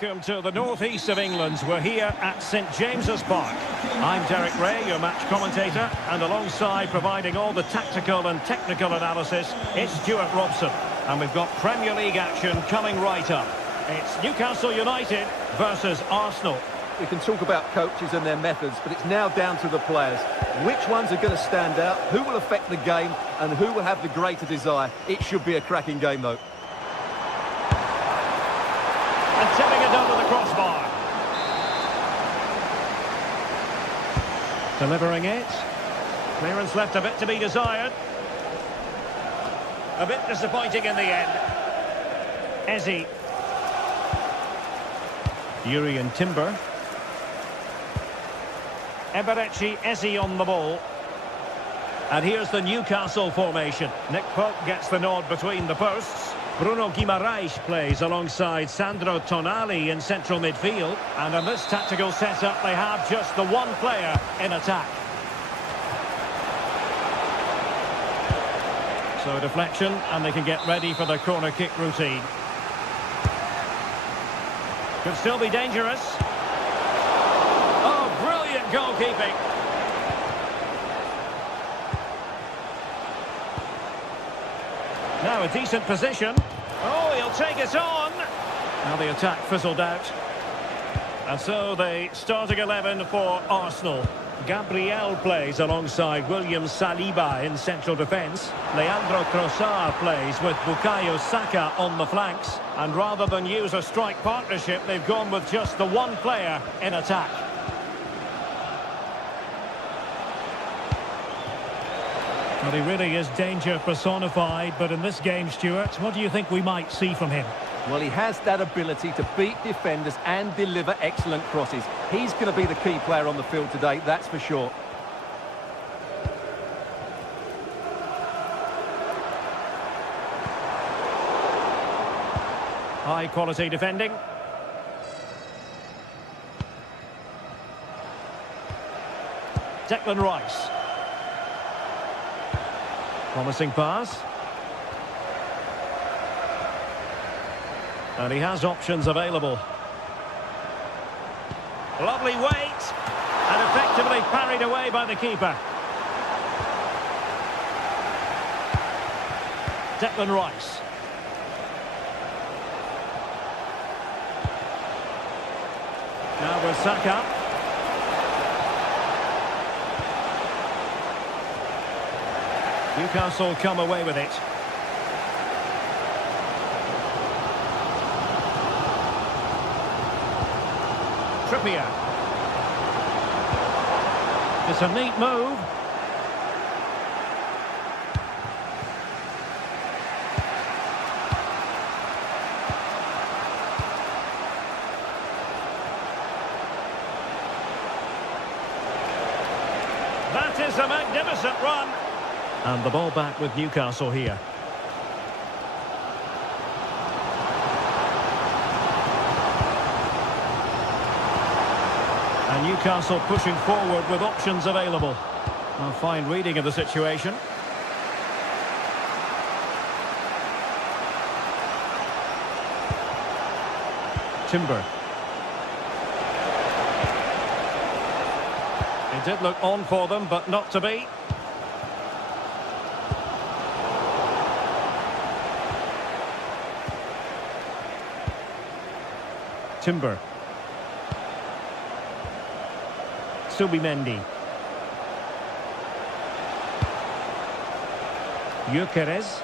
welcome to the northeast of England. We're here at St James's Park. I'm Derek Ray, your match commentator, and alongside providing all the tactical and technical analysis, it's Stuart Robson. And we've got Premier League action coming right up. It's Newcastle United versus Arsenal. We can talk about coaches and their methods, but it's now down to the players. Which ones are going to stand out, who will affect the game, and who will have the greater desire. It should be a cracking game, though. And tipping it under the crossbar. Delivering it. Clearance left a bit to be desired. A bit disappointing in the end. Eze. Urian Timber. Eberechi Eze on the ball. And here's the Newcastle formation. Nick Pope gets the nod between the posts. Bruno Guimaraes plays alongside Sandro Tonali in central midfield. And in this tactical setup, they have just the one player in attack. So deflection, and they can get ready for the corner kick routine. Could still be dangerous. Oh, brilliant goalkeeping. Now a decent position. Oh, he'll take it on. Now the attack fizzled out. And so the starting 11 for Arsenal. Gabriel plays alongside William Saliba in central defence. Leandro Trossard plays with Bukayo Saka on the flanks. And rather than use a strike partnership, they've gone with just the one player in attack. Well, he really is danger personified, but in this game, Stuart, what do you think we might see from him? Well, he has that ability to beat defenders and deliver excellent crosses. He's going to be the key player on the field today, that's for sure. High quality defending. Declan Rice. Promising pass. And he has options available. Lovely weight. And effectively parried away by the keeper. Declan Rice. Now with Saka. Newcastle come away with it. Trippier. It's a neat move. That is a magnificent run. And the ball back with Newcastle here. And Newcastle pushing forward with options available. A fine reading of the situation. Timber. It did look on for them, but not to be. Timber. Subimendi. Gyökeres.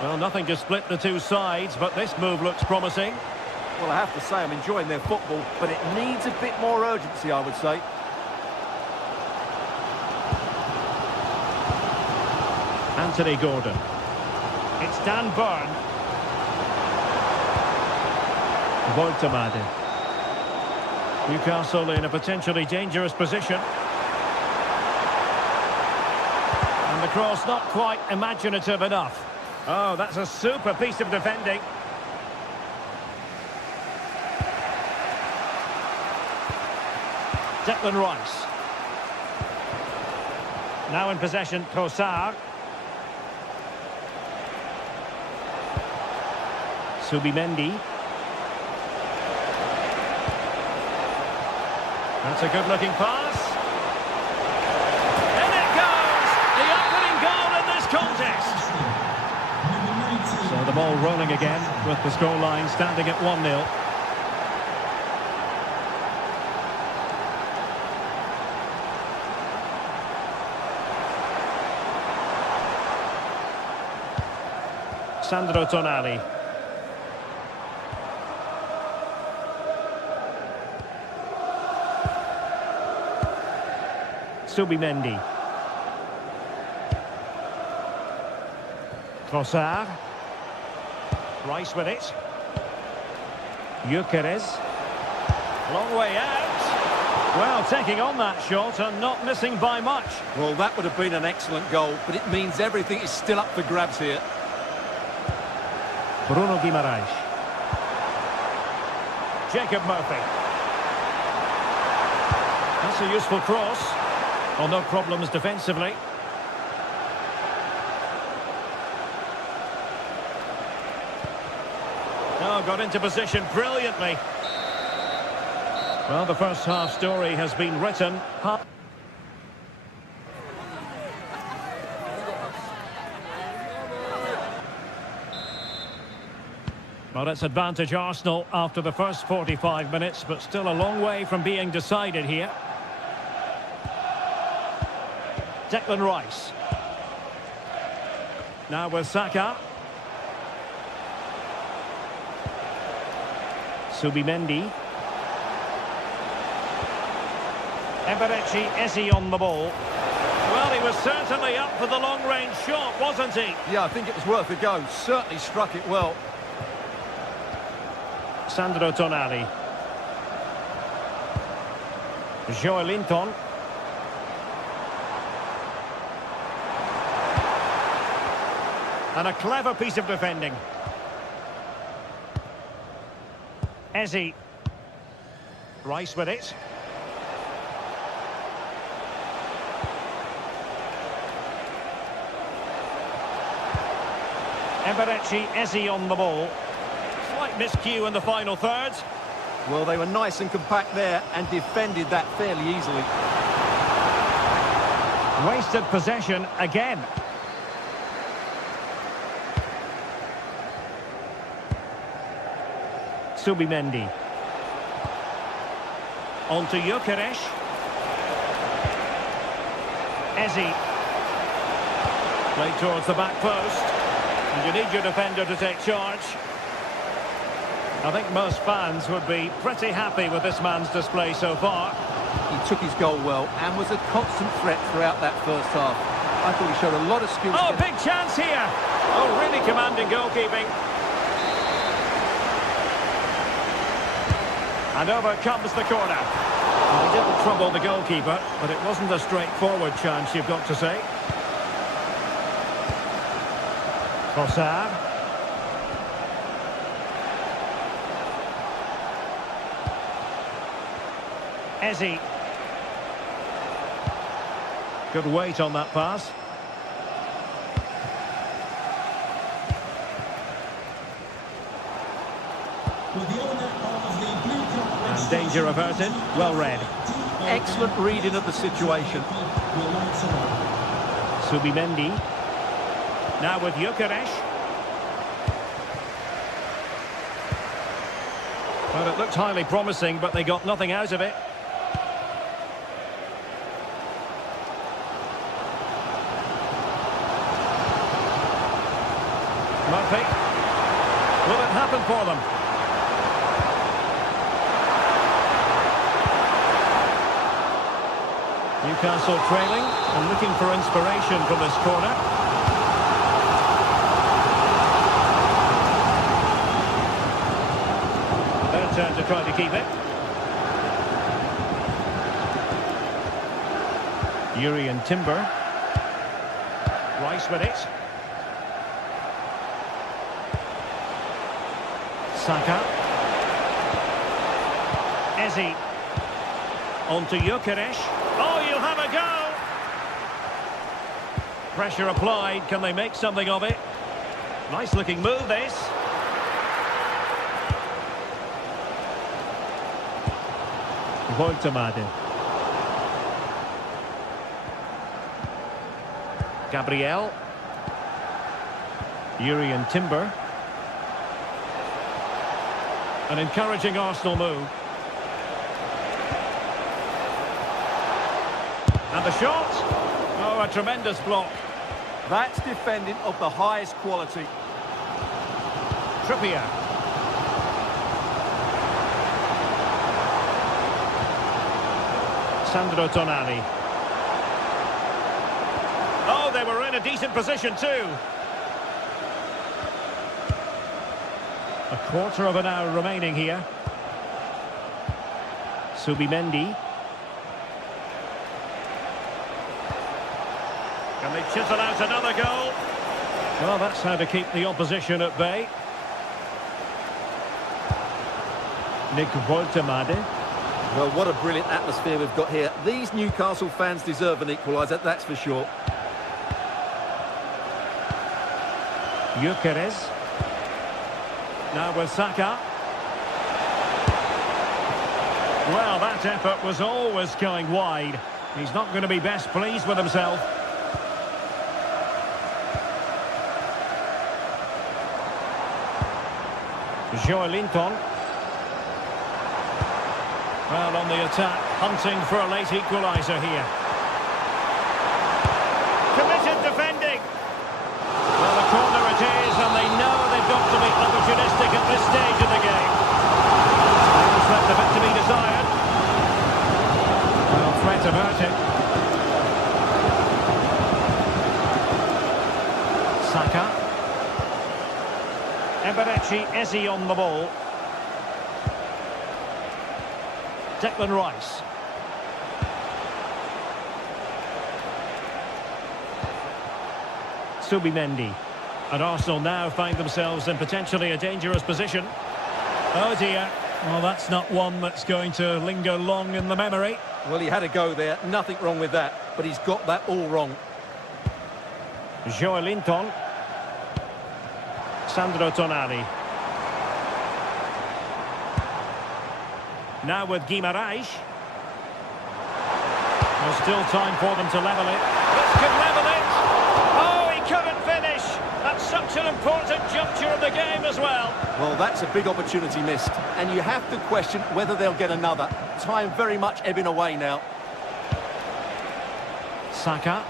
Well, nothing to split the two sides, but this move looks promising. Well, I have to say I'm enjoying their football, but it needs a bit more urgency, I would say. Anthony Gordon. It's Dan Burn. Woltemade. Newcastle in a potentially dangerous position. And the cross not quite imaginative enough. Oh, that's a super piece of defending. Declan Rice. Now in possession, Trossard. Subimendi. That's a good-looking pass. And it goes! The opening goal in this contest. So the ball rolling again with the scoreline standing at 1-0. Sandro Tonali. Subimendi. Trossard. Rice with it. Gyökeres. Long way out. Well, taking on that shot and not missing by much. Well, that would have been an excellent goal, but it means everything is still up for grabs here. Bruno Guimaraes. Jacob Murphy. That's a useful cross. Well, no problems defensively. Oh, got into position brilliantly. Well, the first half story has been written. Well, it's advantage Arsenal after the first 45 minutes, but still a long way from being decided here. Declan Rice. Now with Saka. Subimendi. Eberechi Eze on the ball. Well, he was certainly up for the long-range shot, wasn't he? Yeah, I think it was worth a go. Certainly struck it well. Sandro Tonali. Joelinton. And a clever piece of defending. Eze. Rice with it. Eberechi Eze on the ball. Slight miscue in the final third. Well, they were nice and compact there and defended that fairly easily. Wasted possession again. Subimendi. On to Gyökeres. Eze. Played towards the back post. And you need your defender to take charge. I think most fans would be pretty happy with this man's display so far. He took his goal well and was a constant threat throughout that first half. I thought he showed a lot of skill. Oh, big chance here. Oh, really commanding goalkeeping. And over comes the corner. Well, he didn't trouble the goalkeeper, but it wasn't a straightforward chance, you've got to say. Trossard. Eze. Good weight on that pass. And danger averted. Well read. Excellent reading of the situation. Subimendi. Now with Gyökeres. Well, it looked highly promising, but they got nothing out of it. Murphy. Will it happen for them? Newcastle trailing and looking for inspiration from this corner. Their turn to try to keep it. Urian Timber. Rice with it. Saka. Eze. On to Gyökeres. Oh, you'll have a go! Pressure applied. Can they make something of it? Nice looking move, this. Woltemade. Gabriel. Urian Timber. An encouraging Arsenal move. And the shot. Oh, a tremendous block. That's defending of the highest quality. Trippier. Sandro Tonali. Oh, they were in a decent position too. A quarter of an hour remaining here. Subimendi. Can they chisel out another goal? Well, that's how to keep the opposition at bay. Nick Woltemade. Well, what a brilliant atmosphere we've got here. These Newcastle fans deserve an equaliser, that's for sure. Gyökeres. Now with Saka. Well, that effort was always going wide. He's not going to be best pleased with himself. Joelinton. Well, on the attack, hunting for a late equaliser here. Committed defending. Well, the corner it is, and they know they've got to be opportunistic at this stage of the game. It's left a bit to be desired. Well, threat averted. Saka. Eberechi Eze on the ball. Declan Rice. Subimendi. And Arsenal now find themselves in potentially a dangerous position. Oh dear. Well, that's not one that's going to linger long in the memory. Well, he had a go there. Nothing wrong with that. But he's got that all wrong. Joelinton. Sandro Tonali. Now with Guimaraes. There's still time for them to level it. This could level it! Oh, he couldn't finish! That's such an important juncture of the game as well. Well, that's a big opportunity missed. And you have to question whether they'll get another. Time very much ebbing away now. Saka.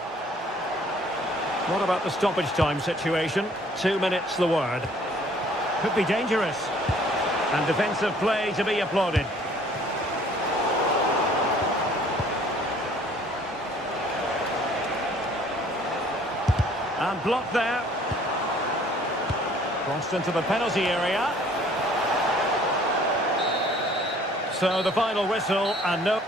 What about the stoppage time situation? 2 minutes the word. Could be dangerous. And defensive play to be applauded. And blocked there. Crossed into the penalty area. So the final whistle and no...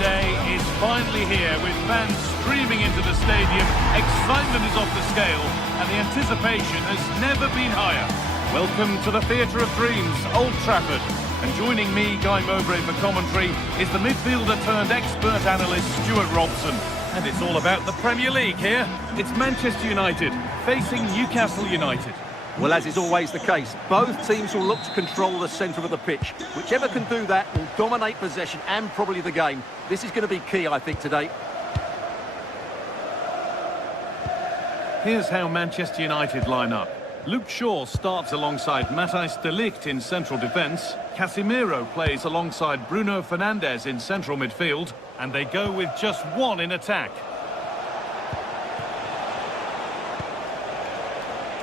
Day is finally here with fans streaming into the stadium. Excitement is off the scale and the anticipation has never been higher. Welcome to the Theatre of Dreams, Old Trafford. And joining me, Guy Mowbray, for commentary is the midfielder turned expert analyst Stuart Robson. And it's all about the Premier League here. It's Manchester United facing Newcastle United. Well, as is always the case, both teams will look to control the centre of the pitch. Whichever can do that will dominate possession and probably the game. This is going to be key, I think, today. Here's how Manchester United line up. Luke Shaw starts alongside Matthijs de Ligt in central defence. Casemiro plays alongside Bruno Fernandes in central midfield. And they go with just one in attack.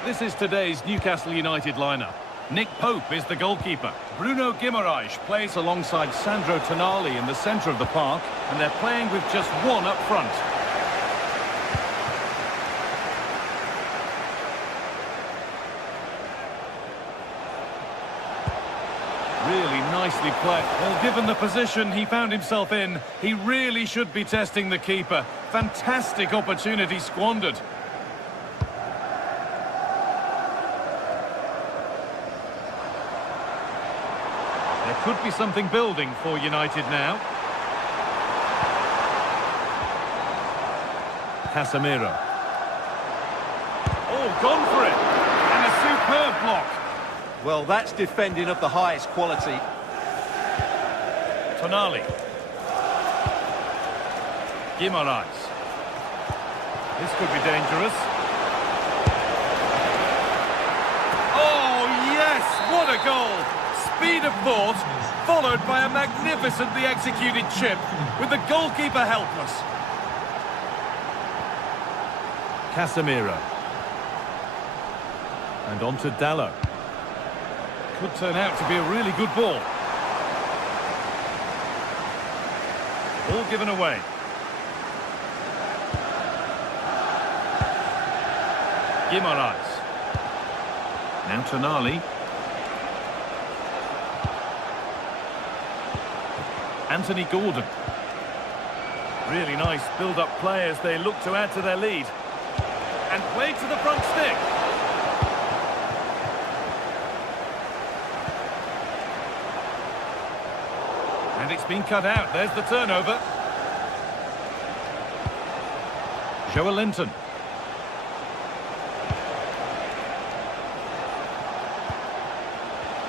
This is today's Newcastle United lineup. Nick Pope is the goalkeeper. Bruno Guimaraes plays alongside Sandro Tonali in the centre of the park. And they're playing with just one up front. Really nicely played. Well, given the position he found himself in, he really should be testing the keeper. Fantastic opportunity squandered. There could be something building for United now. Casemiro. Oh, gone for it. And a superb block. Well, that's defending of the highest quality. Tonali. Guimaraes. This could be dangerous. Oh, yes! What a goal! Speed of thought, followed by a magnificently executed chip, with the goalkeeper helpless. Casemiro. And on to Dalot. Could turn out to be a really good ball. Ball given away. Guimaraes. Now Tonali. Anthony Gordon. Really nice build-up play as they look to add to their lead. And played to the front stick. And it's been cut out. There's the turnover. Joelinton.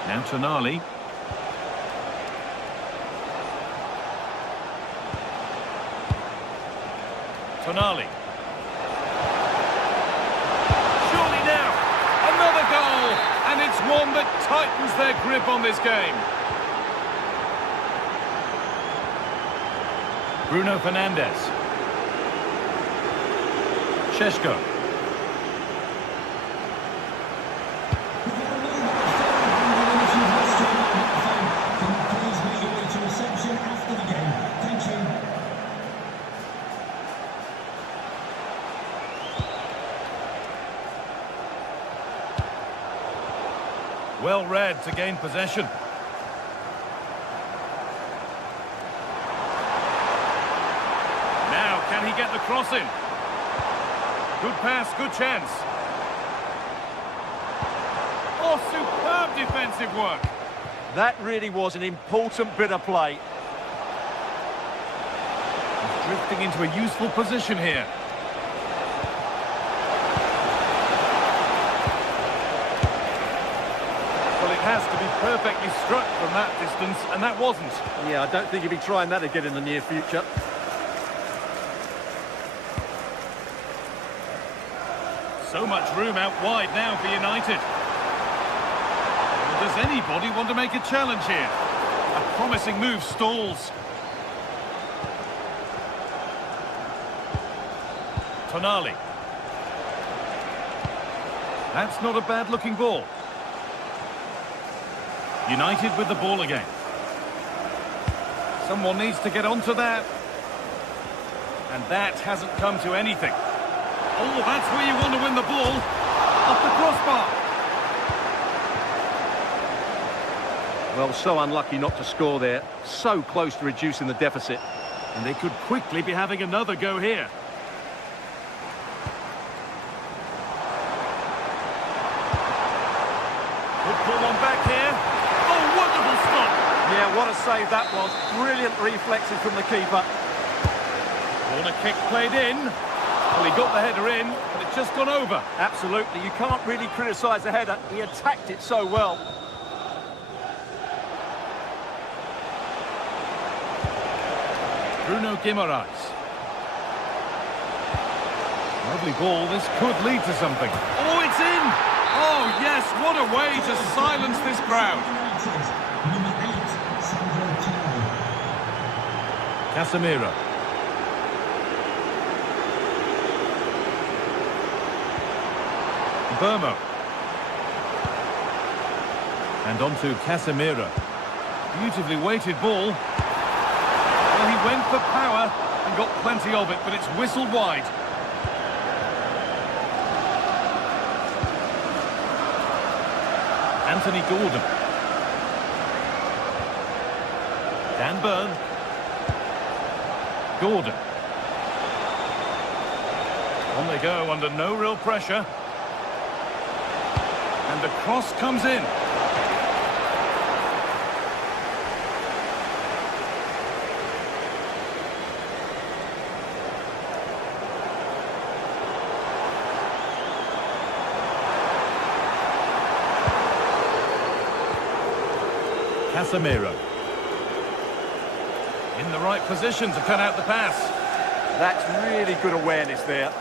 Now Tonali. Tonali. Surely now. Another goal. And it's one that tightens their grip on this game. Bruno Fernandes. Šeško. Well read to gain possession. Now, can he get the cross in? Good pass, good chance. Oh, superb defensive work. That really was an important bit of play. He's drifting into a useful position here. Well, it has to be perfectly struck from that distance, and that wasn't. Yeah, I don't think he'll be trying that again in the near future. So much room out wide now for United. Well, does anybody want to make a challenge here? A promising move stalls. Tonali. That's not a bad-looking ball. United with the ball again. Someone needs to get onto that. And that hasn't come to anything. Oh, that's where you want to win the ball. Off the crossbar. Well, so unlucky not to score there. So close to reducing the deficit. And they could quickly be having another go here. Could pull one back here. Oh, wonderful stop. Yeah, what a save that was. Brilliant reflexes from the keeper. Corner kick played in. Well, he got the header in, but it's just gone over. Absolutely, you can't really criticise the header. He attacked it so well. Bruno Guimaraes. Lovely ball, this could lead to something. Oh, it's in! Oh, yes, what a way to silence this crowd. Casemiro. Burmo. And on to Casemiro. Beautifully weighted ball. Well, he went for power and got plenty of it, but it's whistled wide. Anthony Gordon. Dan Burn. Gordon. On they go under no real pressure. And the cross comes in. Casemiro. In the right position to cut out the pass. That's really good awareness there.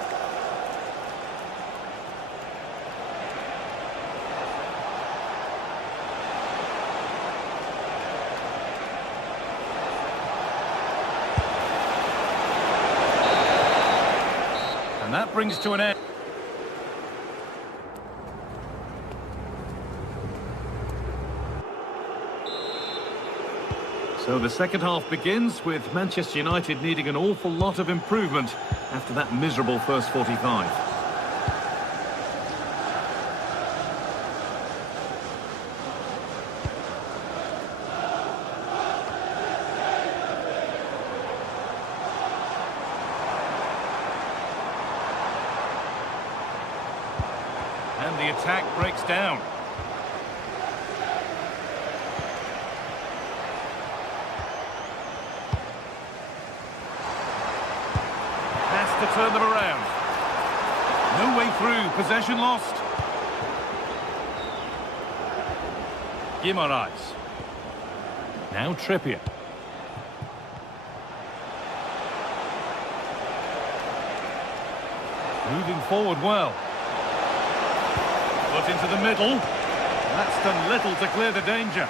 And that brings to an end. So the second half begins with Manchester United needing an awful lot of improvement after that miserable first 45. And the attack breaks down. To turn them around. No way through, possession lost. Guimaraes. Now Trippier. Moving forward well. Put into the middle. That's done little to clear the danger.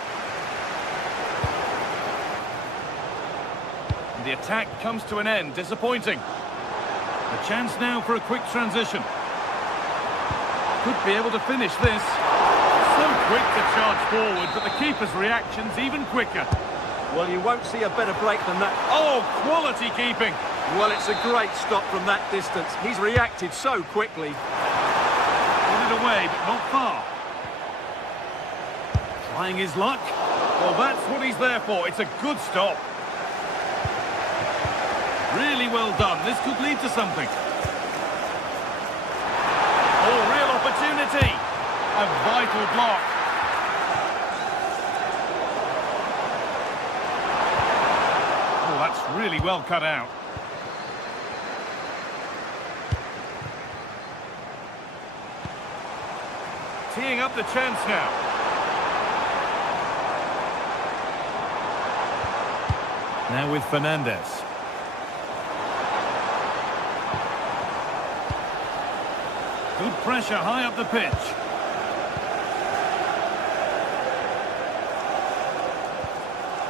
And the attack comes to an end, disappointing. A chance now for a quick transition. Could be able to finish this. So quick to charge forward, but the keeper's reaction's even quicker. Well, you won't see a better break than that. Oh, quality keeping. Well, it's a great stop from that distance. He's reacted so quickly. Put it away, but not far. Trying his luck. Well, that's what he's there for. It's a good stop. Really well done. This could lead to something. Oh, real opportunity. A vital block. Oh, that's really well cut out. Teeing up the chance now. Now with Fernandes. Good pressure high up the pitch.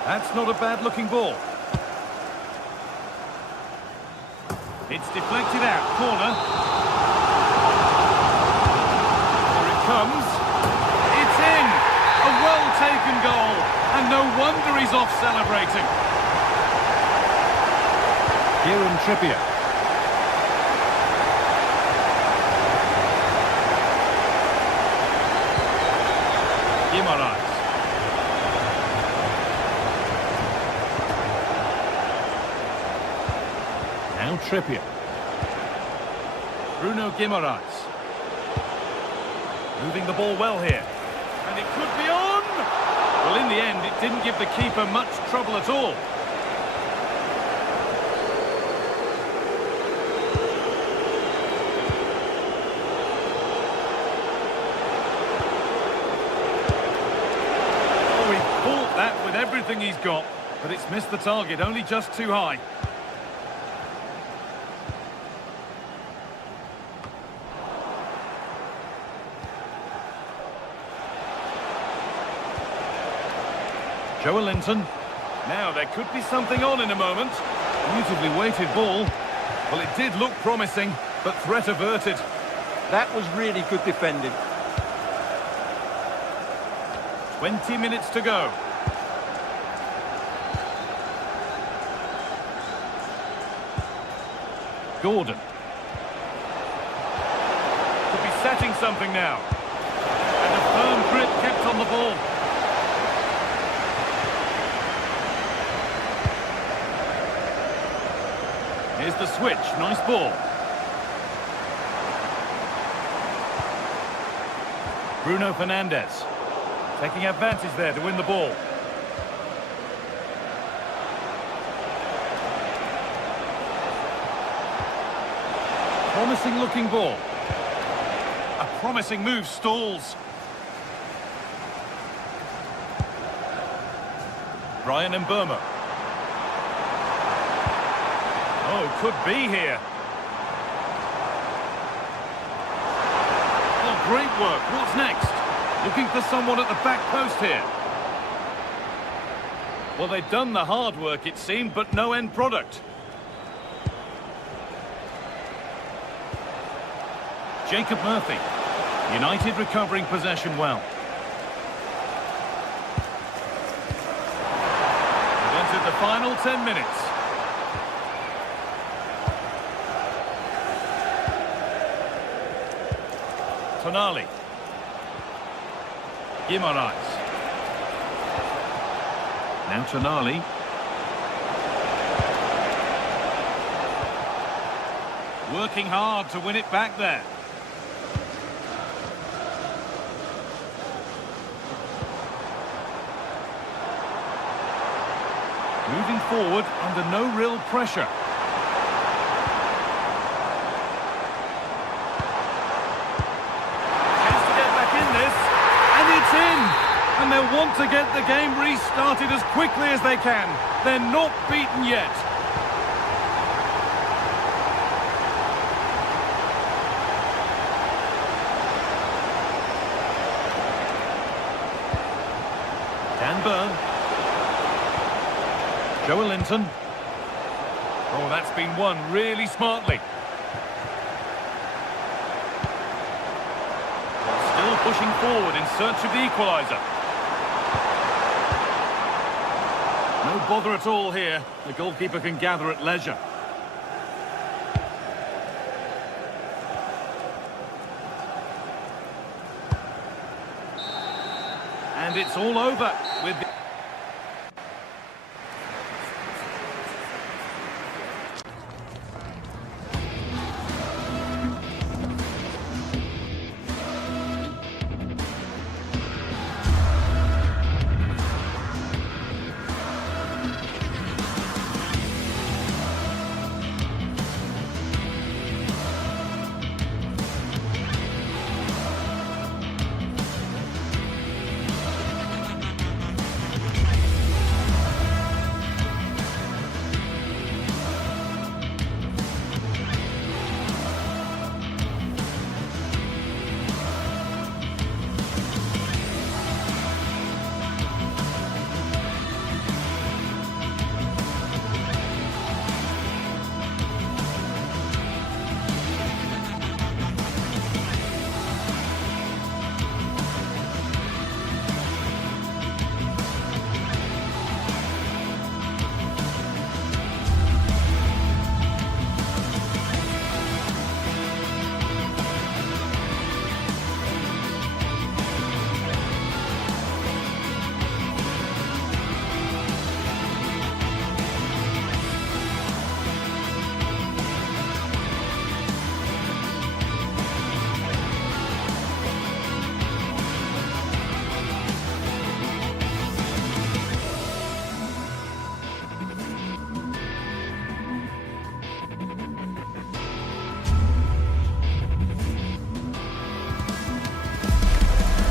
That's not a bad-looking ball. It's deflected out. Corner. Here it comes. It's in! A well-taken goal. And no wonder he's off celebrating. Kieran Trippier. Guimaraes. Now Trippier. Bruno Guimaraes. Moving the ball well here. And it could be on! Well, in the end, it didn't give the keeper much trouble at all. with everything he's got, but it's missed the target, only just too high. Joelinton. Now there could be something on in a moment. Beautifully weighted ball. Well, it did look promising, but threat averted. That was really good defending. 20 minutes to go. Gordon. Could be setting something now. And a firm grip kept on the ball. Here's the switch. Nice ball. Bruno Fernandes. Taking advantage there to win the ball. Promising looking ball. A promising move stalls. Brian Mbeumo. Oh, could be here. Oh, great work. What's next? Looking for someone at the back post here. Well, they've done the hard work, it seemed, but no end product. Jacob Murphy. United recovering possession well. We've entered the final 10 minutes. Tonali. Guimaraes. Now Tonali. Working hard to win it back there. Moving forward under no real pressure. Chance to get back in this. And it's in! And they'll want to get the game restarted as quickly as they can. They're not beaten yet. Dan Burn. Joelinton. Oh, that's been won really smartly. Still pushing forward in search of the equaliser. No bother at all here. The goalkeeper can gather at leisure. And it's all over with the...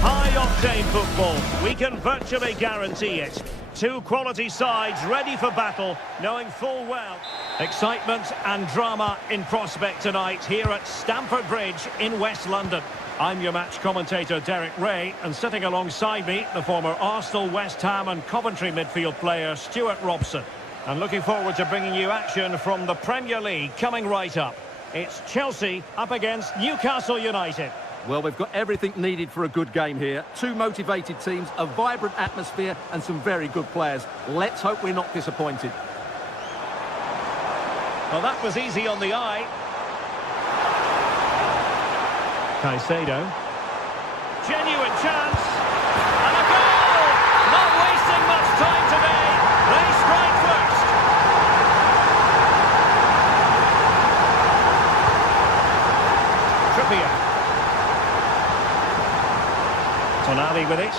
High-octane football, we can virtually guarantee it. Two quality sides ready for battle, knowing full well. Excitement and drama in prospect tonight here at Stamford Bridge in West London. I'm your match commentator Derek Ray, and sitting alongside me, the former Arsenal, West Ham and Coventry midfield player Stuart Robson. And looking forward to bringing you action from the Premier League coming right up. It's Chelsea up against Newcastle United. Well, we've got everything needed for a good game here. Two motivated teams, a vibrant atmosphere and some very good players. Let's hope we're not disappointed. Well, that was easy on the eye. Caicedo. Genuine chance. And a goal! Not wasting much time today. They strike first. Trippier. Tonali with it.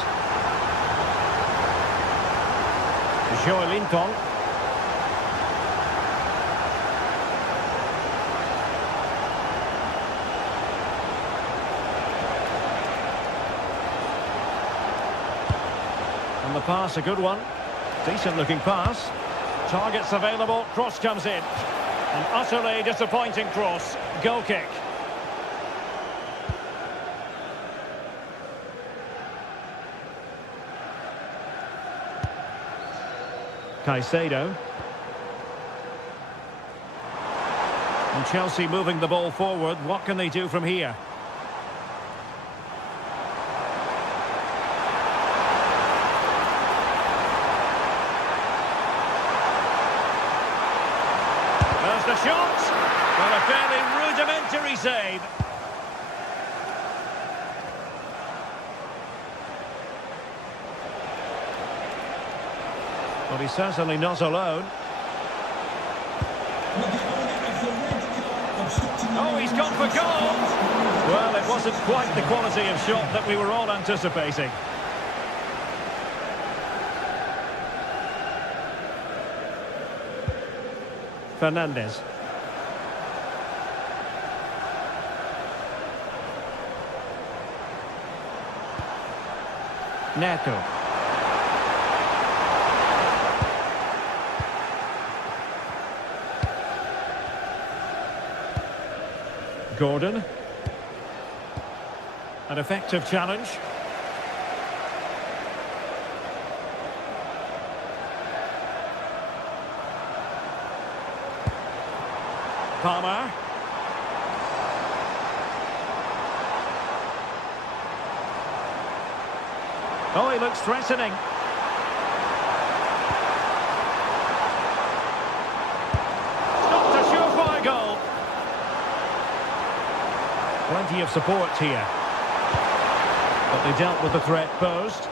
Joelinton. And the pass, a good one. Decent looking pass. Targets available, cross comes in. An utterly disappointing cross. Goal kick. Caicedo. And Chelsea moving the ball forward. What can they do from here? There's the shot. Well, a fairly rudimentary save. But he's certainly not alone. Oh, he's gone for goal! Well, it wasn't quite the quality of shot that we were all anticipating. Fernandes. Neto. Gordon. An effective challenge. Palmer. Oh, he looks threatening. Stopped a surefire goal. Plenty of support here. But they dealt with the threat posed.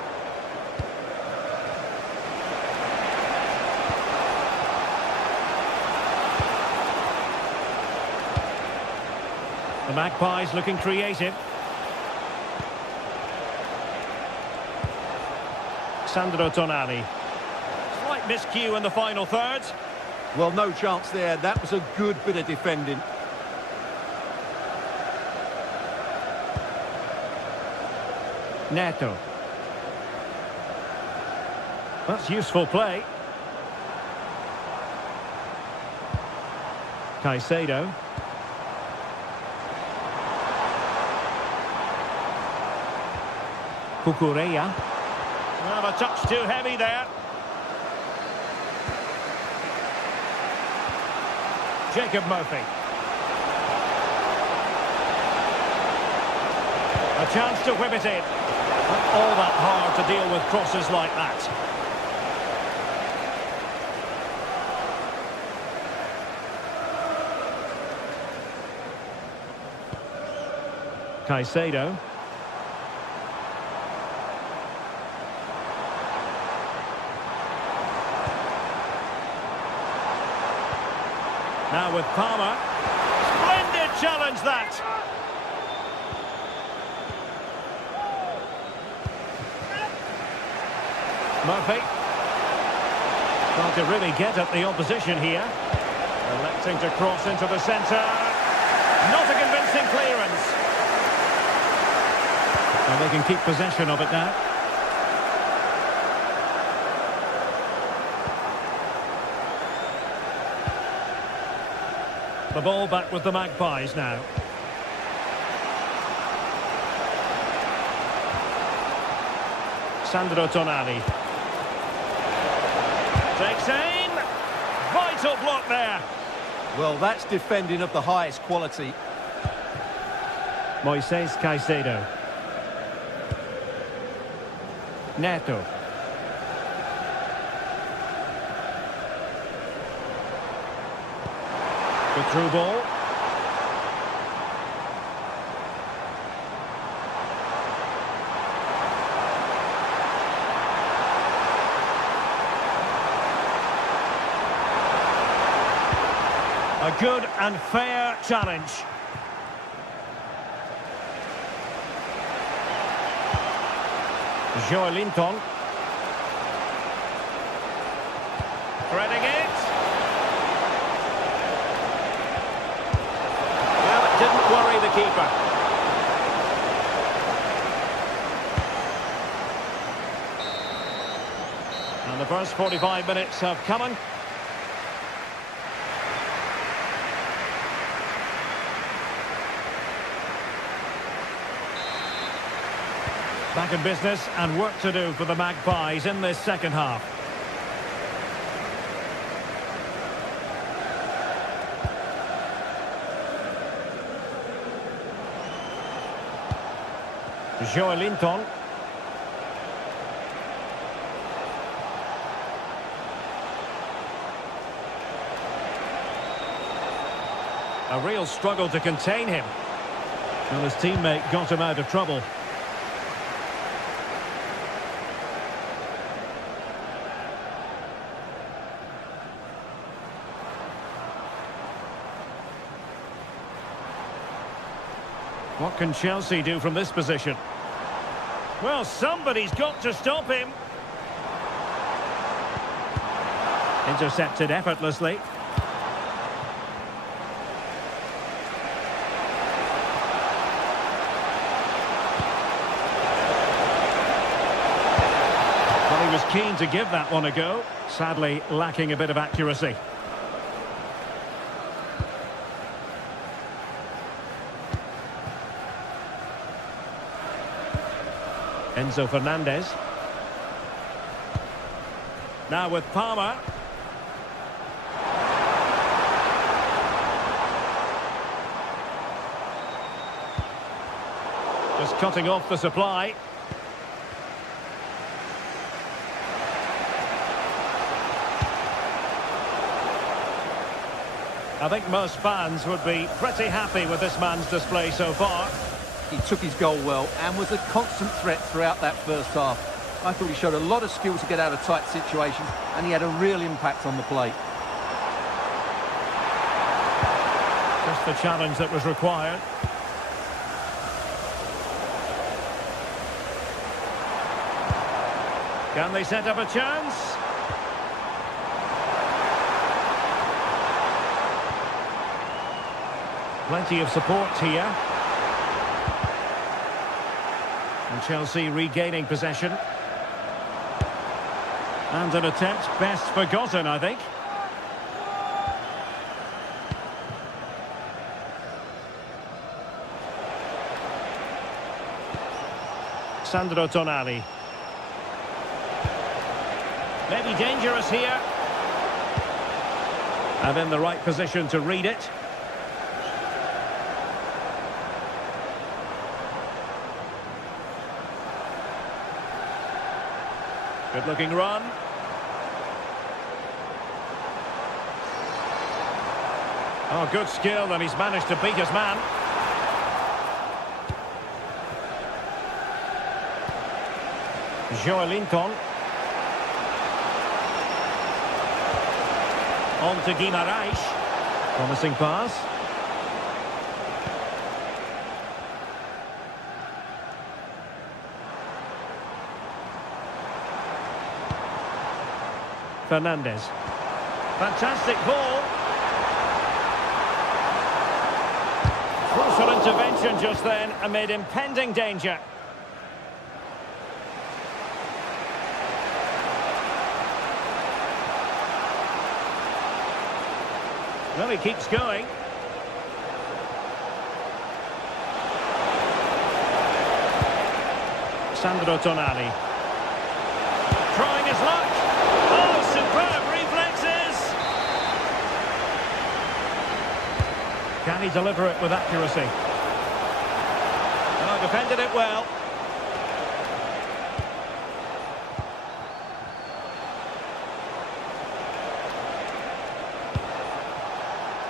The Magpies looking creative. Sandro Tonali. Slight miscue in the final third. Well, no chance there. That was a good bit of defending. Neto. That's useful play. Caicedo. Cucurella. Well, a touch too heavy there. Jacob Murphy. A chance to whip it in. Not all that hard to deal with crosses like that. Caicedo. Now with Palmer. Splendid challenge that. Murphy. Trying to really get at the opposition here. Electing to cross into the centre. Not a convincing clearance. And they can keep possession of it now. The ball back with the Magpies now. Sandro Tonali. Takes aim. Vital block there. Well, that's defending of the highest quality. Moises Caicedo. Neto. The through ball. A good and fair challenge. Joelinton. Threading it. Well, it didn't worry the keeper. And the first 45 minutes have come on. Back in business and work to do for the Magpies in this second half. Joelinton. A real struggle to contain him. Well, his teammate got him out of trouble. What can Chelsea do from this position? Well, somebody's got to stop him. Intercepted effortlessly. Well, he was keen to give that one a go. Sadly, lacking a bit of accuracy. Enzo Fernandez. Now with Palmer. Just cutting off the supply. I think most fans would be pretty happy with this man's display so far. He took his goal well and was a constant threat throughout that first half. I thought he showed a lot of skill to get out of tight situations, and he had a real impact on the plate. Just the challenge that was required. Can they set up a chance? Plenty of support here. And Chelsea regaining possession. And an attempt best forgotten, I think. Sandro Tonali. Maybe dangerous here. And in the right position to read it. Good-looking run. Oh, good skill, and he's managed to beat his man. Joelinton. On to Guimaraes. Promising pass. Fernandez. Fantastic ball. Crucial intervention just then amid impending danger. Well, he keeps going. Sandro Tonali. Trying his luck. Oh, superb reflexes. Can he deliver it with accuracy? Oh, defended it well.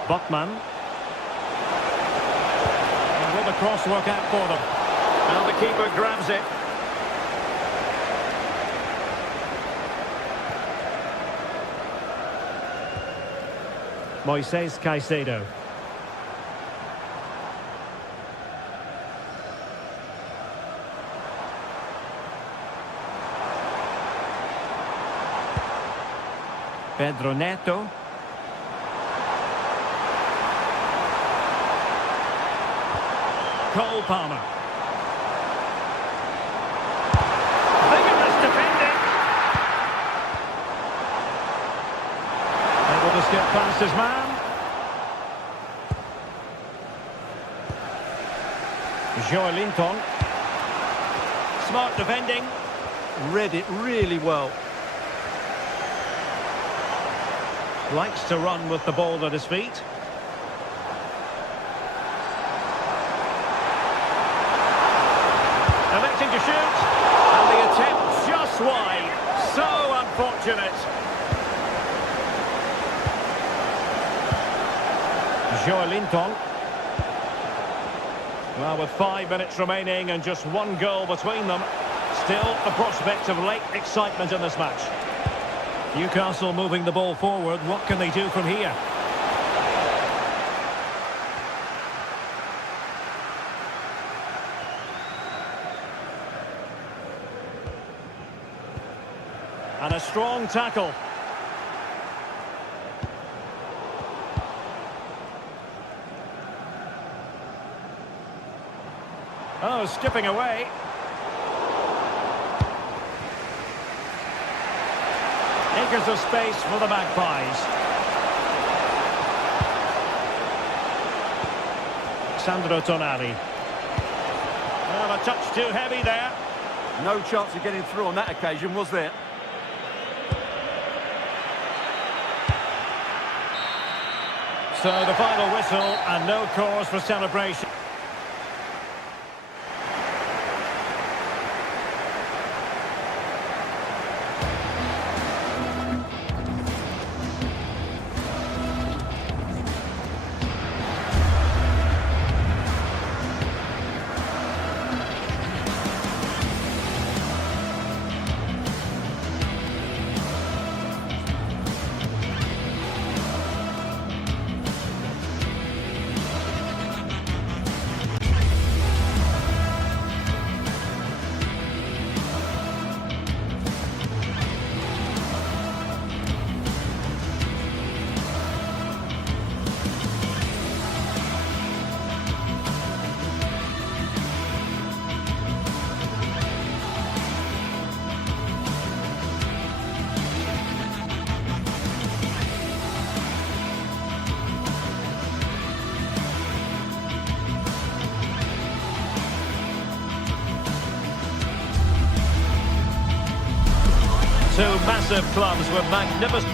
Botman. And will the cross work out for them? Now the keeper grabs it. Moises Caicedo. Pedro Neto. Cole Palmer. Vigorous defending. Able to skip past his man. Joelinton. Smart defending. Read it really well. Likes to run with the ball at his feet. Electing to shoot, and the attempt just wide. So unfortunate. Joelinton. Well, with 5 minutes remaining and just one goal between them, still the prospect of late excitement in this match. Newcastle moving the ball forward. What can they do from here? And a strong tackle. Oh, skipping away. Acres of space for the Magpies. Sandro Tonali. Well, a touch too heavy there. No chance of getting through on that occasion, was there? So the final whistle and no cause for celebration. Two massive clubs with magnificent...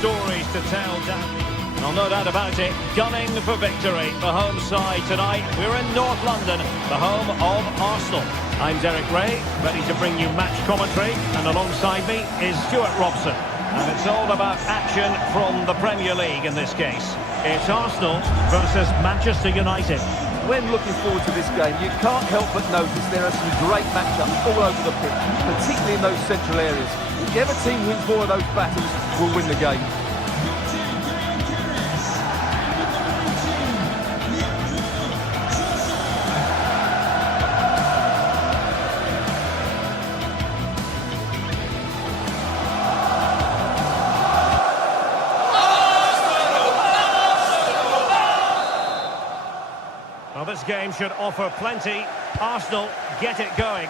stories to tell, Dan. Well, no doubt about it, gunning for victory. The home side tonight. We're in North London, the home of Arsenal. I'm Derek Ray, ready to bring you match commentary, and alongside me is Stuart Robson. And it's all about action from the Premier League in this case. It's Arsenal versus Manchester United. When looking forward to this game, you can't help but notice there are some great matchups all over the pitch, particularly in those central areas. Whichever team wins more of those battles will win the game. Well, this game should offer plenty. Arsenal get it going.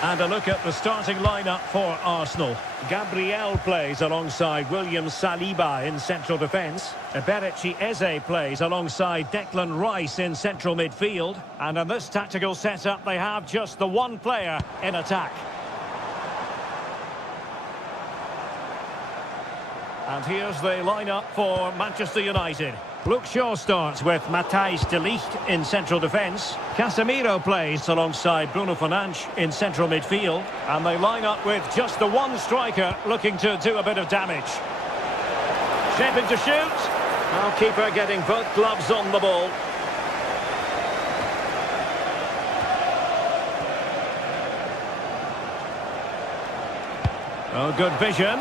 And a look at the starting lineup for Arsenal. Gabriel plays alongside William Saliba in central defence. Eberechi Eze plays alongside Declan Rice in central midfield. And in this tactical setup, they have just the one player in attack. And here's the lineup for Manchester United. Luke Shaw starts with Matthijs de Ligt in central defence. Casemiro plays alongside Bruno Fernandes in central midfield. And they line up with just the one striker looking to do a bit of damage. Shaping to shoot. Now keeper getting both gloves on the ball. Oh, good vision.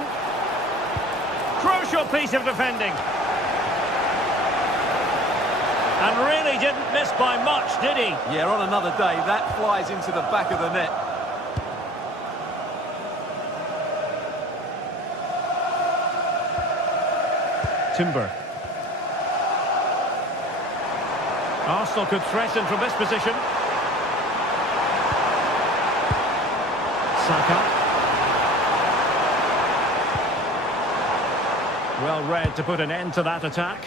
Crucial piece of defending. And really didn't miss by much, did he? Yeah, on another day, that flies into the back of the net. Timber. Arsenal could threaten from this position. Saka. Well read to put an end to that attack.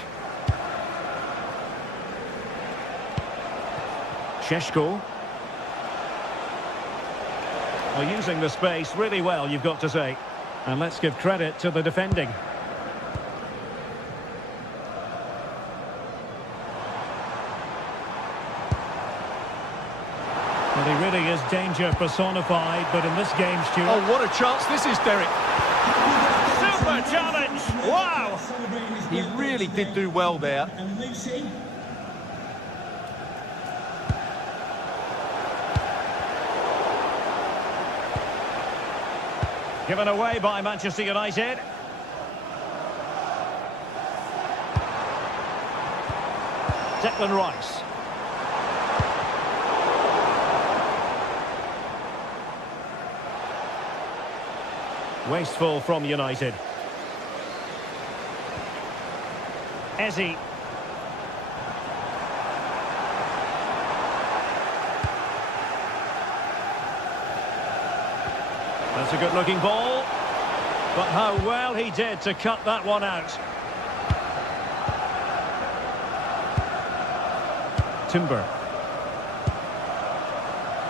Šeško. Well, using the space really well, you've got to say. And let's give credit to the defending. Well, he really is danger personified, but in this game, Stuart... Oh, what a chance this is, Derek. Super challenge! Wow! He really did do well there. Given away by Manchester United. Declan Rice. Wasteful from United. Eze. That's a good-looking ball. But how well he did to cut that one out. Timber.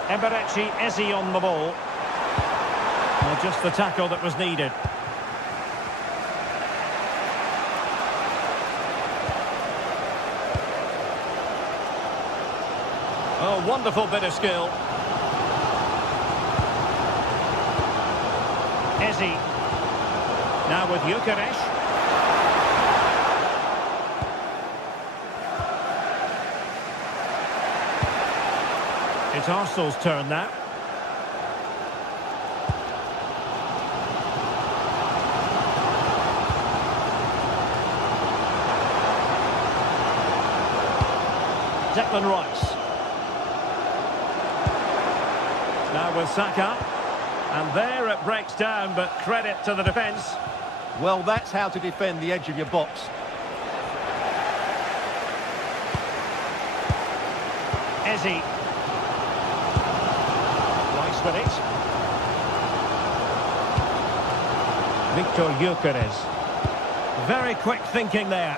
Eberechi Eze on the ball. Well, just the tackle that was needed. Oh, wonderful bit of skill. Eze. Now with Gyökeres. It's Arsenal's turn now. Declan Rice. Now with Saka. And there it breaks down, but credit to the defence. Well, that's how to defend the edge of your box. Eze. Rice with it. Victor Gyökeres. Very quick thinking there.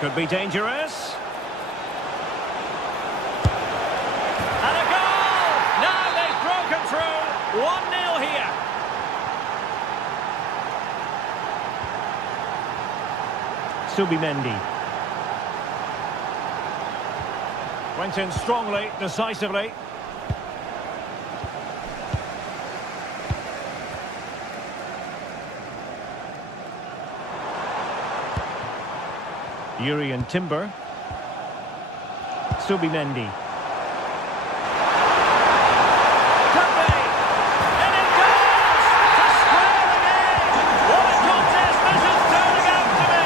Could be dangerous. And a goal! Now they've broken through. 1-0 here. Subimendi. Went in strongly, decisively. Yuri and Timber. Subimendi. Could be! And it goes! To square the game! What a contest this is turning out to be!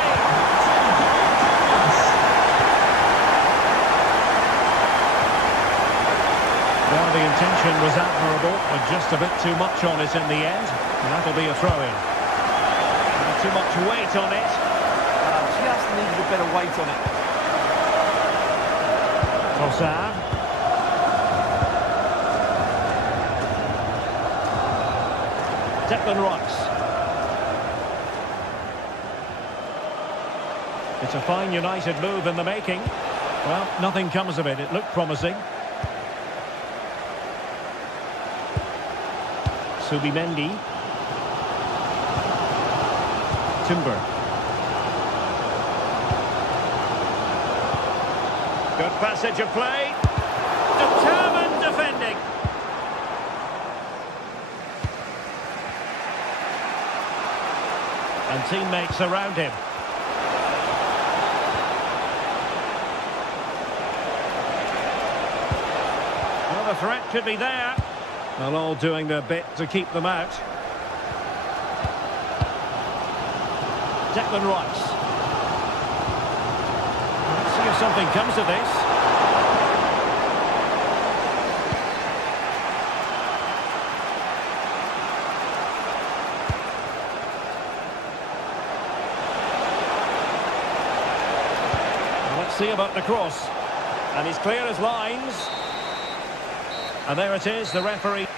Well, the intention was admirable, but just a bit too much on it in the end. And that'll be a throw-in. Too much weight on it. Just needed a better weight on it. Trossard. Declan Rice. It's a fine United move in the making. Well, nothing comes of it. It looked promising. Subimendi. Timber. Good passage of play. Determined defending. And teammates around him. Well, the threat could be there. Well, all doing their bit to keep them out. Declan Rice. Let's see if something comes of this. Well, let's see about the cross. And he's clear as lines. And there it is, the referee.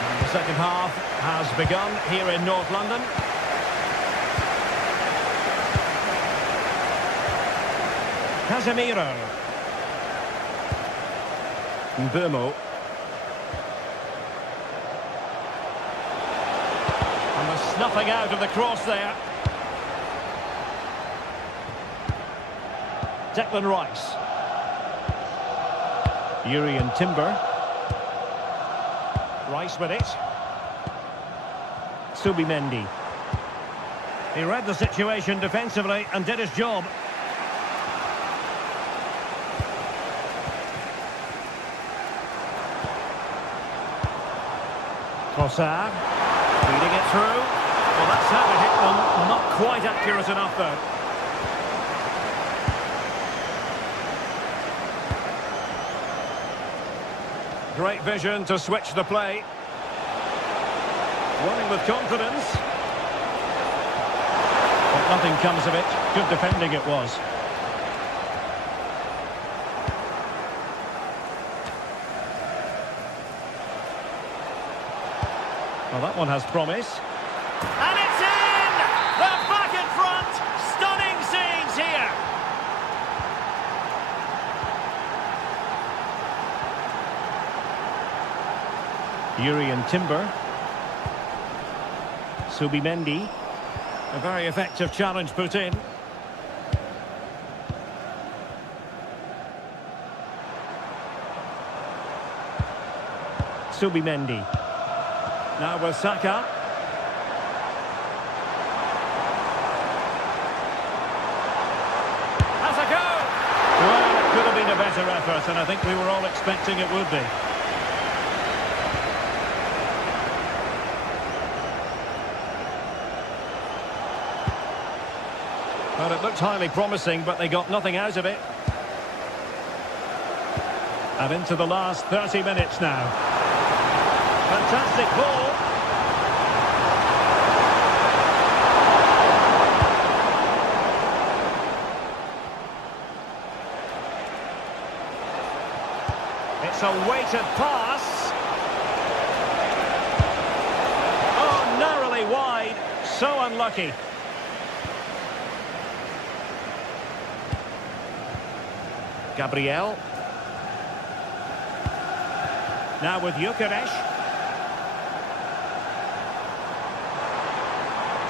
And the second half has begun here in North London. Casemiro. Mbeumo. And the snuffing out of the cross there. Declan Rice. Urian Timber. Rice with it. Subimendi. He read the situation defensively and did his job. Trossard. Leading it through. Well, that's how it hit them. Not quite accurate enough, though. Great vision to switch the play. Running with confidence. But nothing comes of it. Good defending it was. Well, that one has promise. And it's in! They're back in front! Stunning scenes here! Urian Timber. Subimendi. A very effective challenge put in. Subimendi. Now with Saka. Has a go! Well, it could have been a better effort, and I think we were all expecting it would be. Well, it looked highly promising, but they got nothing out of it. And into the last 30 minutes now. Fantastic ball. It's a weighted pass. Oh, narrowly wide. So unlucky. Gabriel. Now with Gyökeres.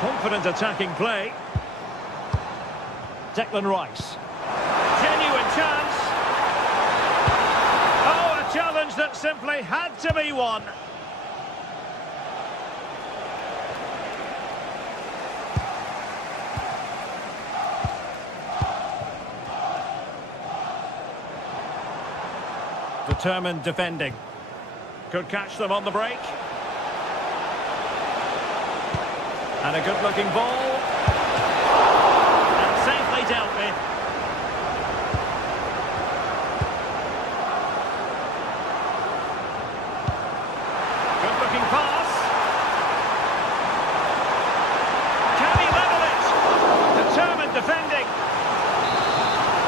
Confident attacking play. Declan Rice. Genuine chance. Oh, a challenge that simply had to be won. Determined defending. Could catch them on the break. And a good-looking ball. And safely dealt with. Good-looking pass. Can he level it? Determined defending.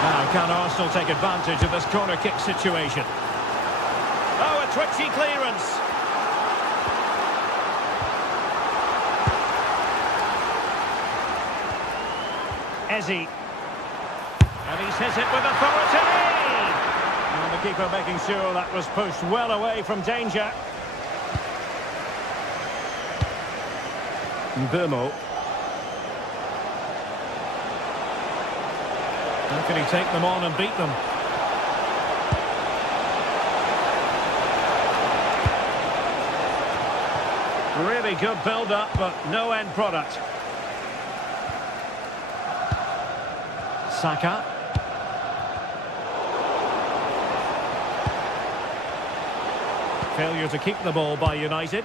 Now Now can Arsenal take advantage of this corner kick situation? Oh, a twitchy clearance. Eze. And he's hit it with authority. And the keeper making sure that was pushed well away from danger. Burmo. How can he take them on and beat them? Really good build-up, but no end product. Saka. Failure to keep the ball by United.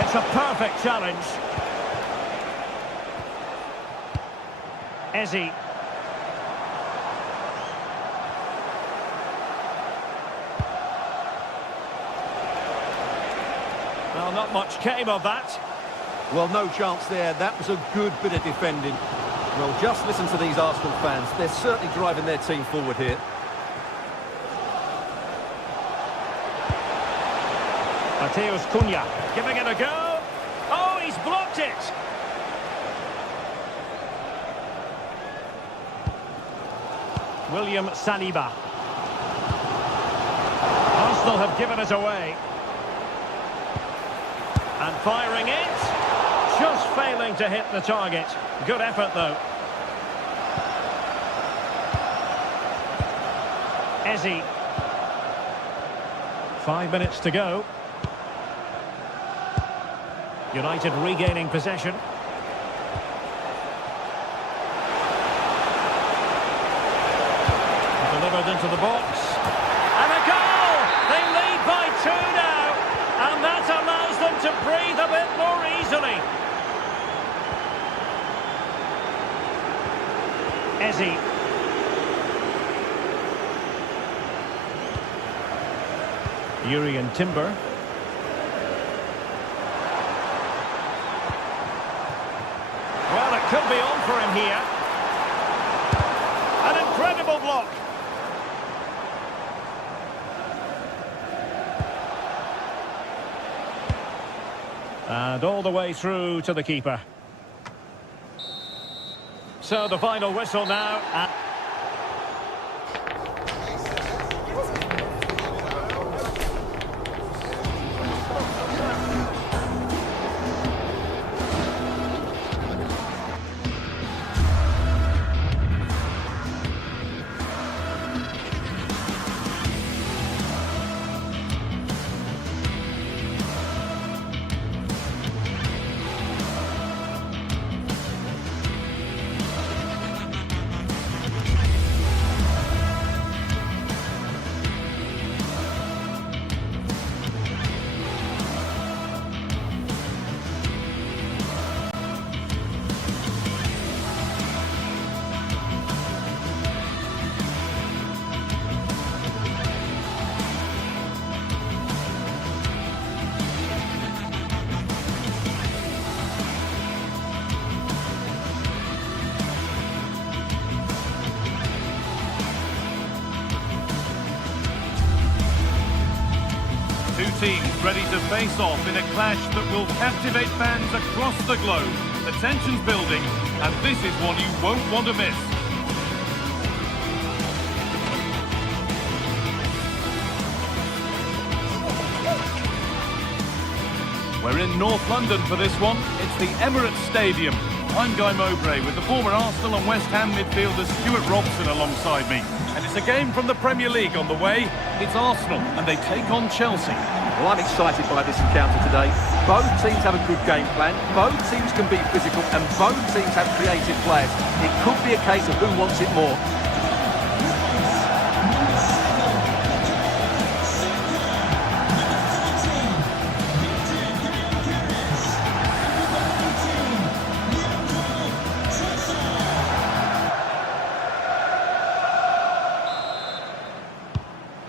It's a perfect challenge. Eze. Well, not much came of that. Well, no chance there. That was a good bit of defending. Well, just listen to these Arsenal fans. They're certainly driving their team forward here. Mateus Cunha giving it a go. Oh, he's blocked it. William Saliba. Arsenal have given it away. And firing it. Just failing to hit the target. Good effort, though. Eze. 5 minutes to go. United regaining possession. Delivered into the box. And a goal! They lead by 2 now. And that allows them to breathe a bit more easily. Eze. Urian Timber. Well, it could be on for him here. An incredible block. And all the way through to the keeper. So the final whistle now. Two teams ready to face off in a clash that will captivate fans across the globe. The tension's building, and this is one you won't want to miss. We're in North London for this one. It's the Emirates Stadium. I'm Guy Mowbray with the former Arsenal and West Ham midfielder Stuart Robson alongside me. And it's a game from the Premier League on the way. It's Arsenal, and they take on Chelsea. Well, I'm excited by this encounter today. Both teams have a good game plan. Both teams can be physical, and both teams have creative players. It could be a case of who wants it more.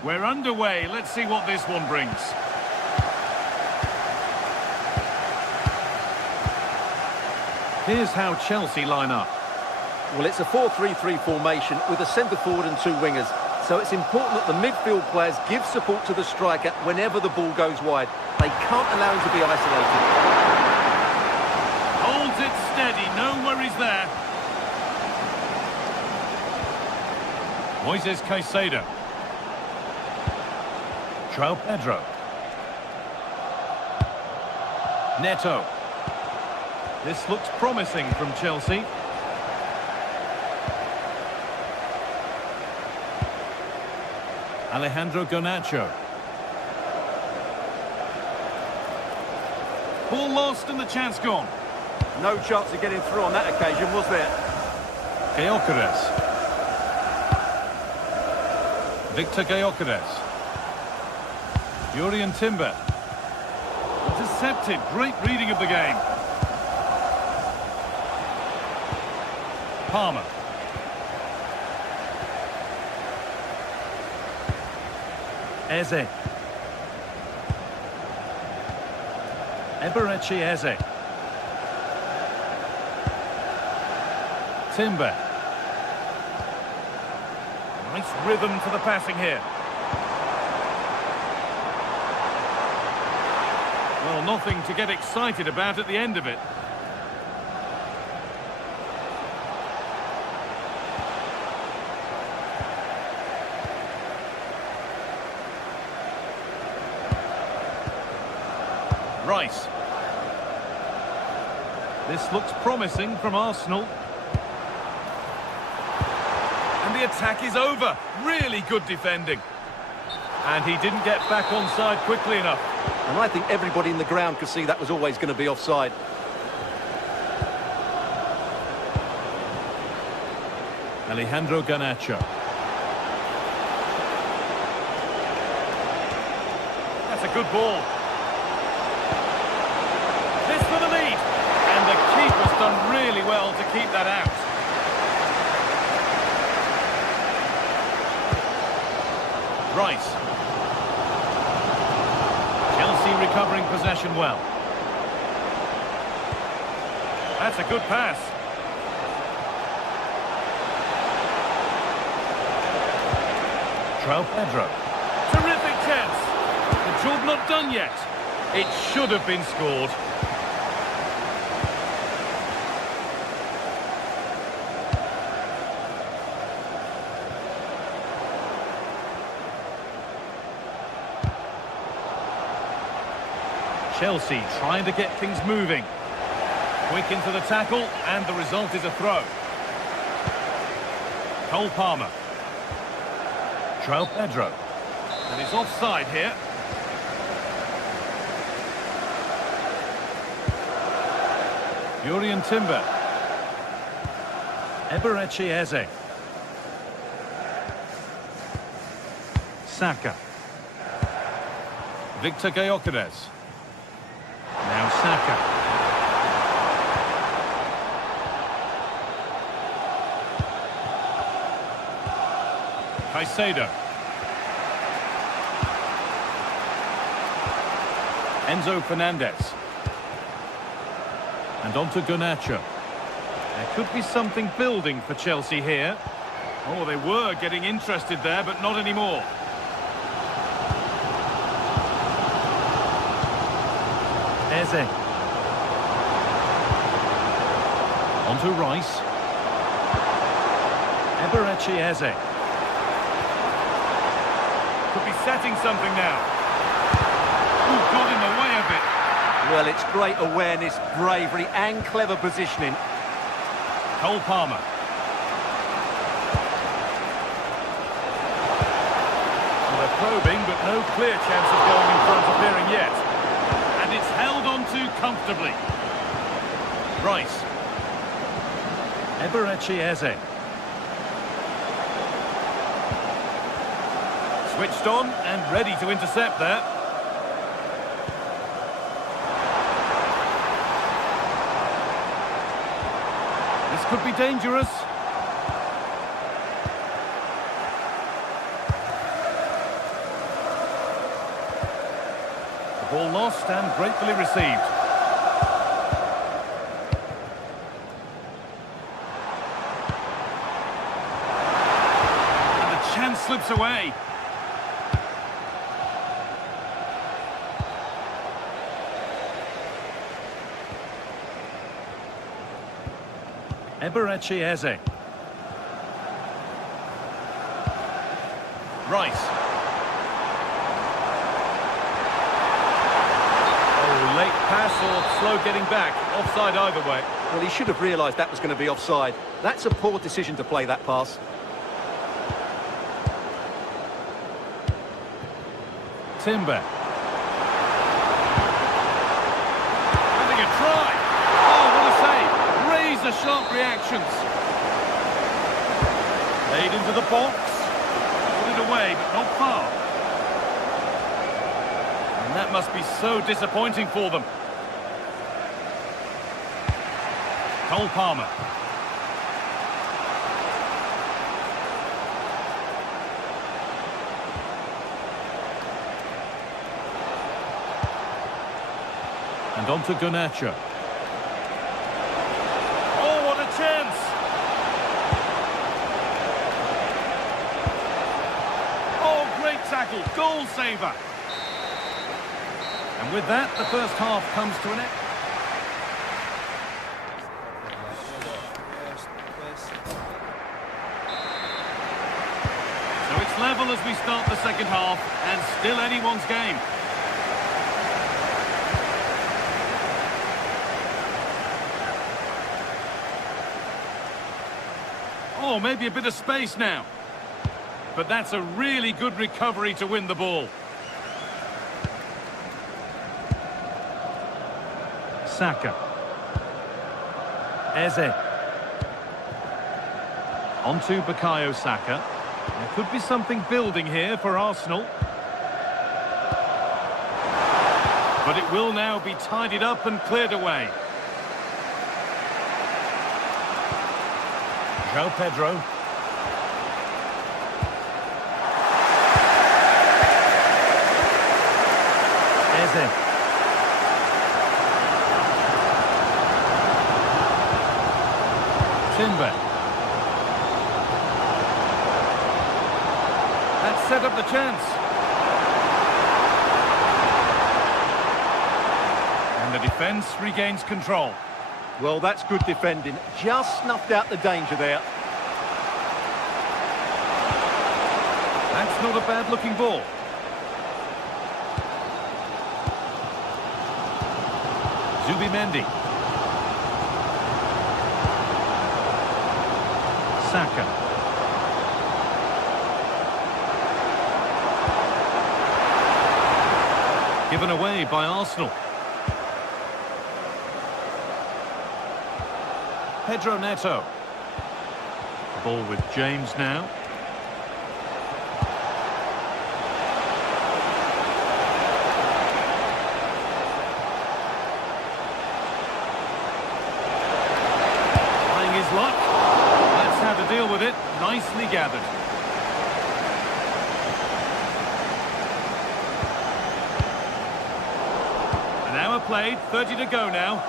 We're underway. Let's see what this one brings. Here's how Chelsea line up. Well, it's a 4-3-3 formation with a centre forward and two wingers. So it's important that the midfield players give support to the striker whenever the ball goes wide. They can't allow him to be isolated. Holds it steady, no worries there. Moises Caicedo. João Pedro. Neto. This looks promising from Chelsea. Alejandro Garnacho. Ball lost and the chance gone. No chance of getting through on that occasion, was there? Gyökeres. Victor Gyökeres. Jurriën Timber. Intercepted. Great reading of the game. Palmer. Eze. Eberechi Eze. Timber. Nice rhythm to the passing here. Well, nothing to get excited about at the end of it. Rice. This looks promising from Arsenal. And the attack is over. Really good defending. And he didn't get back on side quickly enough. And I think everybody in the ground could see that was always going to be offside. Alejandro Garnacho. That's a good ball. This for the lead. And the keeper's done really well to keep that out. Rice. Chelsea recovering possession well. That's a good pass. João Pedro. Terrific chance. The job not done yet. It should have been scored. Chelsea trying to get things moving. Quick into the tackle, and the result is a throw. Cole Palmer. João Pedro. And he's offside here. Jurriën Timber. Eberechi Eze. Saka. Victor Gyökeres. Now Saka. Caicedo. Enzo Fernandez. And on to Garnacho. There could be something building for Chelsea here. Oh, they were getting interested there, but not anymore. Eze. On to Rice. Eberechi Eze. Could be setting something now. Ooh, got in the way of it. Well, it's great awareness, bravery and clever positioning. Cole Palmer. Well, they're probing, but no clear chance of going in front appearing yet. And it's held on to comfortably. Rice. Eberechi Eze. Switched on and ready to intercept there. This could be dangerous. The ball lost and gratefully received. away. Eberechi Eze. Rice. Oh, late pass or slow getting back. Offside either way. Well, he should have realised that was going to be offside. That's a poor decision to play that pass. Timber. Having a try. Oh, what a save. Razor-sharp reactions. Laid into the box. Put it away, but not far. And that must be so disappointing for them. Cole Palmer. And on to Garnacho. Oh, what a chance! Oh, great tackle, goal saver. And with that, the first half comes to an end. So it's level as we start the second half, and still anyone's game. Oh, maybe a bit of space now. But that's a really good recovery to win the ball. Saka. Eze. On to Bukayo Saka. There could be something building here for Arsenal. But it will now be tidied up and cleared away. João Pedro. Eze. Timber. That set up the chance. And the defence regains control. Well, that's good defending. Just snuffed out the danger there. That's not a bad-looking ball. Zubimendi. Saka. Given away by Arsenal. Pedro Neto. Ball with James now. Trying his luck. That's how to deal with it. Nicely gathered. An hour played, 30 to go now.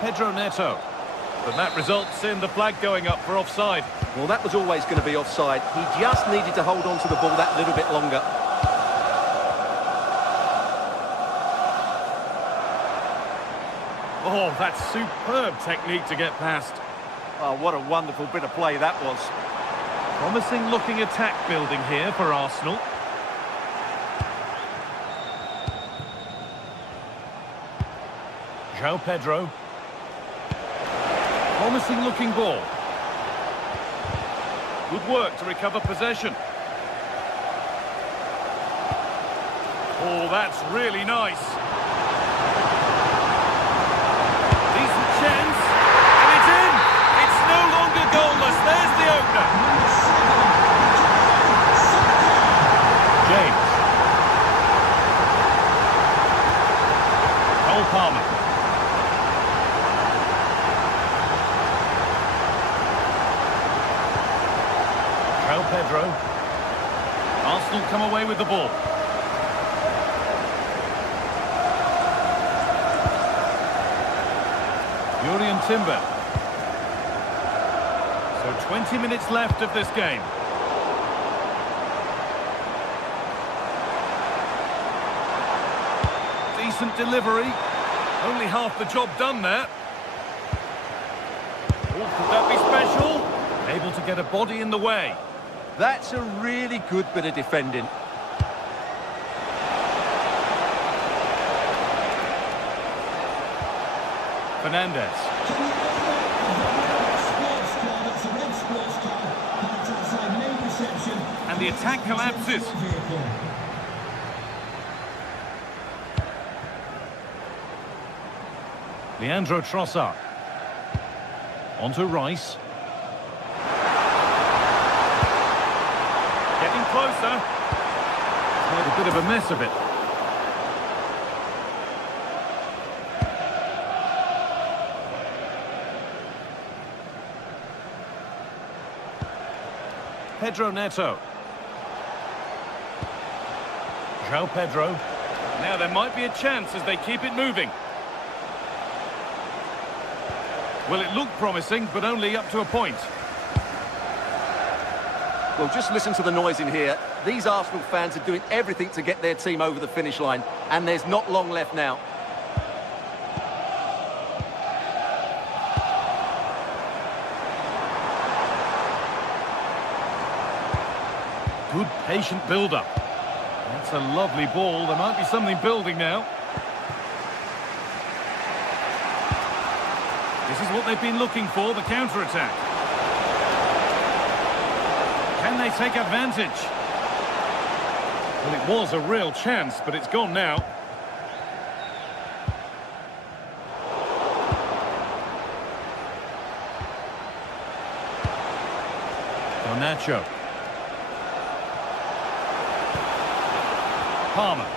Pedro Neto. But that results in the flag going up for offside. Well, that was always going to be offside. He just needed to hold on to the ball that little bit longer. Oh, that's superb technique to get past. Oh, what a wonderful bit of play that was. Promising looking attack building here for Arsenal. João Pedro. Promising looking ball. Good work to recover possession. Oh, that's really nice. Decent chance. And it's in. It's no longer goalless. There's the opener. James. Cole Palmer. João Pedro. Arsenal come away with the ball. Timber. 20 minutes left of this game. Decent delivery. Only half the job done there. Oh, could that be special? Able to get a body in the way. That's a really good bit of defending. Fernandez. And the attack collapses. Leandro Trossard. On to Rice. Getting closer. Made a bit of a mess of it. Pedro Neto. João Pedro. Now there might be a chance as they keep it moving. Well, it looked promising, but only up to a point. Well, just listen to the noise in here. These Arsenal fans are doing everything to get their team over the finish line, and there's not long left now. Good patient build-up. That's a lovely ball. There might be something building now. This is what they've been looking for, the counter-attack. Can they take advantage? Well, it was a real chance, but it's gone now. Garnacho. Palmer.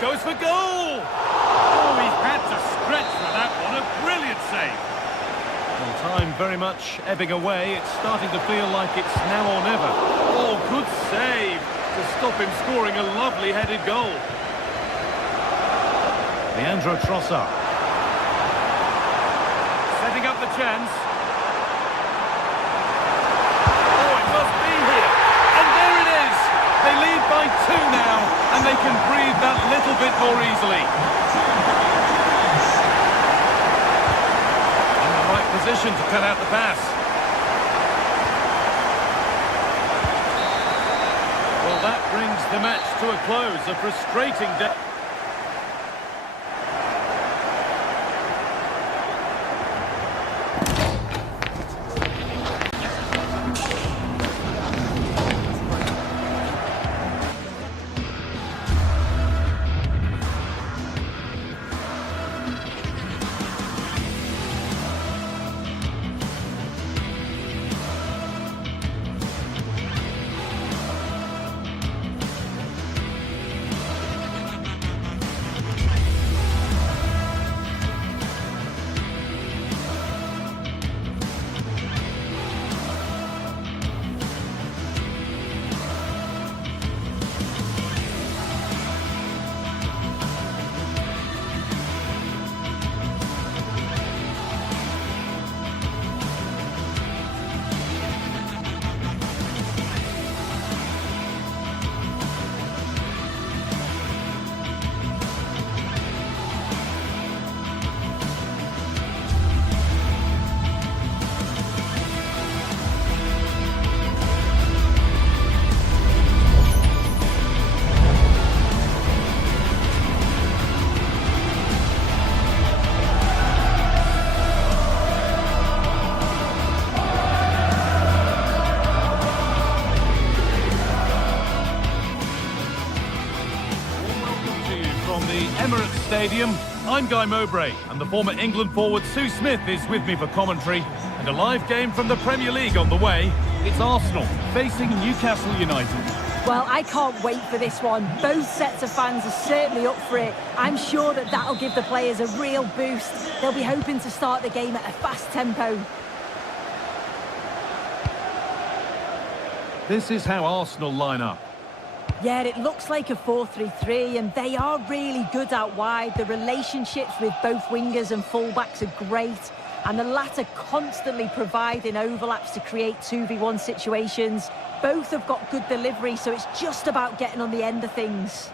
Goes for goal! Oh, he had to stretch for that one. A brilliant save. Well, time very much ebbing away. It's starting to feel like it's now or never. Oh, good save to stop him scoring a lovely headed goal. Leandro Trossard. Setting up the chance. They lead by 2 now, and they can breathe that little bit more easily. In the right position to cut out the pass. Well, that brings the match to a close. A frustrating day. Stadium. I'm Guy Mowbray, and the former England forward Sue Smith is with me for commentary. And a live game from the Premier League on the way. It's Arsenal facing Newcastle United. Well, I can't wait for this one. Both sets of fans are certainly up for it. I'm sure that that'll give the players a real boost. They'll be hoping to start the game at a fast tempo. This is how Arsenal line up. Yeah, it looks like a 4-3-3, and they are really good out wide. The relationships with both wingers and fullbacks are great, and the latter constantly providing overlaps to create 2v1 situations. Both have got good delivery, so it's just about getting on the end of things.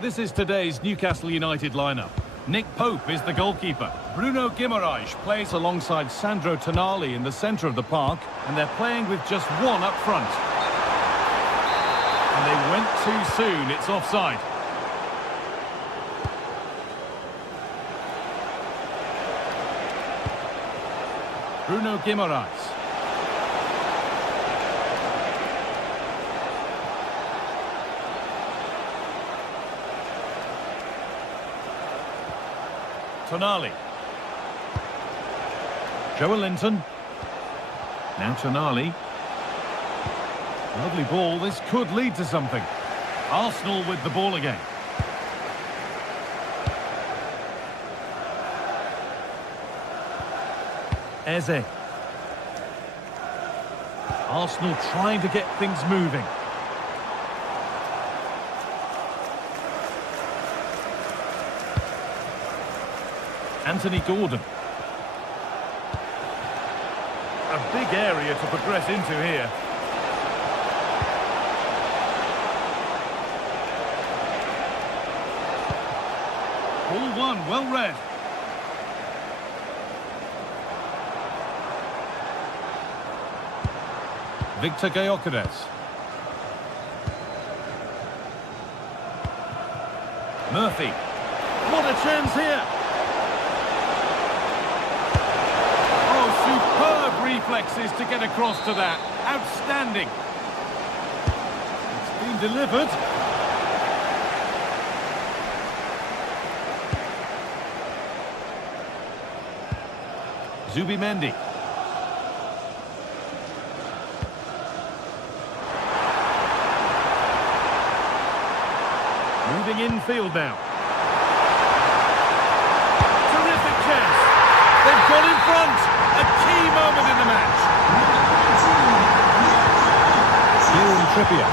This is today's Newcastle United lineup. Nick Pope is the goalkeeper. Bruno Guimaraes plays alongside Sandro Tonali in the centre of the park, and they're playing with just one up front. And they went too soon, it's offside. Bruno Guimaraes. Tonali. Joelinton. Now Tonali. Lovely ball. This could lead to something. Arsenal with the ball again. Eze. Arsenal trying to get things moving. Anthony Gordon. A big area to progress into here. Ball one, well read. Victor Gyökeres. Murphy. What a chance here. Superb reflexes to get across to that. Outstanding. It's been delivered. Zubimendi. Moving infield now. Terrific chance. They've got in front. A key moment in the match. Kieran Trippier.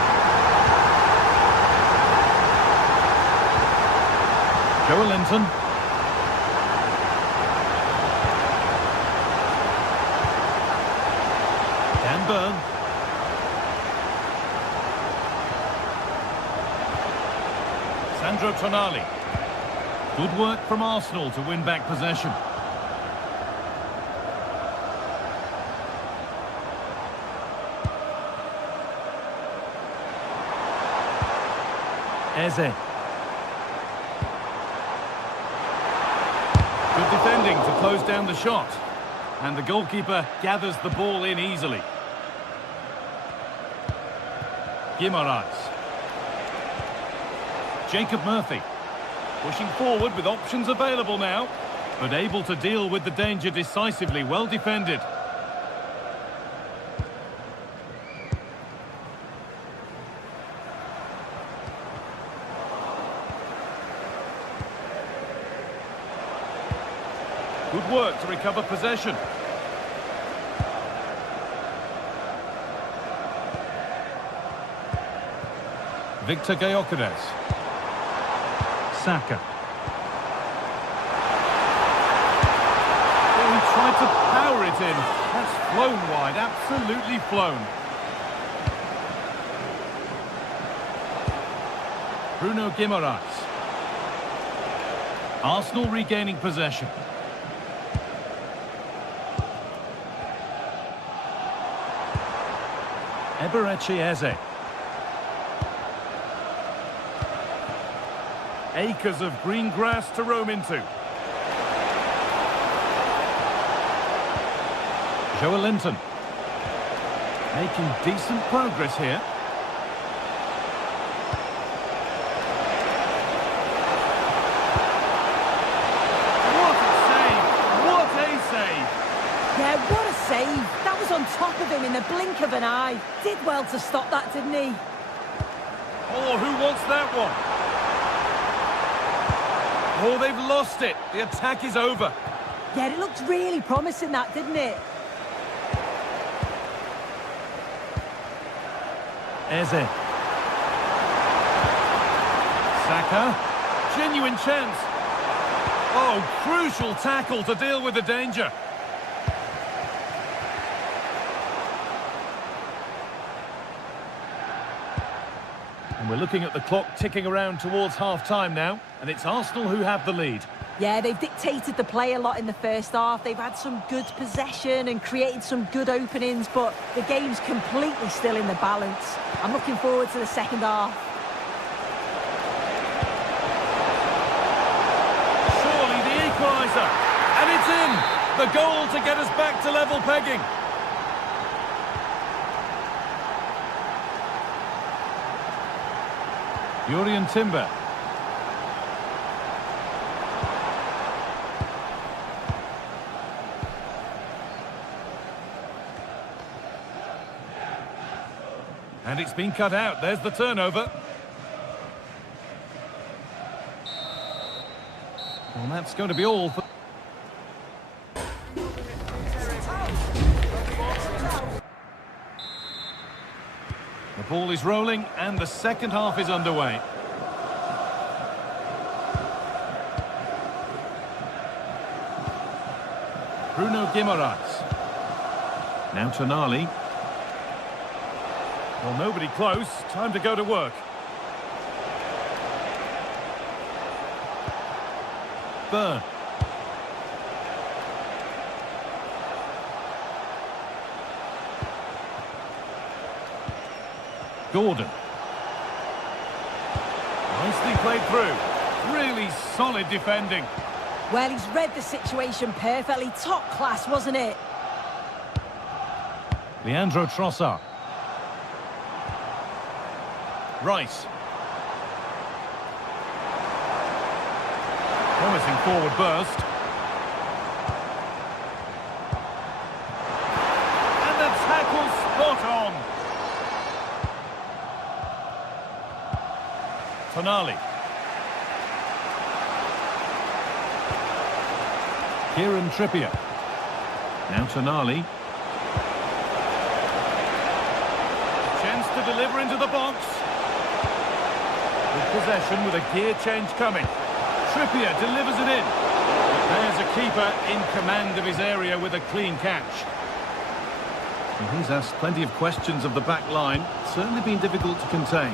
Joelinton. Dan Burn. Sandro Tonali. Good work from Arsenal to win back possession. Eze. Good defending to close down the shot. And the goalkeeper gathers the ball in easily. Guimaraes. Jacob Murphy. Pushing forward with options available now. But able to deal with the danger decisively. Well defended. Good work to recover possession. Victor Gyökeres. Saka. Oh, he tried to power it in. That's flown wide, absolutely flown. Bruno Guimaraes. Arsenal regaining possession. Eberechi Eze. Acres of green grass to roam into. Joelinton. Making decent progress here. What a save! What a save! Yeah, what a save. That was on top of him in the blink of an eye. Did well to stop that, didn't he? Oh, who wants that one? Oh, they've lost it. The attack is over. Yeah, it looked really promising, that, didn't it? Eze. Saka. Genuine chance. Oh, crucial tackle to deal with the danger. And we're looking at the clock ticking around towards half-time now, and it's Arsenal who have the lead. Yeah, they've dictated the play a lot in the first half. They've had some good possession and created some good openings, but the game's completely still in the balance. I'm looking forward to the second half. Surely the equaliser, and it's in! The goal to get us back to level pegging. Jurrien Timber. And it's been cut out. There's the turnover. Well, that's going to be all for... The ball is rolling and the second half is underway. Bruno Guimaraes. Now Tonali. Well, nobody close. Time to go to work. Burn. Gordon. Nicely played through. Really solid defending. Well, he's read the situation perfectly. Top class, wasn't it? Leandro Trossard. Rice. Promising forward burst. And the tackle spot on. Tonali. Kieran Trippier. Now Tonali. Chance to deliver into the box. With possession with a gear change coming. Trippier delivers it in. There's a keeper in command of his area with a clean catch. And he's asked plenty of questions of the back line. Certainly been difficult to contain.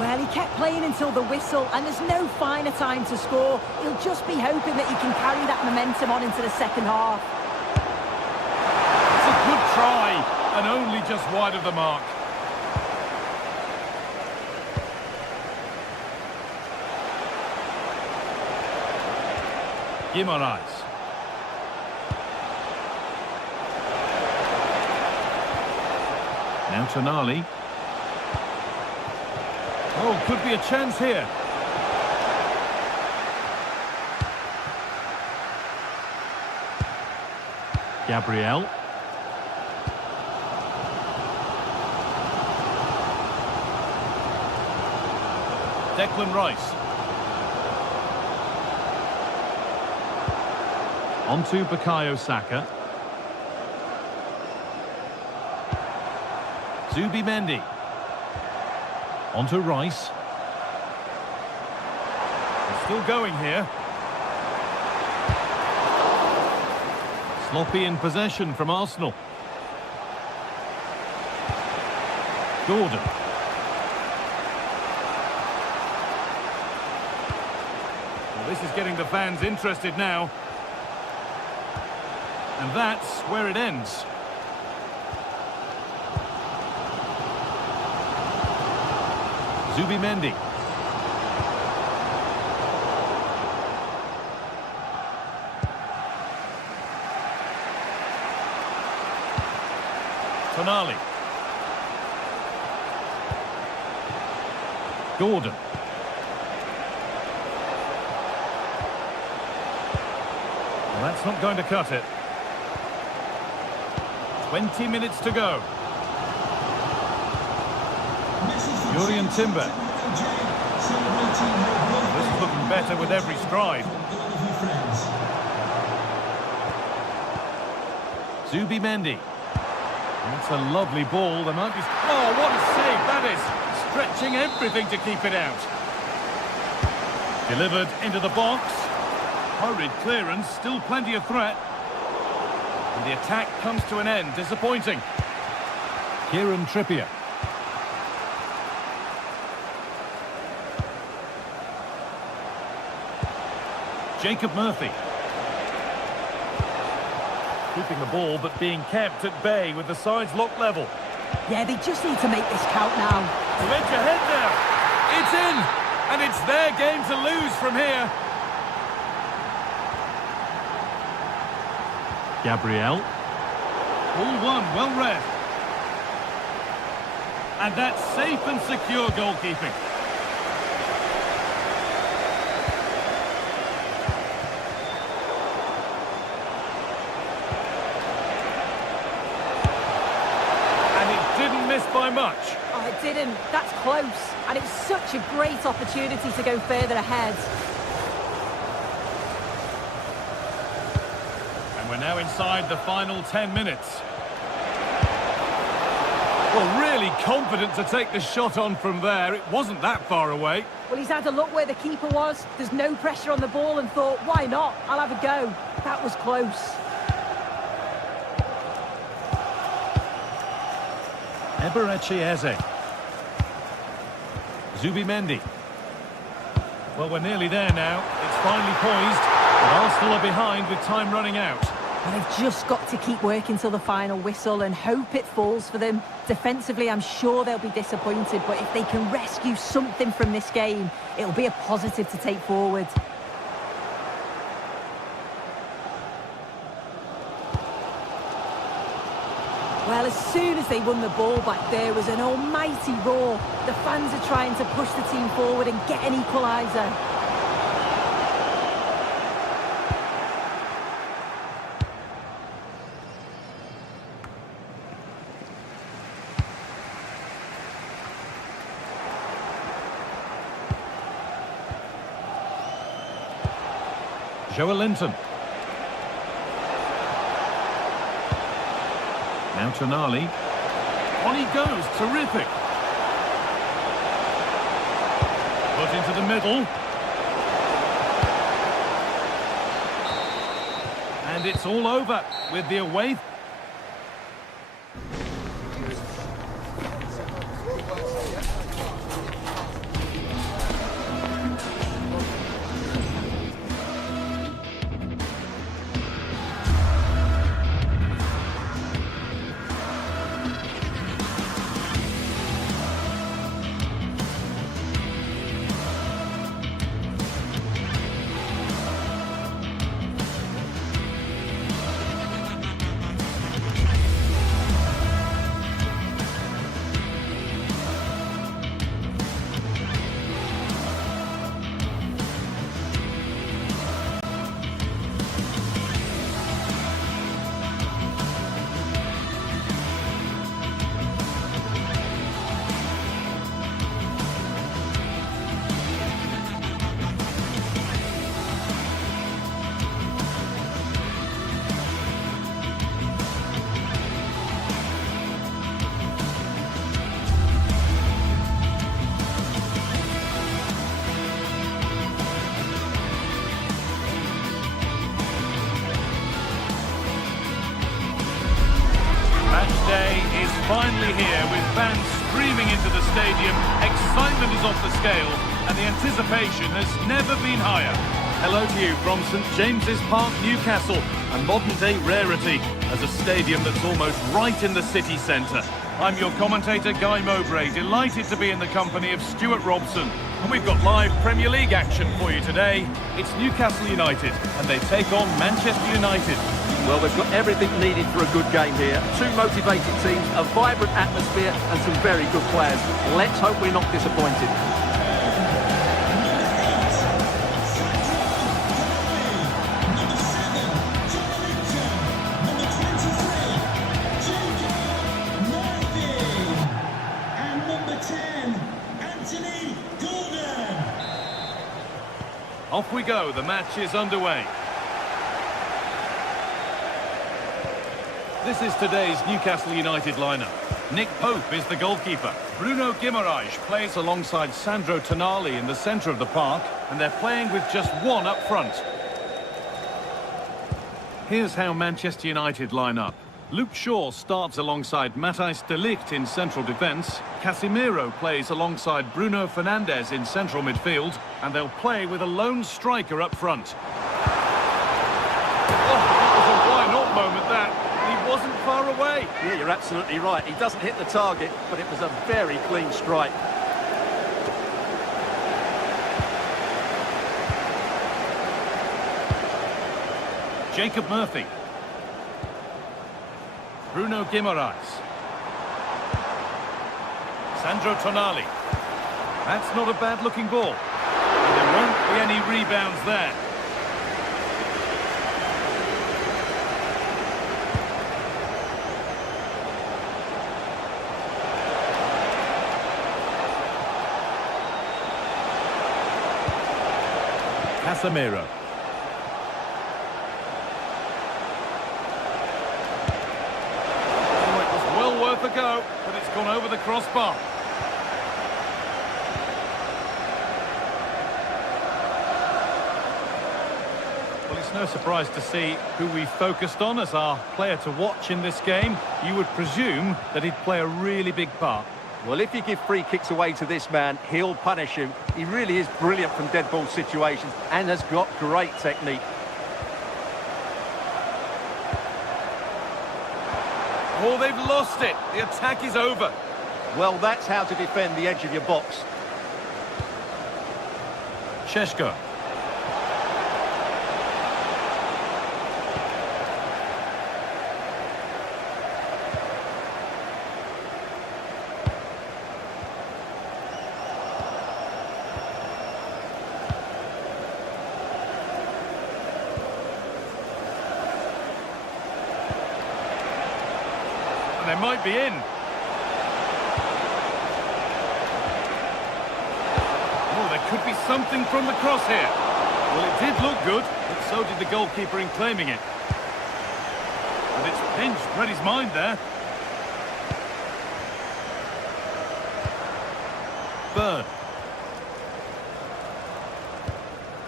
Well, he kept playing until the whistle, and there's no finer time to score. He'll just be hoping that he can carry that momentum on into the second half. It's a good try, and only just wide of the mark. Guimaraes. Now Tonali. Oh, could be a chance here. Gabriel. Declan Rice. Onto Bukayo Saka. Zubimendi. Onto Rice. It's still going here. Sloppy in possession from Arsenal. Gordon. Well, this is getting the fans interested now. And that's where it ends. Zubimendi. Tonali. Gordon. Well, that's not going to cut it. 20 minutes to go. Jurrien Timber. This is looking better with every stride. Zubimendi. That's a lovely ball. There might be... Oh, what a save that is! Stretching everything to keep it out. Delivered into the box. Hurried clearance, still plenty of threat. And the attack comes to an end. Disappointing. Kieran Trippier. Jacob Murphy. Keeping the ball, but being kept at bay with the sides locked level. Yeah, they just need to make this count now. To edge ahead now. It's in! And it's their game to lose from here. Gabriel. All one, well read. And that's safe and secure goalkeeping. Missed by much. Oh, it didn't. That's close. And it's such a great opportunity to go further ahead. And we're now inside the final 10 minutes. Well, really confident to take the shot on from there. It wasn't that far away. Well, he's had a look where the keeper was. There's no pressure on the ball and thought, why not? I'll have a go. That was close. Eberechi Eze. Zubimendi. Well, we're nearly there now. It's finally poised, but Arsenal are behind with time running out. And they've just got to keep working till the final whistle and hope it falls for them. Defensively, I'm sure they'll be disappointed, but if they can rescue something from this game, it'll be a positive to take forward. Well, as soon as they won the ball back, there was an almighty roar. The fans are trying to push the team forward and get an equaliser. Joe Linton. Now Tonali. On he goes, terrific. Put into the middle. And it's all over with the away. Finally here, with fans streaming into the stadium, excitement is off the scale, and the anticipation has never been higher. Hello to you from St James's Park, Newcastle, a modern-day rarity as a stadium that's almost right in the city centre. I'm your commentator, Guy Mowbray, delighted to be in the company of Stuart Robson. And we've got live Premier League action for you today. It's Newcastle United, and they take on Manchester United. Well, they've got everything needed for a good game here. Two motivated teams, a vibrant atmosphere and some very good players. Let's hope we're not disappointed. Off we go, the match is underway. This is today's Newcastle United lineup. Nick Pope is the goalkeeper. Bruno Guimaraes plays alongside Sandro Tonali in the centre of the park, and they're playing with just one up front. Here's how Manchester United line up. Luke Shaw starts alongside Matthijs de Ligt in central defence. Casemiro plays alongside Bruno Fernandes in central midfield, and they'll play with a lone striker up front. Oh, that was a why-not moment, that. He wasn't far away. Yeah, you're absolutely right. He doesn't hit the target, but it was a very clean strike. Jacob Murphy. Bruno Guimaraes. Sandro Tonali. That's not a bad-looking ball. And there won't be any rebounds there. Casemiro. Oh, it was well worth a go, but it's gone over the crossbar. Well, it's no surprise to see who we focused on as our player to watch in this game. You would presume that he'd play a really big part. Well, if you give free kicks away to this man, he'll punish you. He really is brilliant from dead ball situations and has got great technique. Oh, they've lost it. The attack is over. Well, that's how to defend the edge of your box. Šeško. And they might be in. Oh, there could be something from the cross here. Well, it did look good, but so did the goalkeeper in claiming it. And it's pinched Reddy's mind there. Bird.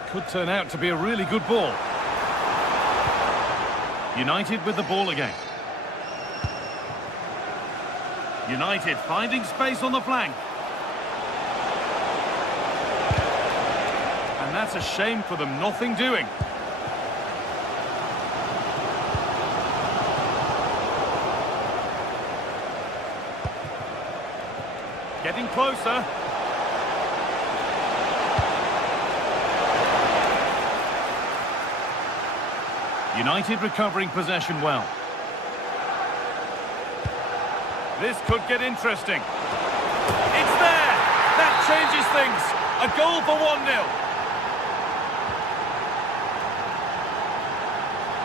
Could turn out to be a really good ball. United with the ball again. United finding space on the flank. And that's a shame for them, nothing doing. Getting closer. United recovering possession well. This could get interesting. It's there! That changes things. A goal for 1-0.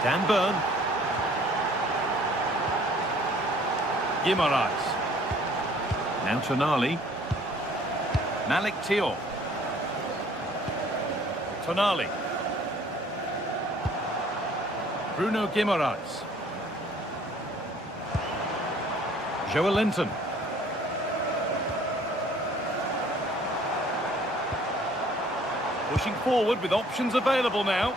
Dan Burn. Guimaraes. Now Tonali. Malik Thiaw. Tonali. Bruno Guimaraes. Joe Linton. Pushing forward with options available now.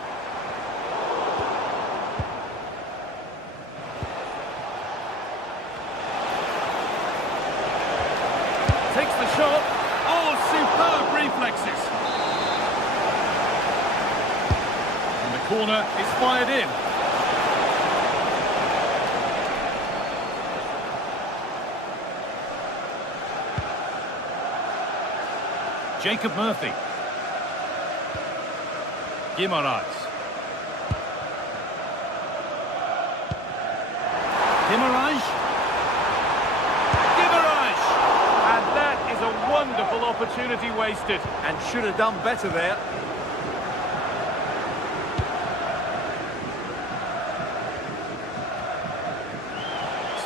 Takes the shot. Oh, superb reflexes. And the corner is fired in. Jacob Murphy. Guimaraes. Guimaraes. Guimaraes! And that is a wonderful opportunity wasted. And should have done better there.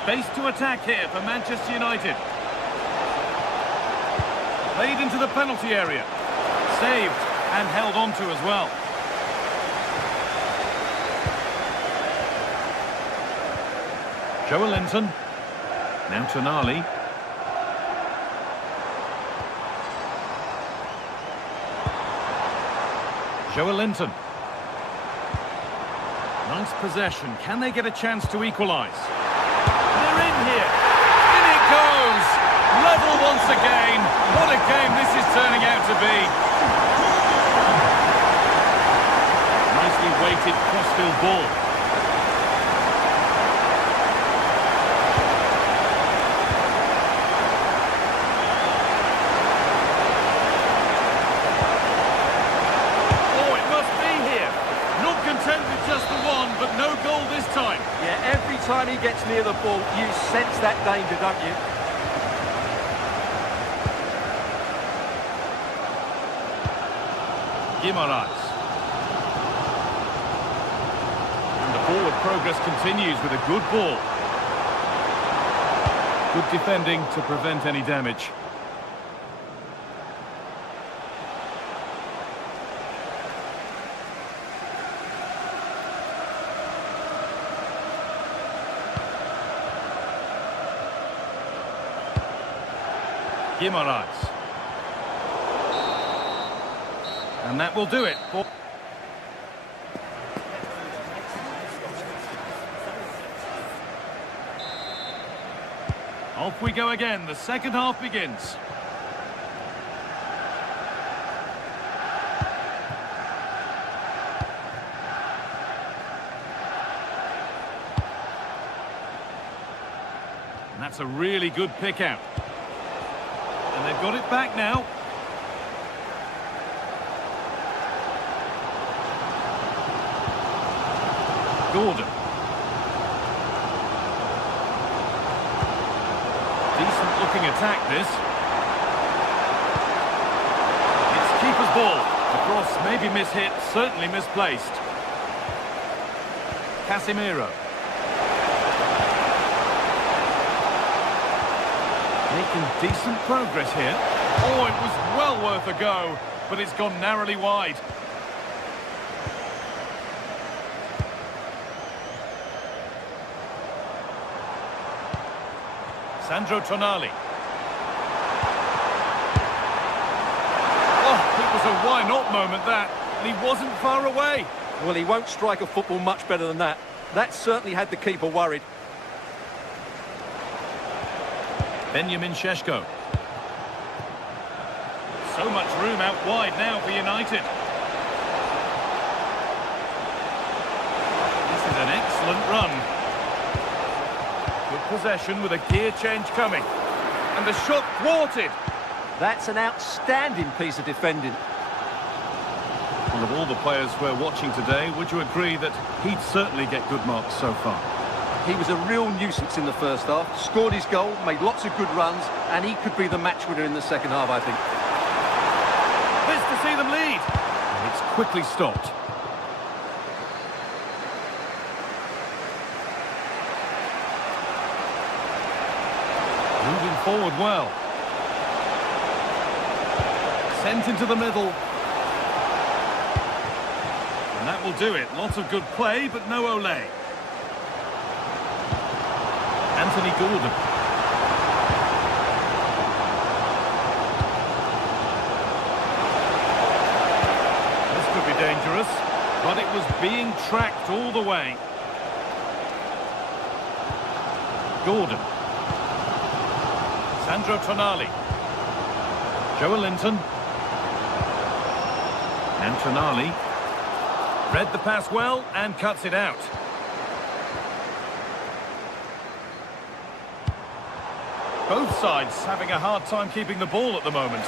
Space to attack here for Manchester United. Played into the penalty area. Saved and held on to as well. Joelinton. Now Tonali. Joelinton. Nice possession. Can they get a chance to equalise? They're in here. In it goes. Level once again. What a game this is turning out to be. Nicely weighted crossfield ball. Just the one, but no goal this time. Yeah, every time he gets near the ball, you sense that danger, don't you? Guimaraes. And the forward progress continues with a good ball. Good defending to prevent any damage. Guimaraes. And that will do it. Off we go again. The second half begins. And that's a really good pick out. And they've got it back now. Gordon. Decent looking attack this. It's keeper's ball. The cross maybe mishit, certainly misplaced. Casemiro. Making decent progress here. Oh, it was well worth a go, but it's gone narrowly wide. Sandro Tonali. Oh, it was a why not moment that, and he wasn't far away. Well, he won't strike a football much better than that. That certainly had the keeper worried. Benjamin Šeško. So much room out wide now for United. This is an excellent run. Good possession with a gear change coming. And the shot thwarted. That's an outstanding piece of defending. Well, of all the players we're watching today, would you agree that he'd certainly get good marks so far? He was a real nuisance in the first half, scored his goal, made lots of good runs, and he could be the match winner in the second half, I think. This to see them lead. And it's quickly stopped. Moving forward well. Sent into the middle. And that will do it. Lots of good play, but no Ole. Anthony Gordon. This could be dangerous, but it was being tracked all the way. Gordon. Sandro Tonali. Joelinton. And Tonali. Read the pass well and cuts it out. Both sides having a hard time keeping the ball at the moment.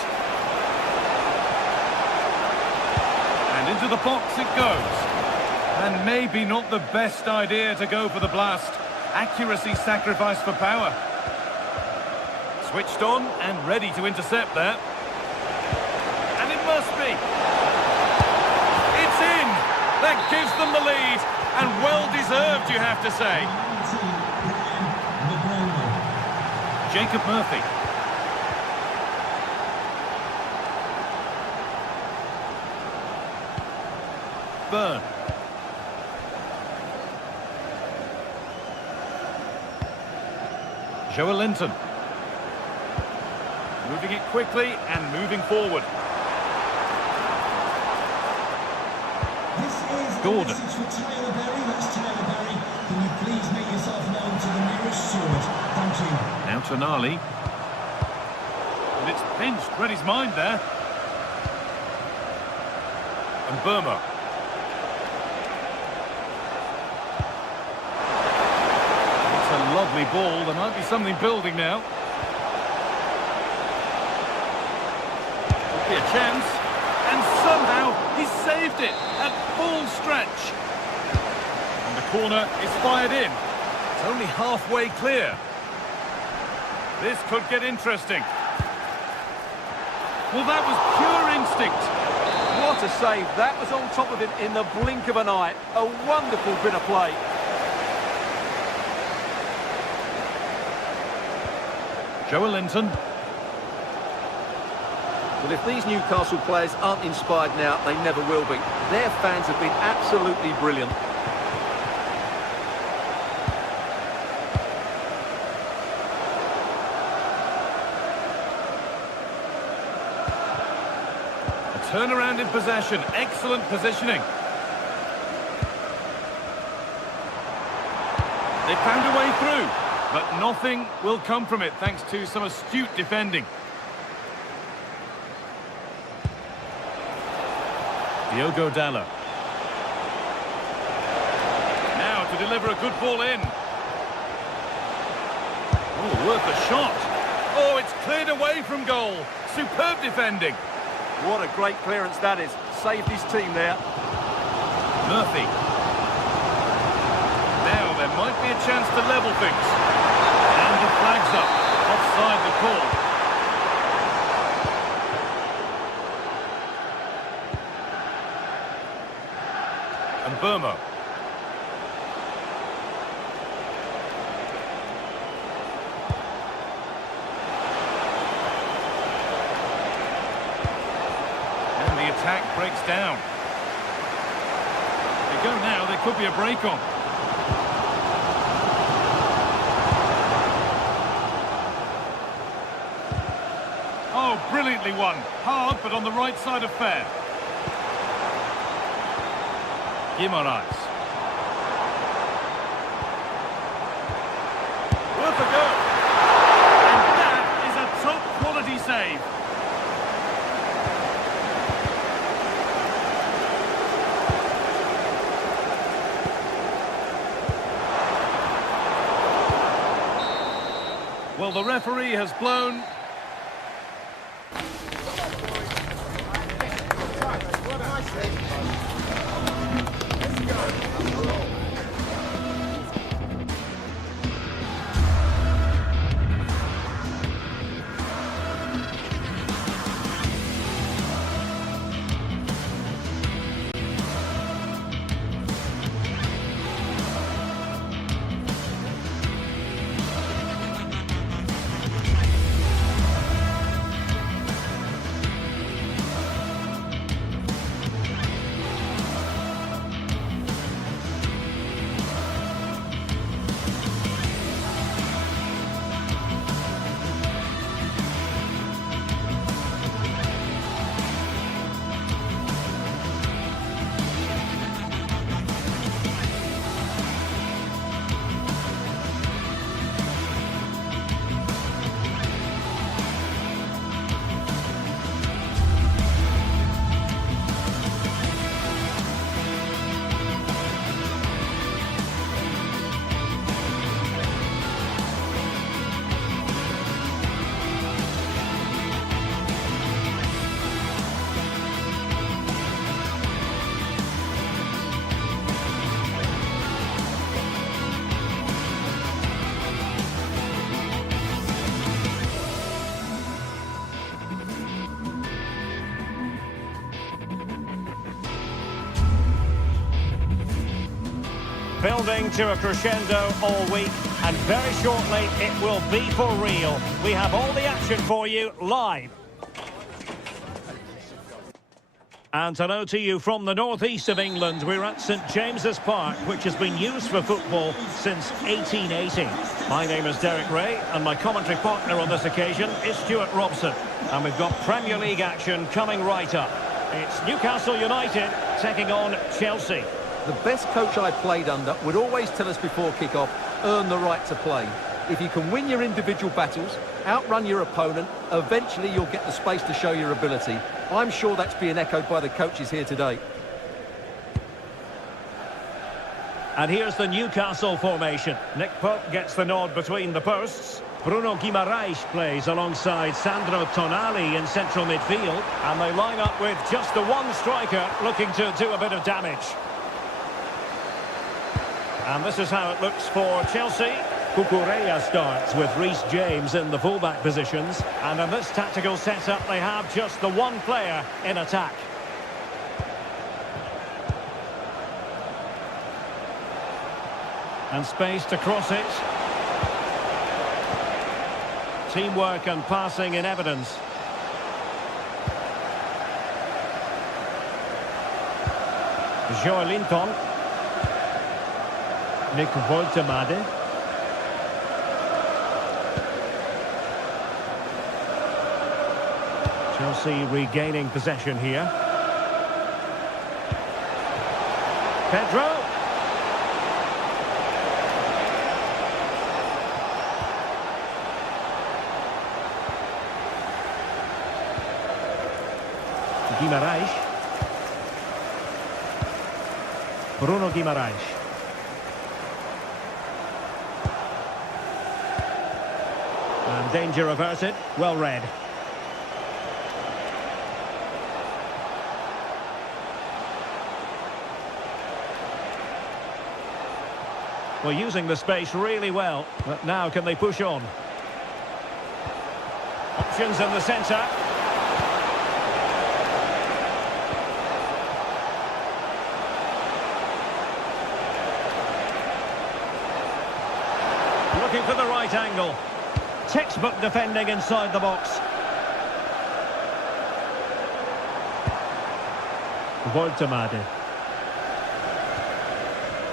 And into the box it goes. And maybe not the best idea to go for the blast. Accuracy sacrificed for power. Switched on and ready to intercept there. And it must be. It's in. That gives them the lead. And well deserved, you have to say. Jacob Murphy. Burn. Linton. Moving it quickly and moving forward. Gordon. Can you please make yourself known to the nearest steward? Thank you. Now to Nali. And it's pinched, read his mind there. And Burma. It's a lovely ball. There might be something building now. Could be a chance. And somehow he saved it at full stretch. And the corner is fired in. It's only halfway clear. This could get interesting. Well, that was pure instinct. What a save. That was on top of him in the blink of an eye. A wonderful bit of play. Linton. Well, if these Newcastle players aren't inspired now, they never will be. Their fans have been absolutely brilliant. Turnaround in possession, excellent positioning. They found a way through, but nothing will come from it thanks to some astute defending. Diogo Dallo. Now to deliver a good ball in. Oh, worth a shot. Oh, it's cleared away from goal. Superb defending. What a great clearance that is. Saved his team there. Murphy. Now there might be a chance to level things. And the flag's up. Offside the call. And Burma. Attack breaks down. They go now, there could be a break on. Oh, brilliantly won. Hard, but on the right side of fair. Guimaraes. Worth a go. And that is a top quality save. Well, the referee has blown. Building to a crescendo all week, and very shortly it will be for real. We have all the action for you live. And hello to you from the northeast of England. We're at St James's Park, which has been used for football since 1880. My name is Derek Ray, and my commentary partner on this occasion is Stuart Robson. And we've got Premier League action coming right up. It's Newcastle United taking on Chelsea. The best coach I played under would always tell us before kick-off, earn the right to play. If you can win your individual battles, outrun your opponent, eventually you'll get the space to show your ability. I'm sure that's being echoed by the coaches here today. And here's the Newcastle formation. Nick Pope gets the nod between the posts. Bruno Guimaraes plays alongside Sandro Tonali in central midfield. And they line up with just the one striker looking to do a bit of damage. And this is how it looks for Chelsea. Cucurella starts with Reece James in the fullback positions. And in this tactical setup, they have just the one player in attack. And space to cross it. Teamwork and passing in evidence. Joelinton. Nick Woltemade. Chelsea regaining possession here. Pedro. Guimaraes. Bruno Guimaraes. And danger averted. Well read. Well, using the space really well, but now can they push on? Options in the centre. Looking for the right angle. Textbook defending inside the box. Woltemade.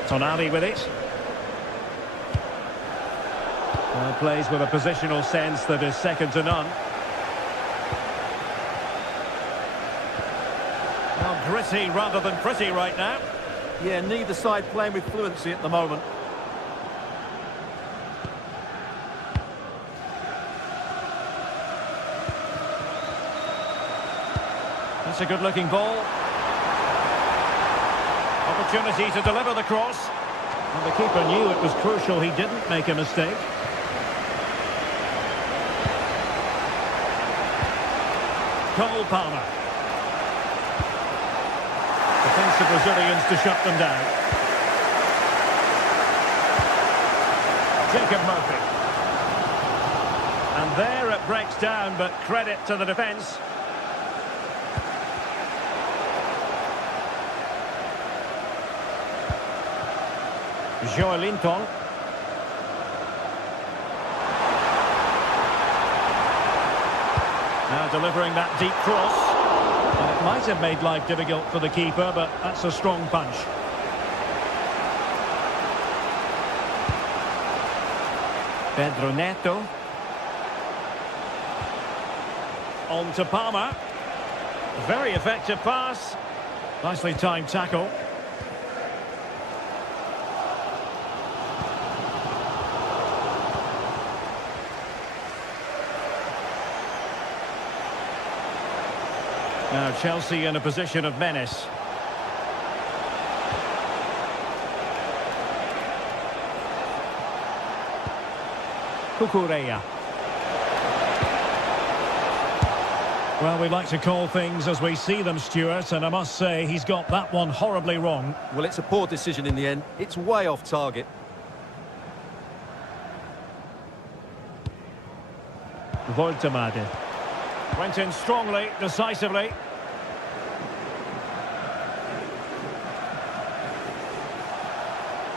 Tonali with it. Well, plays with a positional sense that is second to none. Well, gritty rather than pretty right now. Yeah, neither side playing with fluency at the moment. That's a good-looking ball. Opportunity to deliver the cross. And the keeper knew it was crucial he didn't make a mistake. Cole Palmer. Defensive Brazilians to shut them down. Jacob Murphy. And there it breaks down, but credit to the defence. Joelinton. Now delivering that deep cross. And it might have made life difficult for the keeper, but that's a strong punch. Pedro Neto. On to Palmer. Very effective pass. Nicely timed tackle. Now Chelsea in a position of menace. Cucurella. Well, we like to call things as we see them, Stuart, and I must say he's got that one horribly wrong. Well, it's a poor decision in the end. It's way off target. Woltemade. Went in strongly, decisively.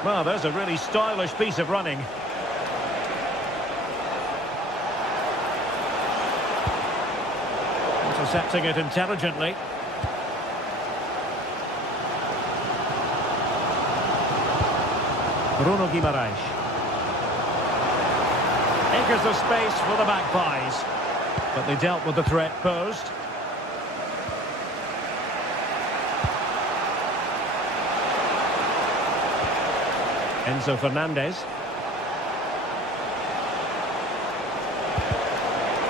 Well, there's a really stylish piece of running. Intercepting it intelligently. Bruno Guimaraes. Acres of space for the Magpies. But they dealt with the threat posed. Enzo Fernandez.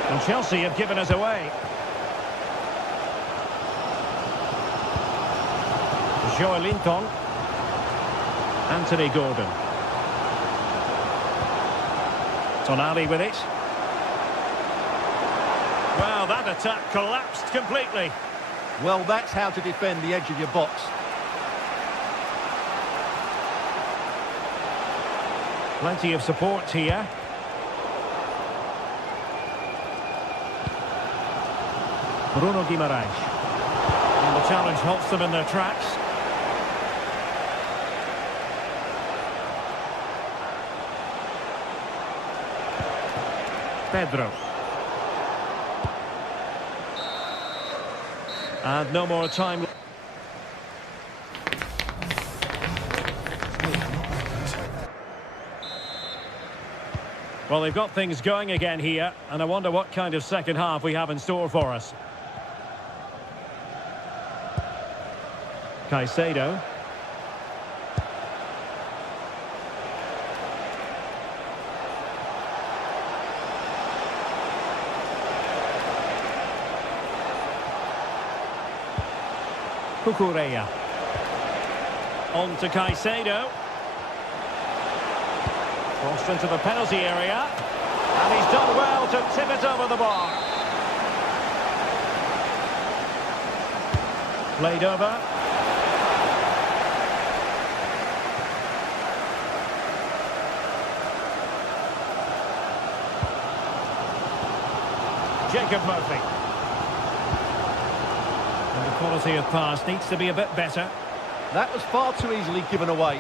And Chelsea have given us away. Joelinton. Anthony Gordon. Tonali with it. Well, that attack collapsed completely. Well, that's how to defend the edge of your box. Plenty of support here. Bruno Guimaraes. And the challenge halts them in their tracks. Pedro. And no more time. Well, they've got things going again here, and I wonder what kind of second half we have in store for us. Caicedo. Cucurella. On to Caicedo. Crossed into the penalty area. And he's done well to tip it over the bar. Played over. Jacob Murphy. And the quality of pass needs to be a bit better. That was far too easily given away.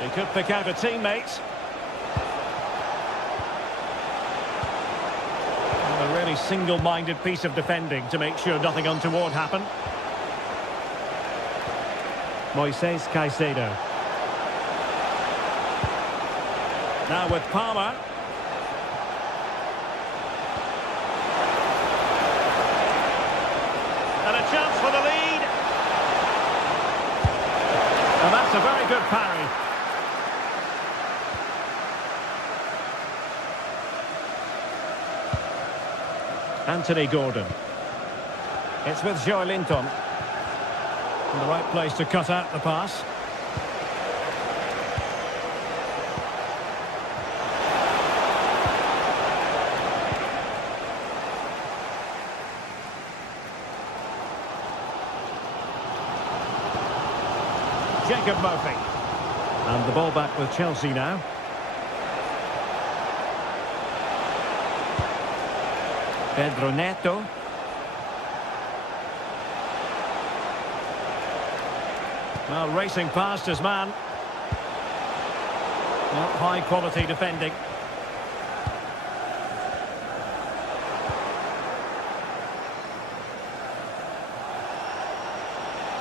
He could pick out a teammate. And a really single-minded piece of defending to make sure nothing untoward happened. Moises Caicedo. Now with Palmer. And a chance for the lead. And that's a very good parry. Anthony Gordon. It's with Joelinton. In the right place to cut out the pass. Jacob Murphy. And the ball back with Chelsea now. Pedro Neto. Well, racing past his man. Well, high quality defending.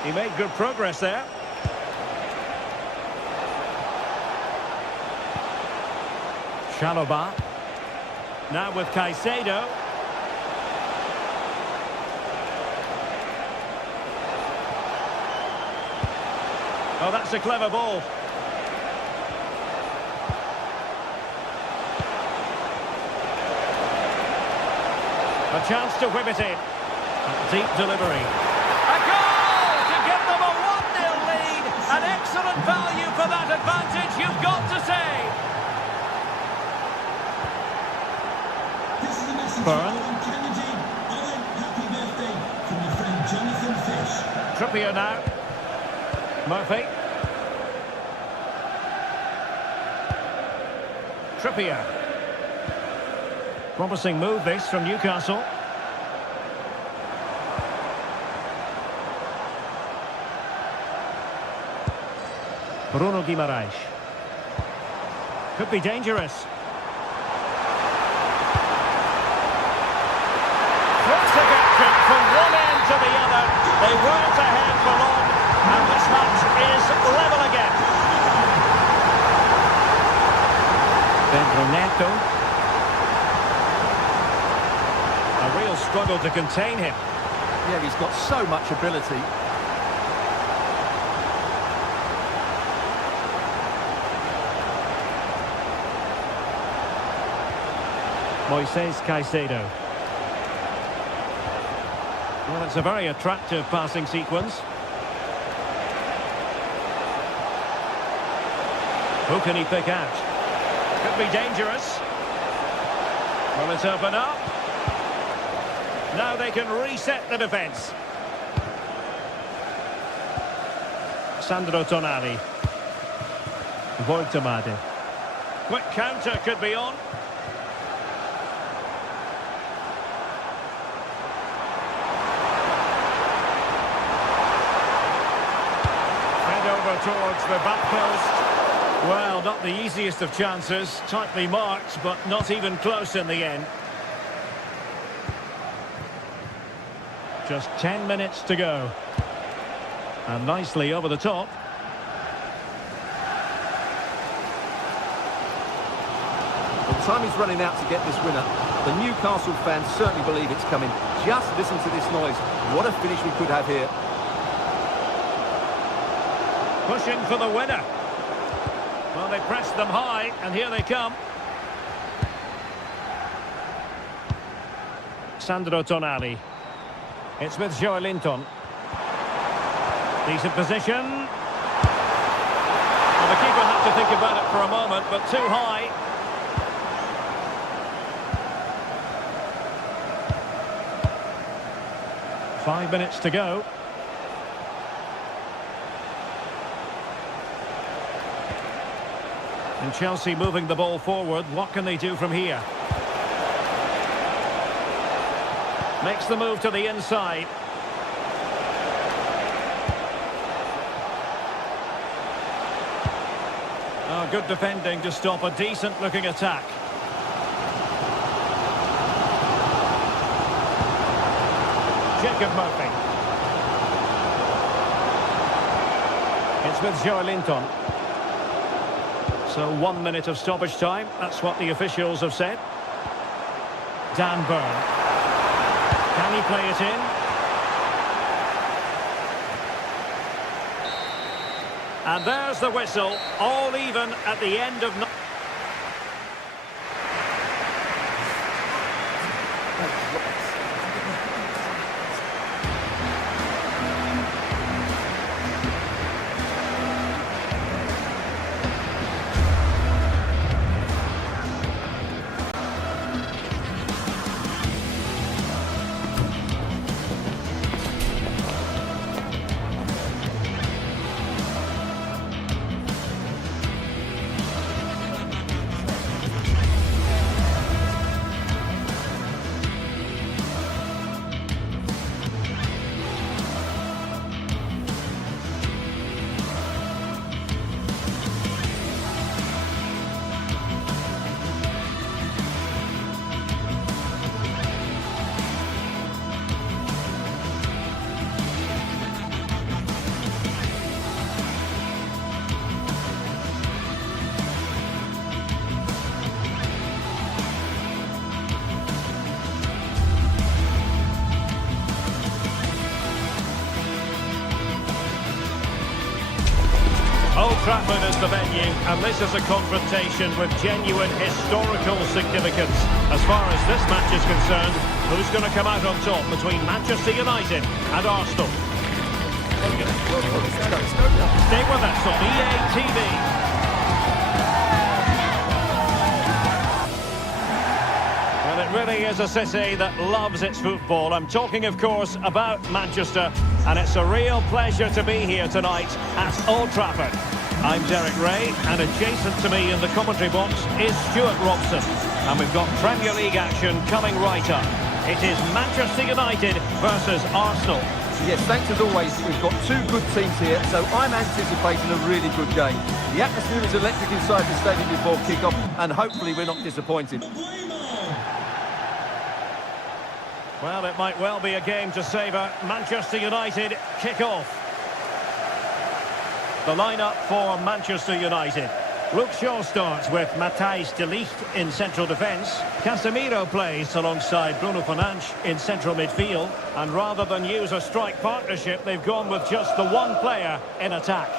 He made good progress there. Chalobah. Now with Caicedo. Oh, that's a clever ball. A chance to whip it in. Deep delivery. A goal to give them a 1-0 lead. An excellent value for that advantage, you've got to say. This is a message Burn. from Kennedy. Owen, happy birthday from your friend Jonathan Fish. Trippier now. Murphy. Trippier. Promising move this from Newcastle. Bruno Guimaraes. Could be dangerous. Classic action from one end to the other. They weren't ahead for Neto. A real struggle to contain him. Yeah, he's got so much ability. Moises Caicedo. Well, it's a very attractive passing sequence. Who can he pick out? Could be dangerous. Will it open up? Now they can reset the defence. Sandro Tonali. Voltemade. Quick counter could be on. Towards the back post. Well, not the easiest of chances. Tightly marked, but not even close in the end. Just 10 minutes to go. And nicely over the top. Well, time is running out to get this winner. The Newcastle fans certainly believe it's coming. Just listen to this noise. What a finish we could have here. Pushing for the winner. Well, they pressed them high, and here they come. Sandro Tonali. It's with Joelinton. Decent position. Well, the keeper had to think about it for a moment, but too high. Five minutes to go. And Chelsea moving the ball forward. What can they do from here? Makes the move to the inside. Oh, good defending to stop a decent-looking attack. Jacob Murphy. It's with Joelinton. So 1 minute of stoppage time. That's what the officials have said. Dan Burn. Can he play it in? And there's the whistle. All even at the end of... Old Trafford is the venue, and this is a confrontation with genuine historical significance. As far as this match is concerned, who's going to come out on top between Manchester United and Arsenal? Stay with us on EA TV. Well, it really is a city that loves its football. I'm talking, of course, about Manchester, and it's a real pleasure to be here tonight at Old Trafford. I'm Derek Ray, and adjacent to me in the commentary box is Stuart Robson. And we've got Premier League action coming right up. It is Manchester United versus Arsenal. Yes, thanks as always. We've got two good teams here, so I'm anticipating a really good game. The atmosphere is electric inside the stadium before kick-off, and hopefully we're not disappointed. Well, it might well be a game to savour. Manchester United kick off. The lineup for Manchester United. Luke Shaw starts with Matthijs de Ligt in central defence. Casemiro plays alongside Bruno Fernandes in central midfield. And rather than use a strike partnership, they've gone with just the one player in attack.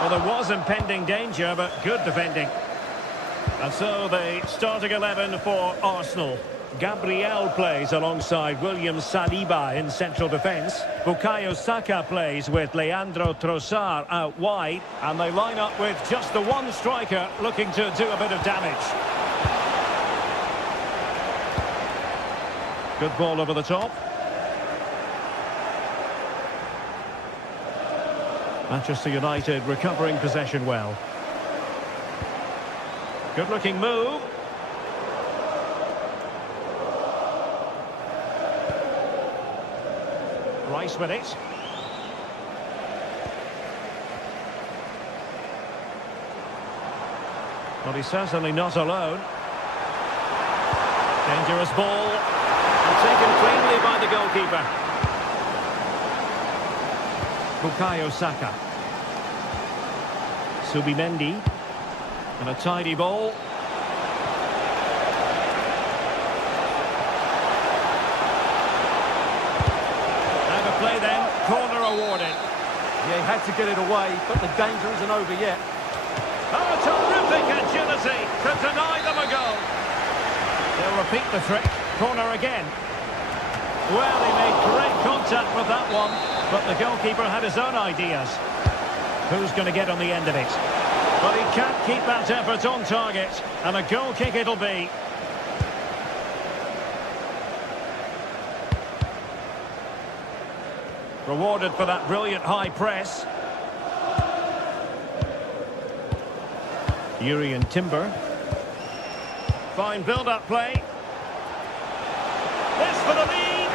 Well, there was impending danger, but good defending. And so the starting 11 for Arsenal. Gabriel plays alongside William Saliba in central defence. Bukayo Saka plays with Leandro Trossard out wide. And they line up with just the one striker looking to do a bit of damage. Good ball over the top. Manchester United recovering possession well. Good looking move. Rice with it. Well, he's certainly not alone. Dangerous ball. And taken cleanly by the goalkeeper. Bukayo Saka. Subimendi. And a tidy ball. Play then, corner awarded. Yeah, he had to get it away, but the danger isn't over yet. Oh, terrific agility to deny them a goal. They'll repeat the trick. Corner again. Well, he made great contact with that one, but the goalkeeper had his own ideas. Who's going to get on the end of it? But he can't keep that effort on target, and a goal kick it'll be. Rewarded for that brilliant high press. Yuri Timber. Fine build-up play. This for the lead.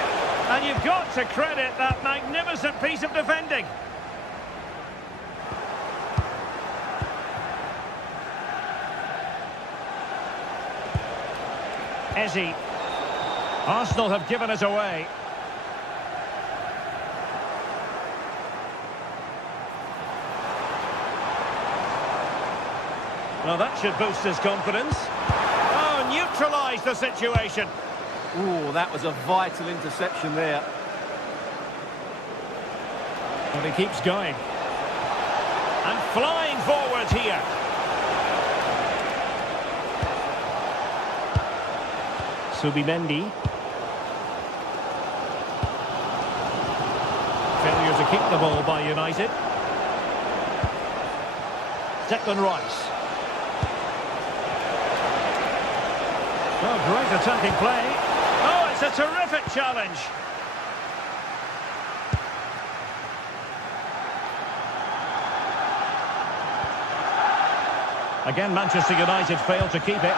And you've got to credit that magnificent piece of defending. Eze. Arsenal have given it away. Well, that should boost his confidence. Oh, neutralise the situation. Ooh, that was a vital interception there. And he keeps going. And flying forward here. Subimendi. Failure to keep the ball by United. Declan Rice. Oh, great attacking play. Oh, it's a terrific challenge. Again, Manchester United failed to keep it.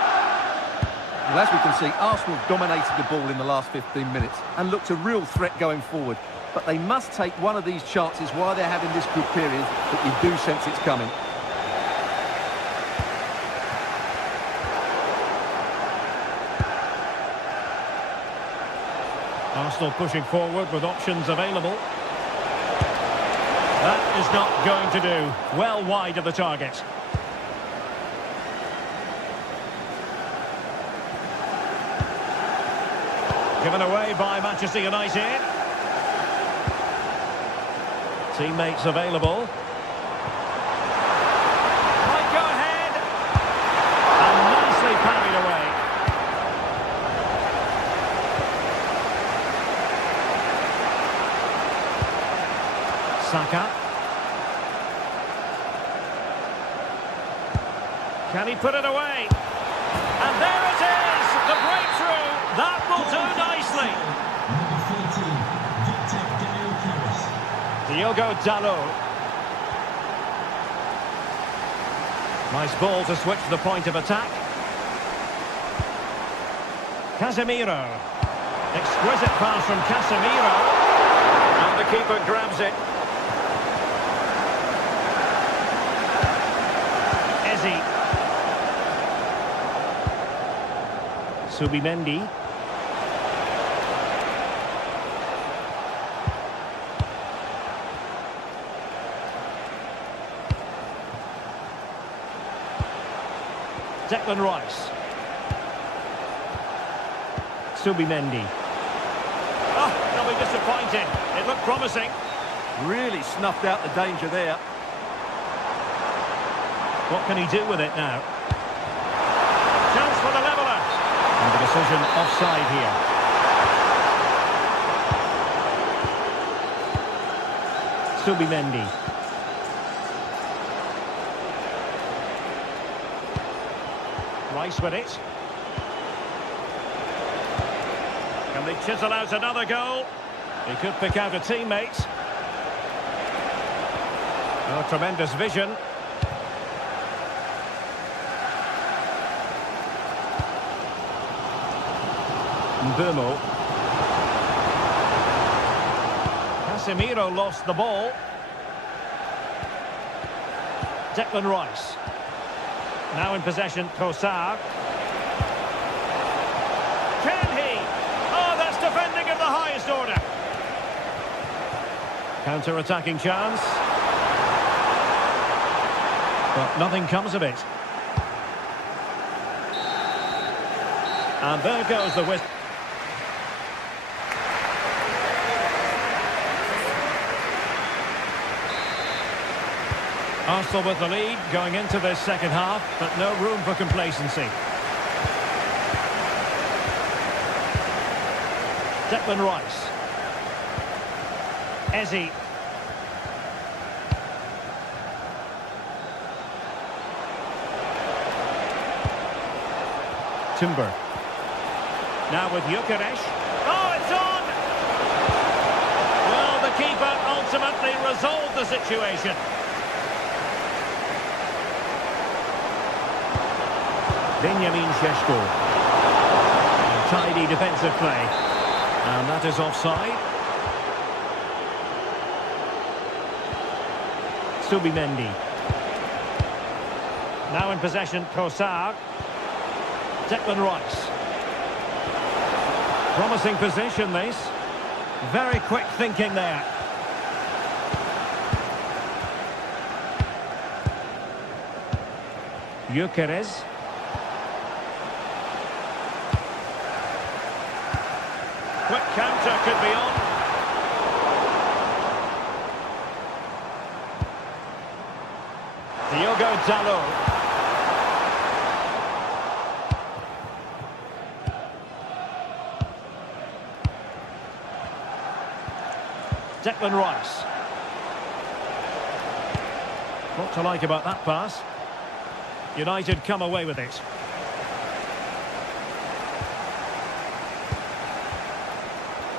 Well, as we can see, Arsenal dominated the ball in the last 15 minutes and looked a real threat going forward. But they must take one of these chances while they're having this good period that you do sense it's coming. Arsenal pushing forward with options available. That is not going to do. Well wide of the target. Given away by Manchester United. Teammates available. Might go ahead. And nicely parried away. Saka. Can he put it away? And there it is! The breakthrough! That will do nicely! Diogo Dalot. Nice ball to switch the point of attack. Casemiro. Exquisite pass from Casemiro. And the keeper grabs it. Subimendi. Declan Rice. Subimendi. Oh, they'll be disappointed. It looked promising. Really snuffed out the danger there. What can he do with it now? Chance for the leveller. And the decision offside here. Subimendi. Rice with it. Can they chisel out another goal? He could pick out a teammate. Oh, tremendous vision. Mbumo. Casemiro lost the ball. Declan Rice. Now in possession, Trossard. Can he? Oh, that's defending of the highest order. Counter-attacking chance. But nothing comes of it. And there goes the whistle. Arsenal with the lead going into this second half, but no room for complacency. Declan Rice. Eze. Timber. Now with Gyökeres. Oh, it's on! Well, the keeper ultimately resolved the situation. Benjamin Šeško. Tidy defensive play. And that is offside. Subimendi. Now in possession, Trossard. Declan Rice. Promising position, this. Very quick thinking there. Gyökeres. Quick counter could be on. Diogo Dalot. Declan Rice. What to like about that pass? United come away with it.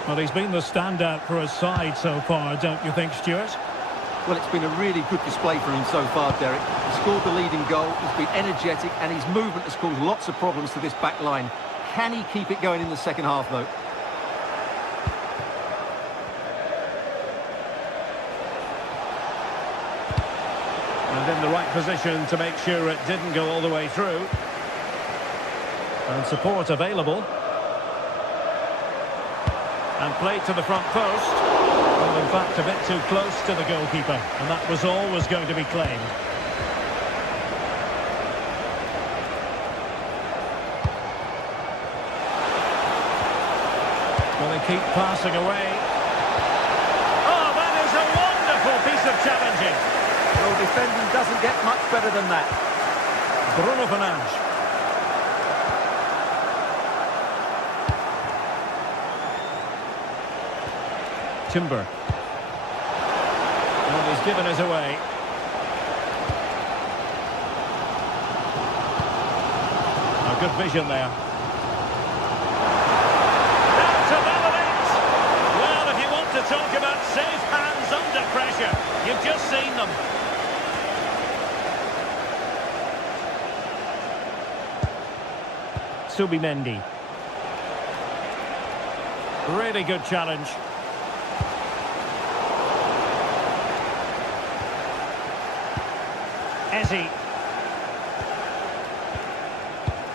Well, he's been the standout for his side so far, don't you think, Stuart? Well, it's been a really good display for him so far, Derek. He scored the leading goal, he's been energetic, and his movement has caused lots of problems to this back line. Can he keep it going in the second half, though? And in the right position to make sure it didn't go all the way through. And support available. And played to the front post. Well, in fact, a bit too close to the goalkeeper. And that was always going to be claimed. Well, they keep passing away. Oh, that is a wonderful piece of challenging. Well, defending doesn't get much better than that. Bruno Fernandes. Timber. And he's given us away. A good vision there. Down to level it. Well, if you want to talk about safe hands under pressure, you've just seen them. Subimendi. Really good challenge. Eze.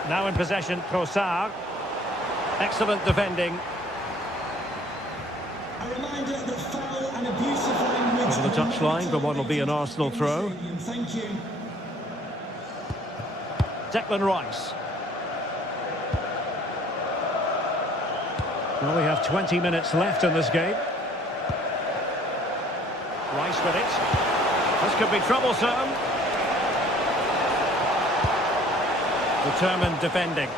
Now in possession, Trossard. Excellent defending. A reminder that foul and abusive language... On the touchline for what will be an Arsenal throw. Thank you. Declan Rice. Well, we have 20 minutes left in this game. Rice with it. This could be troublesome. Determined defending.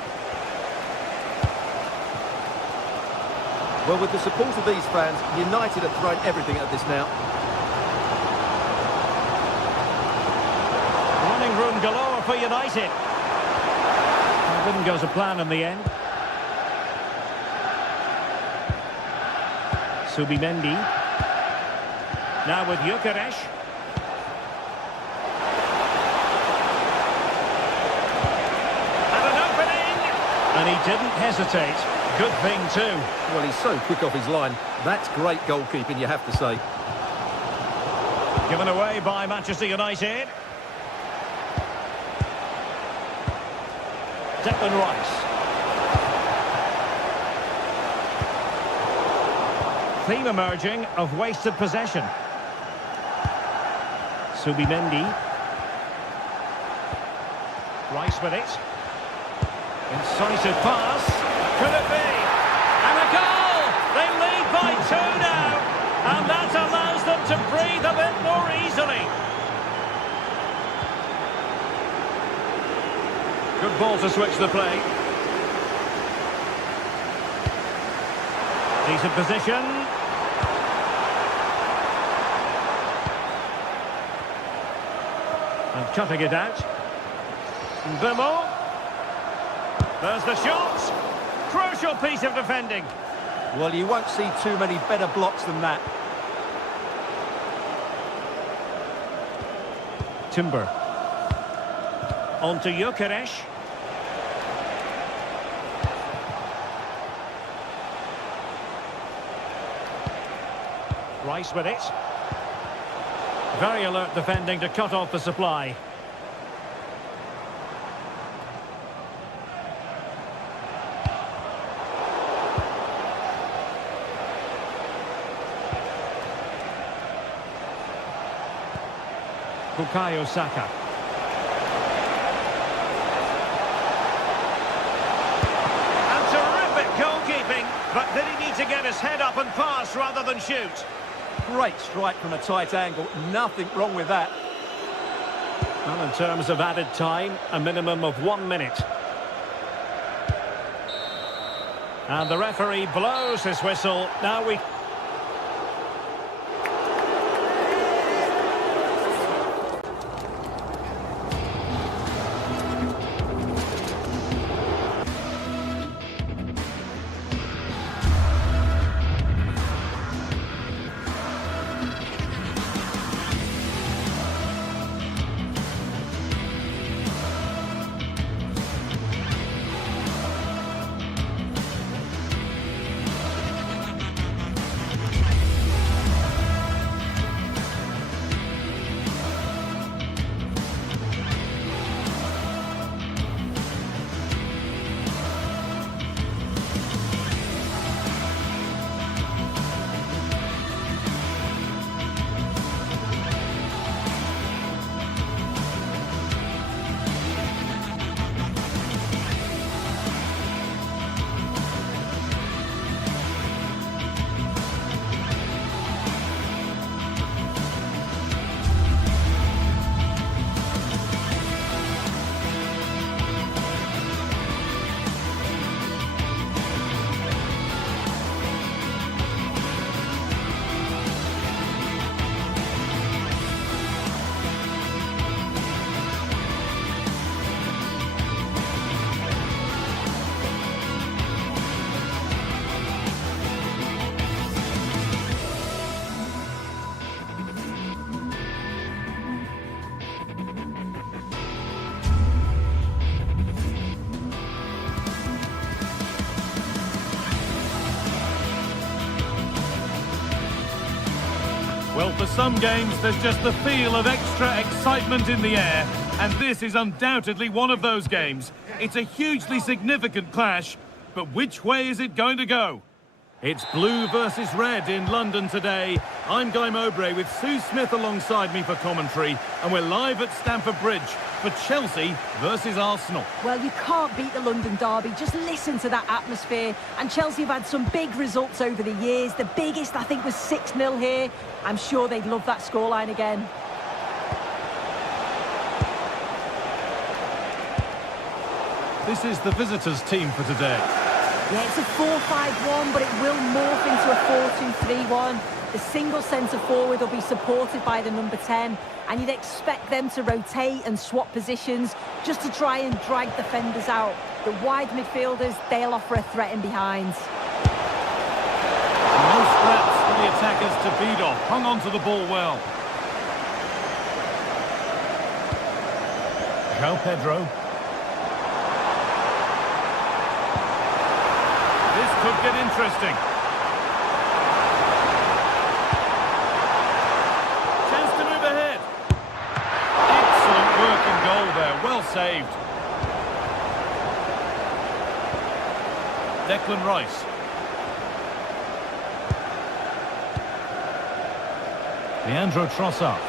Well, with the support of these fans, United have thrown everything at this now. Running room galore for United. That didn't go to plan in the end. Subimendi. Now with Gyökeres. And an opening! And he didn't hesitate. Good thing too. Well, he's so quick off his line. That's great goalkeeping, you have to say. Given away by Manchester United. Declan Rice. Theme emerging of wasted possession. Subimendi. Rice with it. Incisive pass. Could it be? And a goal! They lead by 2 now. And that allows them to breathe a bit more easily. Good ball to switch the play. Decent position. And cutting it out. Bimo. There's the shot. Crucial piece of defending. Well, you won't see too many better blocks than that. Timber. On to Gyökeres. Rice with it. Very alert defending to cut off the supply. Bukayo Saka. And terrific goalkeeping, but did he need to get his head up and pass rather than shoot? Great strike from a tight angle. Nothing wrong with that. Well, in terms of added time, a minimum of 1 minute. And the referee blows his whistle. Now we... Well, for some games, there's just the feel of extra excitement in the air, and this is undoubtedly one of those games. It's a hugely significant clash, but which way is it going to go? It's blue versus red in London today. I'm Guy Mowbray with Sue Smith alongside me for commentary, and we're live at Stamford Bridge for Chelsea versus Arsenal. Well, you can't beat the London derby. Just listen to that atmosphere. And Chelsea have had some big results over the years. The biggest, I think, was 6-0 here. I'm sure they'd love that scoreline again. This is the visitors' team for today. Yeah, it's a 4-5-1, but it will morph into a 4-2-3-1. The single centre forward will be supported by the number 10, and you'd expect them to rotate and swap positions just to try and drag defenders out. The wide midfielders, they'll offer a threat in behind. No scraps for the attackers to beat off. Hung on to the ball well. João Pedro. This could get interesting. Chance to move ahead. Excellent work in goal there. Well saved. Declan Rice. Leandro Trossard.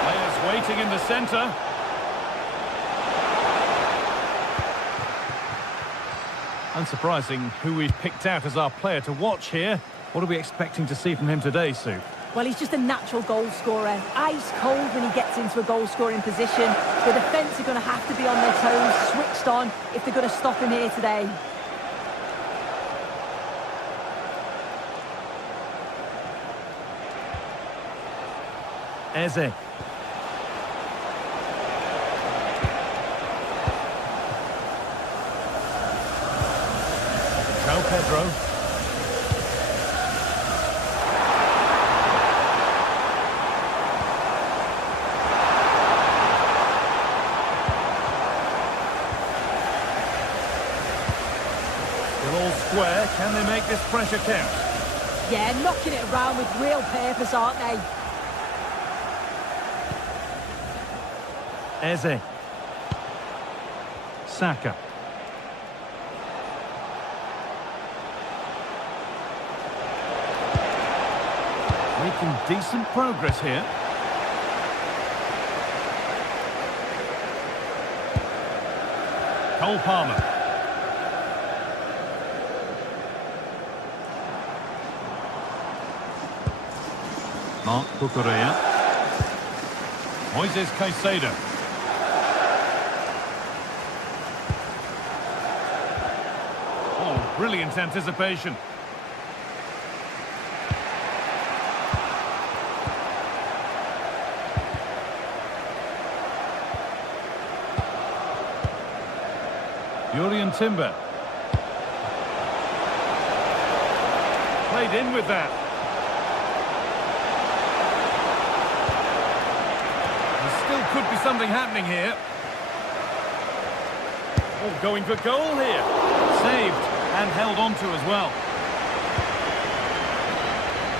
Players waiting in the centre. Unsurprising who we've picked out as our player to watch here. What are we expecting to see from him today, Sue? Well, he's just a natural goal scorer. Ice cold when he gets into a goal-scoring position. The defence are going to have to be on their toes, switched on, if they're going to stop him here today. Eze. João Pedro. Still all square. Can they make this pressure count? Yeah, knocking it around with real purpose, aren't they? Eze. Saka. Making decent progress here. Cole Palmer. Mark Cucurella. Moises Caicedo. Oh, brilliant anticipation. Jurrien Timber. Played in with that. There still could be something happening here. Oh, going for goal here. Saved and held on to as well.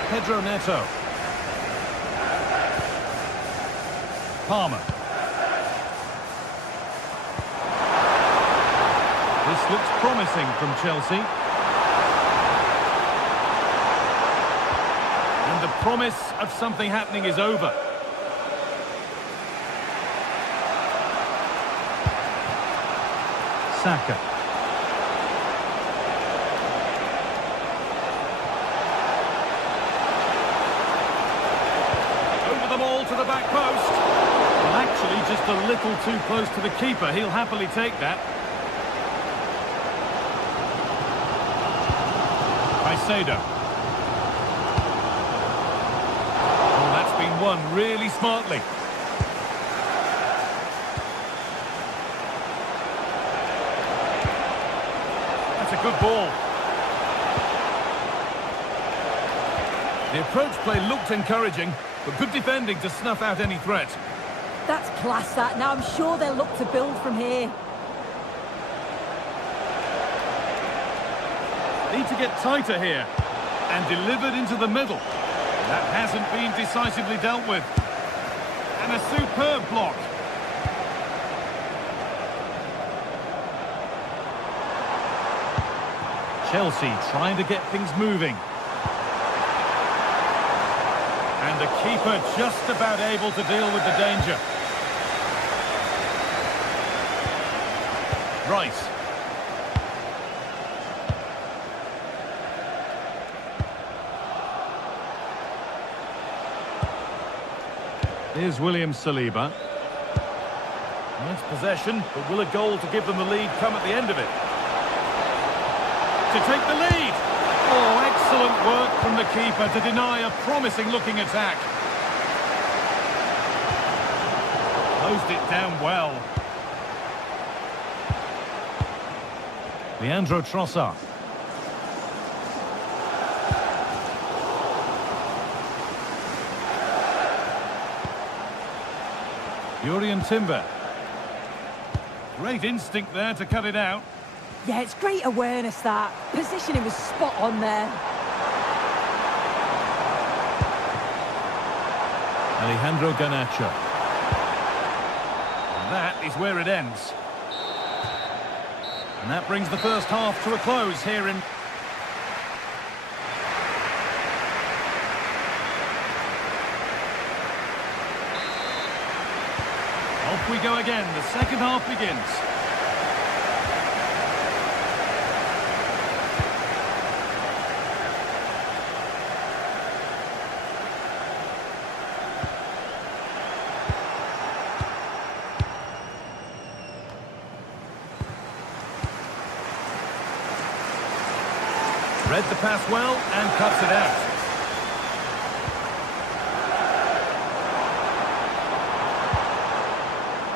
Pedro Neto. Palmer. This looks promising from Chelsea. And the promise of something happening is over. Saka. Over the ball to the back post. Well, actually, just a little too close to the keeper. He'll happily take that. Caicedo. Oh, that's been won really smartly. That's a good ball. The approach play looked encouraging, but good defending to snuff out any threat. That's class, that. Now I'm sure they'll look to build from here. Need to get tighter here. And delivered into the middle. That hasn't been decisively dealt with. And a superb block. Chelsea trying to get things moving. And the keeper just about able to deal with the danger. Rice. Here's William Saliba. Nice possession, but will a goal to give them the lead come at the end of it? To take the lead! Oh, excellent work from the keeper to deny a promising-looking attack. Closed it down well. Leandro Trossard. Jurrien Timber. Great instinct there to cut it out. Yeah, it's great awareness, that. Positioning was spot on there. Alejandro Garnacho. And that is where it ends. And that brings the first half to a close here in... Off we go again. The second half begins. Read the pass well and cuts it out.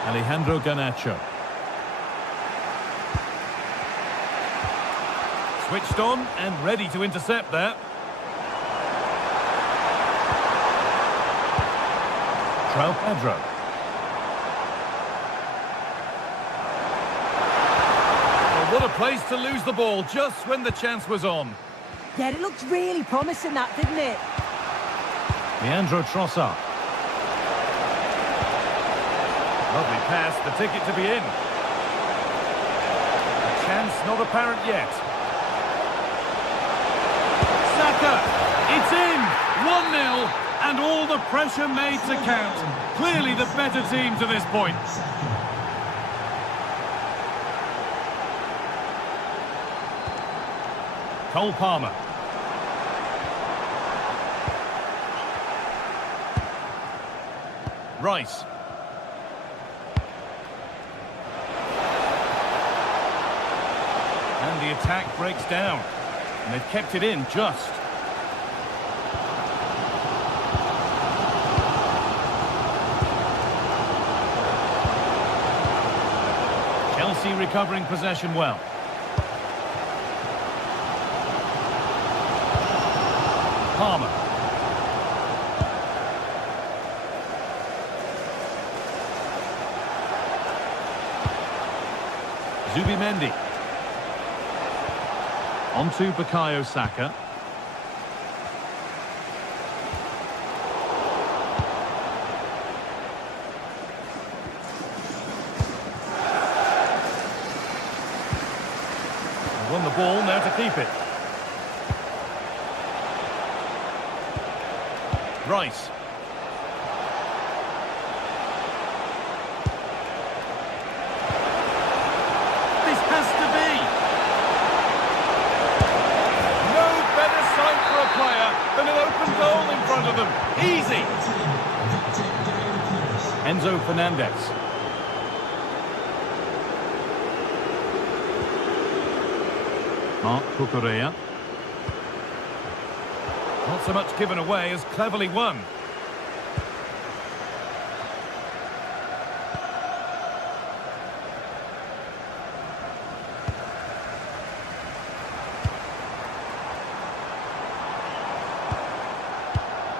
Alejandro Garnacho. Switched on and ready to intercept there. João Pedro. Well, what a place to lose the ball just when the chance was on. Yeah, it looked really promising, that, didn't it? Leandro Trossard. Lovely pass, the ticket to be in. A chance not apparent yet. Saka, it's in! 1-0, and all the pressure made to count. Clearly the better team to this point. Cole Palmer. Rice. And the attack breaks down. And they've kept it in just. Chelsea recovering possession well. Palmer. Zubimendi. On to Bukayo Saka. They won the ball, now to keep it. Rice. This has to be. No better sight for a player than an open goal in front of them. Easy. Enzo Fernandez. Marc Cucurella. Not so much given away as cleverly won.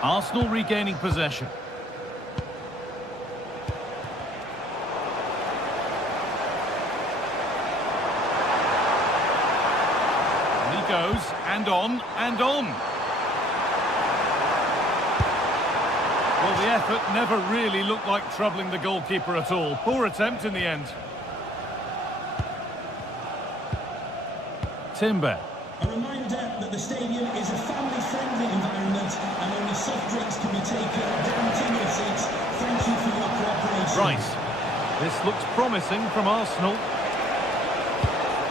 Arsenal regaining possession. And he goes, and on, and on. Well, the effort never really looked like troubling the goalkeeper at all. Poor attempt in the end. Timber. A reminder that the stadium is a family-friendly environment and only soft drinks can be taken guaranteeing your seats. Thank you for your cooperation. Right. This looks promising from Arsenal.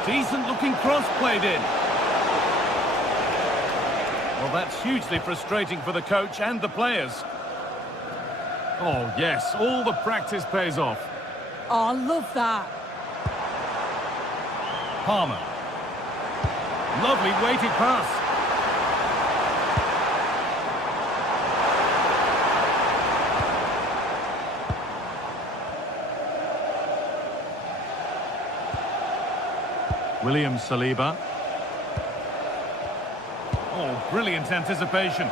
Decent looking cross played in. Well, that's hugely frustrating for the coach and the players. Oh, yes, all the practice pays off. Oh, I love that. Palmer. Lovely weighted pass. William Saliba. Oh, brilliant anticipation.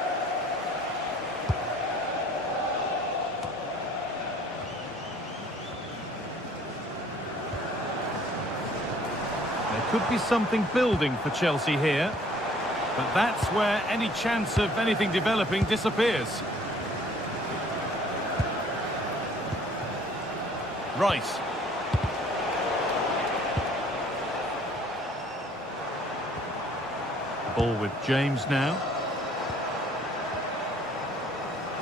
There could be something building for Chelsea here, but that's where any chance of anything developing disappears. Rice. Ball with James now.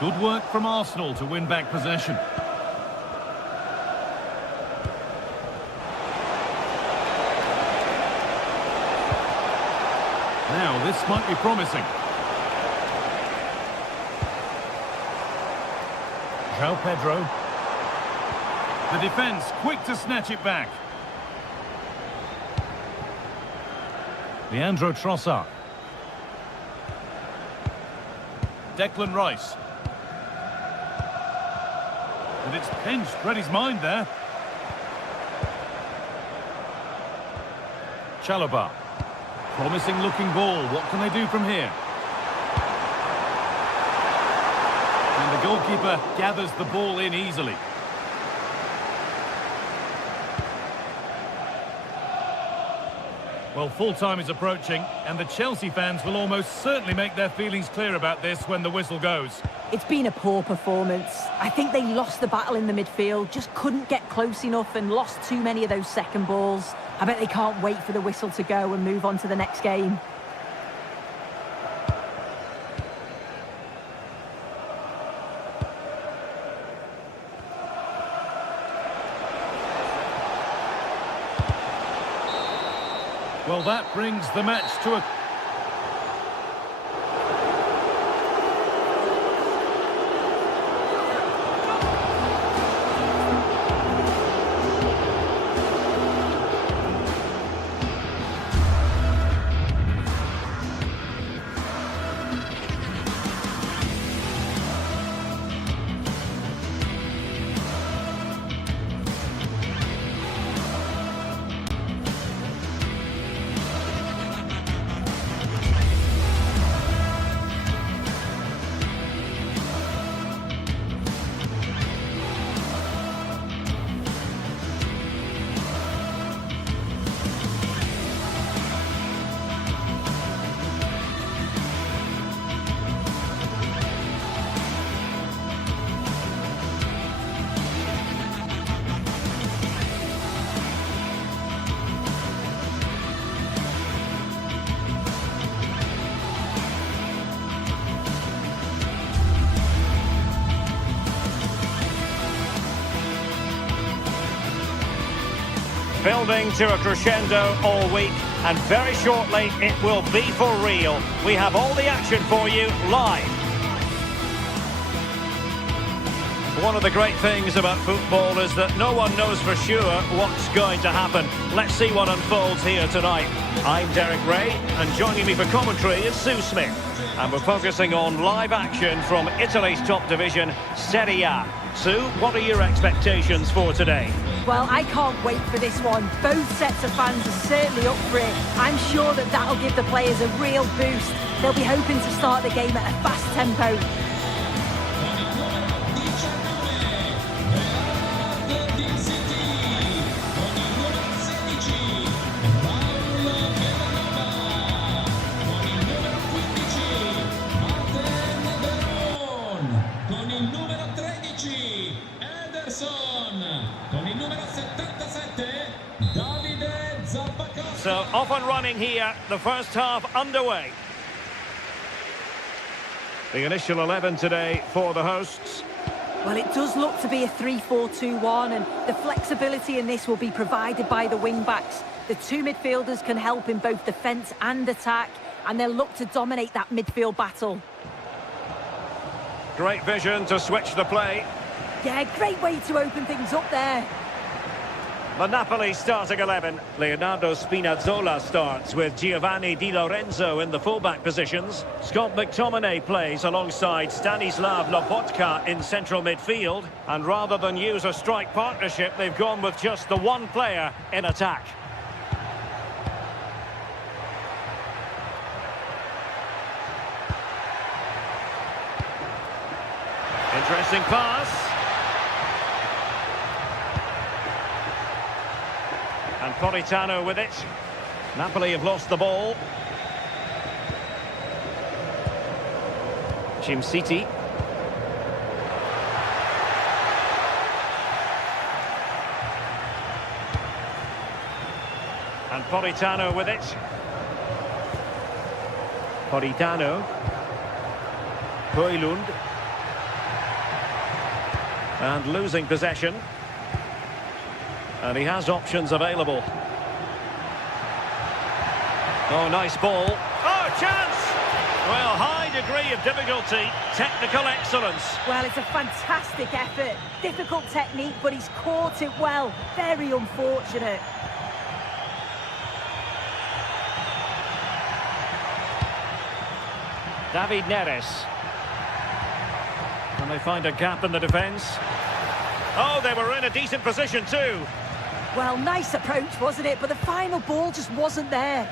Good work from Arsenal to win back possession. Now, this might be promising. João Pedro. The defence quick to snatch it back. Leandro Trossard. Declan Rice. And it's pinched, read his mind there. Chalobah. Promising looking ball. What can they do from here? And the goalkeeper gathers the ball in easily. Well, full-time is approaching, and the Chelsea fans will almost certainly make their feelings clear about this when the whistle goes. It's been a poor performance. I think they lost the battle in the midfield, just couldn't get close enough and lost too many of those second balls. I bet they can't wait for the whistle to go and move on to the next game. Well, that brings the match to a... Building to a crescendo all week, and very shortly it will be for real. We have all the action for you live. One of the great things about football is that no one knows for sure what's going to happen. Let's see what unfolds here tonight. I'm Derek Ray, and joining me for commentary is Sue Smith. And we're focusing on live action from Italy's top division, Serie A. Sue, what are your expectations for today? Well, I can't wait for this one. Both sets of fans are certainly up for it. I'm sure that that'll give the players a real boost. They'll be hoping to start the game at a fast tempo. So off and running here, the first half underway. The initial 11 today for the hosts. Well, it does look to be a 3-4-2-1, and the flexibility in this will be provided by the wing-backs. The two midfielders can help in both defence and attack, and they'll look to dominate that midfield battle. Great vision to switch the play. Yeah, great way to open things up there. The Napoli starting 11. Leonardo Spinazzola starts with Giovanni Di Lorenzo in the fullback positions. Scott McTominay plays alongside Stanislav Lobotka in central midfield. And rather than use a strike partnership, they've gone with just the one player in attack. Interesting pass. And Politano with it. Napoli have lost the ball. City. And Politano with it. Politano. Højlund. And losing possession. And he has options available. Oh, nice ball. Oh, chance! Well, high degree of difficulty, technical excellence. Well, it's a fantastic effort. Difficult technique, but he's caught it well. Very unfortunate. David Neres. And they find a gap in the defence. Oh, they were in a decent position too. Well, nice approach, wasn't it? But the final ball just wasn't there.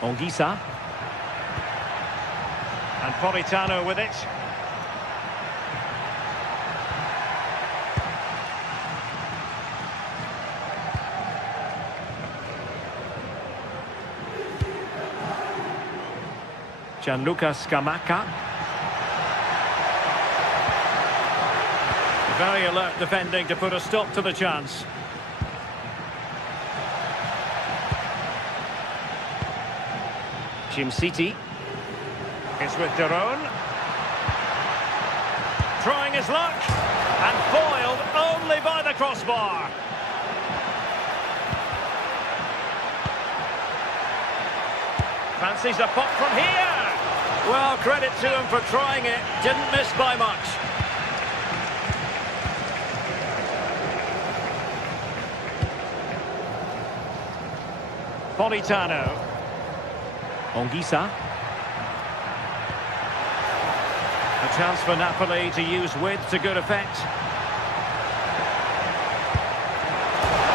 Anguissa. And Politano with it. Gianluca Scamacca. Very alert defending to put a stop to the chance. City. It's with Derone. Trying his luck. And foiled only by the crossbar. Fancies a pop from here. Well, credit to him for trying it. Didn't miss by much. Politano. Anguissa. A chance for Napoli to use width to good effect.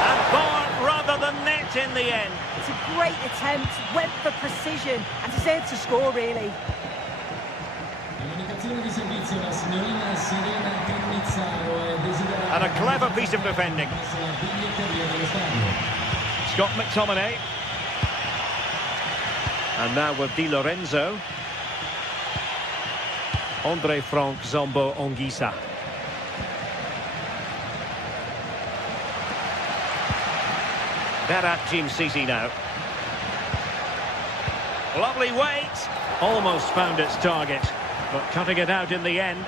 And bar rather than net in the end. It's a great attempt, went for precision, and deserved to score, really. And a clever piece of defending. Scott McTominay. And now with Di Lorenzo. Andre Frank Zombo Anguissa. Berat City now. Lovely weight. Almost found its target, but cutting it out in the end.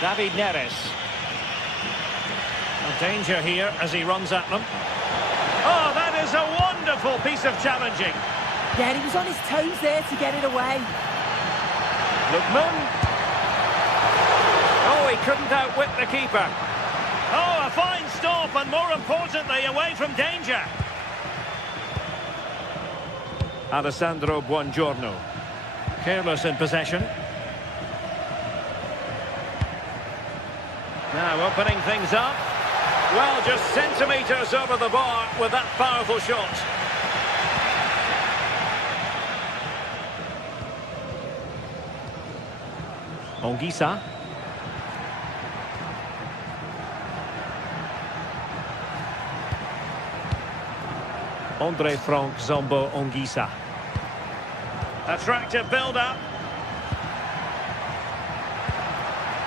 David Neres. A danger here as he runs at them. Oh, that is a wonderful piece of challenging. Yeah, he was on his toes there to get it away. Lookman. Oh, he couldn't outwit the keeper. Oh, a fine stop, and more importantly, away from danger. Alessandro Buongiorno. Careless in possession. Now opening things up. Well, just centimetres over the bar with that powerful shot. Anguissa. Andre Frank Zombo Anguissa. Attractive build-up.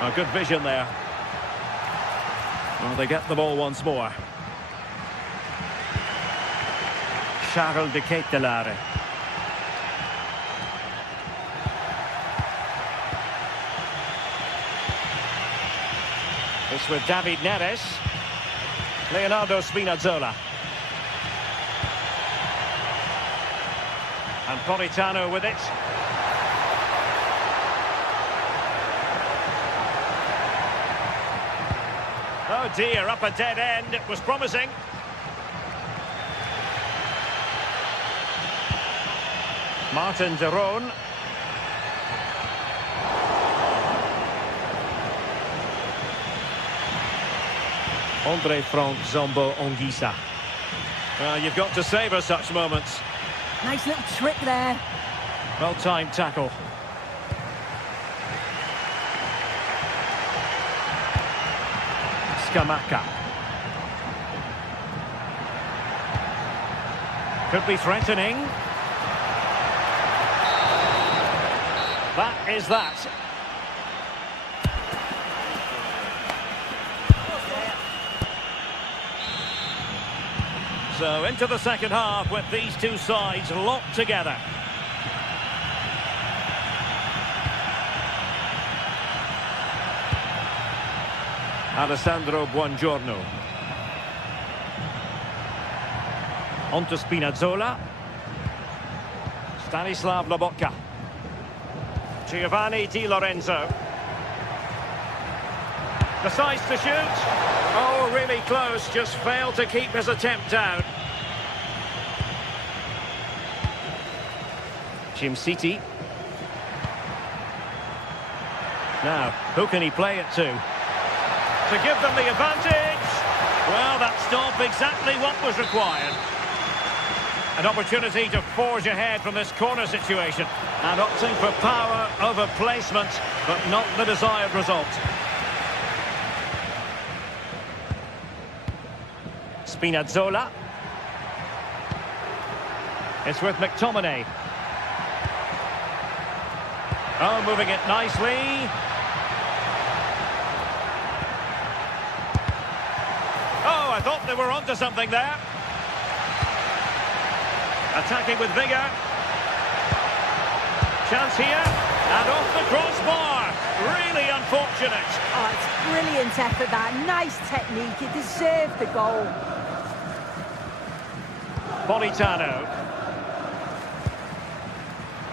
Oh, good vision there. Well, they get the ball once more. Charles de Ketelare. It's with David Neres. Leonardo Spinazzola. And Politano with it. Oh dear, up a dead end. It was promising. Martin de Roon. Andre Frank Zombo Onguisa. You've got to savour such moments. Nice little trick there. Well-timed tackle. Scamacca. Could be threatening. That is that. So into the second half with these two sides locked together. Alessandro Buongiorno. On to Spinazzola. Stanislav Lobotka. Giovanni Di Lorenzo. Decides to shoot. Oh, really close. Just failed to keep his attempt down. Jim City. Now, who can he play it to? To give them the advantage. Well, that stop exactly what was required. An opportunity to forge ahead from this corner situation. And opting for power over placement, but not the desired result. Spinazzola. It's with McTominay. Oh, moving it nicely. Oh, I thought they were onto something there. Attacking with vigour. Chance here. And off the crossbar. Really unfortunate. Oh, it's brilliant effort, that. Nice technique. It deserved the goal. Politano.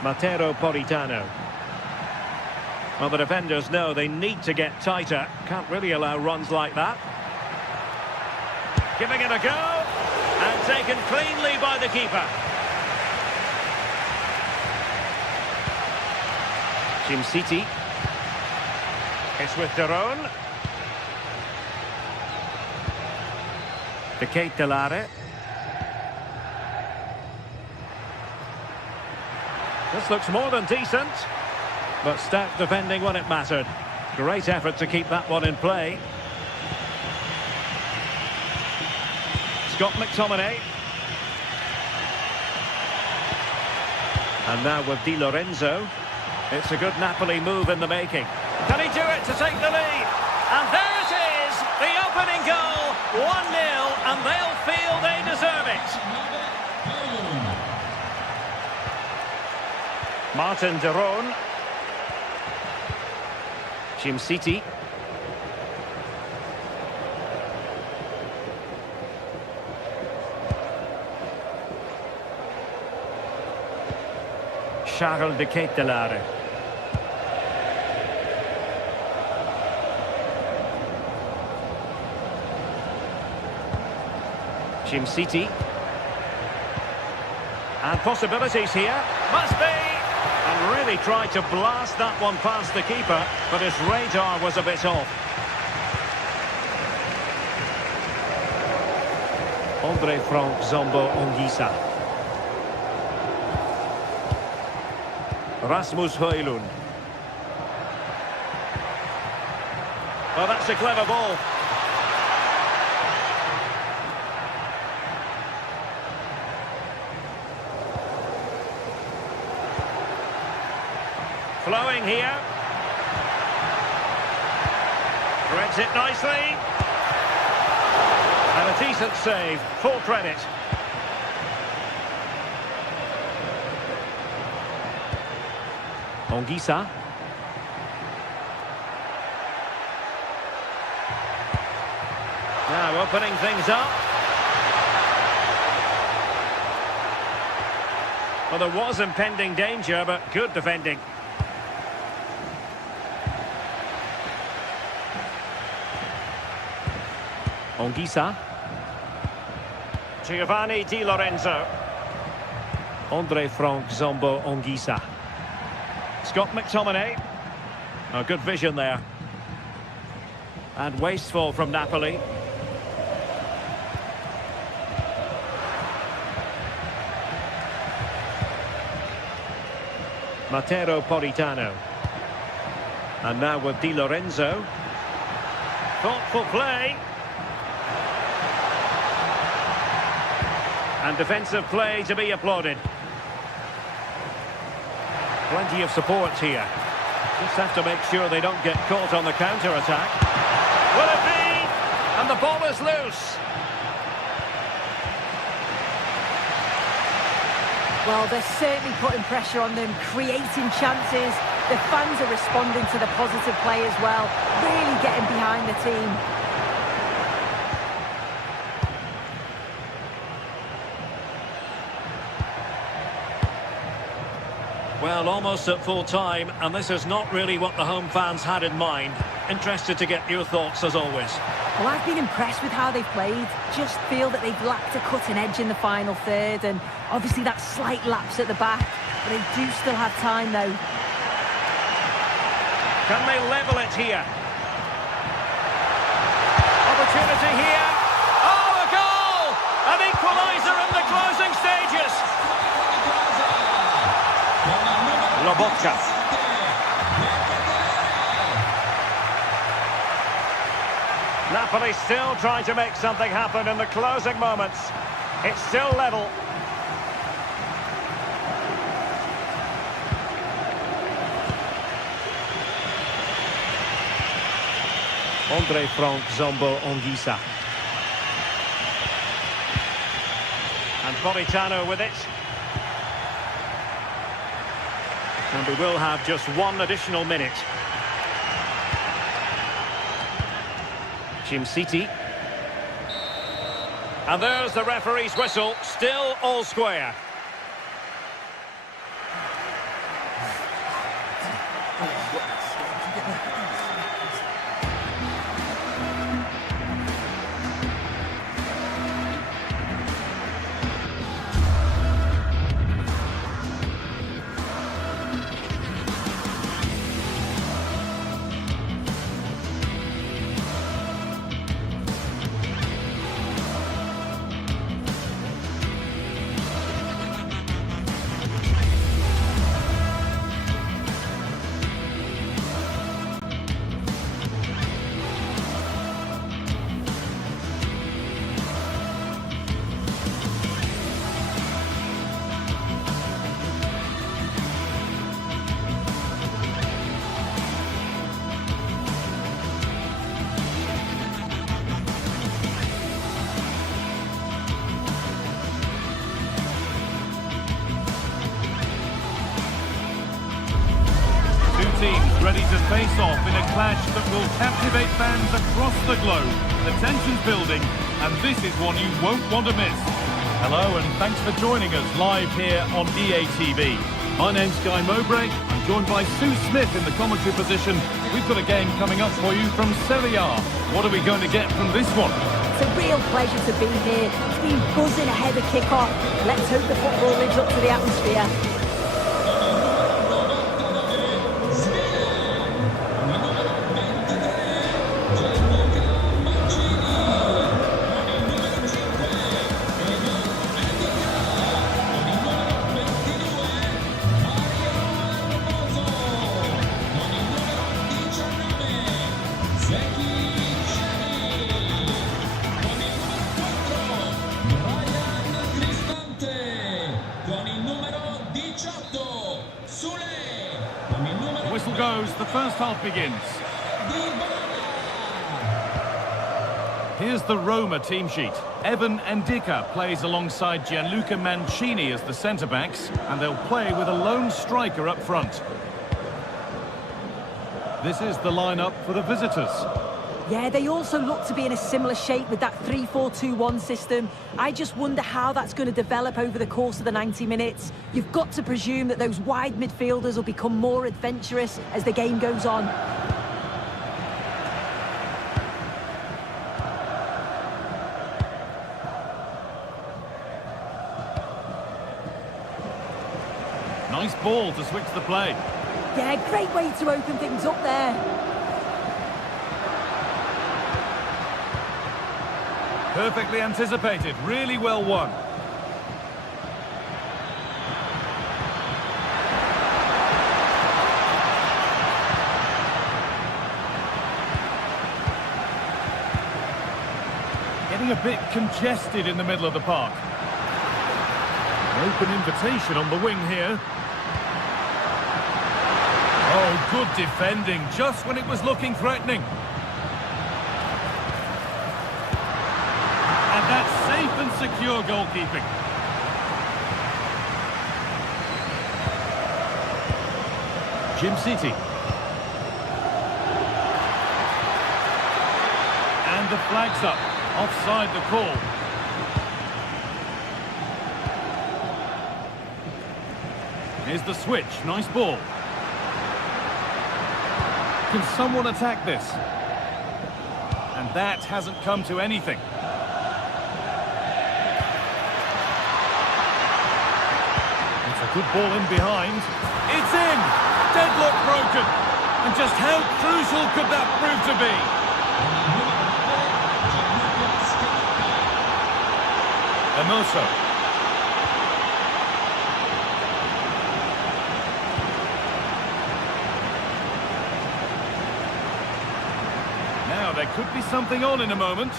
Matteo Politano. Well, the defenders know they need to get tighter. Can't really allow runs like that. Giving it a go. And taken cleanly by the keeper. Jim City. It's with de Roon. De Ketelare. This looks more than decent, but stout defending when it mattered. Great effort to keep that one in play. Scott McTominay. And now with Di Lorenzo. It's a good Napoli move in the making. Can he do it to take the lead? And there it is, the opening goal, 1-0, and they'll feel they deserve it. Martin de Roon. Jim City. Charles de Ketelare. Jim City. And possibilities here. Must be! And really tried to blast that one past the keeper, but his radar was a bit off. Andre Frank Zombo Onguisa. Rasmus Højlund. Well, that's a clever ball. Flowing here. Threads it nicely. And a decent save, full credit. Anguissa. Now opening things up. Well, there was impending danger, but good defending. Anguissa. Giovanni Di Lorenzo. Andre Frank Zombo Anguissa. Scott McTominay. Oh, good vision there. And wasteful from Napoli. Matteo Politano. And now with Di Lorenzo. Thoughtful play. And defensive play to be applauded. Plenty of support here. Just have to make sure they don't get caught on the counter-attack. Will it be? And the ball is loose. Well, they're certainly putting pressure on them, creating chances. The fans are responding to the positive play as well, really getting behind the team. Well, almost at full time, and this is not really what the home fans had in mind. Interested to get your thoughts as always. Well, I've been impressed with how they've played. Just feel that they've lacked a cutting edge in the final third, and obviously that slight lapse at the back. But they do still have time, though. Can they level it here? Opportunity here. Oh, a goal! An equaliser in the closing stages. Lobotka. Napoli still trying to make something happen in the closing moments. It's still level. Andre Frank Zombo Anguissa. And Politano with it. And we will have just one additional minute. City. And there's the referee's whistle, still all square. Teams ready to face off in a clash that will captivate fans across the globe. The tension's building, and this is one you won't want to miss. Hello, and thanks for joining us live here on EA TV. My name's Guy Mowbray. I'm joined by Sue Smith in the commentary position. We've got a game coming up for you from Serie A. What are we going to get from this one? It's a real pleasure to be here. It's been buzzing ahead of kick-off. Let's hope the football lives up to the atmosphere. The whistle goes, the first half begins. Here's the Roma team sheet. Evan Ndika plays alongside Gianluca Mancini as the centre-backs, and they'll play with a lone striker up front. This is the lineup for the visitors. Yeah, they also look to be in a similar shape with that 3-4-2-1 system. I just wonder how that's going to develop over the course of the 90 minutes. You've got to presume that those wide midfielders will become more adventurous as the game goes on. Nice ball to switch the play. Yeah, great way to open things up there. Perfectly anticipated, really well won. Getting a bit congested in the middle of the park. An open invitation on the wing here. Oh, good defending, just when it was looking threatening. That's safe and secure goalkeeping. Jim City. And the flag's up. Offside the call. Here's the switch. Nice ball. Can someone attack this? And that hasn't come to anything. Good ball in behind. It's in! Deadlock broken. And just how crucial could that prove to be? Hermoso. Now there could be something on in a moment.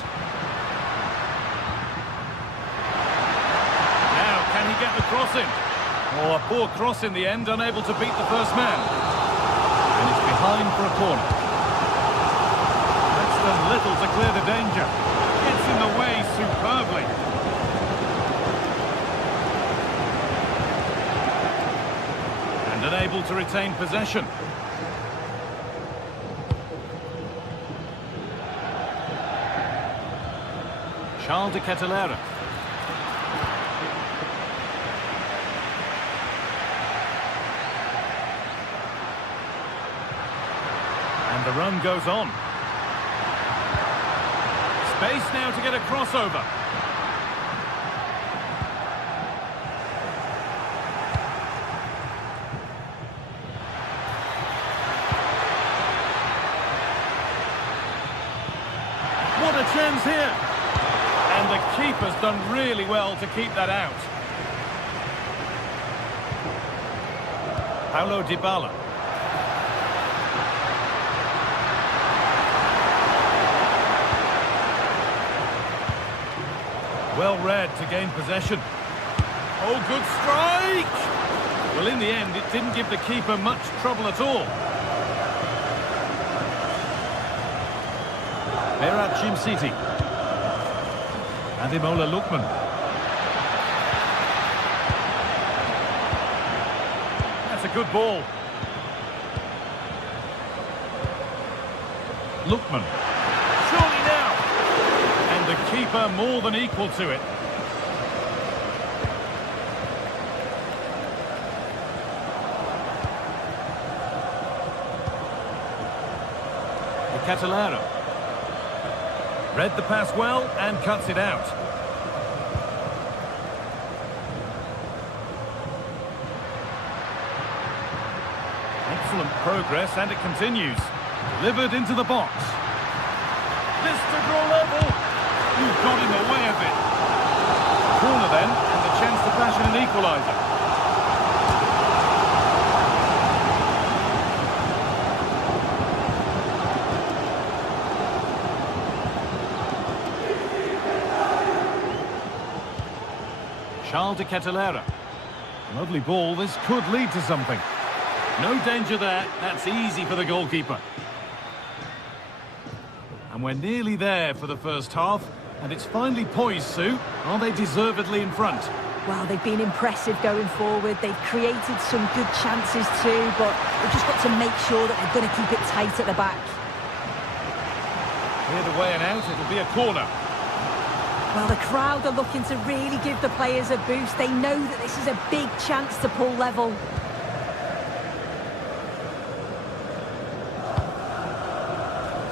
Now can he get the cross in? Oh, a poor cross in the end, unable to beat the first man. And it's behind for a corner. That's done little to clear the danger. Gets in the way superbly. And unable to retain possession. Charles de Ketelaere. The run goes on. Space now to get a crossover. What a chance here. And the keeper's done really well to keep that out. Paulo Dybala. Well read to gain possession. Oh, good strike! Well, in the end, it didn't give the keeper much trouble at all. Berat Jim City. Ademola Lookman. That's a good ball. Lookman. Surely now! And the keeper more than equal to it. Ketelaere. Read the pass well and cuts it out. Excellent progress, and it continues. Delivered into the box. This to draw level. You've got in the way of it. Corner then, and a chance to fashion an equaliser. Charles de Ketelaere. Lovely ball, this could lead to something. No danger there, that's easy for the goalkeeper. And we're nearly there for the first half, and it's finally poised, Sue. Are they deservedly in front? Well, they've been impressive going forward. They've created some good chances too, but they've just got to make sure that they're going to keep it tight at the back. Cleared away and out, it'll be a corner. Well, the crowd are looking to really give the players a boost. They know that this is a big chance to pull level.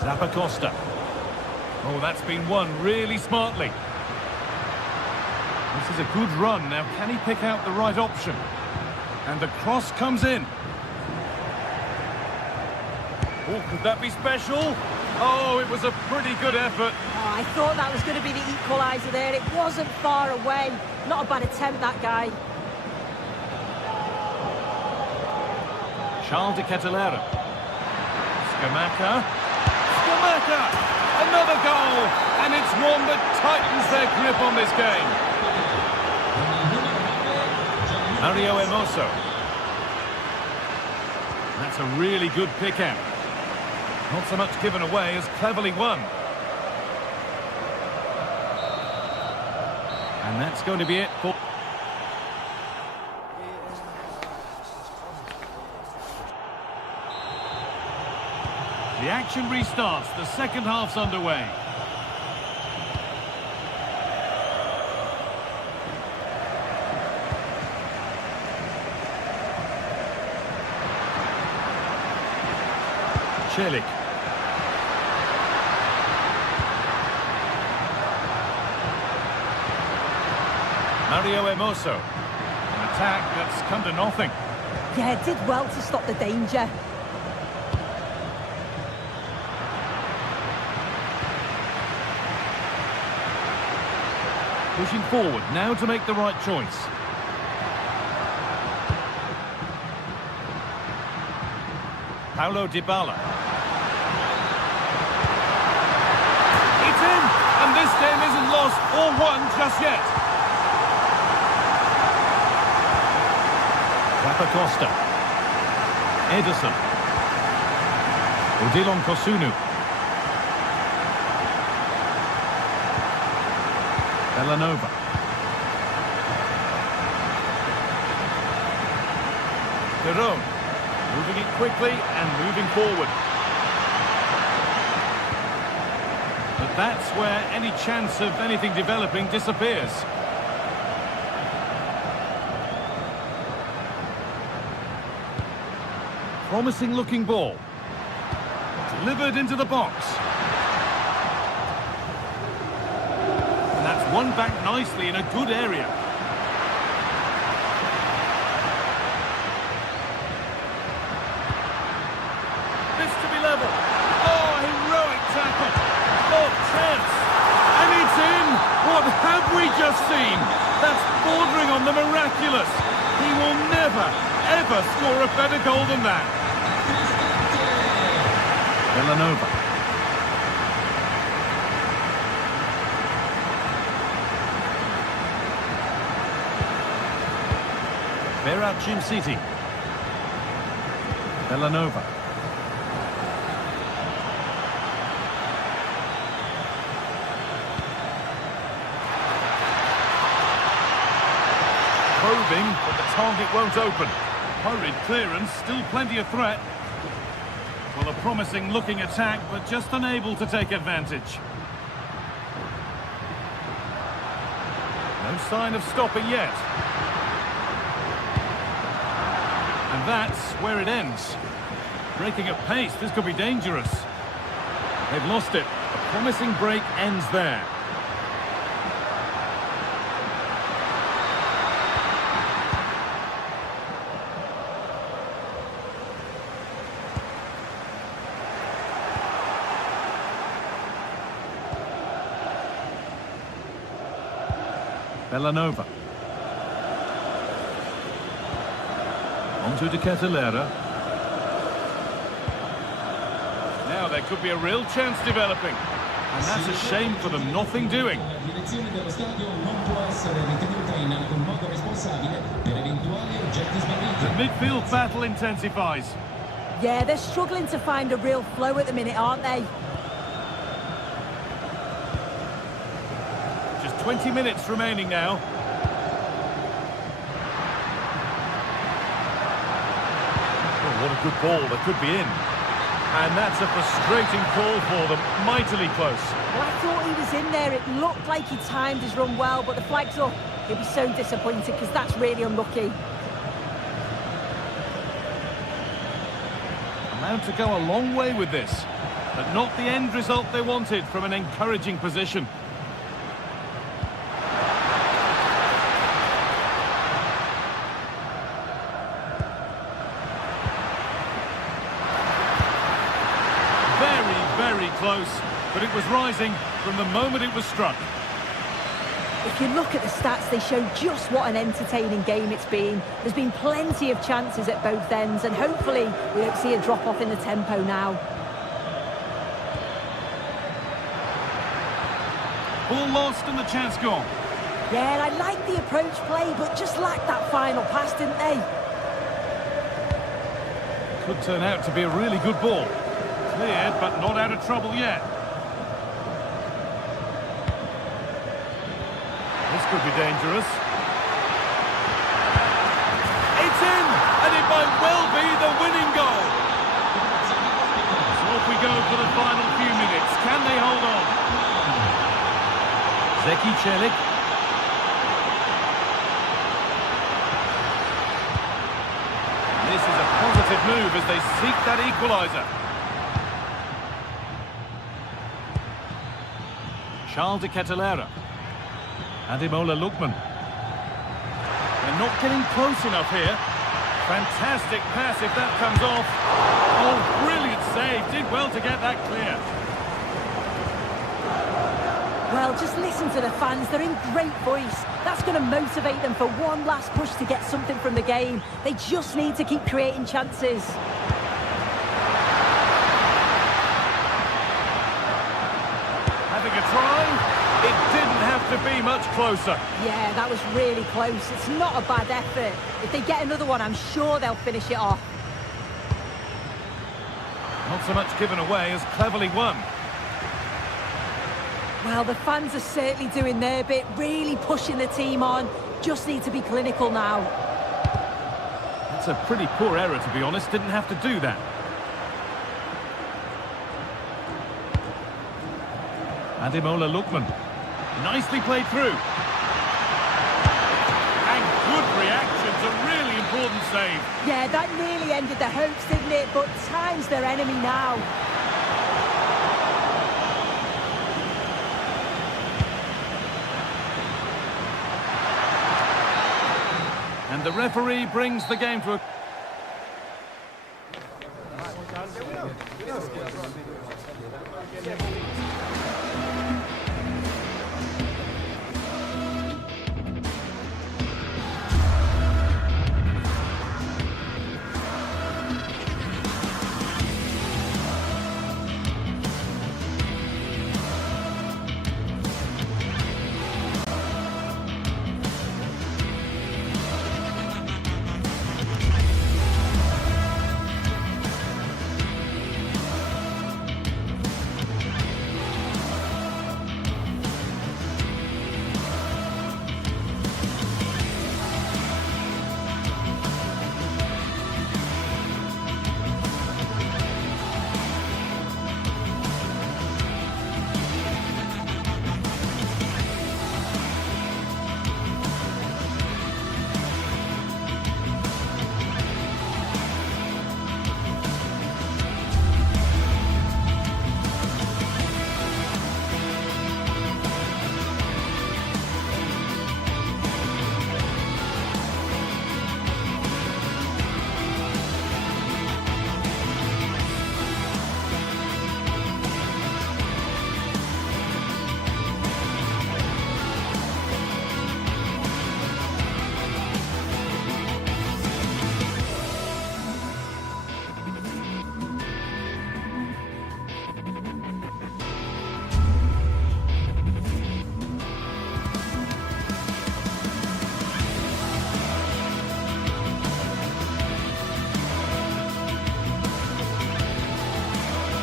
Zappacosta. Oh, that's been won really smartly. This is a good run. Now, can he pick out the right option? And the cross comes in. Oh, could that be special? Oh, it was a pretty good effort. Oh, I thought that was going to be the equaliser there. It wasn't far away. Not a bad attempt, that guy. Charles de Ketelera. Scamacca. Another goal. And it's one that tightens their grip on this game. Mario Hermoso. That's a really good pick out. Not so much given away as cleverly won. And that's going to be it for... The action restarts. The second half's underway. Celik. Mario Hermoso. An attack that's come to nothing. Yeah, did well to stop the danger. Pushing forward now to make the right choice. Paulo Dybala. It's in! And this game isn't lost or won just yet. Zappacosta. Ederson. Odilon Kosunu. Villanova. Perón. Moving it quickly and moving forward. But that's where any chance of anything developing disappears. Promising looking ball. Delivered into the box. And that's won back nicely in a good area. This to be level. Oh, heroic tackle. Oh, chance. And it's in. What have we just seen? That's bordering on the miraculous. He will never, ever score a better goal than that. Villanova. Berachin City. Villanova. Probing, but the target won't open. Hurried clearance, still plenty of threat. Well, a promising looking attack, but just unable to take advantage. No sign of stopping yet. And that's where it ends. Breaking at pace, this could be dangerous. They've lost it. A promising break ends there. Villanova. Onto de Ketelera. Now there could be a real chance developing. And that's a shame for them, nothing doing. The midfield battle intensifies. Yeah, they're struggling to find a real flow at the minute, aren't they? 20 minutes remaining now. Oh, what a good ball. That could be in. And that's a frustrating call for them. Mightily close. Well, I thought he was in there. It looked like he timed his run well, but the flag's up. He'll be so disappointed because that's really unlucky. Allowed to go a long way with this, but not the end result they wanted from an encouraging position. Very close, but it was rising from the moment it was struck. If you look at the stats, they show just what an entertaining game it's been. There's been plenty of chances at both ends, and hopefully we don't see a drop-off in the tempo now. Ball lost and the chance gone. Yeah, I like the approach play, but just lacked that final pass, didn't they? Could turn out to be a really good ball. Cleared, but not out of trouble yet. This could be dangerous. It's in, and it might well be the winning goal. So off we go for the final few minutes. Can they hold on? Zeki Çelik. This is a positive move as they seek that equaliser. Charles de Kettelera. Ademola Lookman. They're not getting close enough here. Fantastic pass if that comes off. Oh, brilliant save. Did well to get that clear. Well, just listen to the fans. They're in great voice. That's going to motivate them for one last push to get something from the game. They just need to keep creating chances. Having a try. It didn't have to be much closer. Yeah, that was really close. It's not a bad effort. If they get another one, I'm sure they'll finish it off. Not so much given away as cleverly won. Well, the fans are certainly doing their bit, really pushing the team on. Just need to be clinical now. That's a pretty poor error, to be honest. Didn't have to do that. Ademola Lookman. Nicely played through. And good reaction to really important save. Yeah, that nearly ended the hopes, didn't it? But time's their enemy now. And the referee brings the game to a...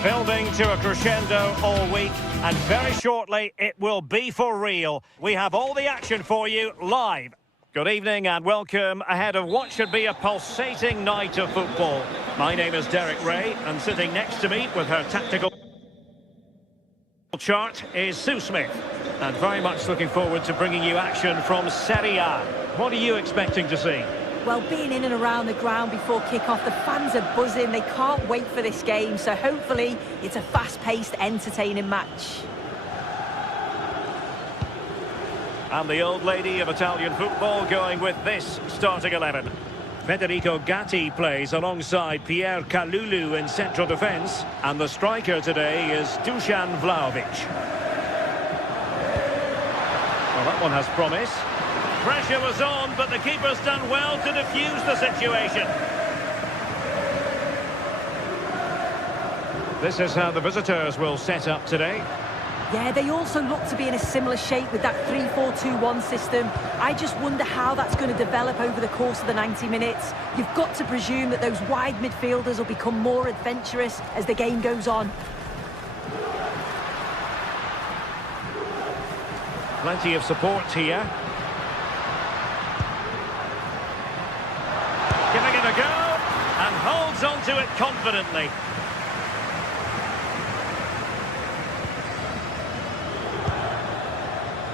Building to a crescendo all week. And very shortly, it will be for real. We have all the action for you live. Good evening and welcome ahead of what should be a pulsating night of football. My name is Derek Ray, and sitting next to me with her tactical chart is Sue Smith. And very much looking forward to bringing you action from Serie A. What are you expecting to see? Well, being in and around the ground before kick-off, the fans are buzzing. They can't wait for this game, so hopefully it's a fast-paced, entertaining match. And the old lady of Italian football going with this starting 11. Federico Gatti plays alongside Pierre Kalulu in central defence. And the striker today is Dusan Vlahovic. Well, that one has promise. Pressure was on, but the keeper's done well to defuse the situation. This is how the visitors will set up today. Yeah, they also look to be in a similar shape with that 3-4-2-1 system. I just wonder how that's going to develop over the course of the 90 minutes. You've got to presume that those wide midfielders will become more adventurous as the game goes on. Plenty of support here. Giving it a go, and holds on to it confidently.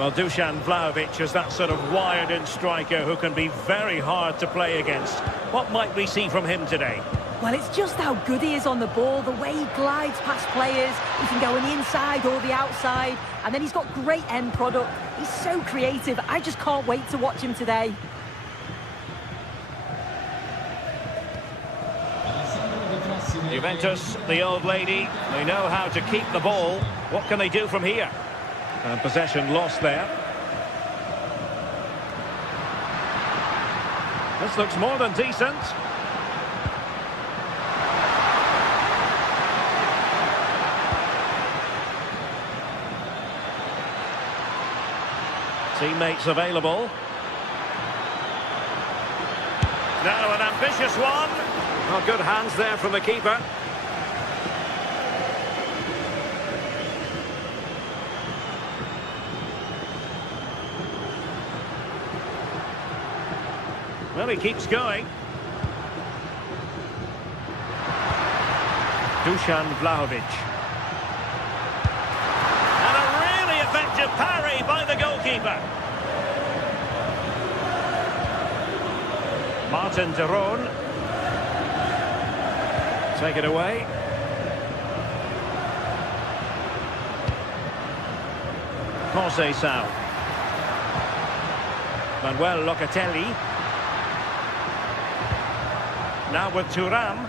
Well, Dusan Vlahovic is that sort of wired-in striker who can be very hard to play against. What might we see from him today? Well, it's just how good he is on the ball, the way he glides past players. He can go on the inside or the outside, and then he's got great end product. He's so creative. I just can't wait to watch him today. Juventus, the old lady, they know how to keep the ball. What can they do from here? And possession lost there. This looks more than decent. Teammates available. Now an ambitious one. Oh, good hands there from the keeper. Well, he keeps going. Dusan Vlahovic. And a really effective parry by the goalkeeper. Martin de Roon. Take it away. Conceição. Manuel Locatelli. Now with Thuram.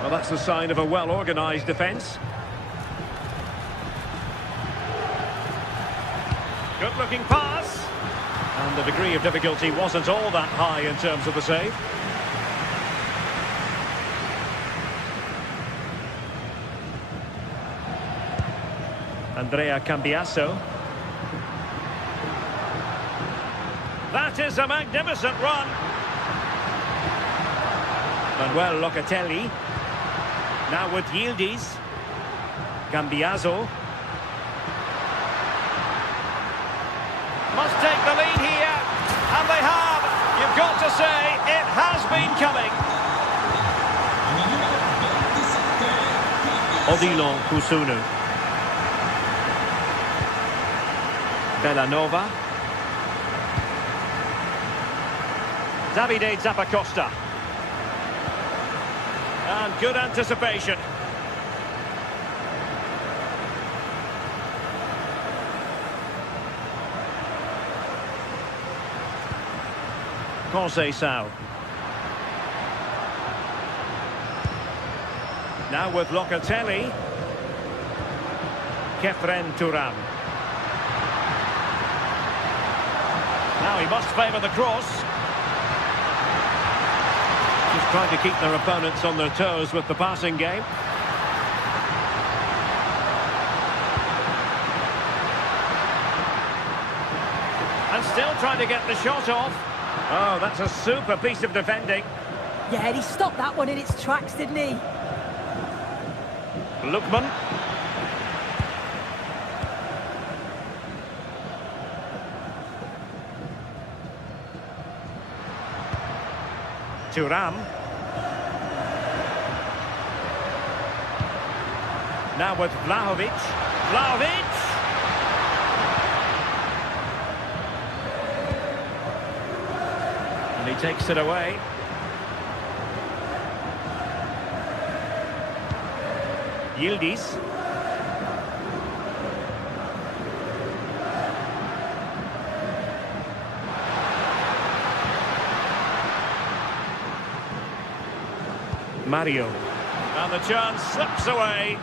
Well, that's the sign of a well-organised defence. Good-looking pass. And the degree of difficulty wasn't all that high in terms of the save. Andrea Cambiasso. That is a magnificent run. Manuel Locatelli. Now with Yildiz. Cambiasso. Must take the lead here. And they have. You've got to say, it has been coming. Odilon Kusunu. Bellanova. Davide Zappacosta. And good anticipation. Conceição. Now with Locatelli. Kefren Thuram. Now he must favour the cross. Just trying to keep their opponents on their toes with the passing game. And still trying to get the shot off. Oh, that's a super piece of defending. Yeah, and he stopped that one in its tracks, didn't he? Lookman. Thuram. Now with Vlahovic. Vlahovic! And he takes it away. Yildiz. Mario. And the chance slips away.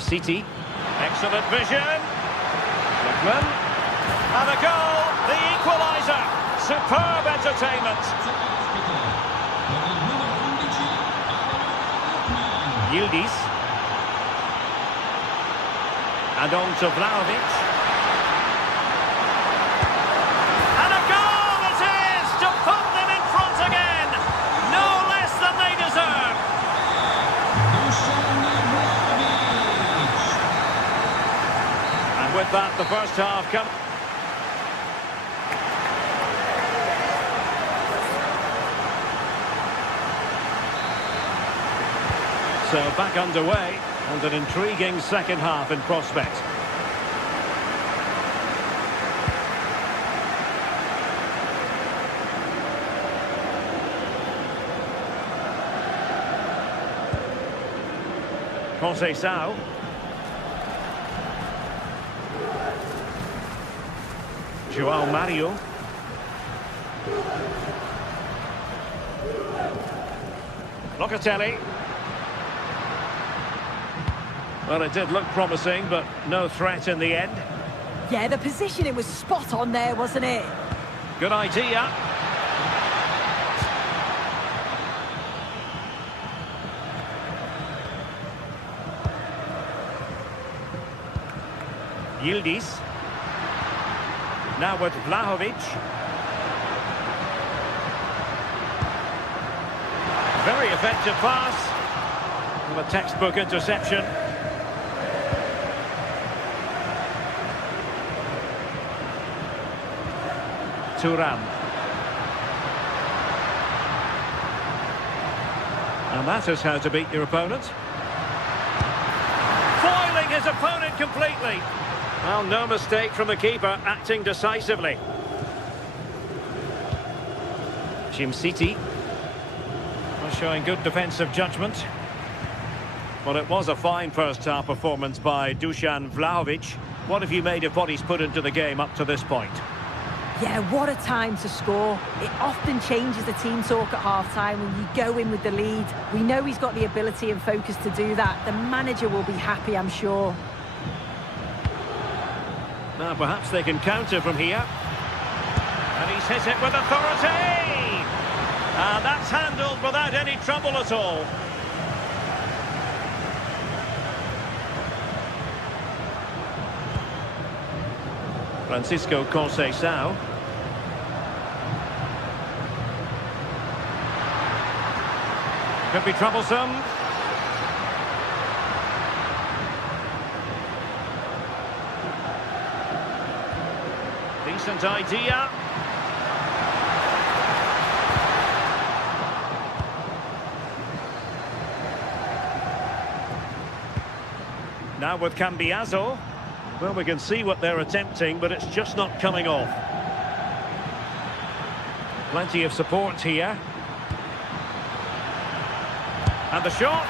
City. Excellent vision. Lookman. And a goal. The equaliser. Superb entertainment. Yildiz. And on to Vlahovic. And a goal it is to put them in front again. No less than they deserve. And with that, the first half comes. So back underway, and an intriguing second half in prospect. Conceição. João Mario. Locatelli. Well, it did look promising, but no threat in the end. Yeah, the positioning was spot on there, wasn't it? Good idea. Yildiz. Now with Vlahovic. Very effective pass. And a textbook interception. Thuram. And that is how to beat your opponent. Foiling his opponent completely. Well, no mistake from the keeper, acting decisively. City. Showing good defensive judgment. Well, it was a fine first-half performance by Dusan Vlahovic. What have you made of what he's put into the game up to this point? Yeah, what a time to score. It often changes the team talk at half-time when you go in with the lead. We know he's got the ability and focus to do that. The manager will be happy, I'm sure. Now, perhaps they can counter from here. And he's hit it with authority! And that's handled without any trouble at all. Francisco Conceição. Could be troublesome. Decent idea. Now with Cambiaso. Well, we can see what they're attempting, but it's just not coming off. Plenty of support here. And the shot.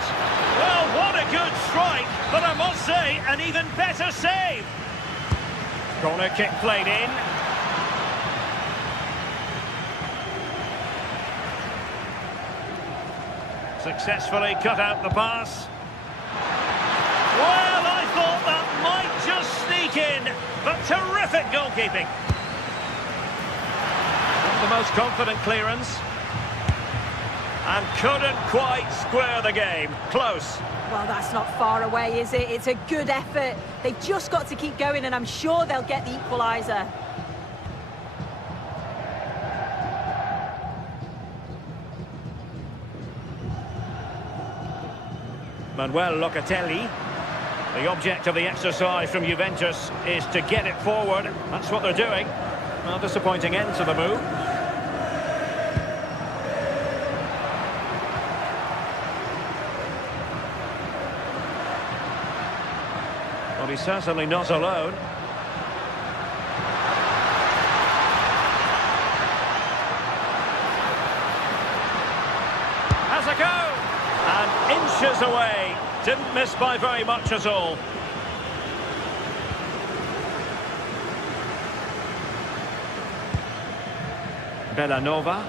Well, what a good strike, but I must say, an even better save. Corner kick played in. Successfully cut out the pass. Well, I thought that might just sneak in, but terrific goalkeeping. Not the most confident clearance. And couldn't quite square the game. Close. Well, that's not far away, is it? It's a good effort. They've just got to keep going, and I'm sure they'll get the equaliser. Manuel Locatelli. The object of the exercise from Juventus is to get it forward. That's what they're doing. Well, disappointing end to the move. Well, he's certainly not alone. Has a go! And inches away. Didn't miss by very much at all. Bellanova.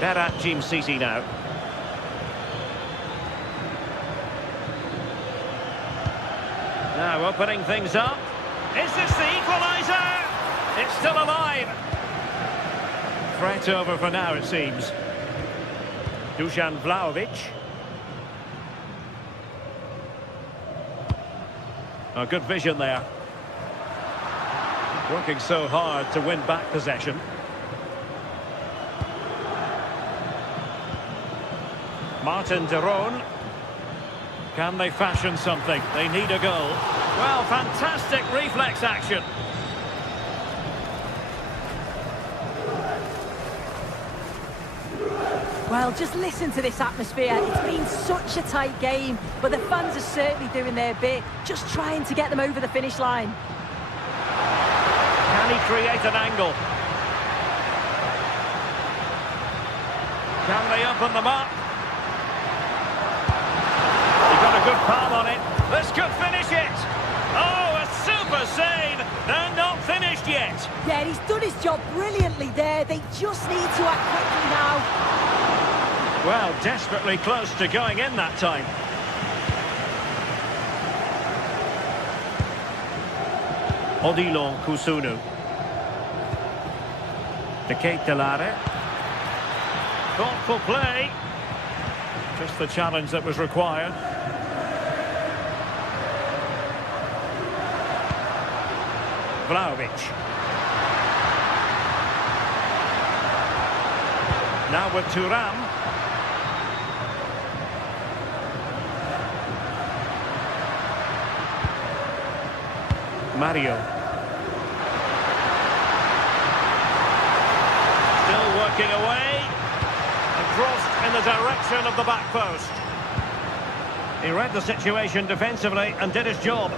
Berat Jim City now. Now opening things up. Is this the equaliser? It's still alive. Threat over for now, it seems. Dusan Vlahovic. Oh, good vision there. Working so hard to win back possession. Martin de Roon. Can they fashion something? They need a goal. Well, fantastic reflex action. Well, just listen to this atmosphere. It's been such a tight game, but the fans are certainly doing their bit, just trying to get them over the finish line. Can he create an angle? Can they open them up? He got a good palm on it. This could finish it. Oh, a super save. They're not finished yet. Yeah, he's done his job brilliantly there. They just need to act quickly now. Well, desperately close to going in that time. Odilon Kusunu. De Ketelare. Thoughtful play. Just the challenge that was required. Vlahovic. Now with Thuram. Mario. Still working away. And crossed in the direction of the back post. He read the situation defensively and did his job.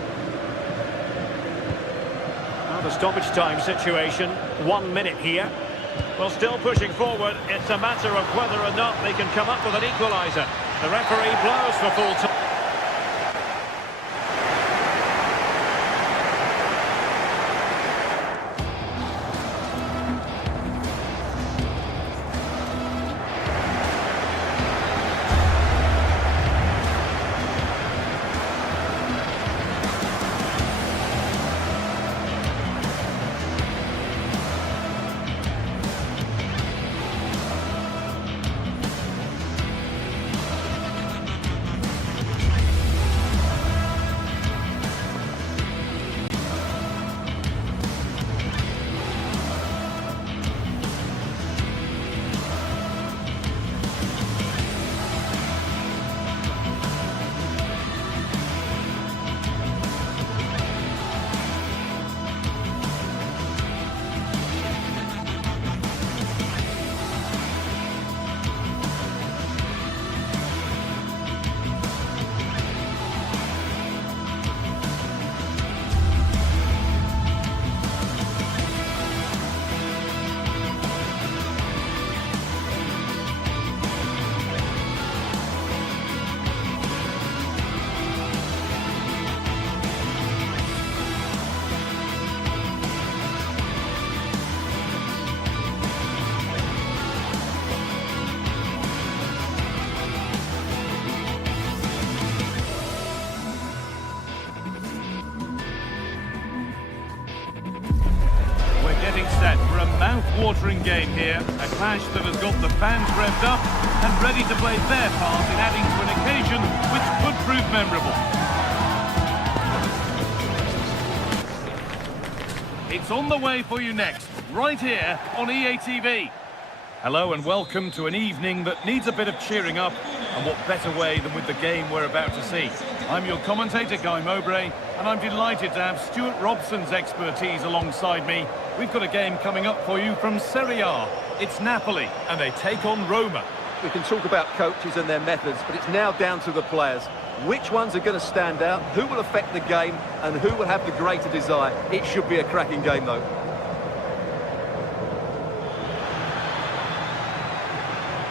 Now the stoppage time situation, 1 minute here. Well, still pushing forward. It's a matter of whether or not they can come up with an equaliser. The referee blows for full time. Set for a mouth-watering game here, a clash that has got the fans revved up and ready to play their part in adding to an occasion which could prove memorable. It's on the way for you next, right here on EA TV. Hello and welcome to an evening that needs a bit of cheering up, and what better way than with the game we're about to see. I'm your commentator, Guy Mowbray, and I'm delighted to have Stuart Robson's expertise alongside me. We've got a game coming up for you from Serie A. It's Napoli, and they take on Roma. We can talk about coaches and their methods, but it's now down to the players. Which ones are going to stand out, who will affect the game, and who will have the greater desire. It should be a cracking game, though.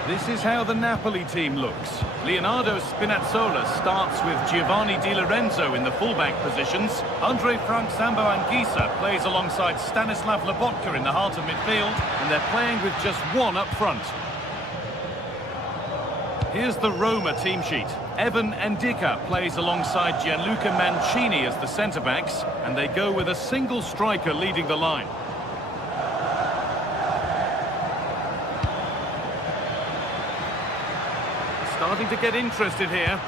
This is how the Napoli team looks. Leonardo Spinazzola starts with Giovanni Di Lorenzo in the fullback positions. Andre Frank Sambo Anguissa plays alongside Stanislav Lobotka in the heart of midfield, and they're playing with just one up front. Here's the Roma team sheet. Evan Ndicka plays alongside Gianluca Mancini as the centre-backs, and they go with a single striker leading the line. Starting to get interested here.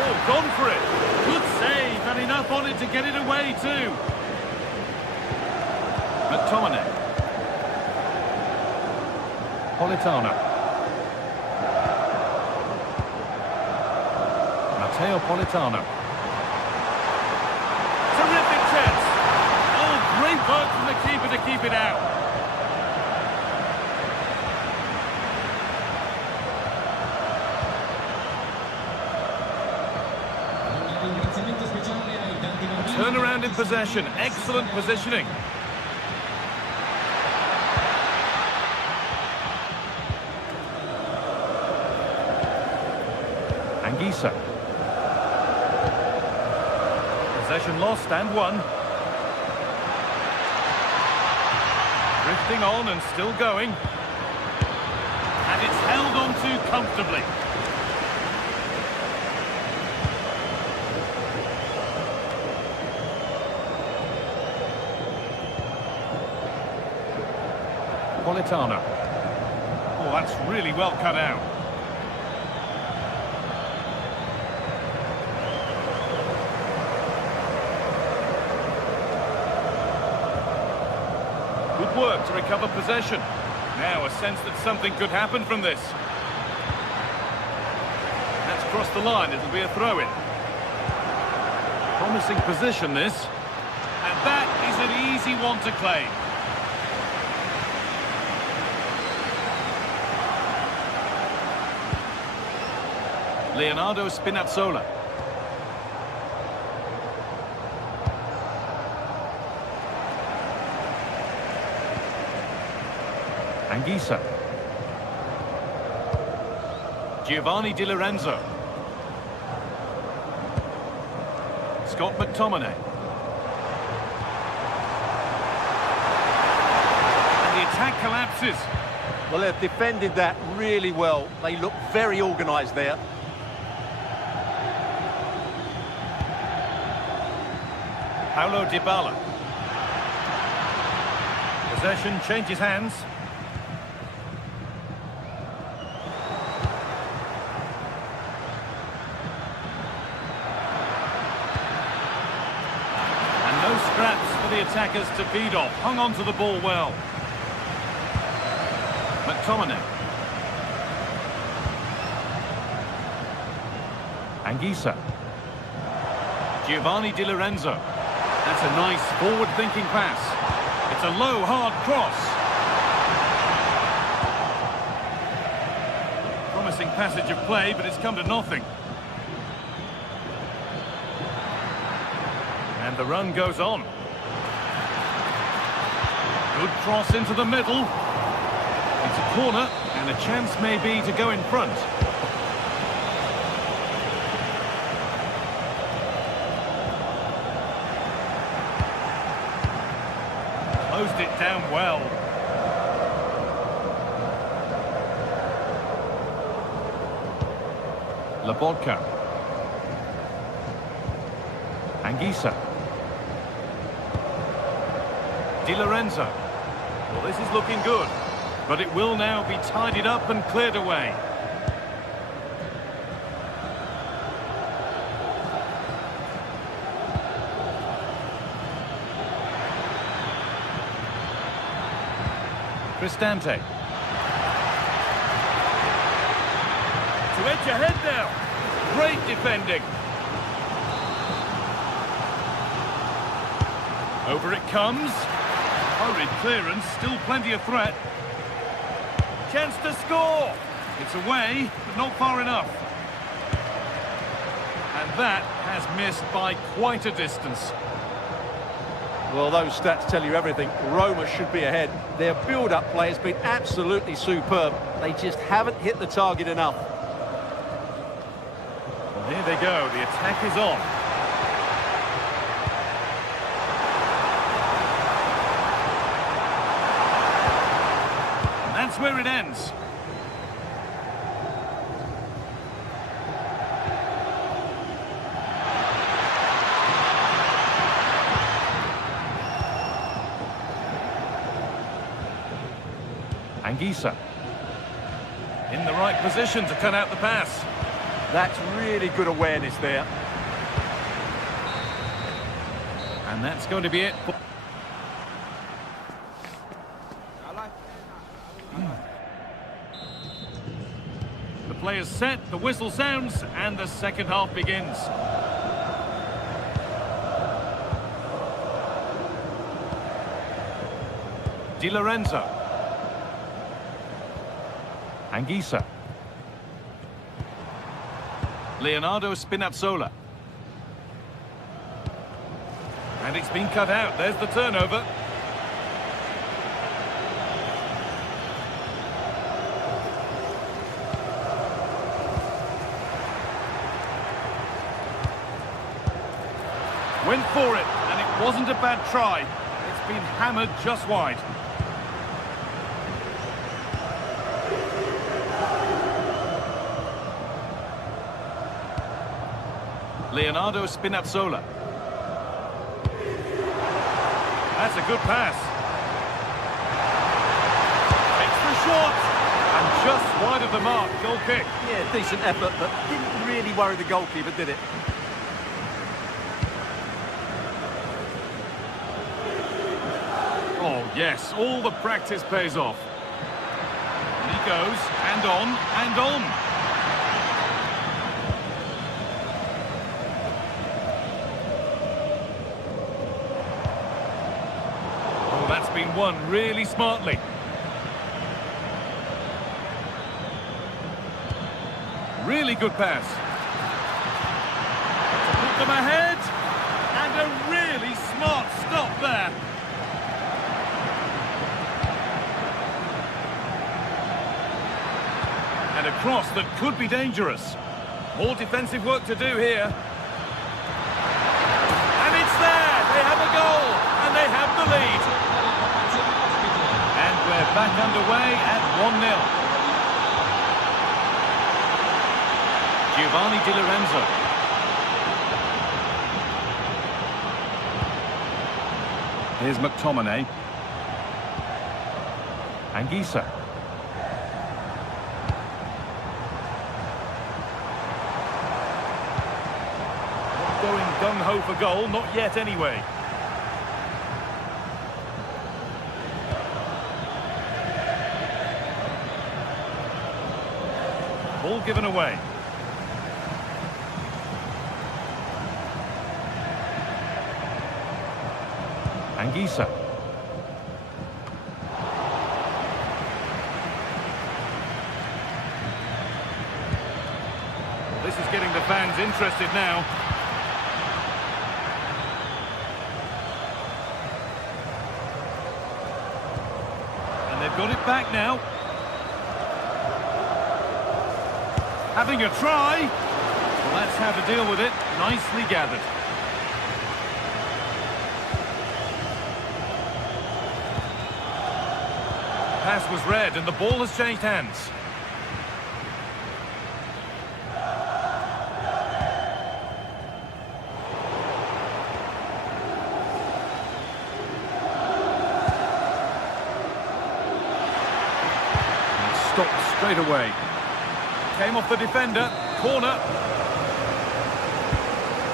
Oh, gone for it. Good save, and enough on it to get it away too. McTominay. Politano. Matteo Politano. Terrific chance. Oh, great work from the keeper to keep it out. Turnaround in possession. Excellent positioning. Anguissa. Possession lost and won. Drifting on and still going. And it's held on to comfortably. Politano. Oh, that's really well cut out. Good work to recover possession. Now a sense that something could happen from this. That's crossed the line. It'll be a throw-in. Promising position, this. And that is an easy one to claim. Leonardo Spinazzola. Anguissa. Giovanni Di Lorenzo. Scott McTominay. And the attack collapses. Well, they've defended that really well. They look very organised there. Paulo Dybala. Possession changes hands. And no scraps for the attackers to feed off. Hung on to the ball well. McTominay. Anguissa. Giovanni Di Lorenzo. That's a nice forward-thinking pass. It's a low, hard cross. Promising passage of play, but it's come to nothing. And the run goes on. Good cross into the middle. It's a corner, and a chance may be to go in front. Closed it down well. Lobotka. Anguissa. Di Lorenzo. Well, this is looking good, but it will now be tidied up and cleared away. Cristante. To edge ahead now. Great defending. Over it comes. Hurried clearance, still plenty of threat. Chance to score. It's away, but not far enough. And that has missed by quite a distance. Well, those stats tell you everything. Roma should be ahead. Their build-up play has been absolutely superb. They just haven't hit the target enough. Well, here they go. The attack is on. And that's where it ends. Anguissa in the right position to cut out the pass. That's really good awareness there. And that's going to be it. The play is set, the whistle sounds, and the second half begins. Di Lorenzo. Anguissa. Leonardo Spinazzola. And it's been cut out. There's the turnover. Went for it, and it wasn't a bad try. It's been hammered just wide. Leonardo Spinazzola. That's a good pass. Takes the shot. And just wide of the mark. Goal kick. Yeah, decent effort, but didn't really worry the goalkeeper, did it? Oh, yes. All the practice pays off. And he goes, and on, and on. That's been won really smartly. Really good pass. To put them ahead. And a really smart stop there. And a cross that could be dangerous. More defensive work to do here. And it's there. They have a goal. And they have the lead. And we're back underway at 1-0. Giovanni Di Lorenzo. Here's McTominay. Anguissa. Not going gung-ho for goal, not yet anyway. Ball given away. Anguissa. This is getting the fans interested now. And they've got it back now. Having a try. Well, that's how to deal with it. Nicely gathered. Pass was read and the ball has changed hands. And stopped straight away. Came off the defender. Corner.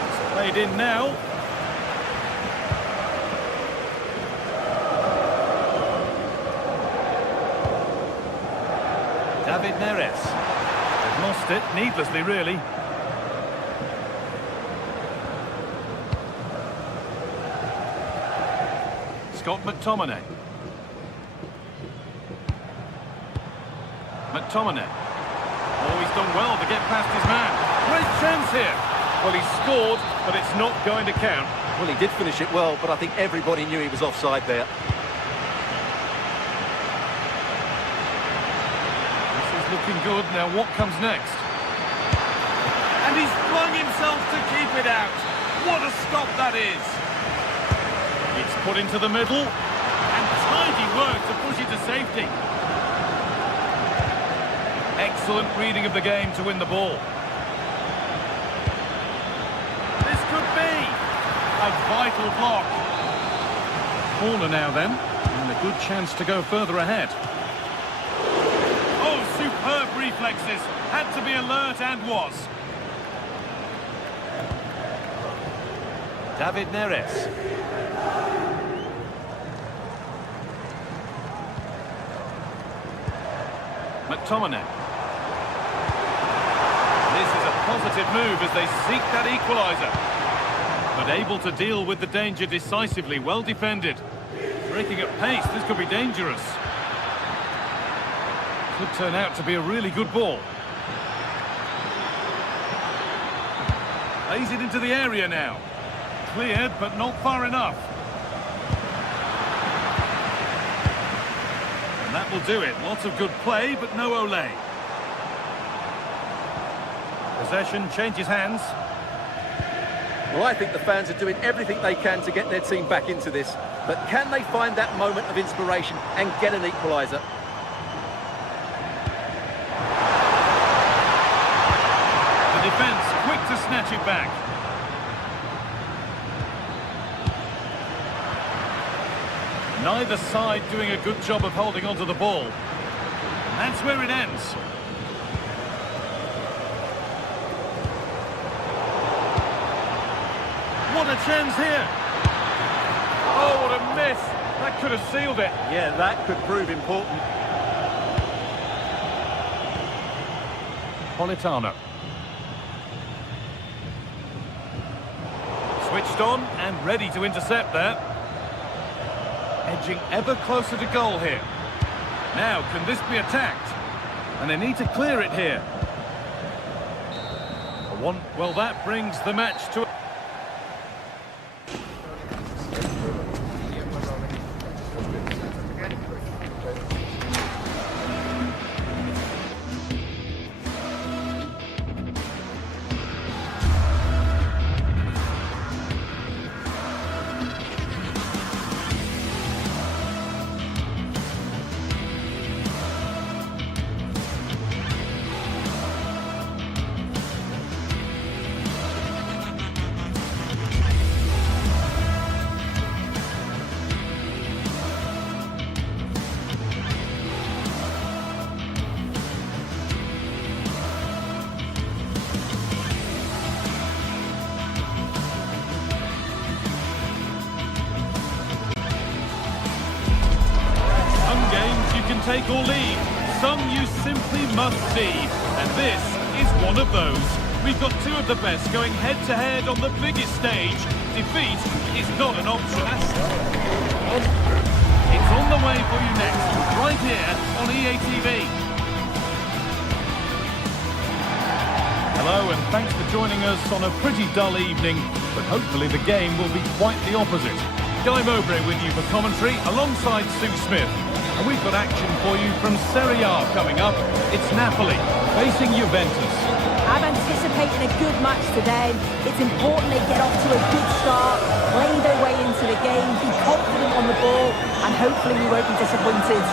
It's played in now. David Neres. They've lost it, needlessly really. Scott McTominay. McTominay. Oh, he's done well to get past his man. Great chance here. Well, he scored, but it's not going to count. Well, he did finish it well, but I think everybody knew he was offside there. This is looking good. Now, what comes next? And he's flung himself to keep it out. What a stop that is. It's put into the middle. And tidy work to push it to safety. Excellent reading of the game to win the ball. This could be a vital block. Corner now then, and a good chance to go further ahead. Oh, superb reflexes. Had to be alert and was. David Neres. McTominay. This is a positive move as they seek that equaliser. But able to deal with the danger decisively, well defended. Breaking at pace, this could be dangerous. Could turn out to be a really good ball. Plays it into the area now. Cleared, but not far enough. And that will do it. Lots of good play, but no Olé. Possession changes hands. Well, I think the fans are doing everything they can to get their team back into this. But can they find that moment of inspiration and get an equaliser? The defence quick to snatch it back. Neither side doing a good job of holding onto the ball. And that's where it ends. What a chance here. Oh, what a miss. That could have sealed it. Yeah, that could prove important. Politano. Switched on and ready to intercept there. Edging ever closer to goal here. Now, can this be attacked? And they need to clear it here. Well, that brings the match to... Take or leave. Some you simply must see, and this is one of those. We've got two of the best going head-to-head on the biggest stage. Defeat is not an option. It's on the way for you next, right here on EA TV. Hello, and thanks for joining us on a pretty dull evening, but hopefully the game will be quite the opposite. Guy Mowbray with you for commentary, alongside Sue Smith. And we've got action for you from Serie A coming up. It's Napoli facing Juventus. I'm anticipating a good match today. It's important they get off to a good start, play their way into the game, be confident on the ball, and hopefully we won't be disappointed.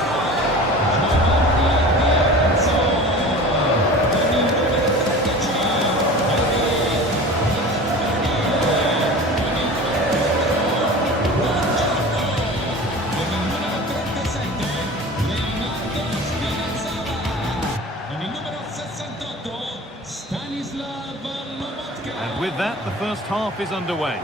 With that, the first half is underway.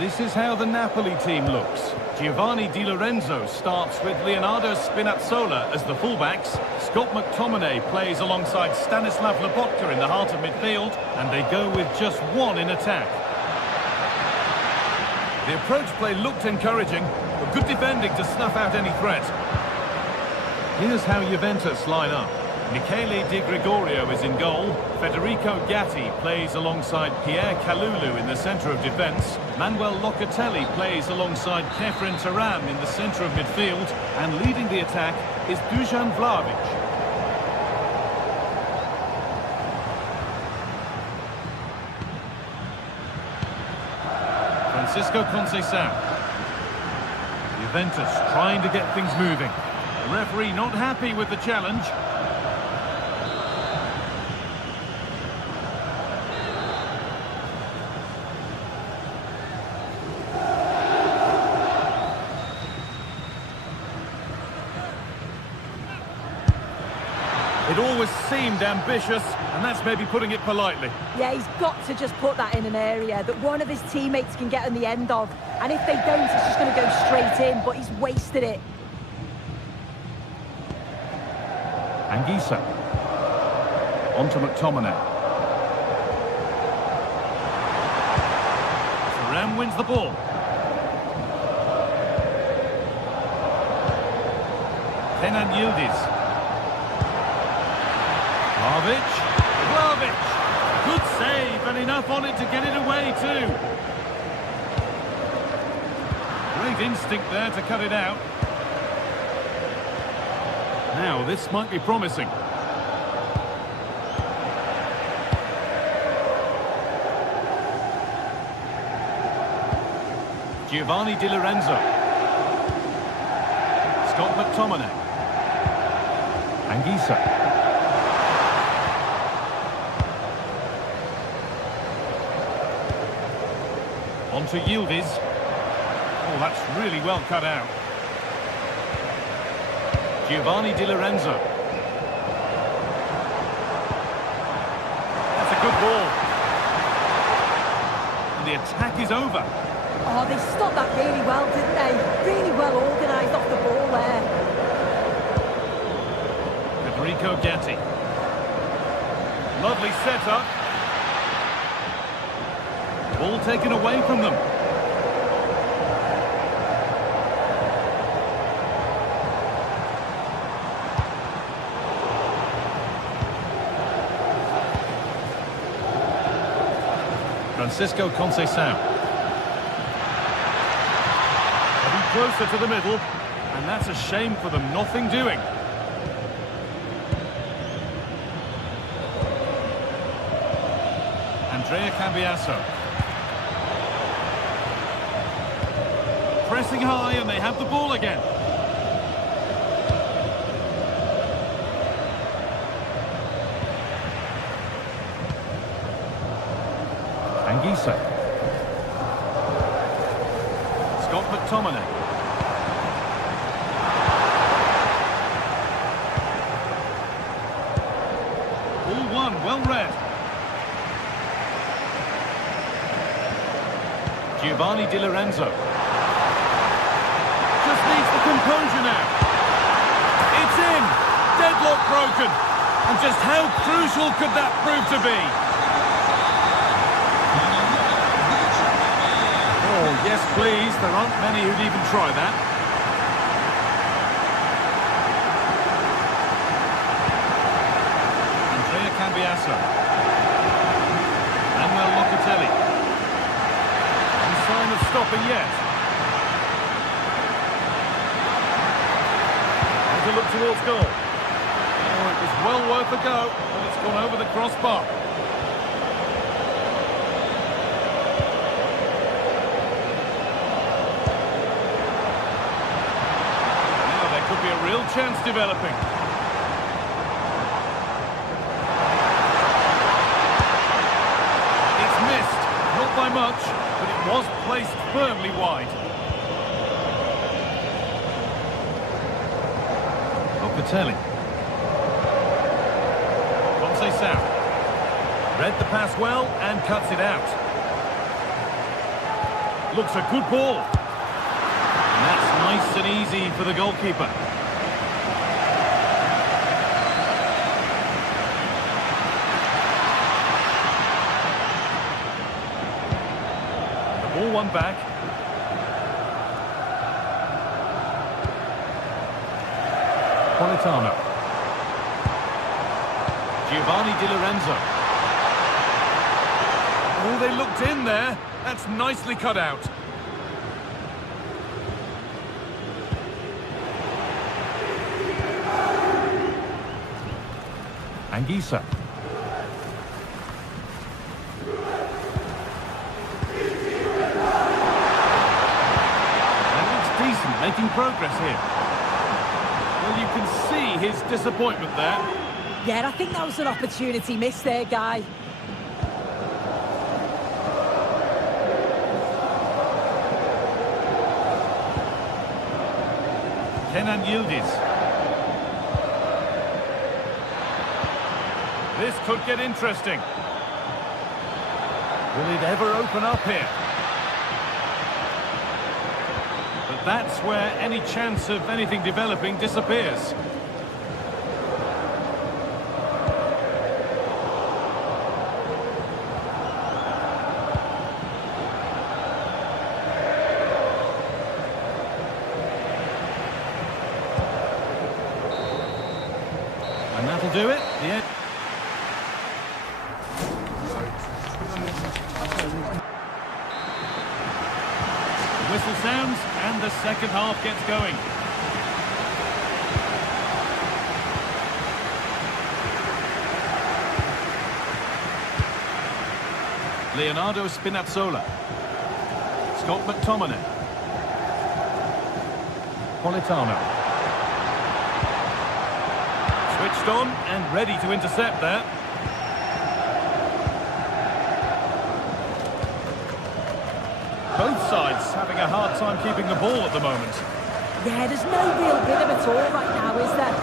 This is how the Napoli team looks. Giovanni Di Lorenzo starts with Leonardo Spinazzola as the fullbacks. Scott McTominay plays alongside Stanislav Lobotka in the heart of midfield, and they go with just one in attack. The approach play looked encouraging, but good defending to snuff out any threat. Here's how Juventus line up. Michele Di Gregorio is in goal. Federico Gatti plays alongside Pierre Kalulu in the centre of defence. Manuel Locatelli plays alongside Kefren Turan in the centre of midfield. And leading the attack is Dusan Vlahovic. Francisco Conceição. Juventus trying to get things moving. The referee not happy with the challenge. It always seemed ambitious, and that's maybe putting it politely. Yeah, he's got to just put that in an area that one of his teammates can get on the end of. And if they don't, it's just going to go straight in, but he's wasted it. Anguissa. On to McTominay. Thuram wins the ball. Kenan Yildiz. Vlahovic. Good save, and enough on it to get it away too. Great instinct there to cut it out. Now, this might be promising. Giovanni Di Lorenzo. Scott McTominay. Anguissa. On to Yildiz. Oh, that's really well cut out. Giovanni Di Lorenzo. That's a good ball. And the attack is over. Oh, they stopped that really well, didn't they? Really well organised off the ball there. Federico Gatti. Lovely setup. Ball taken away from them. Francisco Conceição. Getting closer to the middle, and that's a shame for them. Nothing doing. Andrea Cambiasso. Pressing high, and they have the ball again. Anguissa. Scott McTominay. Ball one, well read. Giovanni Di Lorenzo. Just needs the composure now. It's in. Deadlock broken. And just how crucial could that prove to be? Oh, yes, please. There aren't many who'd even try that. Andrea Cambiasso. Manuel Locatelli. No sign of stopping yet. And to look towards goal. Oh, it was well worth a go, but it's gone over the crossbar. Could be a real chance developing. It's missed, not by much, but it was placed firmly wide. Locatelli. Conceição. Read the pass well and cuts it out. looks a good ball. And that's nice and easy for the goalkeeper. The ball won back. Politano. Giovanni Di Lorenzo. Oh, they looked in there. That's nicely cut out. Anguissa. That looks decent, making progress here. Well, you can see his disappointment there. Yeah, I think that was an opportunity missed there, Guy. Kenan Yildiz. This could get interesting. Will it ever open up here? But that's where any chance of anything developing disappears. And that'll do it. Yeah. The whistle sounds and the second half gets going. Leonardo Spinazzola. Scott McTominay. Politano. Switched on and ready to intercept there. Both sides having a hard time keeping the ball at the moment. Yeah, there's no real rhythm at all right now, is there?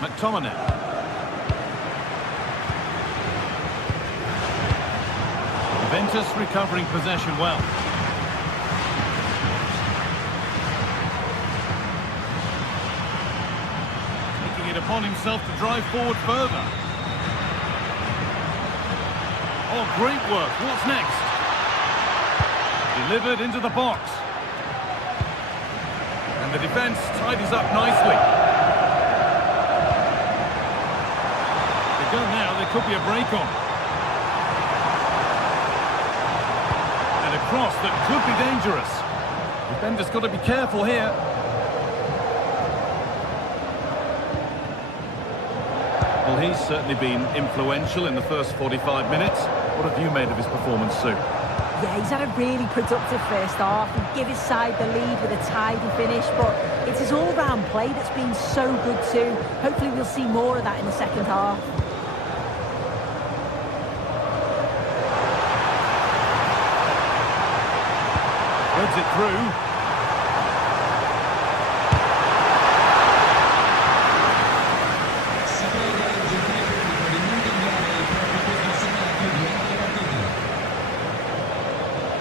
McTominay. Juventus recovering possession well. Taking it upon himself to drive forward further. Oh, great work. What's next? Delivered into the box. And the defence tidies up nicely. They go now, there could be a break on. Cross that could be dangerous. Defender's got to be careful here. Well, he's certainly been influential in the first 45 minutes. What have you made of his performance, Sue? Yeah, he's had a really productive first half. He gave his side the lead with a tidy finish, but it's his all-round play that's been so good too. Hopefully we'll see more of that in the second half. Threads it through.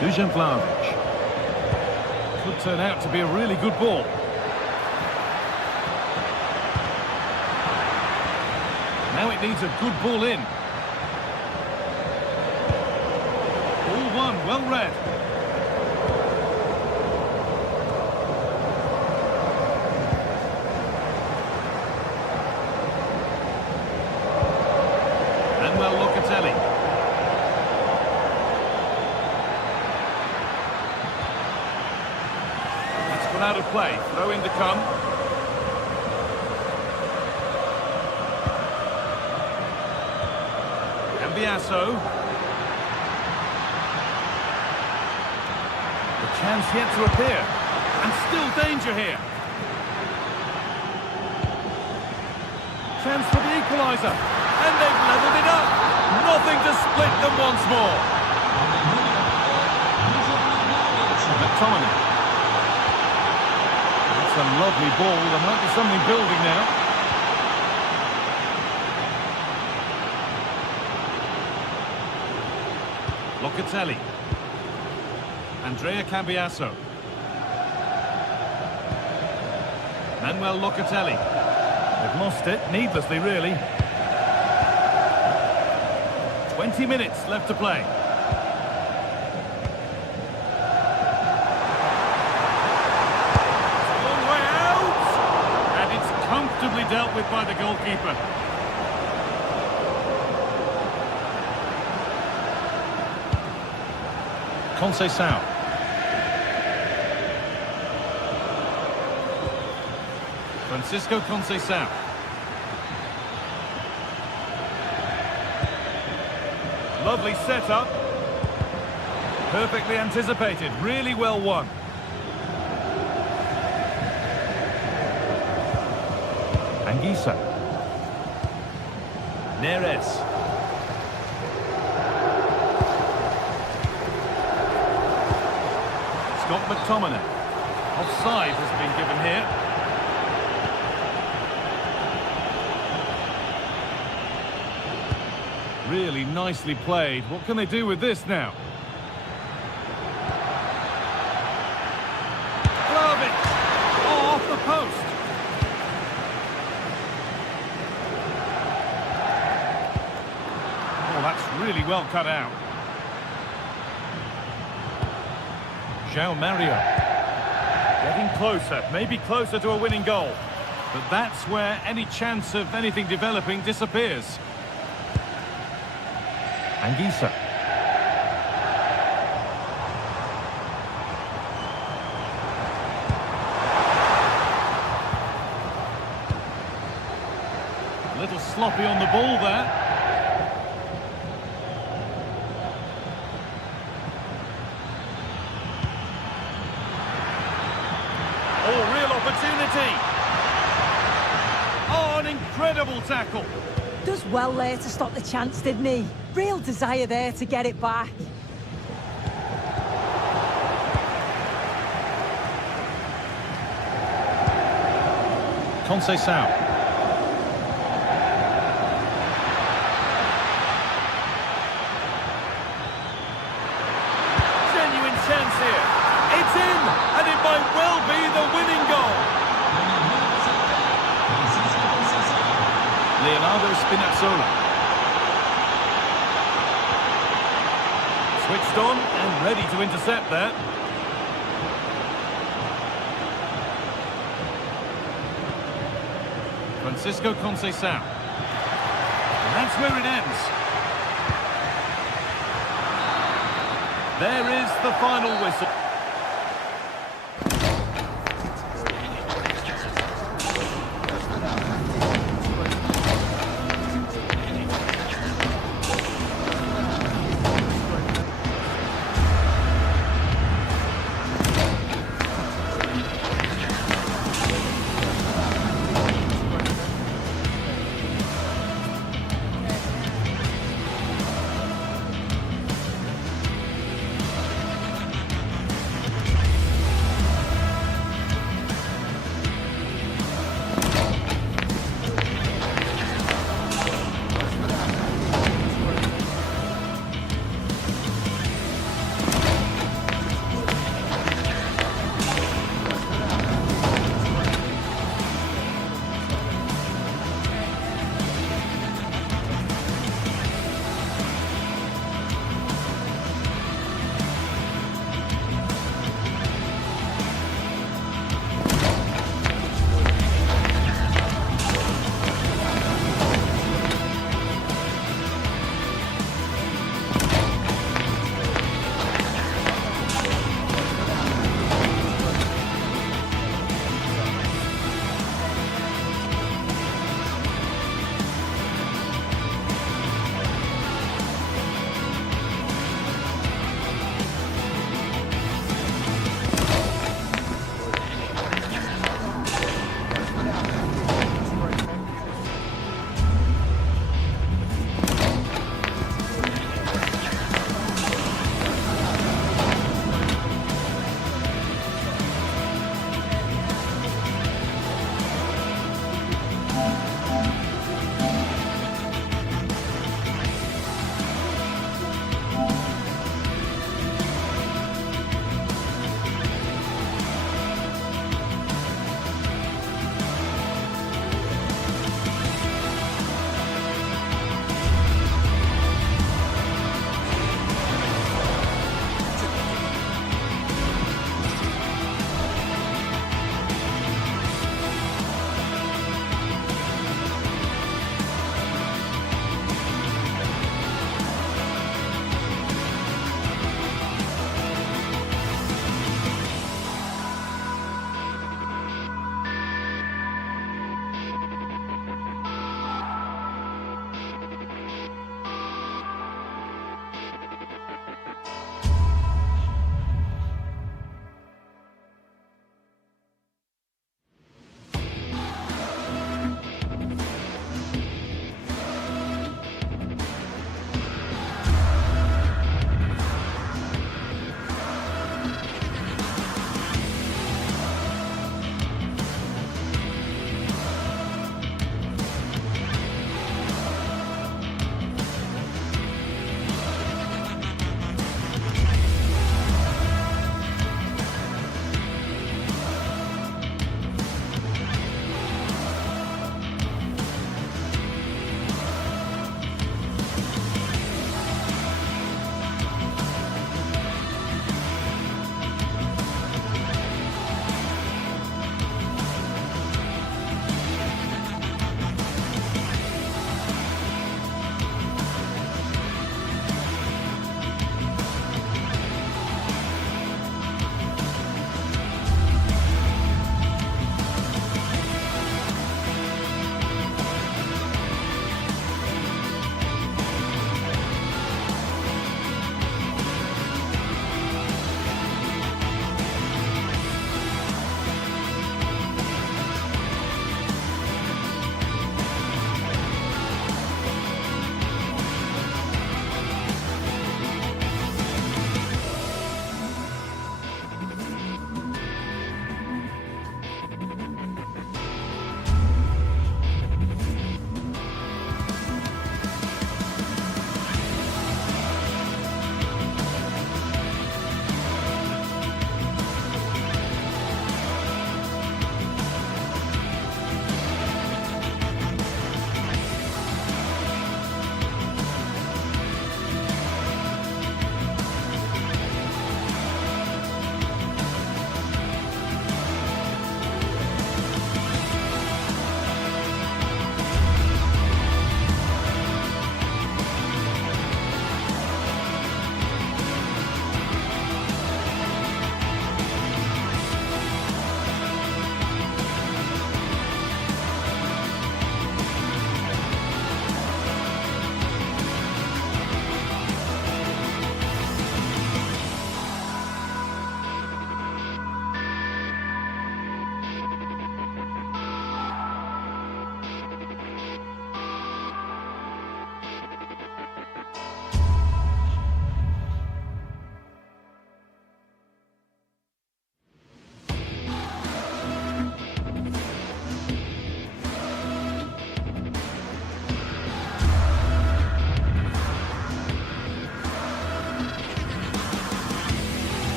Dusan Vlahovic. Could turn out to be a really good ball. Now it needs a good ball in. Ball one, well read. Out of play, throw in to come. Cambiasso. The chance yet to appear, and still danger here. Chance for the equaliser, and they've levelled it up. Nothing to split them once more. McTominay. A lovely ball, there might be something building now. Locatelli. Andrea Cambiasso. Manuel Locatelli. They've lost it, needlessly really. 20 minutes left to play. It's a long way out! And it's comfortably dealt with by the goalkeeper. Conceição. Francisco Conceição. Lovely setup. Perfectly anticipated. Really well won. Anguissa. Neres. Scott McTominay. Offside has been given here. Really nicely played. What can they do with this now? Glove it! Oh, off the post. Oh, that's really well cut out. João Mario. Getting closer, maybe closer to a winning goal. But that's where any chance of anything developing disappears. Anguissa. A little sloppy on the ball there. Oh, real opportunity. Oh, an incredible tackle. Does well there to stop the chance, didn't he? Real desire there to get it back. Conceição. Genuine chance here. It's in, and it might well be the winning goal. Leonardo Spinazzola. Switched on and ready to intercept there. Francisco Conceição. And that's where it ends. There is the final whistle.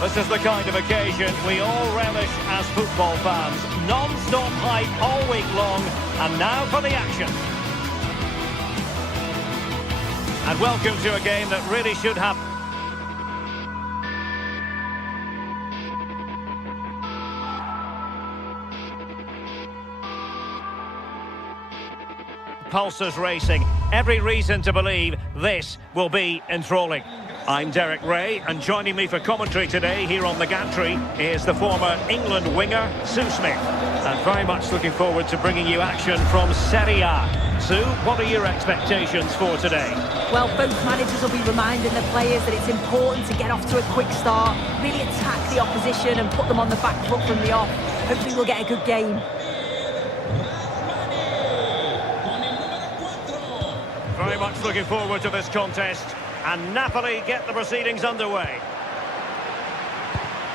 This is the kind of occasion we all relish as football fans. Non-stop hype all week long, and now for the action. And welcome to a game that really should have... pulses racing. Every reason to believe this will be enthralling. I'm Derek Ray, and joining me for commentary today here on the gantry is the former England winger, Sue Smith. And very much looking forward to bringing you action from Serie A. Sue, what are your expectations for today? Well, both managers will be reminding the players that it's important to get off to a quick start, really attack the opposition and put them on the back foot from the off. Hopefully we'll get a good game. Very much looking forward to this contest. And Napoli get the proceedings underway.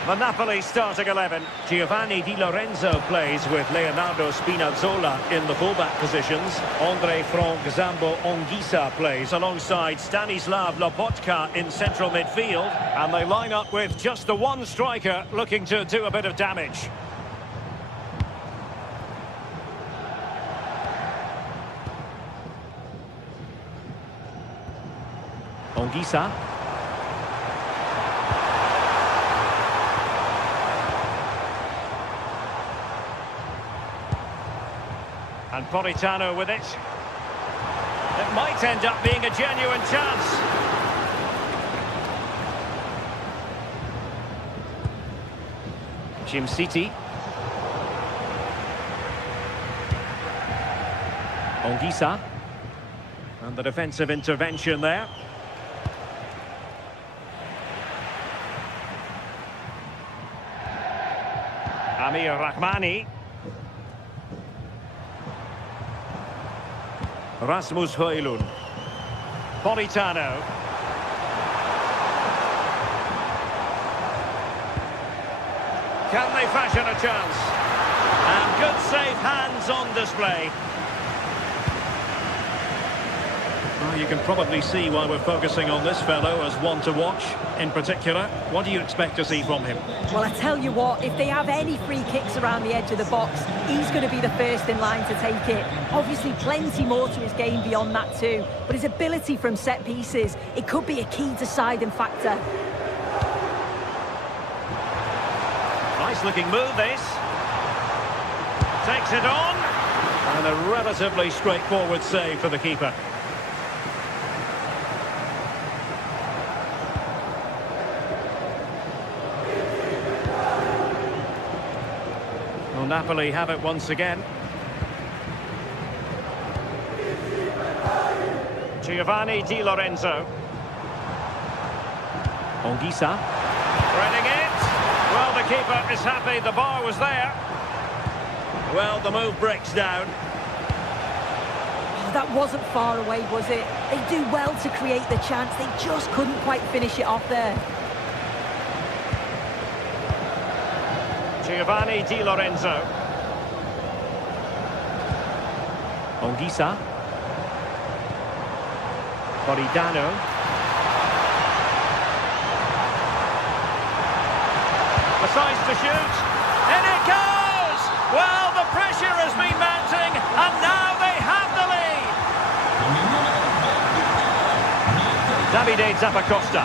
The Napoli starting 11. Giovanni Di Lorenzo plays with Leonardo Spinazzola in the fullback positions. Andre Frank Zambo Anguissa plays alongside Stanislav Lobotka in central midfield. And they line up with just the one striker looking to do a bit of damage. Anguissa. And Politano with it. It might end up being a genuine chance. Jim City. Anguissa. And the defensive intervention there. Amir Rahmani. Rasmus Højlund. Politano. Can they fashion a chance? And good safe hands on display. Well, you can probably see why we're focusing on this fellow as one to watch. In particular, what do you expect to see from him? Well, I tell you what, if they have any free kicks around the edge of the box, he's going to be the first in line to take it. Obviously, plenty more to his game beyond that too, but his ability from set pieces, it could be a key deciding factor. Nice looking move, this. Takes it on. And a relatively straightforward save for the keeper. Well, Napoli have it once again. Giovanni Di Lorenzo. Anguissa. Threading it. Well, the keeper is happy. The bar was there. Well, the move breaks down. Oh, that wasn't far away, was it? They do well to create the chance. They just couldn't quite finish it off there. Giovanni Di Lorenzo. Anguissa. Politano. Decides to shoot. In it goes! Well, the pressure has been mounting, and now they have the lead. Davide Zappacosta.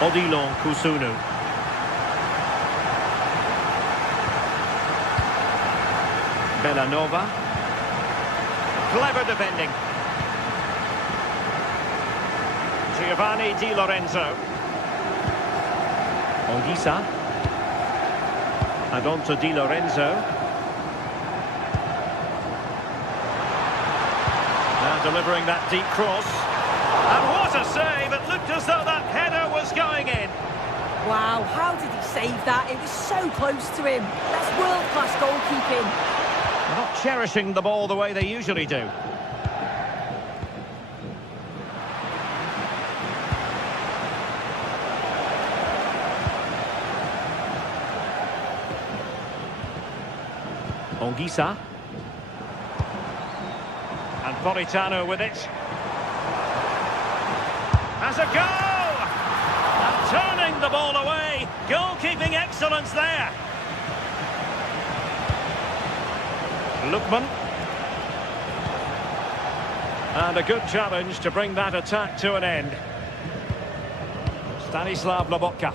Odilon Kusunu. Bellanova. Clever defending. Giovanni Di Lorenzo. Anguissa. And on to Di Lorenzo. Now delivering that deep cross. And what a save! It looked as though that header was going in. Wow, how did he save that? It was so close to him. That's world-class goalkeeping. They're not cherishing the ball the way they usually do. Anguissa. And Politano with it. Has a go! Turning the ball away. Goalkeeping excellence there. Lookman. And a good challenge to bring that attack to an end. Stanislav Lobotka.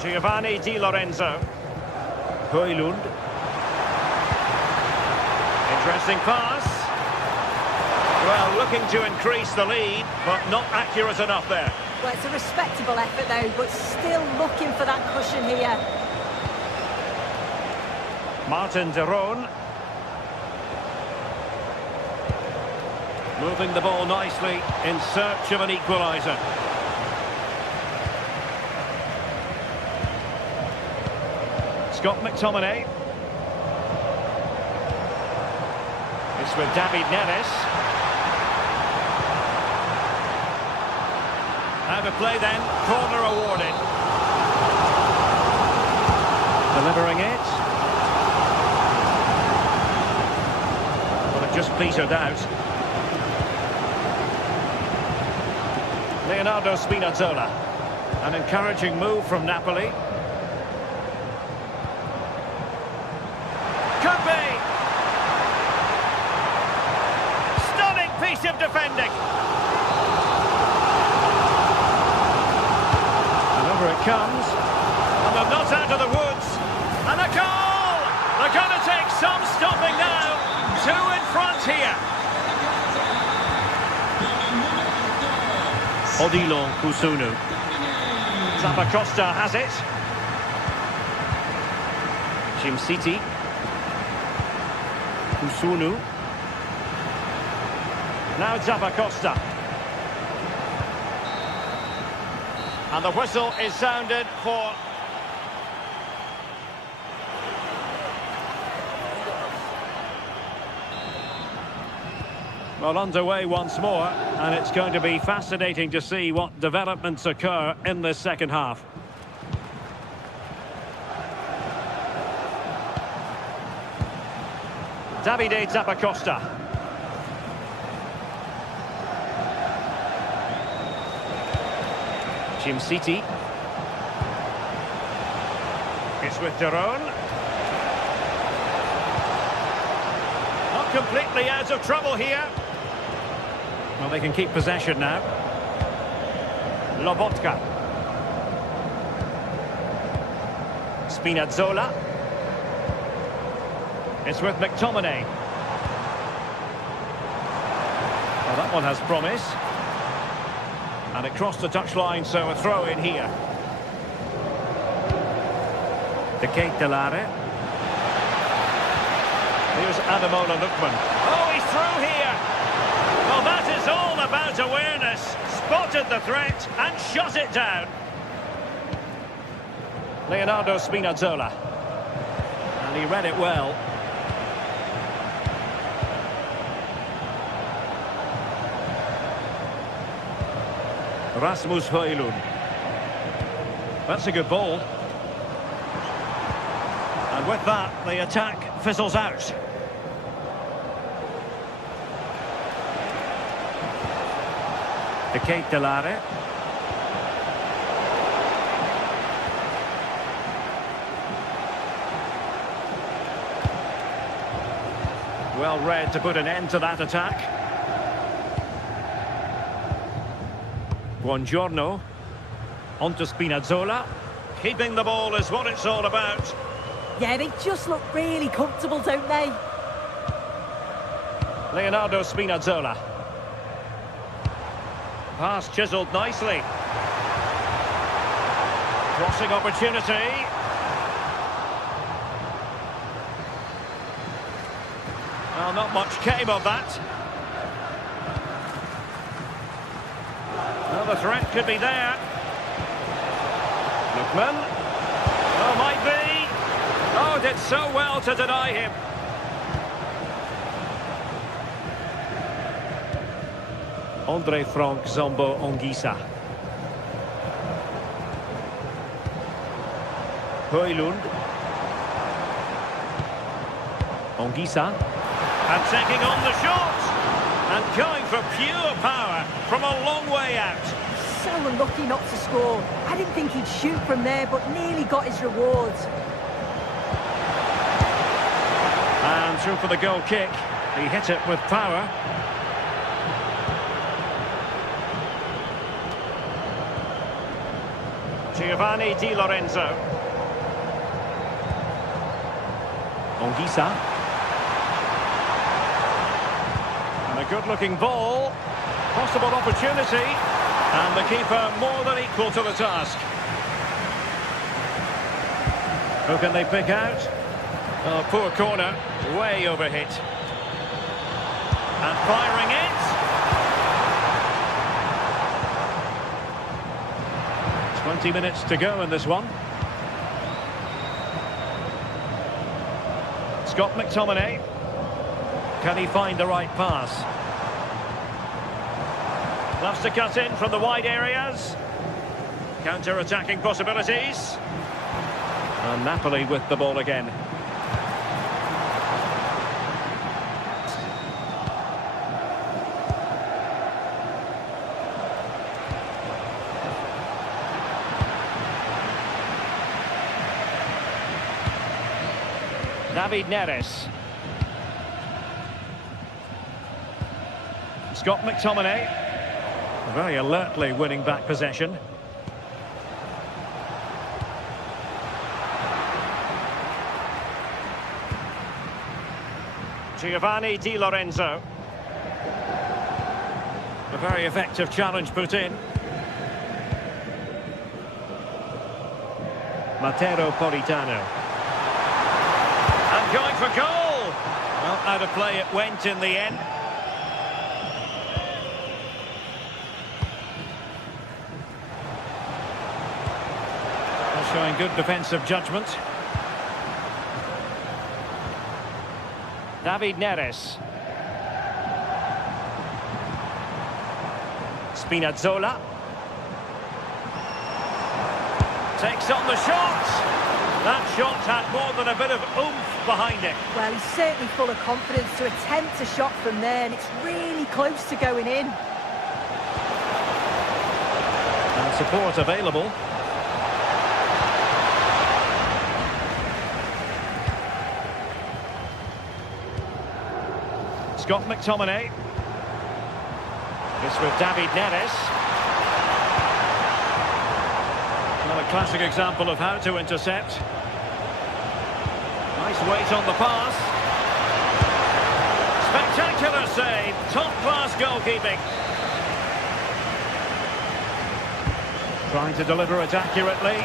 Giovanni Di Lorenzo. Højlund. Interesting pass. Well, looking to increase the lead, but not accurate enough there. Well, it's a respectable effort, though, but still looking for that cushion here. Martin de Roon. Moving the ball nicely in search of an equaliser. Scott McTominay. It's with David Neres. Out of play then, corner awarded. Delivering it. Well, it just petered out. Leonardo Spinazzola. An encouraging move from Napoli. Could be. Stunning piece of defending. And over it comes. And they're not out of the woods. And a goal! They're going to take some stopping now. 2 in front here. Odilon Kusunu. Zappacosta has it. Jim City. Kusunu. Now Zappacosta. And the whistle is sounded for... Well, underway once more, and it's going to be fascinating to see what developments occur in this second half. Davide Zappacosta. Jim City. It's with de Roon. Not completely out of trouble here. Well, they can keep possession now. Lobotka. Spinazzola. It's with McTominay. Well, that one has promise. And it crossed the touchline, so a throw in here. De Ketelare. Here's Ademola Lookman. Oh, he's through here. Well, that is all about awareness. Spotted the threat and shot it down. Leonardo Spinazzola. And he read it well. Rasmus Højlund. That's a good ball. And with that, the attack fizzles out. De Ketelare. Well read to put an end to that attack. Buongiorno. On to Spinazzola. Keeping the ball is what it's all about. Yeah, they just look really comfortable, don't they? Leonardo Spinazzola. Pass chiselled nicely. Crossing opportunity. Well, not much came of that. Well, the threat could be there. Lookman. Oh, might be. Oh, did so well to deny him. Andre Frank Zombo Ongisa. Højlund. Ongisa. And taking on the shot. And going for pure power from a long way out. So unlucky not to score. I didn't think he'd shoot from there, but nearly got his rewards. And through for the goal kick. He hit it with power. Giovanni Di Lorenzo. Ongisa. And a good-looking ball. Possible opportunity. And the keeper more than equal to the task. Who can they pick out? Oh, poor corner. Way overhit. And firing it. 20 minutes to go in this one. Scott McTominay. Can he find the right pass? Loves to cut in from the wide areas. Counter-attacking possibilities. And Napoli with the ball again. David Neres. Scott McTominay. Very alertly winning back possession. Giovanni Di Lorenzo. A very effective challenge put in. Matteo Politano. And going for goal. Well, out of play it went in the end. Showing good defensive judgment. David Neres. Spinazzola. Takes on the shot. That shot had more than a bit of oomph behind it. Well, he's certainly full of confidence to attempt a shot from there, and it's really close to going in. And support available. Scott McTominay. This with David Neres. Well, a classic example of how to intercept. Nice weight on the pass. Spectacular save. Top-class goalkeeping. Trying to deliver it accurately.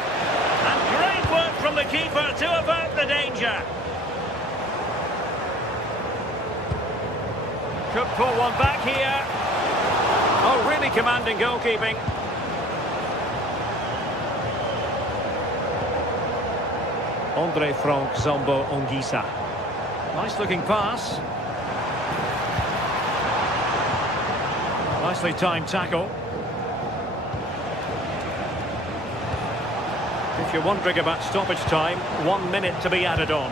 And great work from the keeper to avert the danger. Could pull one back here. Oh, really commanding goalkeeping. Andre Frank Zombo Ongisa. Nice looking pass. Nicely timed tackle. If you're wondering about stoppage time, 1 minute to be added on.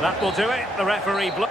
That will do it. The referee blows.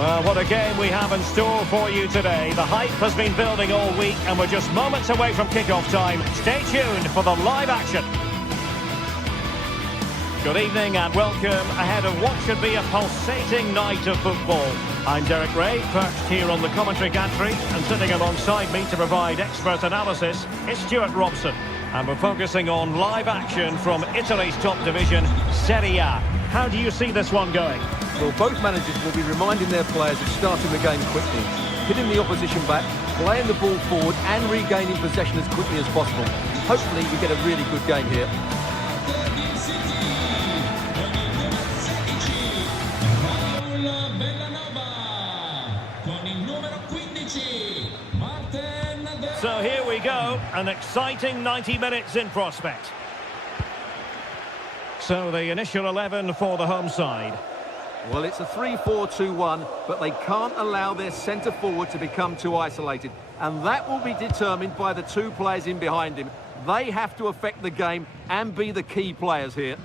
Well, what a game we have in store for you today. The hype has been building all week and we're just moments away from kick-off time. Stay tuned for the live action. Good evening and welcome ahead of what should be a pulsating night of football. I'm Derek Ray, perched here on the commentary gantry, and sitting alongside me to provide expert analysis is Stuart Robson. And we're focusing on live action from Italy's top division, Serie A. How do you see this one going? Well, both managers will be reminding their players of starting the game quickly, hitting the opposition back, playing the ball forward and regaining possession as quickly as possible. Hopefully we get a really good game here. So here we go, an exciting 90 minutes in prospect. So the initial 11 for the home side. Well, it's a 3-4-2-1, but they can't allow their centre forward to become too isolated. And that will be determined by the two players in behind him. They have to affect the game and be the key players here.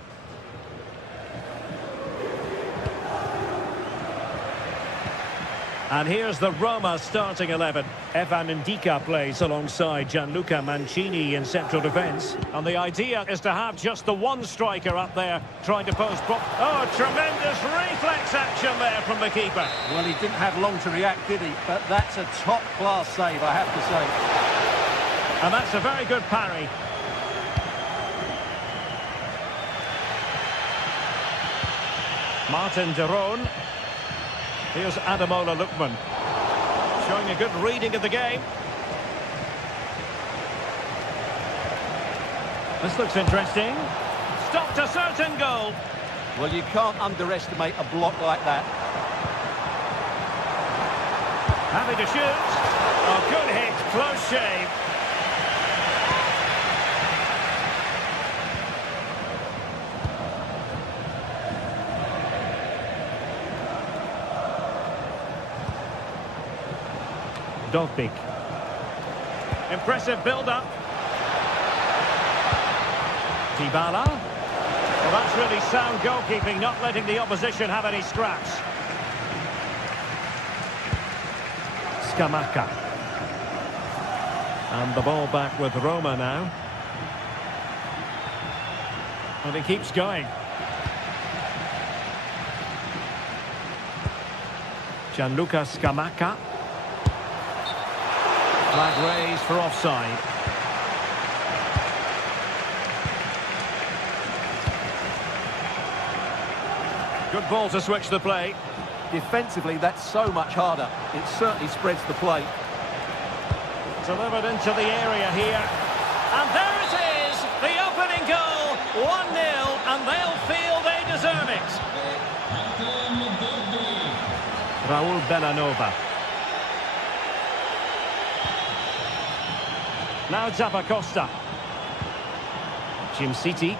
And here's the Roma starting 11. Evan Ndika plays alongside Gianluca Mancini in central defence. And the idea is to have just the one striker up there trying to pose... Oh, tremendous reflex action there from the keeper. Well, he didn't have long to react, did he? But that's a top-class save, I have to say. And that's a very good parry. Martin de Roon. Here's Ademola Lookman, showing a good reading of the game. This looks interesting. Stopped a certain goal. Well, you can't underestimate a block like that. Happy to shoot. Oh, good hit, close shave. Dovbik. Impressive build-up. Dybala. Well, that's really sound goalkeeping, not letting the opposition have any scraps. Scamacca. And the ball back with Roma now. And he keeps going. Gianluca Scamacca. Flag raised for offside. Good ball to switch the play. Defensively, that's so much harder. It certainly spreads the play. Delivered into the area here. And there it is! The opening goal! 1-0, and they'll feel they deserve it. Raul Bellanova. Now Zappacosta. Jim City.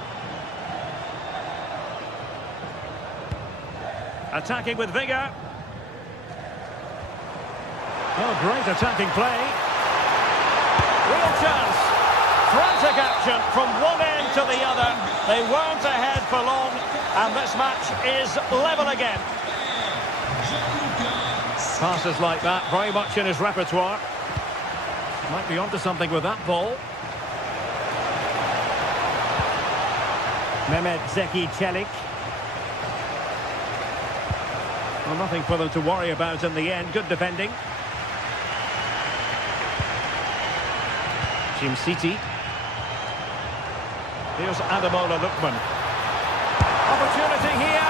Attacking with vigour. Oh, great attacking play. Real chance. Frantic action from one end to the other. They weren't ahead for long, and this match is level again. Passes like that, very much in his repertoire. Might be onto something with that ball. Mehmet Zeki Çelik. Well, nothing for them to worry about in the end. Good defending. Jim City. Here's Ademola Lookman. Opportunity here.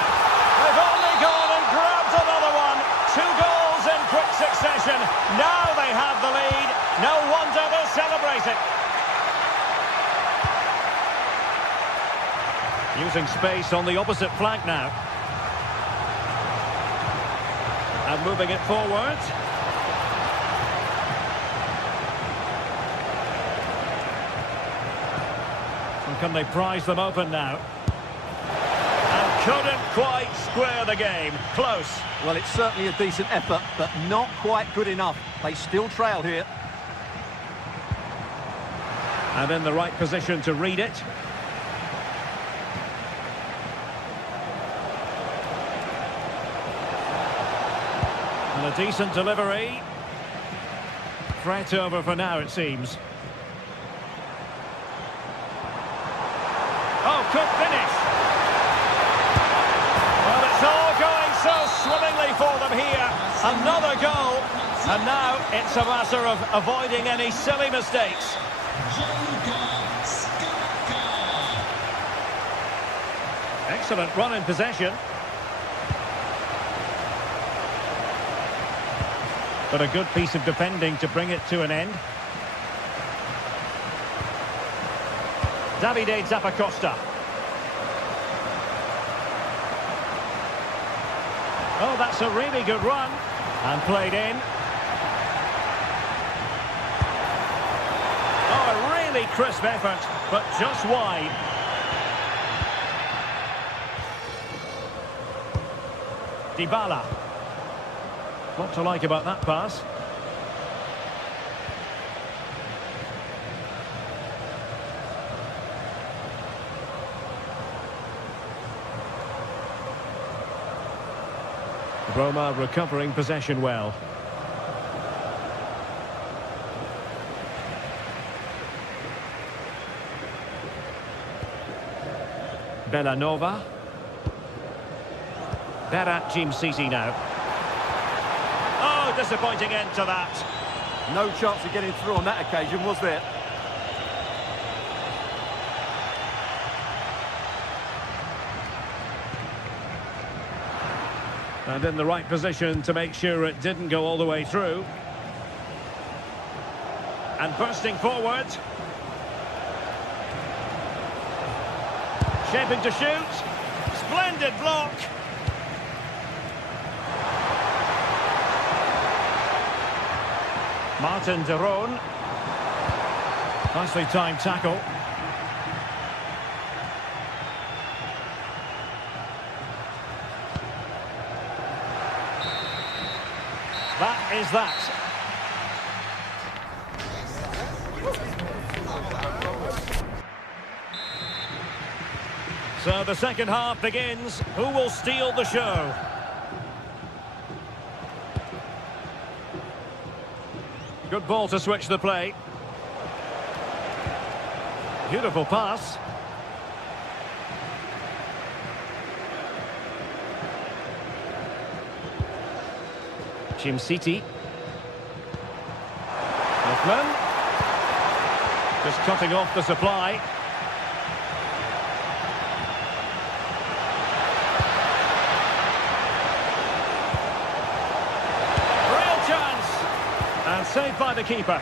They've only gone and grabbed another one. 2 goals in quick succession. Now they have the lead. No wonder they're celebrating. Using space on the opposite flank now. And moving it forward. And can they prise them open now? And couldn't quite square the game. Close. Well, it's certainly a decent effort, but not quite good enough. They still trail here. And in the right position to read it. And a decent delivery. Threat over for now, it seems. Oh, could finish. Well, it's all going so swimmingly for them here. Another goal. And now it's a matter of avoiding any silly mistakes. Excellent run in possession. But a good piece of defending to bring it to an end. Davide Zappacosta. Oh, that's a really good run. And played in. Oh, a really crisp effort, but just wide. Dybala. What to like about that pass? Roma recovering possession well. Bellanova. Berat Jim City now. Oh, disappointing end to that. No chance of getting through on that occasion, was there? And in the right position to make sure it didn't go all the way through. And bursting forward. Shaping to shoot. Splendid block. Martin de Roon. Nicely timed tackle. That is that. So the second half begins. Who will steal the show? Good ball to switch the play. Beautiful pass. Jim City. Hoffman. Just cutting off the supply. Real chance. And saved by the keeper.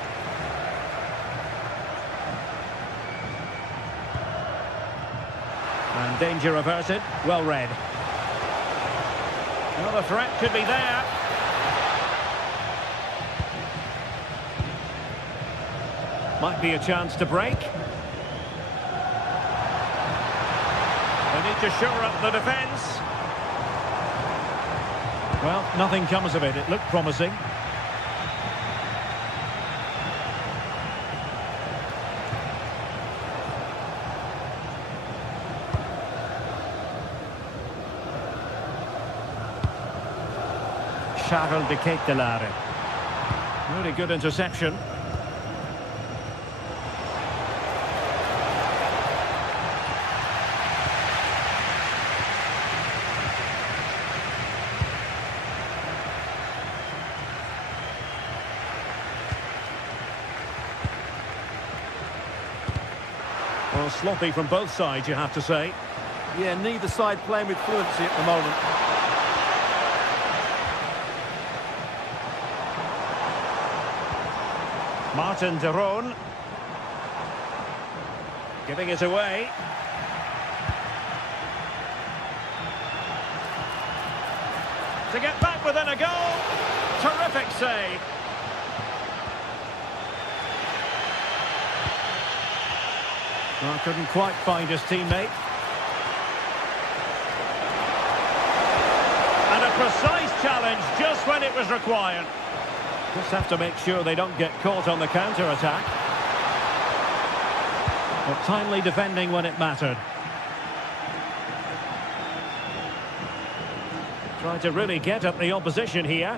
And danger averted. Well read. Well, the threat could be there. Might be a chance to break. They need to shore up the defence. Well, nothing comes of it. It looked promising. Charles de Ketelaere. Really good interception. Well, sloppy from both sides, you have to say. Yeah, neither side playing with fluency at the moment. Martin de Roon. Giving it away. To get back within a goal. Terrific save. Well, couldn't quite find his teammate. And a precise challenge just when it was required. Just have to make sure they don't get caught on the counter-attack. But timely defending when it mattered. Tried to really get at the opposition here.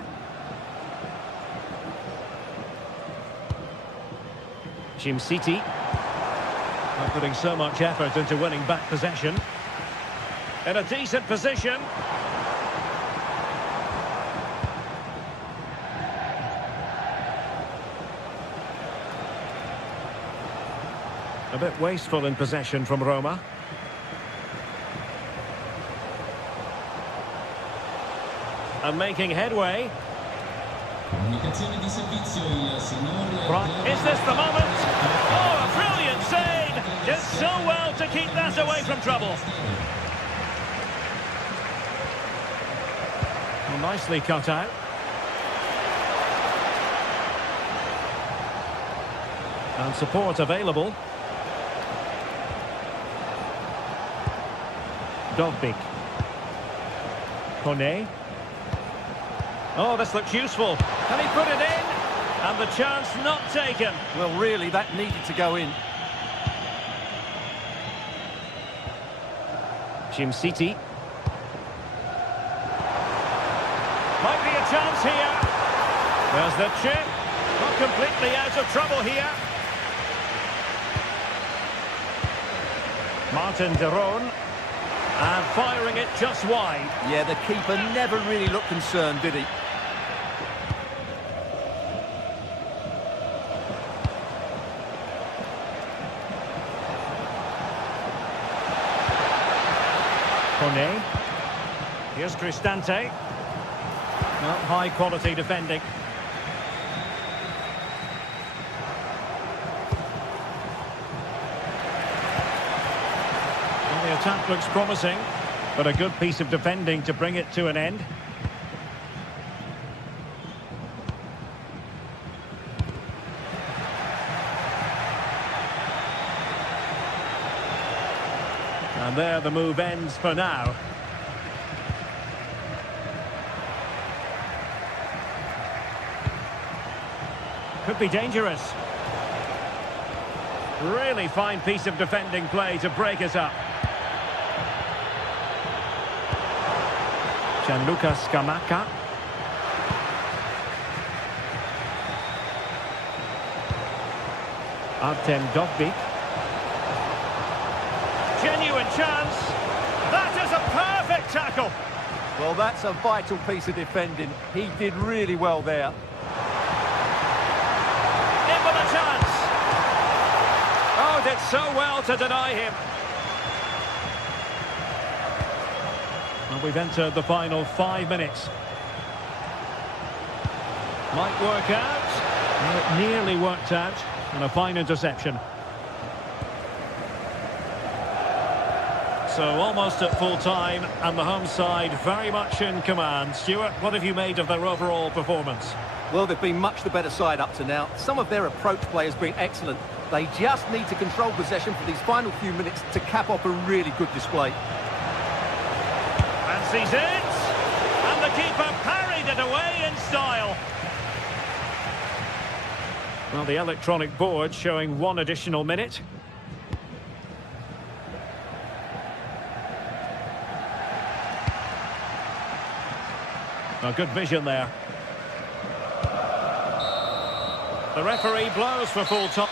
City. Not putting so much effort into winning back possession. In a decent position. A bit wasteful in possession from Roma. And making headway. Comunicazione di servizio, il signor... Right, is this the moment? Oh, a brilliant save! Did so well to keep that away from trouble. Well, nicely cut out. And support available. Dovbik. Kone. Oh, this looks useful. Can he put it in? And the chance not taken. Well, really, that needed to go in. City. Might be a chance here. There's the chip. Not completely out of trouble here. Martin de Roon. And firing it just wide. Yeah, the keeper never really looked concerned, did he? Kone. Here's Cristante. Well, high quality defending. Well, the attack looks promising, but a good piece of defending to bring it to an end. And there the move ends for now. Could be dangerous. Really fine piece of defending play to break it up. Gianluca Scamacca. Artem Dovbik. Genuine chance. That is a perfect tackle. Well, that's a vital piece of defending. He did really well there. In with a chance. Oh, did so well to deny him. And we've entered the final 5 minutes. Might work out. Well, it nearly worked out. And a fine interception. So almost at full time, and the home side very much in command. Stuart, what have you made of their overall performance? Well, they've been much the better side up to now. Some of their approach play has been excellent. They just need to control possession for these final few minutes to cap off a really good display. Fancies it, and the keeper parried it away in style. Well, the electronic board showing 1 additional minute. A good vision there. The referee blows for full time.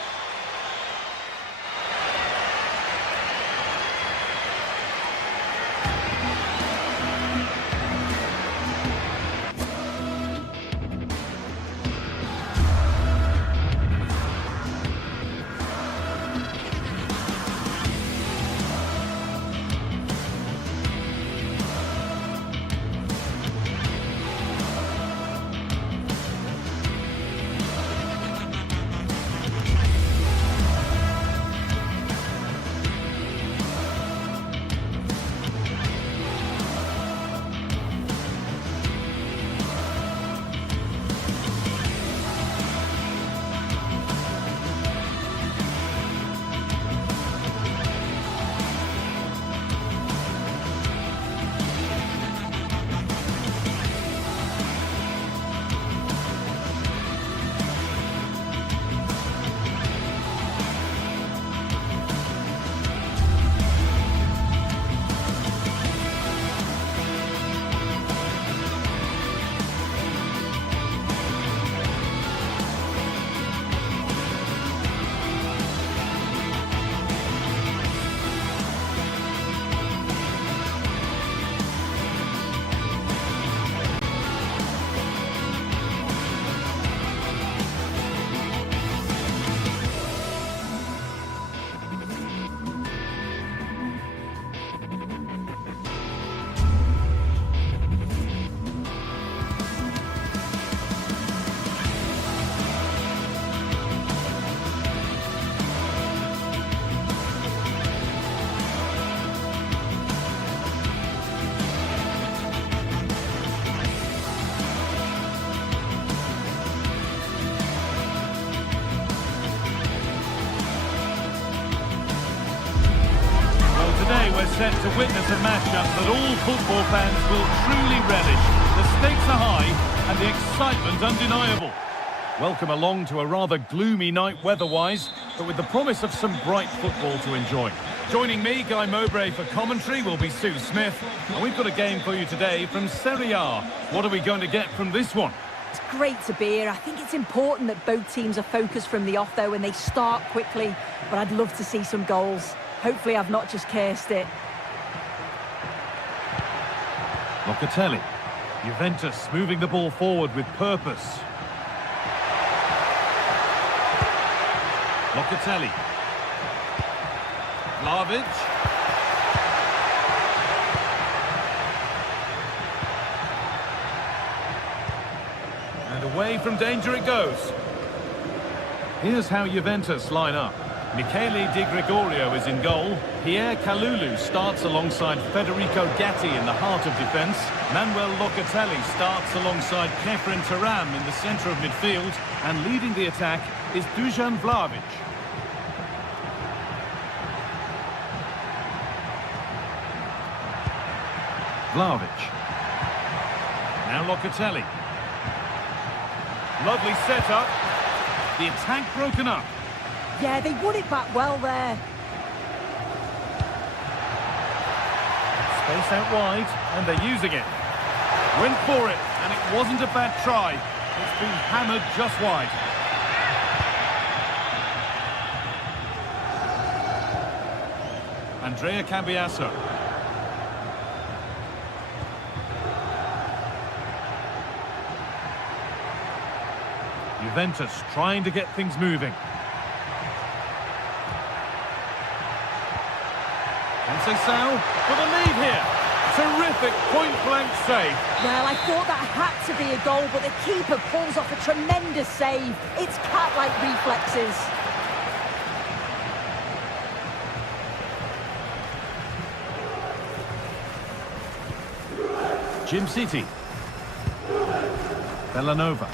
today we're set to witness a matchup that all football fans will truly relish. The stakes are high and the excitement undeniable. Welcome along to a rather gloomy night weather-wise, but with the promise of some bright football to enjoy. Joining me, Guy Mowbray, for commentary will be Sue Smith, and we've got a game for you today from Serie A. What are we going to get from this one? It's great to be here. I think it's important that both teams are focused from the off, though, and they start quickly, but I'd love to see some goals. Hopefully I've not just cursed it. Locatelli. Juventus moving the ball forward with purpose. Locatelli. Vlahovic. And away from danger it goes. Here's how Juventus line up. Michele Di Gregorio is in goal. Pierre Kalulu starts alongside Federico Gatti in the heart of defence. Manuel Locatelli starts alongside Kefren Turam in the centre of midfield. And leading the attack is Dusan Vlahovic. Vlahovic. Now Locatelli. Lovely setup. The attack broken up. Yeah, they won it back well there. Space out wide, and they're using it. Went for it, and it wasn't a bad try. It's been hammered just wide. Andrea Cambiasso. Juventus trying to get things moving. Conceição for the lead here. Terrific point-blank save. Well, I thought that had to be a goal, but the keeper pulls off a tremendous save. It's cat-like reflexes. Jim City. Bellanova.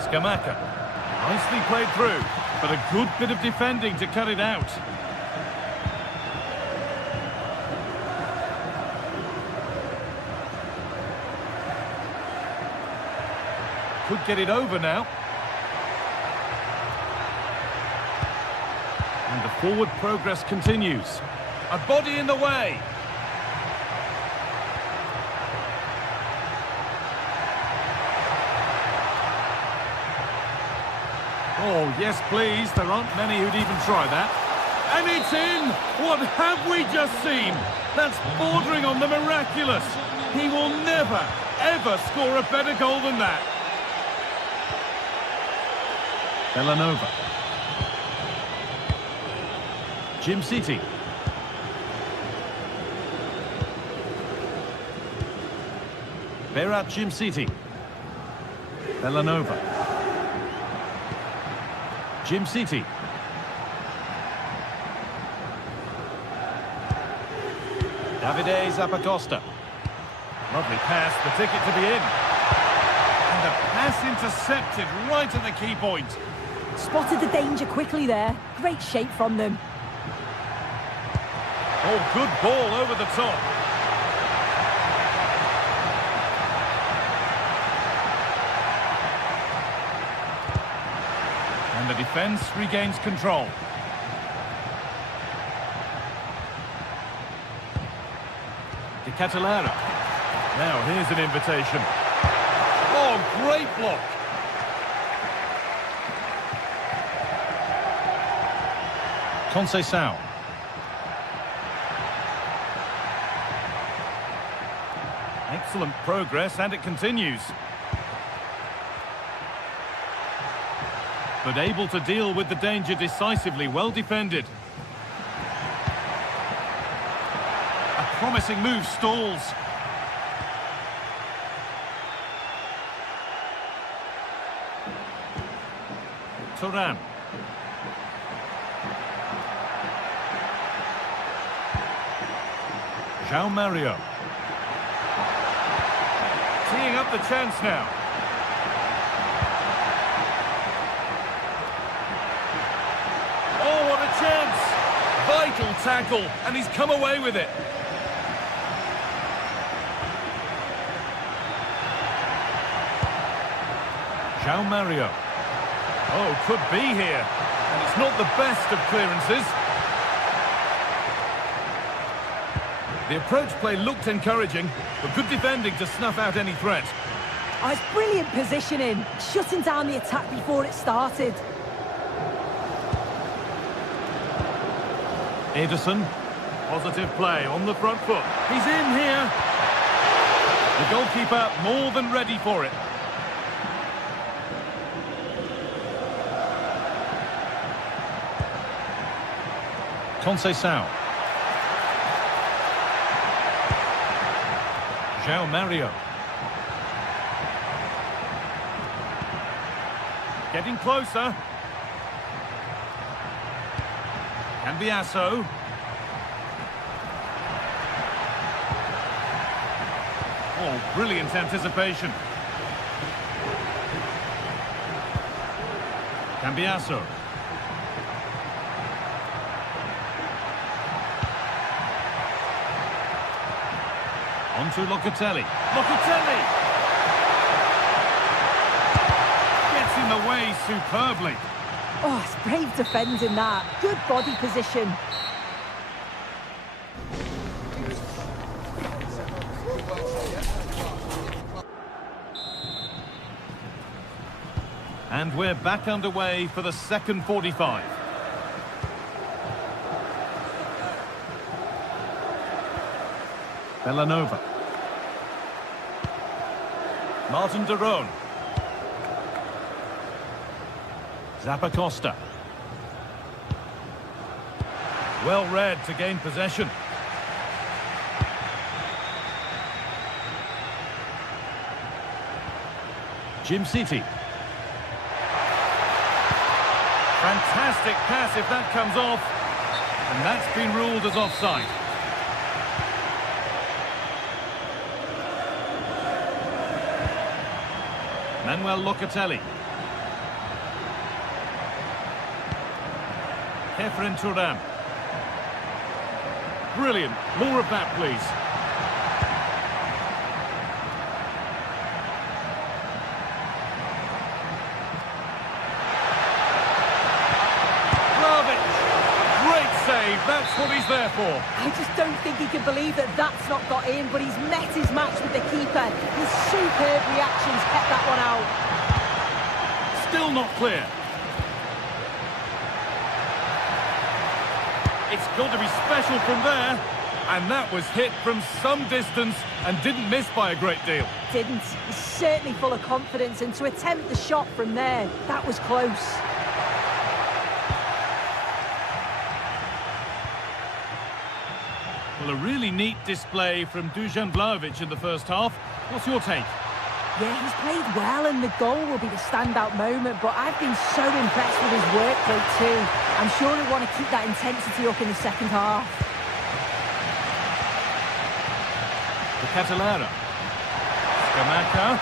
Scamacca. Nicely played through, but a good bit of defending to cut it out. Could get it over now. And the forward progress continues. A body in the way. Oh, yes, please. There aren't many who'd even try that. And it's in! What have we just seen? That's bordering on the miraculous. He will never, ever score a better goal than that. Bellanova. Jim City. Berat Jim City. Bellanova. Jim City. Davide Zappacosta. Lovely pass, the ticket to be in. And the pass intercepted right at the key point. Spotted the danger quickly there. Great shape from them. Oh, good ball over the top. And the defence regains control. De Catalera. Now here's an invitation. Oh, great block. Conceição. Excellent progress, and it continues. But able to deal with the danger decisively, well defended. A promising move stalls. Turan. João Mario. Teeing up the chance now. Oh, what a chance! Vital tackle, and he's come away with it. João Mario. Oh, could be here. And it's not the best of clearances. The approach play looked encouraging, but good defending to snuff out any threat. Oh, it's brilliant positioning, shutting down the attack before it started. Ederson, positive play on the front foot. He's in here. The goalkeeper more than ready for it. Conceição. João Mario. Getting closer. Cambiasso. Oh, brilliant anticipation. Cambiasso. On to Locatelli. Locatelli! Gets in the way superbly. Oh, it's brave defending that. Good body position. And we're back underway for the second 45. Bellanova. Martin de Roon. Zappacosta. Well read to gain possession. Jim City. Fantastic pass if that comes off. And that's been ruled as offside. Manuel Locatelli. Kefren Turam. Brilliant. More of that, please. Great save. That's what he's there for. I just don't think he can believe that that's not got in, but he's met his match with the keeper. His superb reactions kept that one out. Still not clear. It's got to be special from there. And that was hit from some distance and didn't miss by a great deal. Didn't. He's certainly full of confidence, and to attempt the shot from there, that was close. Well, a really neat display from Dusan Vlahovic in the first half. What's your take? Yeah, he's played well, and the goal will be the standout moment, but I've been so impressed with his work rate too. I'm sure he'll want to keep that intensity up in the second half. The Catalera. Scamacca.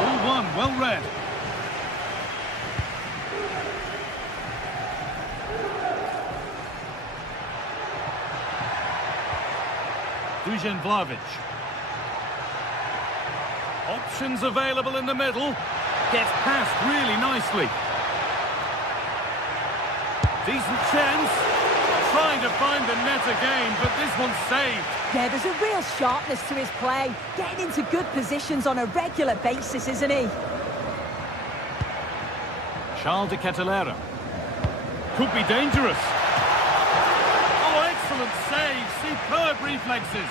All one, well read. Dusan Vlahovic. Options available in the middle. Gets past really nicely. Decent chance. Trying to find the net again, but this one's saved. Yeah, there's a real sharpness to his play. Getting into good positions on a regular basis, isn't he? Charles de Catalera. Could be dangerous. Oh, excellent save. Superb reflexes.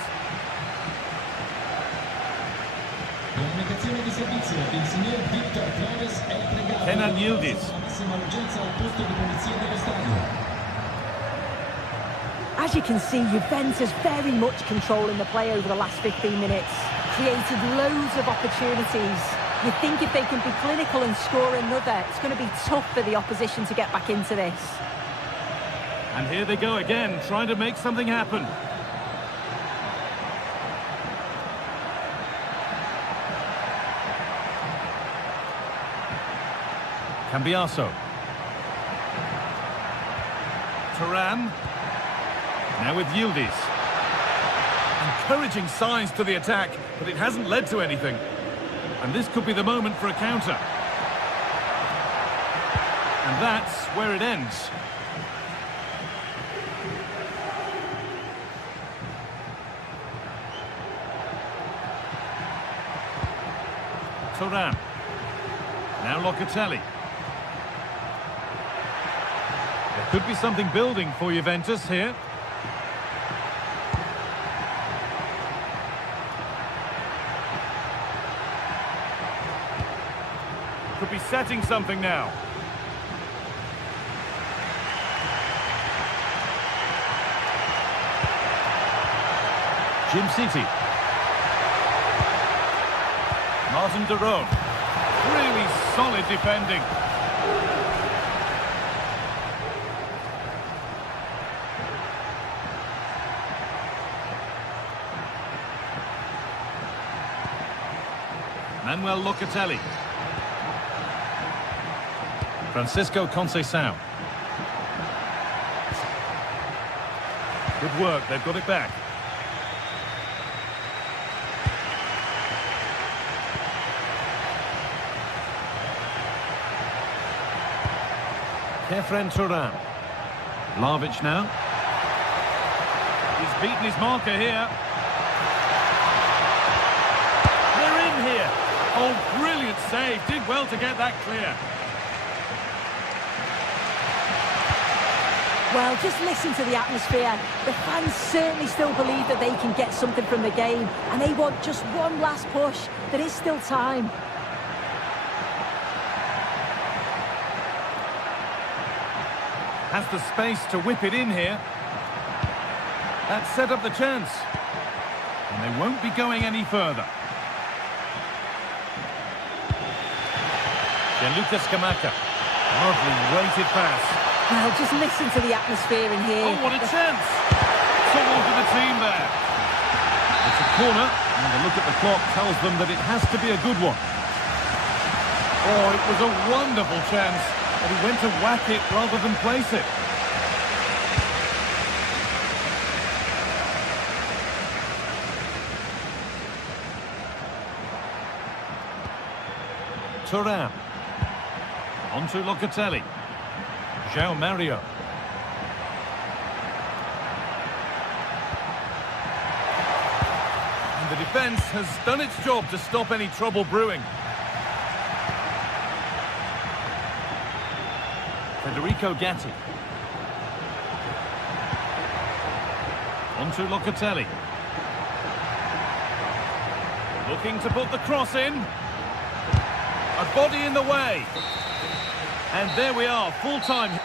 Comunicazione di servizio, il signor Victor Flores è pregato Kenan Yildiz. alla massima urgenza al posto di polizia dello stadio. As you can see, Juventus very much controlling the play over the last 15 minutes. Created loads of opportunities. You think if they can be clinical and score another, it's going to be tough for the opposition to get back into this. And here they go again, trying to make something happen. Cambiasso. Turan. Now with Yildiz. Encouraging signs to the attack, but it hasn't led to anything. And this could be the moment for a counter. And that's where it ends. Turan. Now Locatelli. There could be something building for Juventus here. Could be setting something now. Jim City. Martin de Roon. Really solid defending. Manuel Locatelli. Francisco Conceição. Good work, they've got it back. Kefren Turan. Vlahovic now. He's beaten his marker here. They're in here. Oh, brilliant save. Did well to get that clear. Well, just listen to the atmosphere. The fans certainly still believe that they can get something from the game, and they want just one last push. There is still time. Has the space to whip it in here. That set up the chance. And they won't be going any further. Gianluca Scamacca. Lovely weighted pass. Well, just listen to the atmosphere in here. Oh, what a chance! Trouble to the team there. It's a corner, and the look at the clock tells them that it has to be a good one. Oh, it was a wonderful chance, but he went to whack it rather than place it. Turan. On to Locatelli. João Mario. And the defence has done its job to stop any trouble brewing. Federico Gatti. On to Locatelli. Looking to put the cross in. A body in the way. And there we are, full time.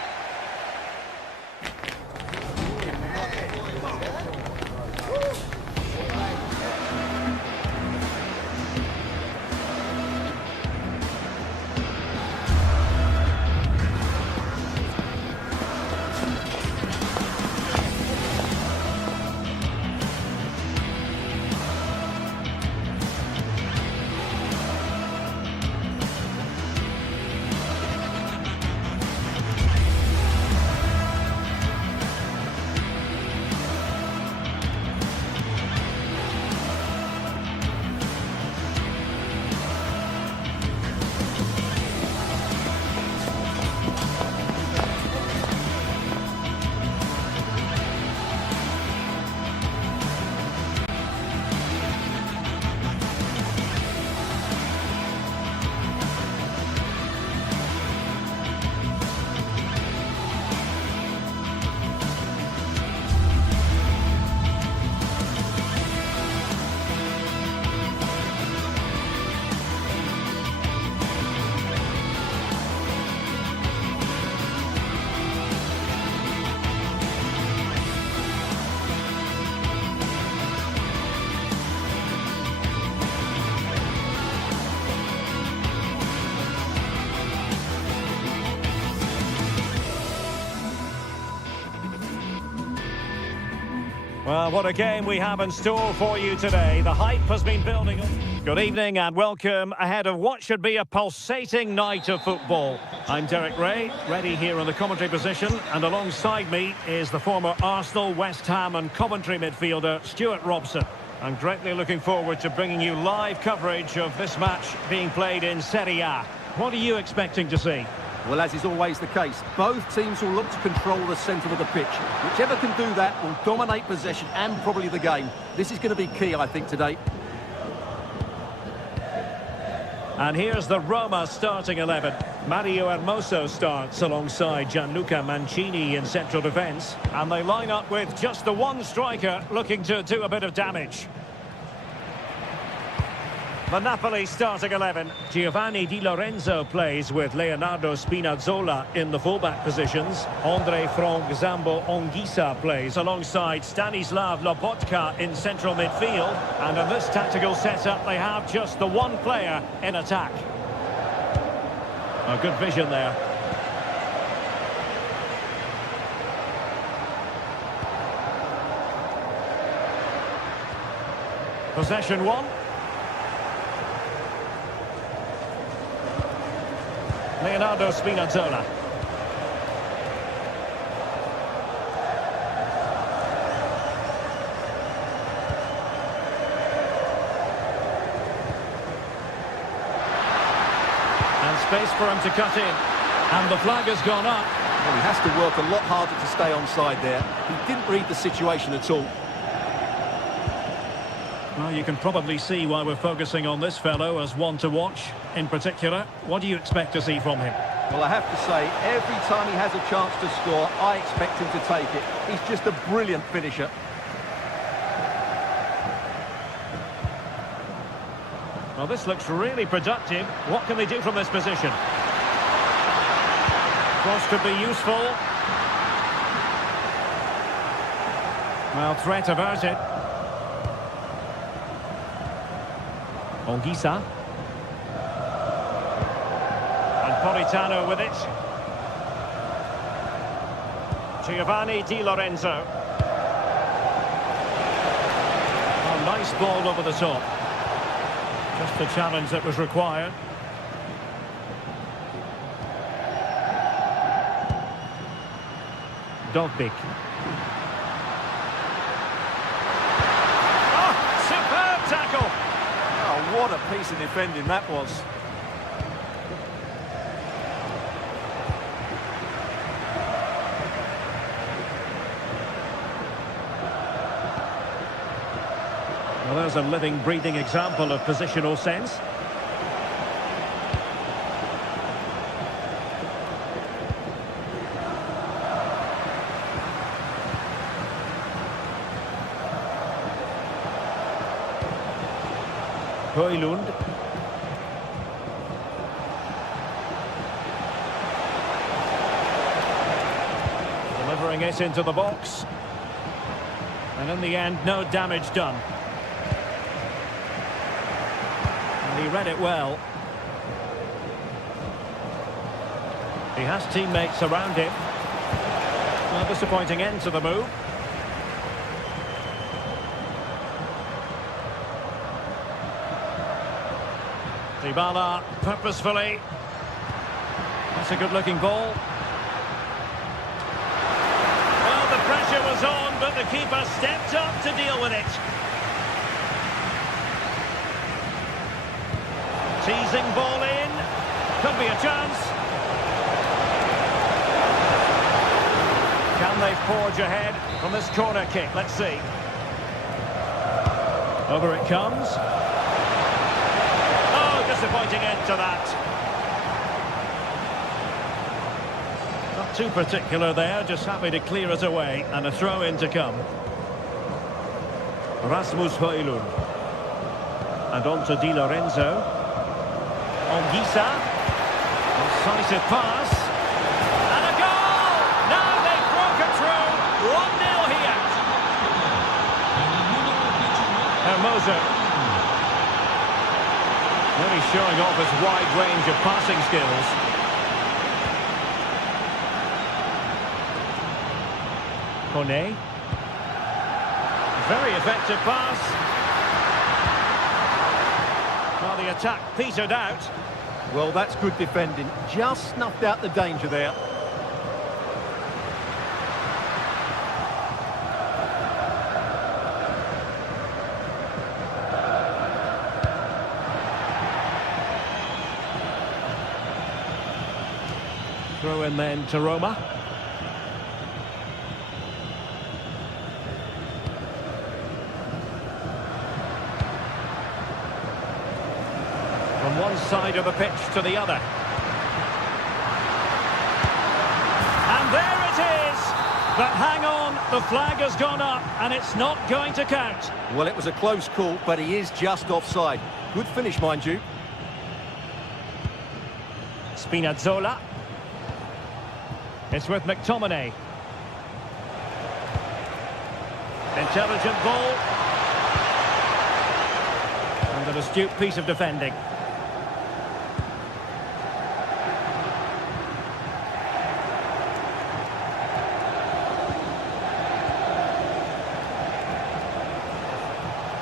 Well, what a game we have in store for you today. The hype has been building up. Good evening and welcome ahead of what should be a pulsating night of football. I'm Derek Ray, ready here in the commentary position, and alongside me is the former Arsenal, West Ham and Coventry midfielder Stuart Robson. I'm greatly looking forward to bringing you live coverage of this match being played in Serie A. What are you expecting to see? Well, as is always the case, both teams will look to control the centre of the pitch. Whichever can do that will dominate possession and probably the game. This is going to be key, I think, today. And here's the Roma starting 11. Mario Hermoso starts alongside Gianluca Mancini in central defence. And they line up with just the one striker looking to do a bit of damage. The Napoli starting 11. Giovanni Di Lorenzo plays with Leonardo Spinazzola in the fullback positions. Andre Frank Zambo Anguissa plays alongside Stanislav Lobotka in central midfield. And in this tactical setup, they have just the one player in attack. A good vision there. Possession one. Leonardo Spinazzola. And space for him to cut in. And the flag has gone up. Well, he has to work a lot harder to stay onside there. He didn't read the situation at all. Well, you can probably see why we're focusing on this fellow as one to watch. In particular, what do you expect to see from him? Well, I have to say, every time he has a chance to score, I expect him to take it. He's just a brilliant finisher. Well, this looks really productive. What can they do from this position? Cross could be useful. Well, threat averted. Anguissa. And Politano with it. Giovanni Di Lorenzo. Oh, nice ball over the top. Just the challenge that was required. Dogbik. Oh, superb tackle! Oh, what a piece of defending that was. Well, there's a living, breathing example of positional sense. Højlund. Delivering it into the box. And in the end, no damage done. And he read it well. He has teammates around him. A disappointing end to the move. Dybala purposefully. That's a good-looking ball. Well, the pressure was on, but the keeper stepped up to deal with it. Teasing ball in. Could be a chance. Can they forge ahead from this corner kick? Let's see. Over it comes. Disappointing end to that. Not too particular there, just happy to clear it away, and a throw-in to come. Rasmus Højlund. And on to Di Lorenzo. Anguissa. Decisive pass. And a goal! Now they've broken through. 1-0 here. Hermoso. Really showing off his wide range of passing skills. Kone. Very effective pass. Well, the attack petered out. Well, that's good defending. Just snuffed out the danger there. Throw in then to Roma. From one side of the pitch to the other. And there it is! But hang on, the flag has gone up and it's not going to count. Well, it was a close call, but he is just offside. Good finish, mind you. Spinazzola. It's with McTominay. Intelligent ball. And an astute piece of defending.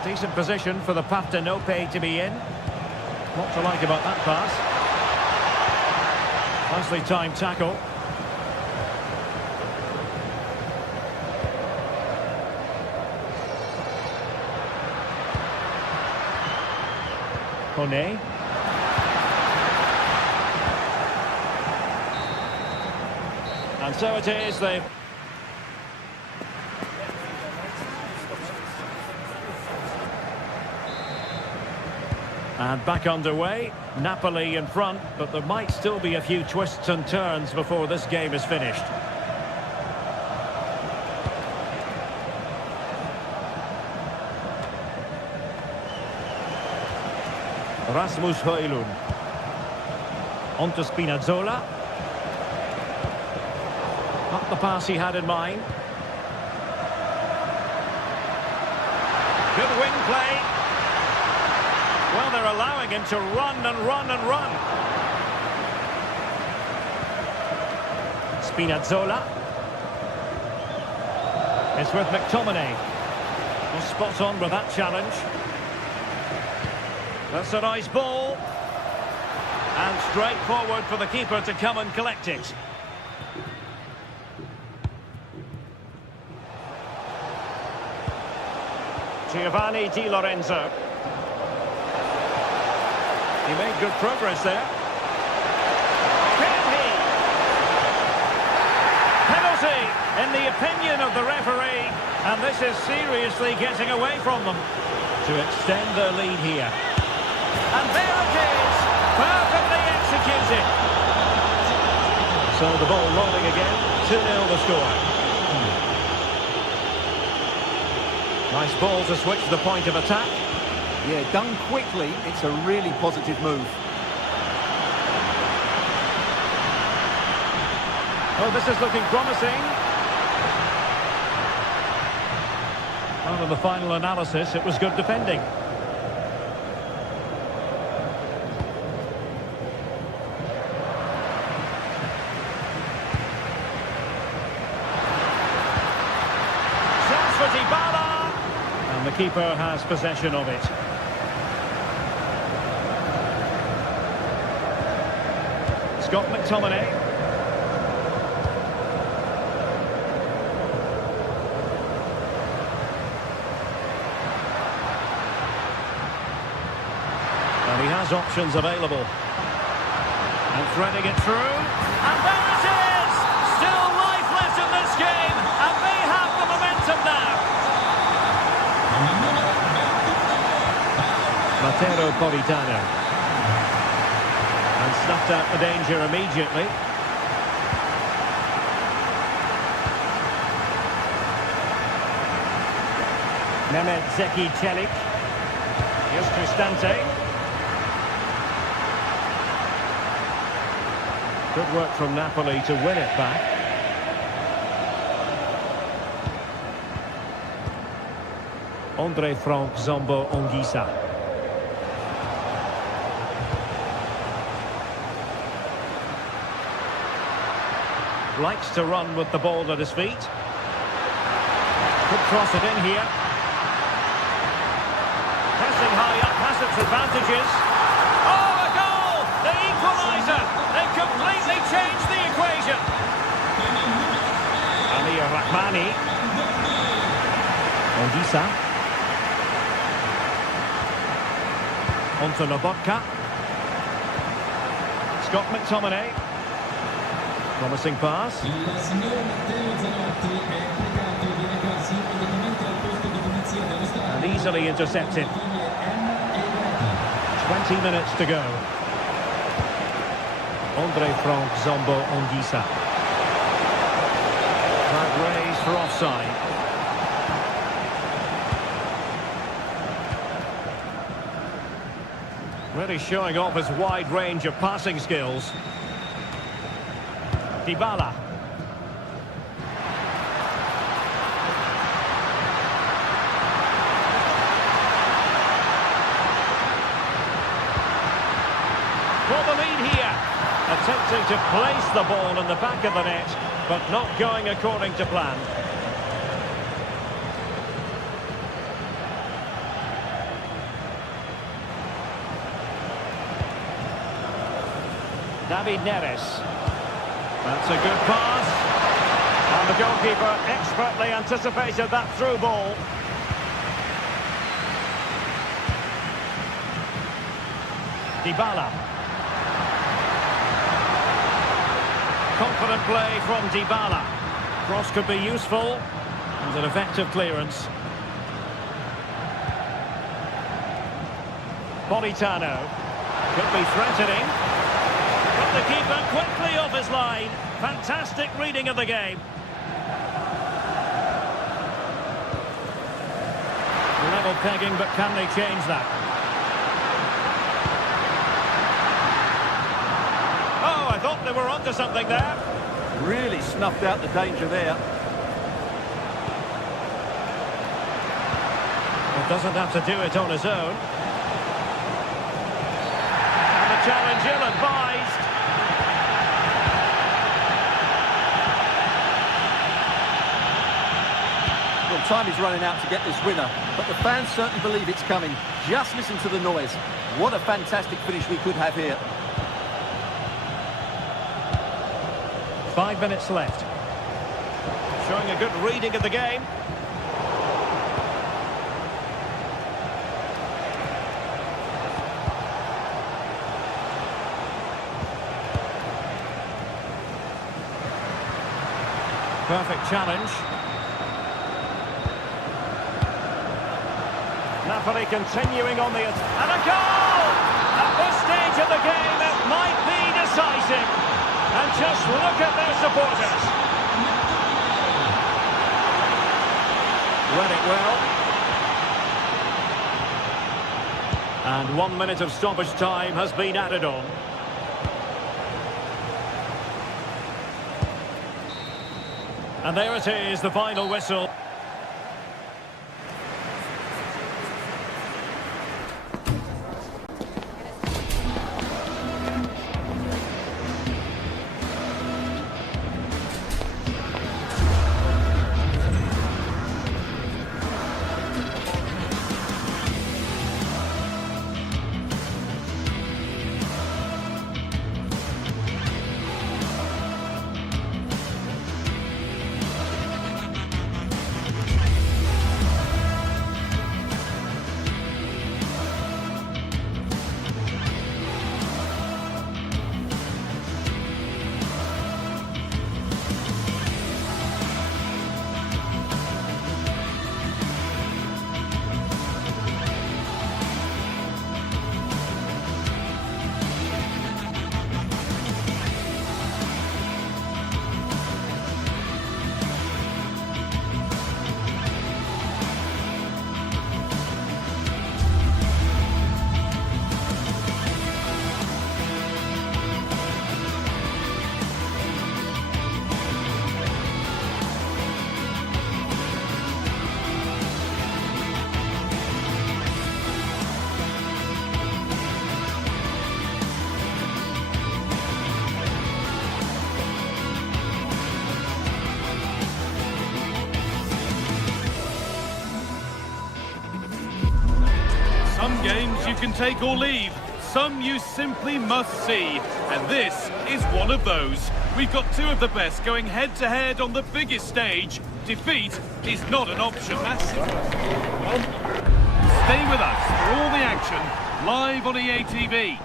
Decent position for the Partenope to be in. What to like about that pass. Nicely timed tackle. Kone. And so it is, they've... And back underway, Napoli in front, but there might still be a few twists and turns before this game is finished. Rasmus Højlund. On to Spinazzola. Not the pass he had in mind. Good wing play. Well, they're allowing him to run and run and run. Spinazzola. It's with McTominay. Well, spot on with that challenge. That's a nice ball. And straight forward for the keeper to come and collect it. Giovanni Di Lorenzo. He made good progress there. Can he? Penalty, in the opinion of the referee. And this is seriously getting away from them to extend their lead here. And there it is, perfectly executed. So the ball rolling again, 2-0 the score. Nice ball to switch the point of attack. Yeah, done quickly, it's a really positive move. Oh, this is looking promising. Well, in the final analysis, it was good defending. And the keeper has possession of it. Scott McTominay. And he has options available. And threading it through. And there it is! Still life left in this game. And they have the momentum now. Matteo Politano. And snuffed out the danger immediately. Mehmet Zeki Çelik. Here's Cristante. Good work from Napoli to win it back. Andre Frank Zombo Ongisa. Likes to run with the ball at his feet. Could cross it in here. pressing high up has its advantages. Oh, a goal! The equaliser! They've completely changed the equation. Ali Rahmani. Ondisa. Onto Lobotka. Scott McTominay. Promising pass. And easily intercepted. 20 minutes to go. Andre Frank Zombo Ondisa. Flag raised for offside. Really showing off his wide range of passing skills. Dybala. For the lead here. Attempting to place the ball in the back of the net, but not going according to plan. David Neres. That's a good pass. And the goalkeeper expertly anticipated that through ball. Dybala. Confident play from Dybala. Cross could be useful. And an effective clearance. Politano. Could be threatening. But the keeper quickly off his line. Fantastic reading of the game. Level pegging, but can they change that? Oh, I thought they were onto something there. Really snuffed out the danger there. Well, doesn't have to do it on his own. And the challenge ill-advised. Well, time is running out to get this winner, but the fans certainly believe it's coming. Just listen to the noise. What a fantastic finish we could have here. 5 minutes left. Showing a good reading of the game. Perfect challenge. Napoli continuing on the... And a goal! At this stage of the game, it might be decisive. And just look at their supporters. Read it well. And 1 minute of stoppage time has been added on. And there it is, the final whistle. games you can take or leave. Some you simply must see. And this is one of those. We've got two of the best going head-to-head on the biggest stage. Defeat is not an option. Massive. Stay with us for all the action, live on EA TV.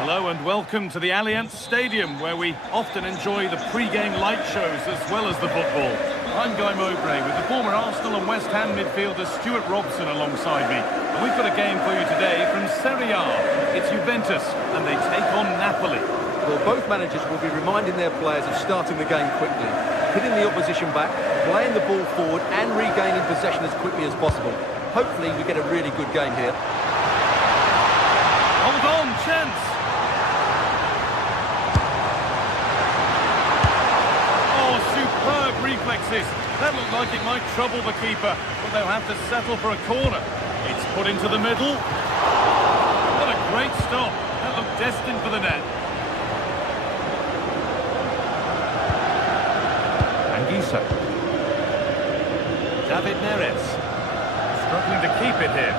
Hello and welcome to the Allianz Stadium, where we often enjoy the pre-game light shows as well as the football. I'm Guy Mowbray with the former Arsenal and West Ham midfielder Stuart Robson alongside me. And we've got a game for you today from Serie A. It's Juventus and they take on Napoli. Well, both managers will be reminding their players of starting the game quickly, hitting the opposition back, playing the ball forward and regaining possession as quickly as possible. Hopefully we get a really good game here. Hold on, chance! Superb reflexes. That looked like it might trouble the keeper, but they'll have to settle for a corner. It's put into the middle. What a great stop. That looked destined for the net. Anguissa. David Neres. Struggling to keep it here.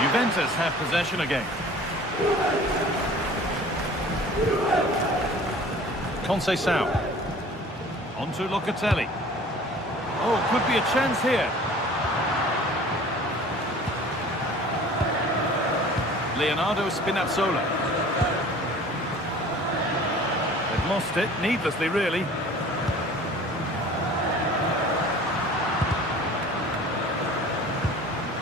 Juventus have possession again. Conceição. On to Locatelli. Oh, could be a chance here. Leonardo Spinazzola. They've lost it, needlessly really.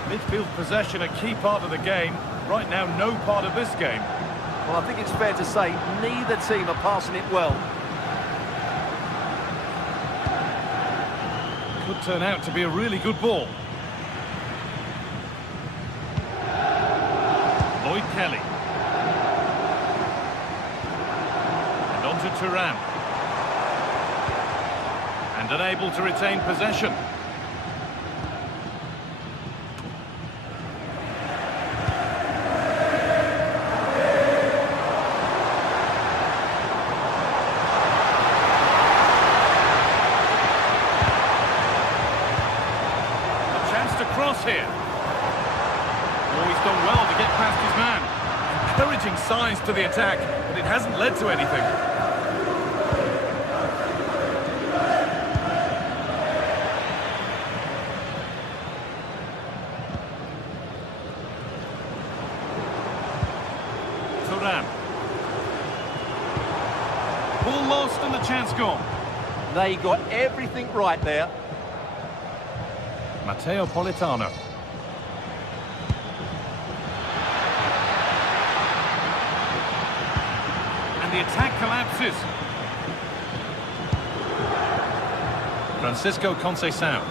Midfield possession a key part of the game. Right now, no part of this game. Well, I think it's fair to say neither team are passing it well. Could turn out to be a really good ball. Lloyd Kelly. And on to Thuram. And unable to retain possession. Here. Oh, he's done well to get past his man. Encouraging signs to the attack, but it hasn't led to anything. Thuram. Ball lost and the chance gone. They got everything right there. Matteo Politano. And the attack collapses. Francisco Conceição.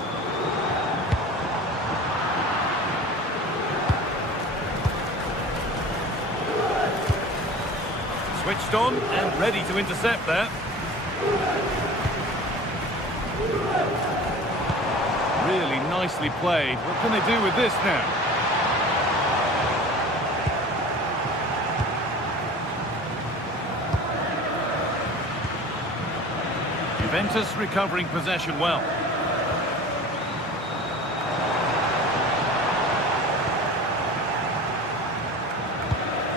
Switched on and ready to intercept there. Really nicely played. What can they do with this now? Juventus recovering possession well.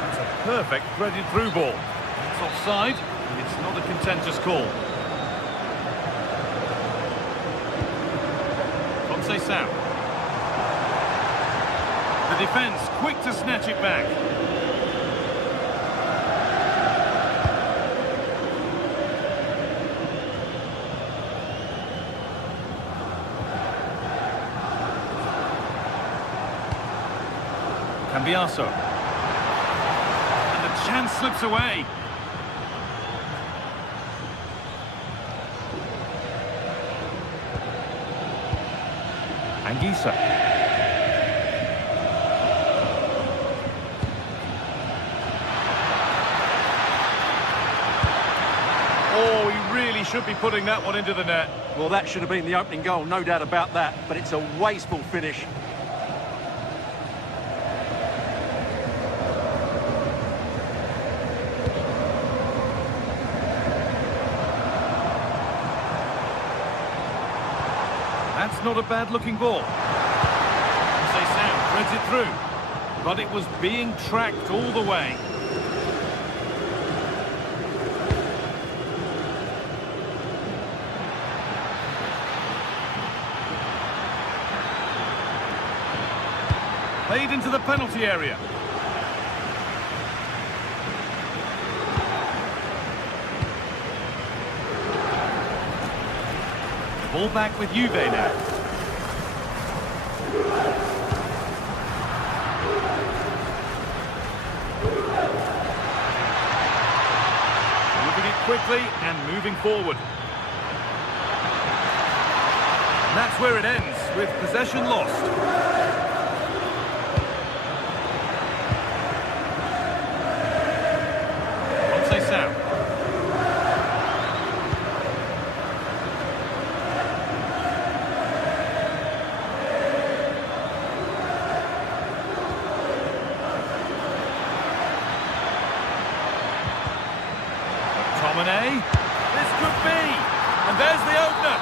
That's a perfect threaded through ball. It's offside. It's not a contentious call. Conceição. The defence quick to snatch it back. Cambiaso. And the chance slips away. Anguissa. really should be putting that one into the net. Well, that should have been the opening goal, no doubt about that, but it's a wasteful finish. That's not a bad-looking ball. Say Sam threads it through, but it was being tracked all the way. Played into the penalty area. Ball back with Juve now. Moving it quickly and moving forward. And that's where it ends, with possession lost. Sam. McTominay. This could be. And there's the opener.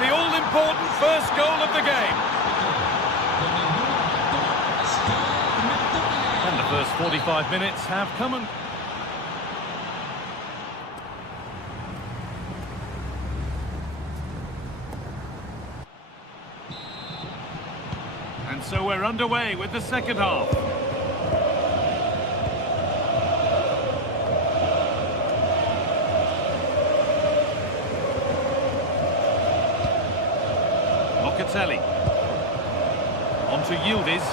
The all-important first goal of the game. And the first 45 minutes have come and... And so we're underway with the second half. Locatelli. On to Yildiz.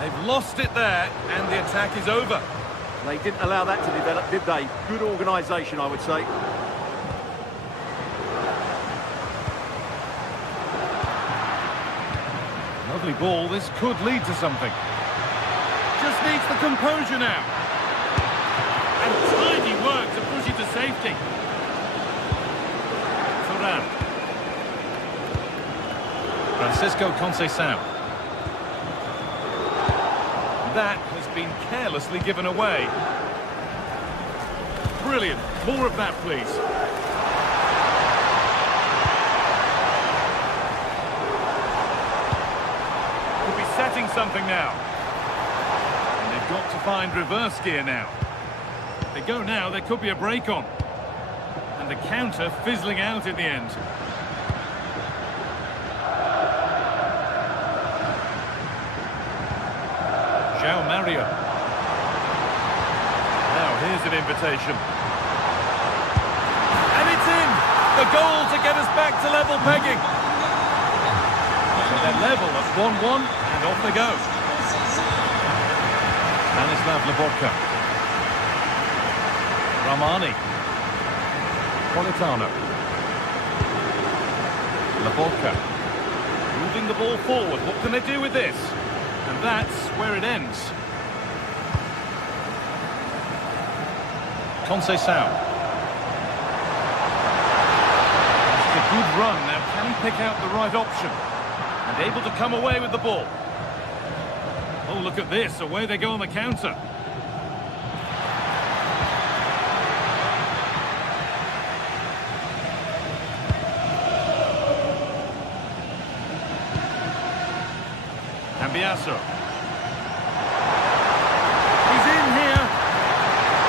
They've lost it there, and the attack is over. They didn't allow that to develop, did they? Good organisation, I would say. Lovely ball, this could lead to something. Just needs the composure now. And tidy work to push it to safety. Thuram. Francisco Conceição. That has been carelessly given away. Brilliant. More of that, please. Could be setting something now. And they've got to find reverse gear now. If they go now, there could be a break on. And the counter fizzling out in the end. João Mario. Now here's an invitation. And it's in! The goal to get us back to level pegging. So they're level at 1-1 and off they go. Stanislav Lobotka. Ramani. Politano. Lobotka. Moving the ball forward. What can they do with this? And that's where it ends. Conceição. It's a good run. Now, can he pick out the right option? And able to come away with the ball. Oh, look at this. Away they go on the counter. Cambiasso. He's in here.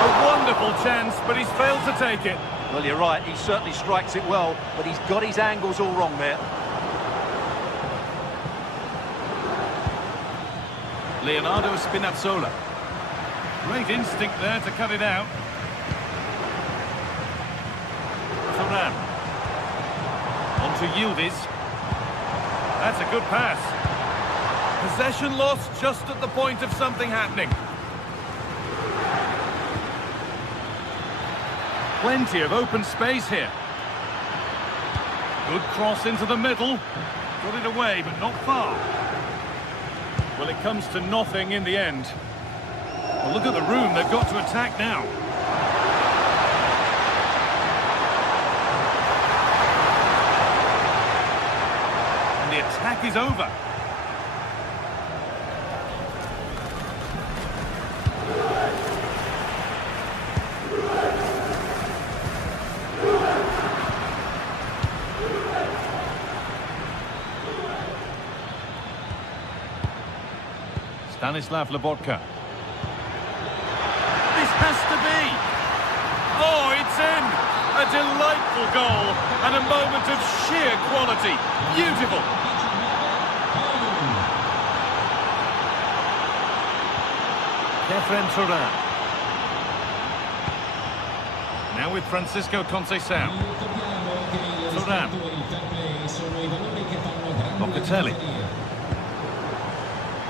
A wonderful chance, but he's failed to take it. Well, you're right. He certainly strikes it well, but he's got his angles all wrong there. Leonardo Spinazzola. Great instinct there to cut it out. Thuram. On to Yildiz. That's a good pass. Possession lost just at the point of something happening. Plenty of open space here. Good cross into the middle. Got it away, but not far. Well, it comes to nothing in the end. Well, look at the room they've got to attack now. And the attack is over. Stanislav Lobotka. This has to be. Oh, it's in. A delightful goal and a moment of sheer quality. Beautiful. Kefren Turan. Now with Francisco Conceição. Turan. Locatelli.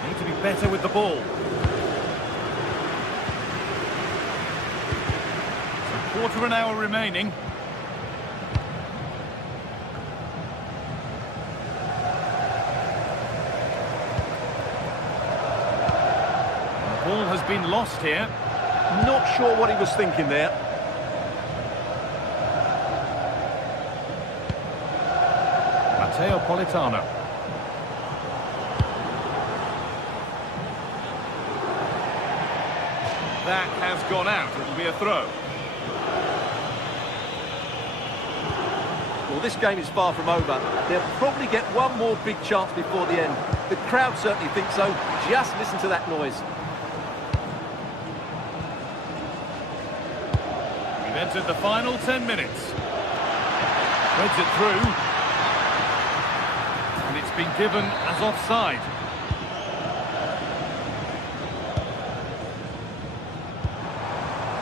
Need to be better with the ball. A quarter of an hour remaining. The ball has been lost here. Not sure what he was thinking there. Matteo Politano. That has gone out. It'll be a throw. Well, this game is far from over. They'll probably get one more big chance before the end. The crowd certainly think so. Just listen to that noise. We've entered the final 10 minutes. Threads it through. And it's been given as offside.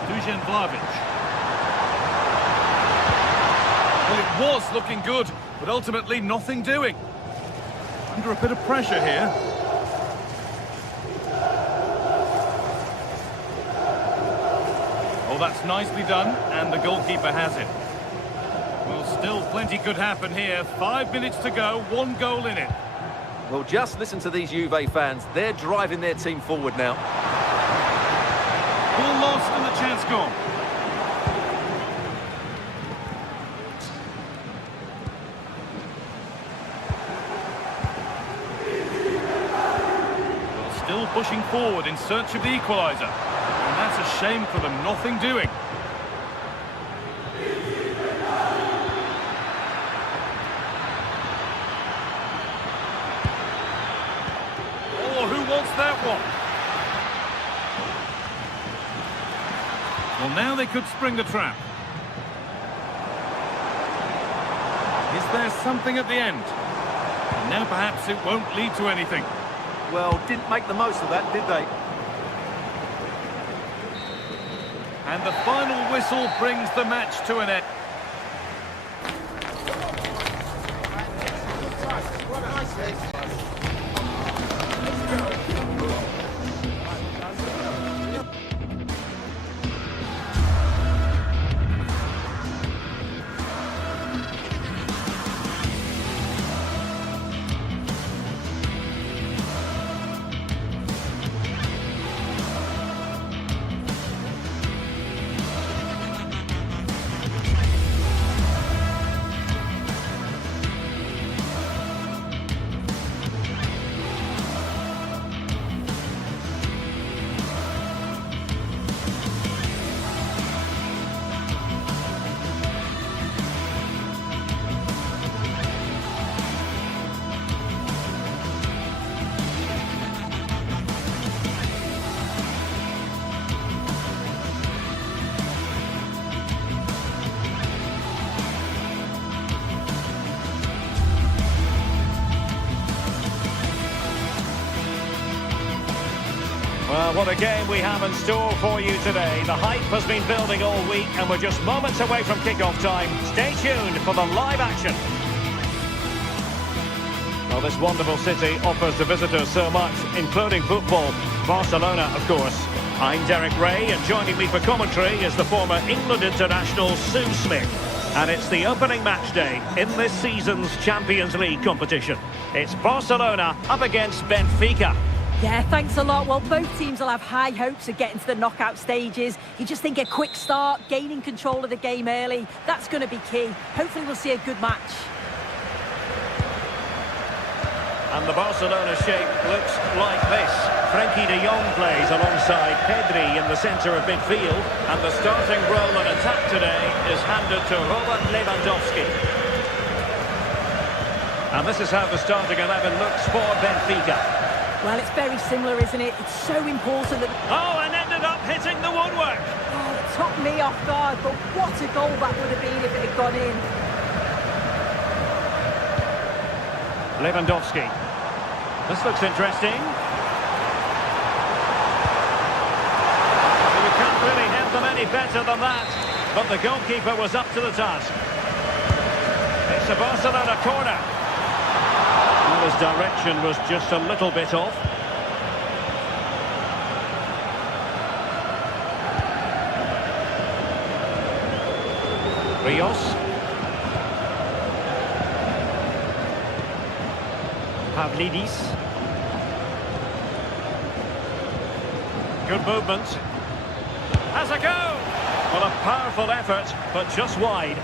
Dusan Vlahovic. Well, it was looking good, but ultimately nothing doing. Under a bit of pressure here. Oh, that's nicely done, and the goalkeeper has it. Well, still plenty could happen here. 5 minutes to go, 1 goal in it. Well, just listen to these Juve fans. They're driving their team forward now. Ball lost and the chance gone. Well, still pushing forward in search of the equaliser. And that's a shame for them, nothing doing. Oh, who wants that one? Well, now they could spring the trap. Is there something at the end? Now perhaps it won't lead to anything. Well, didn't make the most of that, did they? And the final whistle brings the match to an end. Well, what a game we have in store for you today. The hype has been building all week and we're just moments away from kick-off time. Stay tuned for the live action. Well, this wonderful city offers the visitors so much, including football. Barcelona, of course. I'm Derek Ray, and joining me for commentary is the former England international Sue Smith. And it's the opening match day in this season's Champions League competition. It's Barcelona up against Benfica. Yeah, thanks a lot. Well, both teams will have high hopes of getting to the knockout stages. You just think a quick start, gaining control of the game early, that's going to be key. Hopefully we'll see a good match. And the Barcelona shape looks like this. Frenkie de Jong plays alongside Pedri in the centre of midfield. And the starting role in attack today is handed to Robert Lewandowski. And this is how the starting 11 looks for Benfica. Well, it's very similar, isn't it? It's so important that... Oh, and ended up hitting the woodwork. Oh, it took me off guard, but what a goal that would have been if it had gone in. Lewandowski. This looks interesting. You can't really hit them any better than that. But the goalkeeper was up to the task. It's a Barcelona corner. Well, his direction was just a little bit off. Rios. Pavlidis. Good movement. Has a go! Well, a powerful effort, but just wide.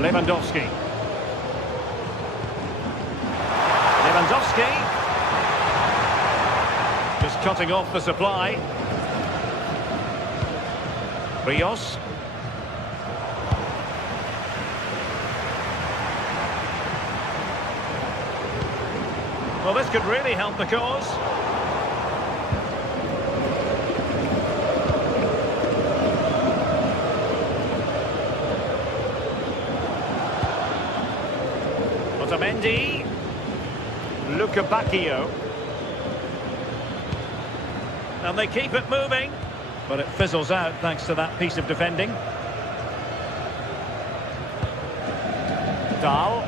Lewandowski. Lewandowski. Just cutting off the supply. Rios. Well, this could really help the cause. Otamendi. Luca Bacchio. And they keep it moving, but it fizzles out thanks to that piece of defending. Dahl.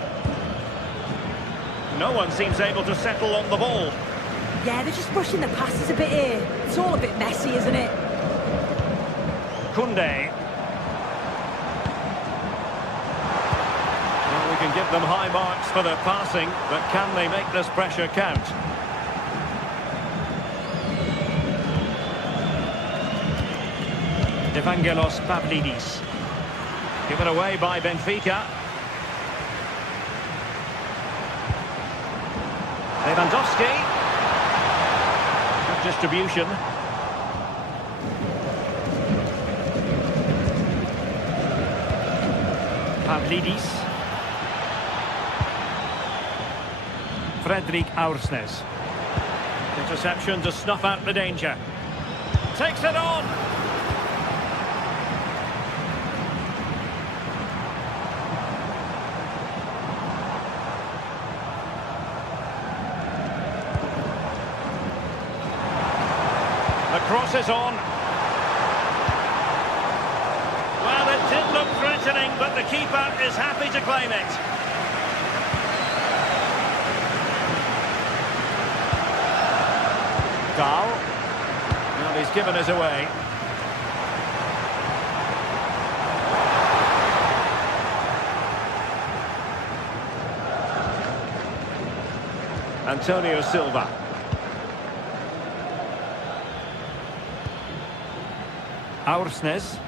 No one seems able to settle on the ball. Yeah, they're just rushing the passes a bit here. It's all a bit messy, isn't it? Koundé. Well, we can give them high marks for their passing, but can they make this pressure count? Evangelos Pavlidis. Given away by Benfica. Lewandowski. Good distribution. Pavlidis. Fredrik Aursnes. Interception to snuff out the danger. Takes it on. The cross is on. Well, it did look threatening, but the keeper is happy to claim it. Dahl. Well, he's given us away. Antonio Silva. Aursnes.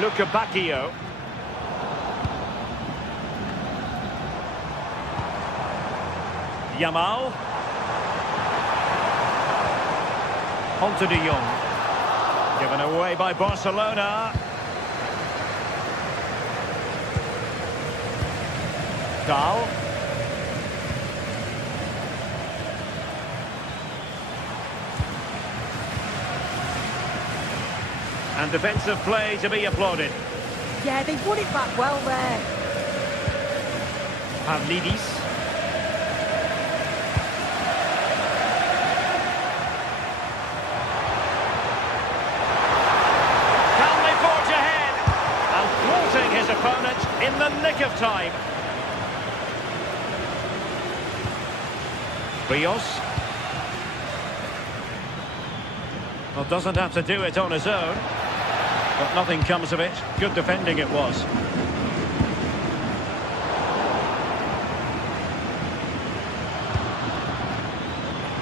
Luca Bacchio. Yamal. On to de Jong. Given away by Barcelona. Dahl. And defensive play to be applauded. Yeah, they won it back well there. Pavlidis. Can they forge ahead? And thwarting his opponent in the nick of time. Rios. Well, doesn't have to do it on his own. But nothing comes of it. Good defending it was.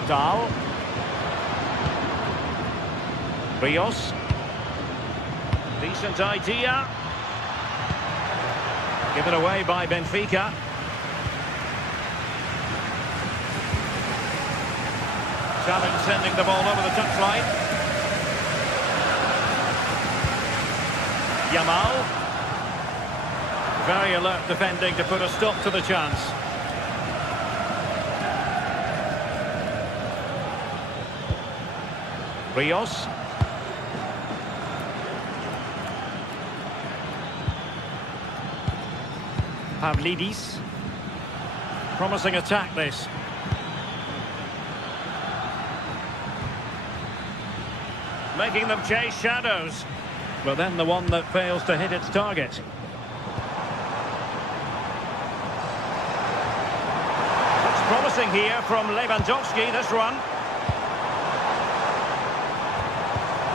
Dahl. Rios. Decent idea. Given away by Benfica. Challenge sending the ball over the touchline. Yamal. Very alert defending to put a stop to the chance. Rios. Pavlidis. Promising attack this. Making them chase shadows. But then the one that fails to hit its target. Looks promising here from Lewandowski, this run.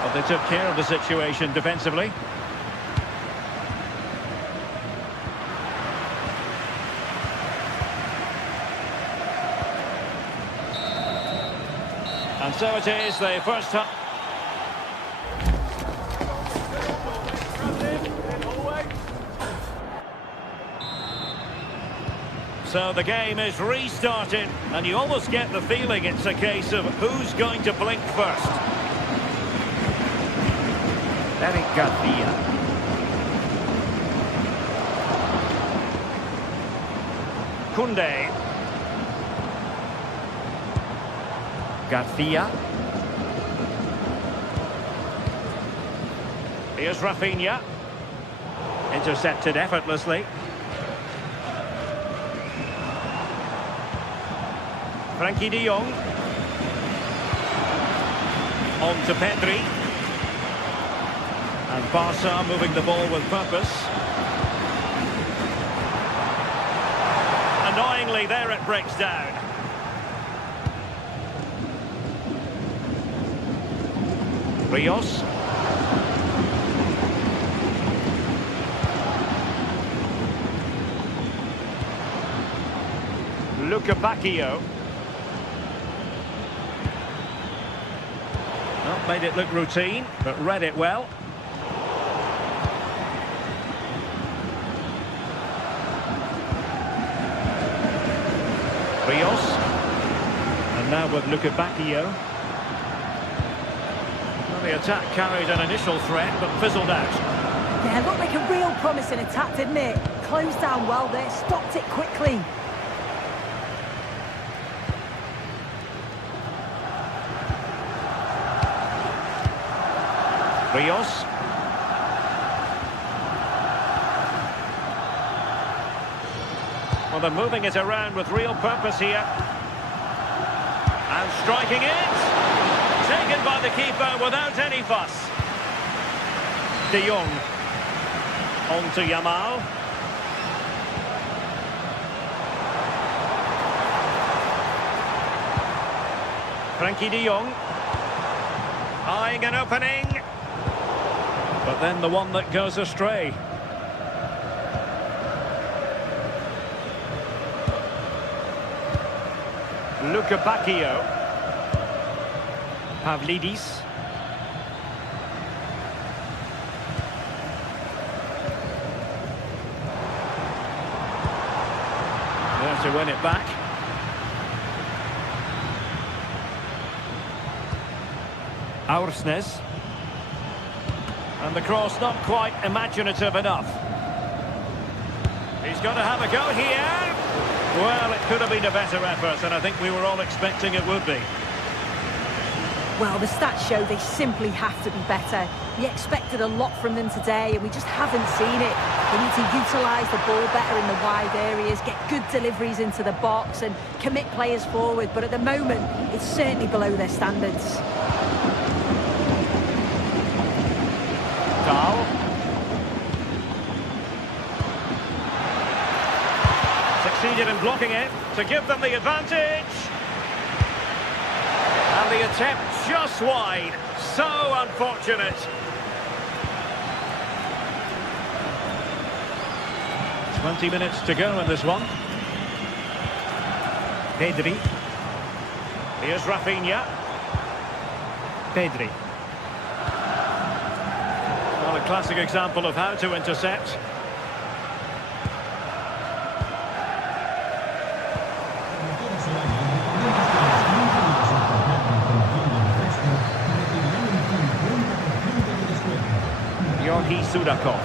But they took care of the situation defensively. And so it is, the first half. So the game is restarted, and you almost get the feeling it's a case of who's going to blink first. Eric Garcia. Koundé. Garcia. Here's Rafinha. Intercepted effortlessly. Frankie de Jong. On to Pedri. And Barca moving the ball with purpose. Annoyingly, there it breaks down. Rios. Luca Bacchio. Well, made it look routine, but read it well. Rios. And now with Luca Bacchio. Well, the attack carried an initial threat, but fizzled out. Yeah, looked like a real promising attack, didn't it? Closed down well there, stopped it quickly. Rios. Well, they're moving it around with real purpose here. And striking it. Taken by the keeper without any fuss. De Jong. On to Yamal. Frankie de Jong. Eyeing an opening. But then the one that goes astray. Luca Bacchio. Pavlidis. There to win it back. Aursnes. And the cross not quite imaginative enough. He's got to have a go here. Well, it could have been a better effort, and I think we were all expecting it would be. Well, the stats show they simply have to be better. We expected a lot from them today, and we just haven't seen it. They need to utilise the ball better in the wide areas, get good deliveries into the box, and commit players forward. But at the moment, it's certainly below their standards. Dahl. Succeeded in blocking it to give them the advantage. And the attempt just wide. So unfortunate. 20 minutes to go in this one. Pedri. Here's Rafinha. Pedri. Well, a classic example of how to intercept. Yorgi Sudakov.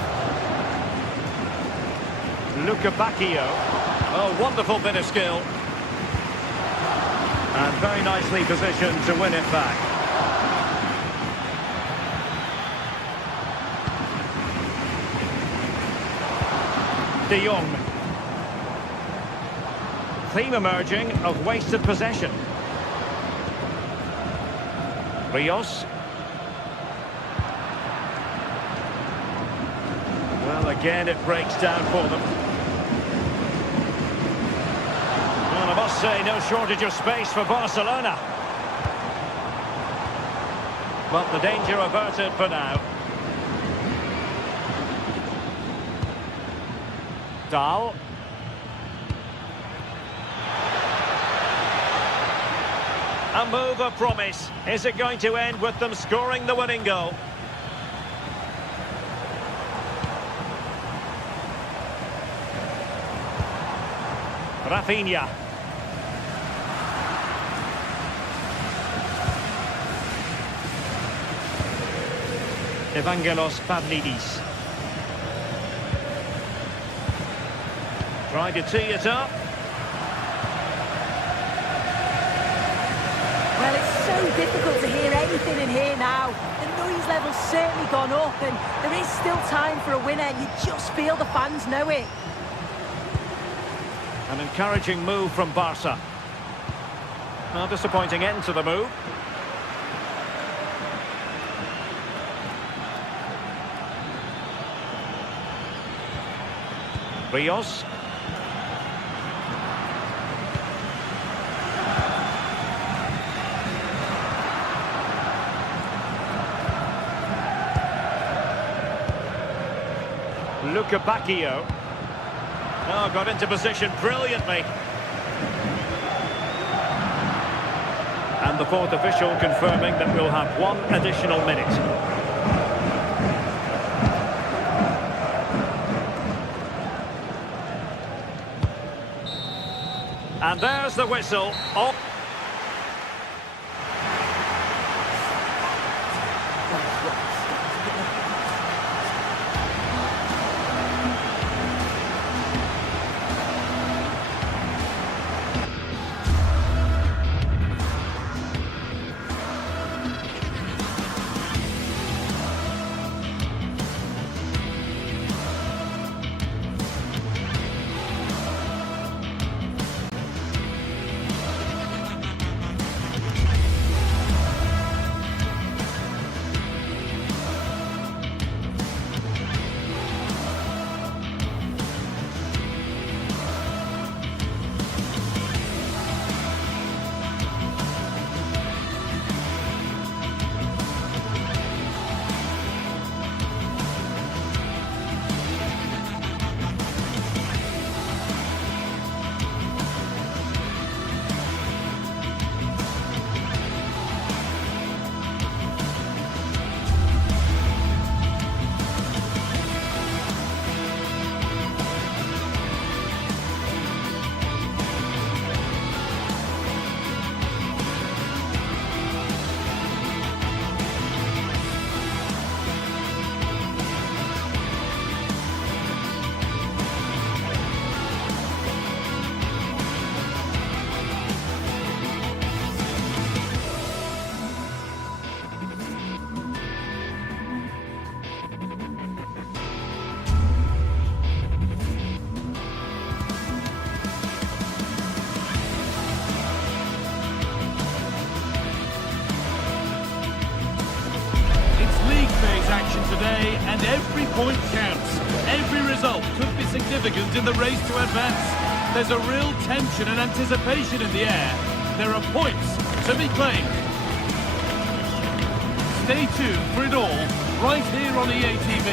Luka Bacchio. Oh, wonderful bit of skill. And very nicely positioned to win it back. De Jong. Theme emerging of wasted possession. Rios. Well, again, it breaks down for them. Well, I must say, no shortage of space for Barcelona. But the danger averted for now. Dahl. A move of promise. Is it going to end with them scoring the winning goal? Rafinha. Evangelos Pavlidis. Trying to tee it up. Well, it's so difficult to hear anything in here now. The noise level's certainly gone up, and there is still time for a winner. You just feel the fans know it. An encouraging move from Barca. Well, disappointing end to the move. Rios. Luka Bacchio. Oh, got into position brilliantly. And the fourth official confirming that we'll have one additional minute. And there's the whistle. Oh. Action today, and every point counts. Every result could be significant in the race to advance. There's a real tension and anticipation in the air. There are points to be claimed. Stay tuned for it all right here on EA TV.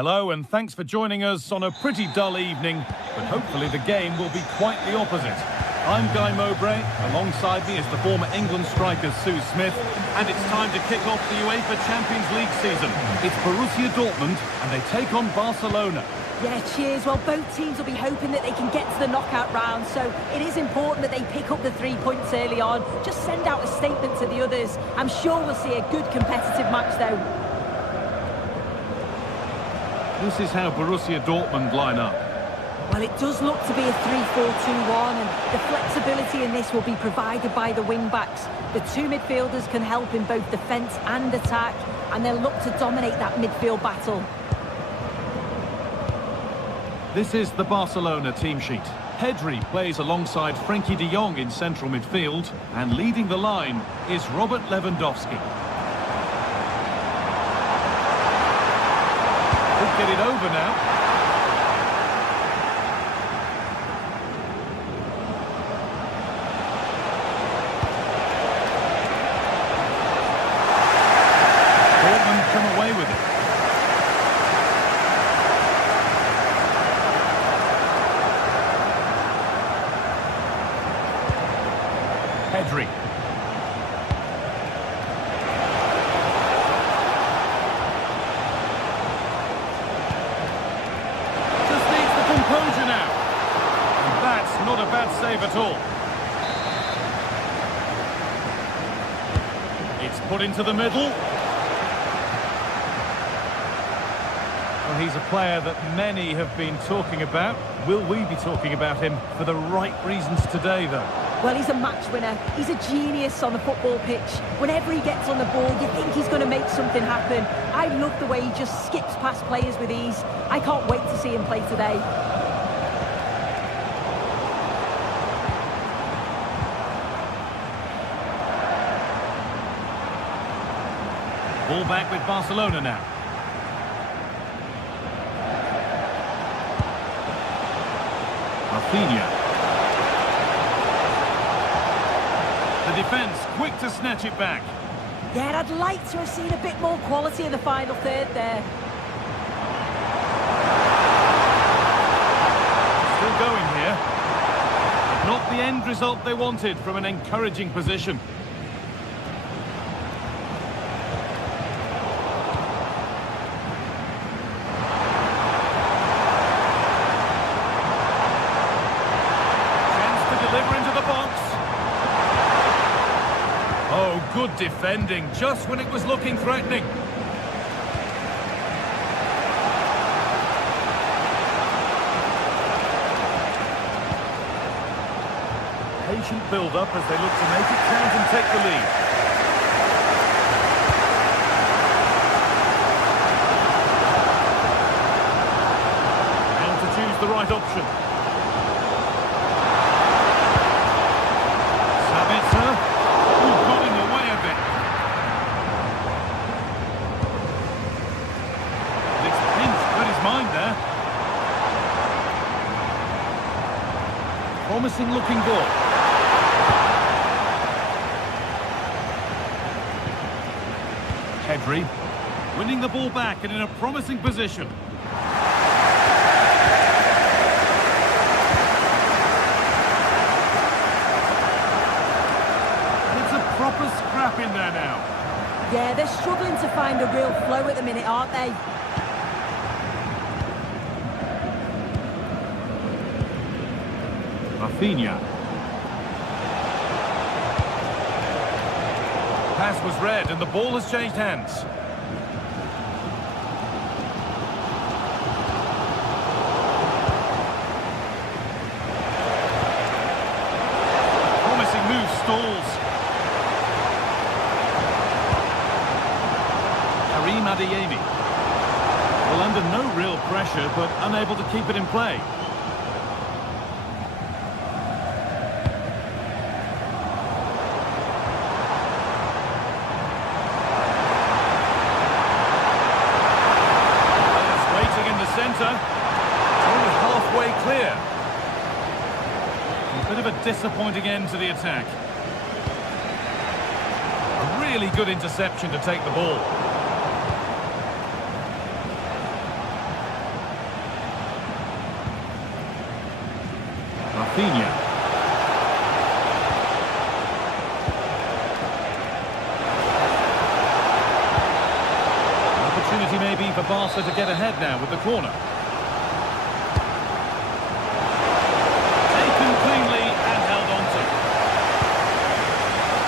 Hello, and thanks for joining us on a pretty dull evening, but hopefully the game will be quite the opposite. I'm Guy Mowbray, alongside me is the former England striker Sue Smith, and it's time to kick off the UEFA Champions League season. It's Borussia Dortmund, and they take on Barcelona. Yeah, cheers. Well, both teams will be hoping that they can get to the knockout round, so it is important that they pick up the 3 points early on. Just send out a statement to the others. I'm sure we'll see a good competitive match, though. This is how Borussia Dortmund line up. Well, it does look to be a 3-4-2-1, and the flexibility in this will be provided by the wing-backs. The two midfielders can help in both defence and attack, and they'll look to dominate that midfield battle. This is the Barcelona team sheet. Pedri plays alongside Frenkie de Jong in central midfield, and leading the line is Robert Lewandowski. Could get it over now. Come away with it. Pedri. Just needs the composure now. And that's not a bad save at all. It's put into the middle. Well, he's a player that many have been talking about. Will we be talking about him for the right reasons today, though? Well, he's a match winner. He's a genius on the football pitch. Whenever he gets on the ball, you think he's going to make something happen. I love the way he just skips past players with ease. I can't wait to see him play today. Ball back with Barcelona now. Rafinha. The defence quick to snatch it back. Yeah, I'd like to have seen a bit more quality in the final third there. Still going here. But not the end result they wanted from an encouraging position. Oh, good defending, just when it was looking threatening. Patient build-up as they look to make it count and take the lead. Now to choose the right option. Sabitzer. Got in the way of it. It's pinched, but his mind there. Promising looking ball. Pedri winning the ball back and in a promising position. Proper scrap in there now. Yeah, they're struggling to find a real flow at the minute, aren't they? Rafinha. Pass was read and the ball has changed hands. Promising move stalls. Adeyemi. Well, under no real pressure, but unable to keep it in play. Players waiting in the centre. It's only halfway clear. A bit of a disappointing end to the attack. A really good interception to take the ball. Rafinha. Opportunity maybe for Barca to get ahead now with the corner. Taken cleanly and held on to.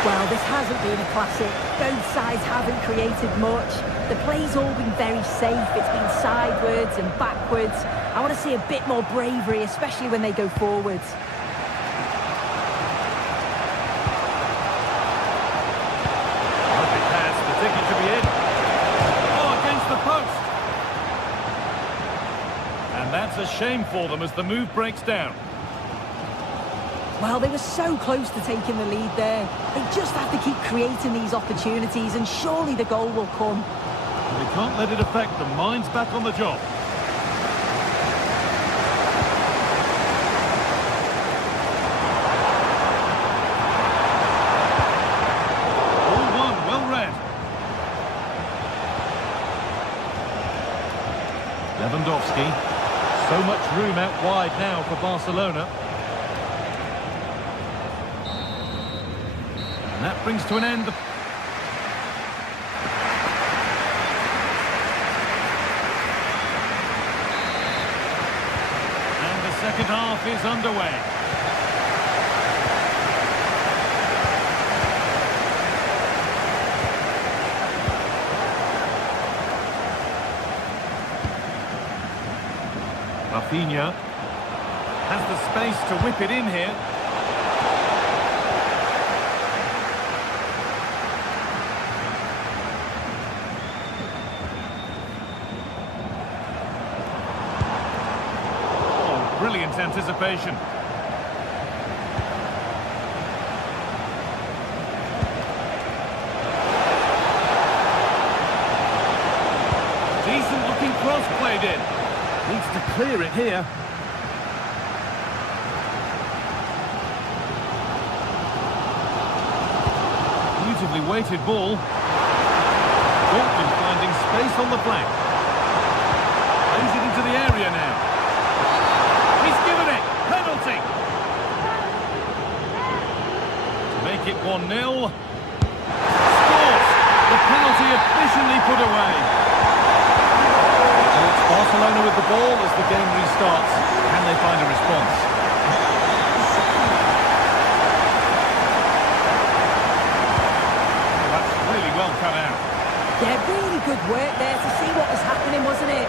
Well, this hasn't been a classic. Both sides haven't created much. The play's all been very safe. It's been sidewards and backwards. I want to see a bit more bravery, especially when they go forwards. Lovely pass, the ticket to be in. Oh, against the post. And that's a shame for them as the move breaks down. Well, they were so close to taking the lead there. They just have to keep creating these opportunities and surely the goal will come. They can't let it affect them. Mind's back on the job. All one, well read. Lewandowski. So much room out wide now for Barcelona. And that brings to an end the... Second half is underway. Rafinha has the space to whip it in here. Brilliant anticipation. Decent looking cross played in. Needs to clear it here. Beautifully weighted ball. Dortmund finding space on the flank. Plays it into the area now. He's given it. Penalty. To make it 1-0. Scores. The penalty efficiently put away. So it's Barcelona with the ball as the game restarts. Can they find a response? Oh, that's really well cut out. Yeah, really good work there to see what was happening, wasn't it?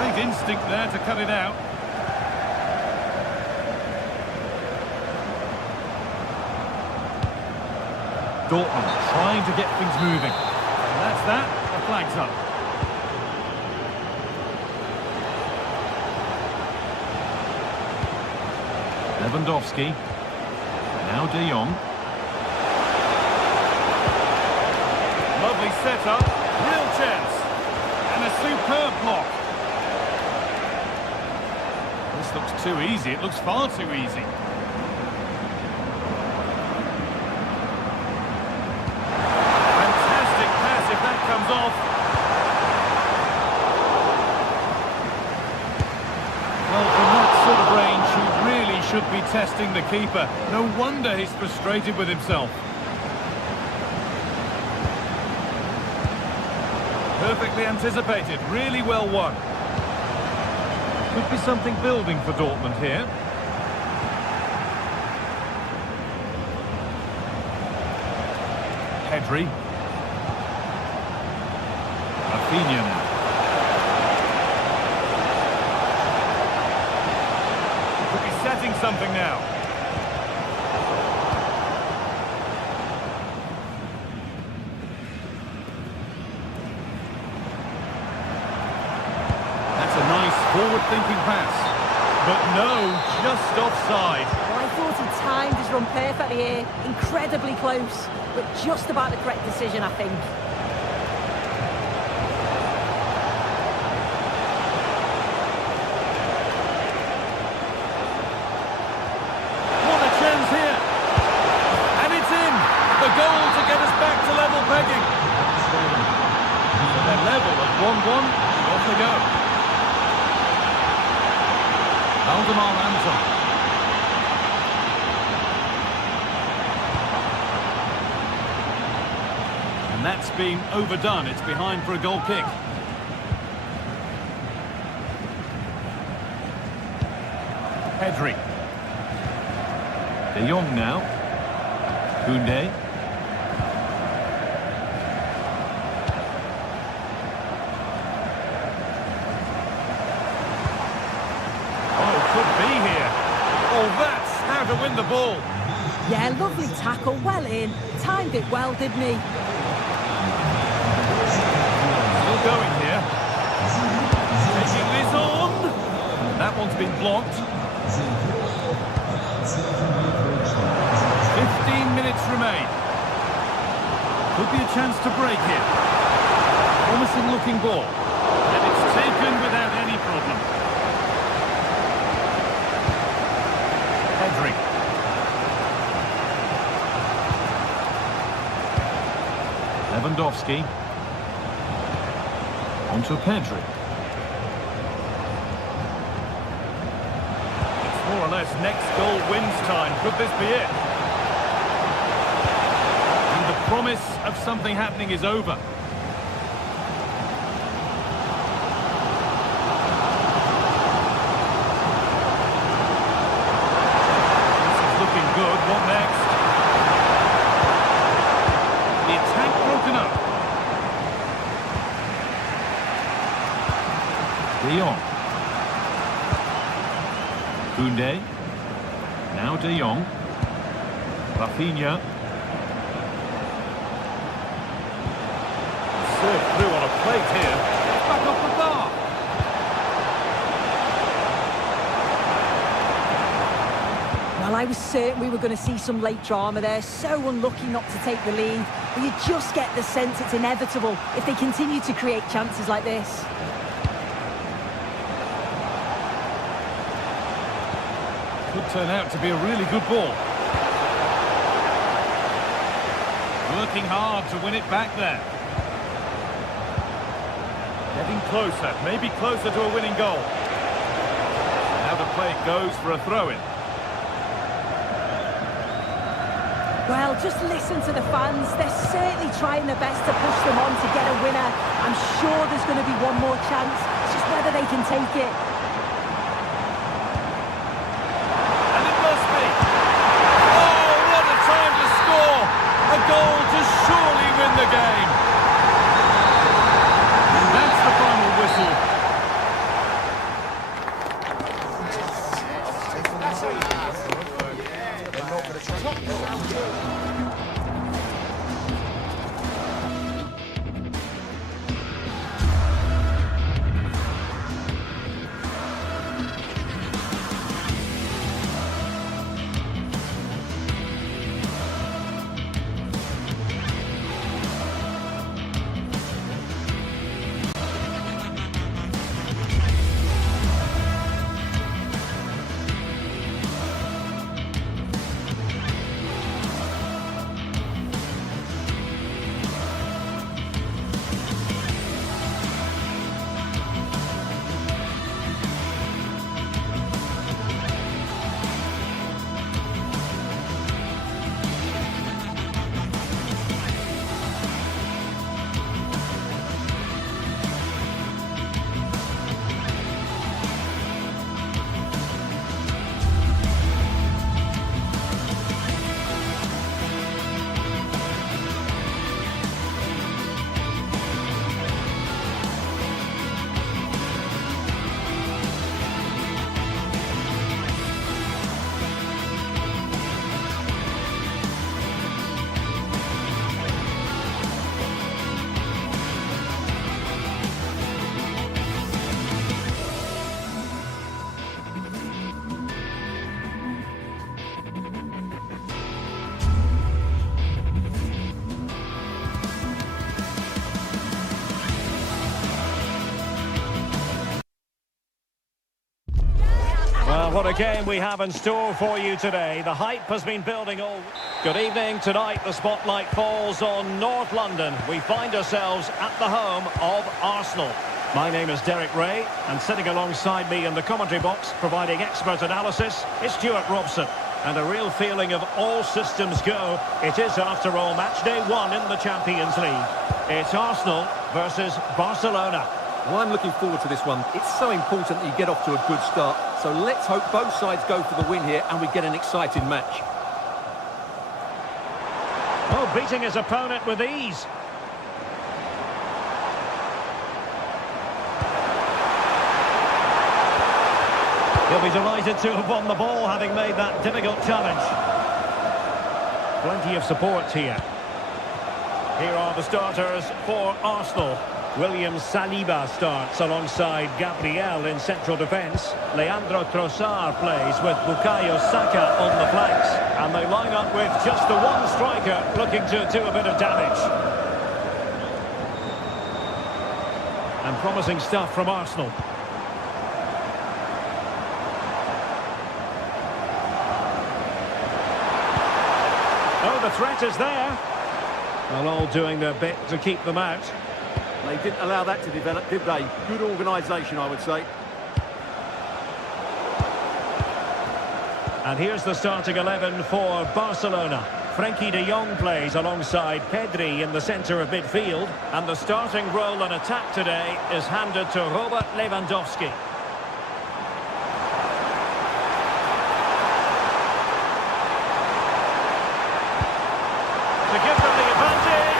Great instinct there to cut it out. Dortmund trying to get things moving. And that's that. The flag's up. Lewandowski. Now De Jong. Lovely setup. Real chance. And a superb block. This looks too easy. It looks far too easy. Fantastic pass if that comes off. Well, from that sort of range, he really should be testing the keeper. No wonder he's frustrated with himself. Perfectly anticipated, really well won. Could be something building for Dortmund here. Pedri. Rafinha now. Could be setting something now. Forward-thinking pass. But no, just offside. Well, I thought he timed his run perfectly here. Incredibly close, but just about the correct decision, I think. What a chance here. And it's in. The goal 1-1, off they go. Valdemar Anton. And that's been overdone. It's behind for a goal kick. Pedri. De Jong now. Koundé. Oh, that's how to win the ball. Yeah, lovely tackle, well in. Timed it well, didn't he? Still going here. Taking this on. That one's been blocked. 15 minutes remain. Could be a chance to break it. Promising looking ball. And it's taken without any problem. Pedri. Lewandowski. Onto Pedri. It's more or less next goal wins time. Could this be it? And the promise of something happening is over. Good. What next? The attack broken up. De Jong. Koundé. Now De Jong. Rafinha. Served through on a plate here. Back off the bar. Well, I was certain we were going to see some late drama there. So unlucky not to take the lead. But you just get the sense it's inevitable if they continue to create chances like this. Could turn out to be a really good ball. Working hard to win it back there. Getting closer, maybe closer to a winning goal. Now the play goes for a throw-in. Well, just listen to the fans. They're certainly trying their best to push them on to get a winner. I'm sure there's going to be one more chance. It's just whether they can take it. And it must be. Oh, what a time to score! A goal to surely win the game. And that's the final whistle. game we have in store for you today. The hype has been building all... Good evening. Tonight the spotlight falls on North London. We find ourselves at the home of Arsenal. My name is Derek Ray, and sitting alongside me in the commentary box, providing expert analysis, is Stuart Robson. And a real feeling of all systems go. It is, after all, match day 1 in the Champions League. It's Arsenal versus Barcelona. Well, I'm looking forward to this one. It's so important that you get off to a good start. So let's hope both sides go for the win here and we get an exciting match. Oh, beating his opponent with ease. He'll be delighted to have won the ball, having made that difficult challenge. Plenty of support here. Here are the starters for Arsenal. William Saliba starts alongside Gabriel in central defence. Leandro Trossard plays with Bukayo Saka on the flanks. And they line up with just the one striker looking to do a bit of damage. And promising stuff from Arsenal. Oh, the threat is there. Well, all doing their bit to keep them out. They didn't allow that to develop, did they? Good organisation, I would say. And here's the starting 11 for Barcelona. Frenkie de Jong plays alongside Pedri in the centre of midfield. And the starting role in attack today is handed to Robert Lewandowski. To give them the advantage.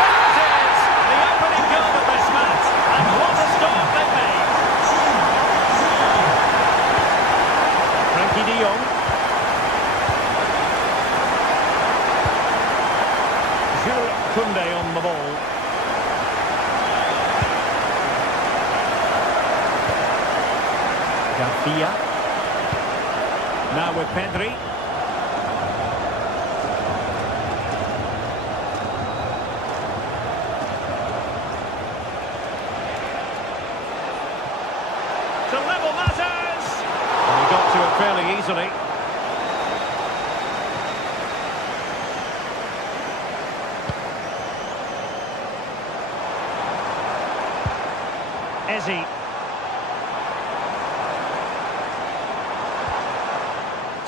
There it is! The opening goal of this match. And what a start they've made. Frenkie de Jong. Jules Koundé on the ball. Garcia. Now with Pedri. To level matters! And he got to it fairly easily. Eze.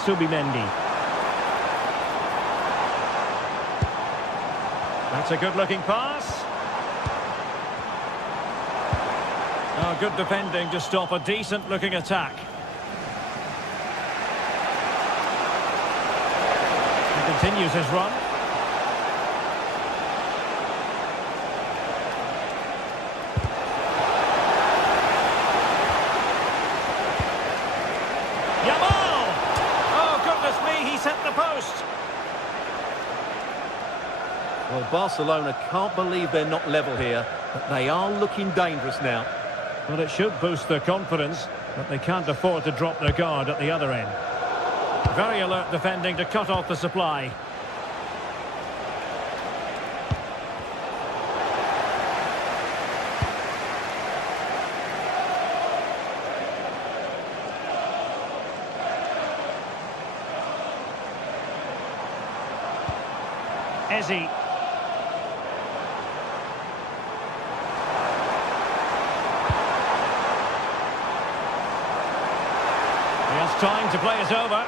Subimendi. That's a good-looking pass. Oh, good defending to stop a decent-looking attack. He continues his run. Yamal! Oh, goodness me, he's hit the post. Well, Barcelona can't believe they're not level here, but they are looking dangerous now. Well, it should boost their confidence, but they can't afford to drop their guard at the other end. Very alert defending to cut off the supply. Eze. He has time to play it over.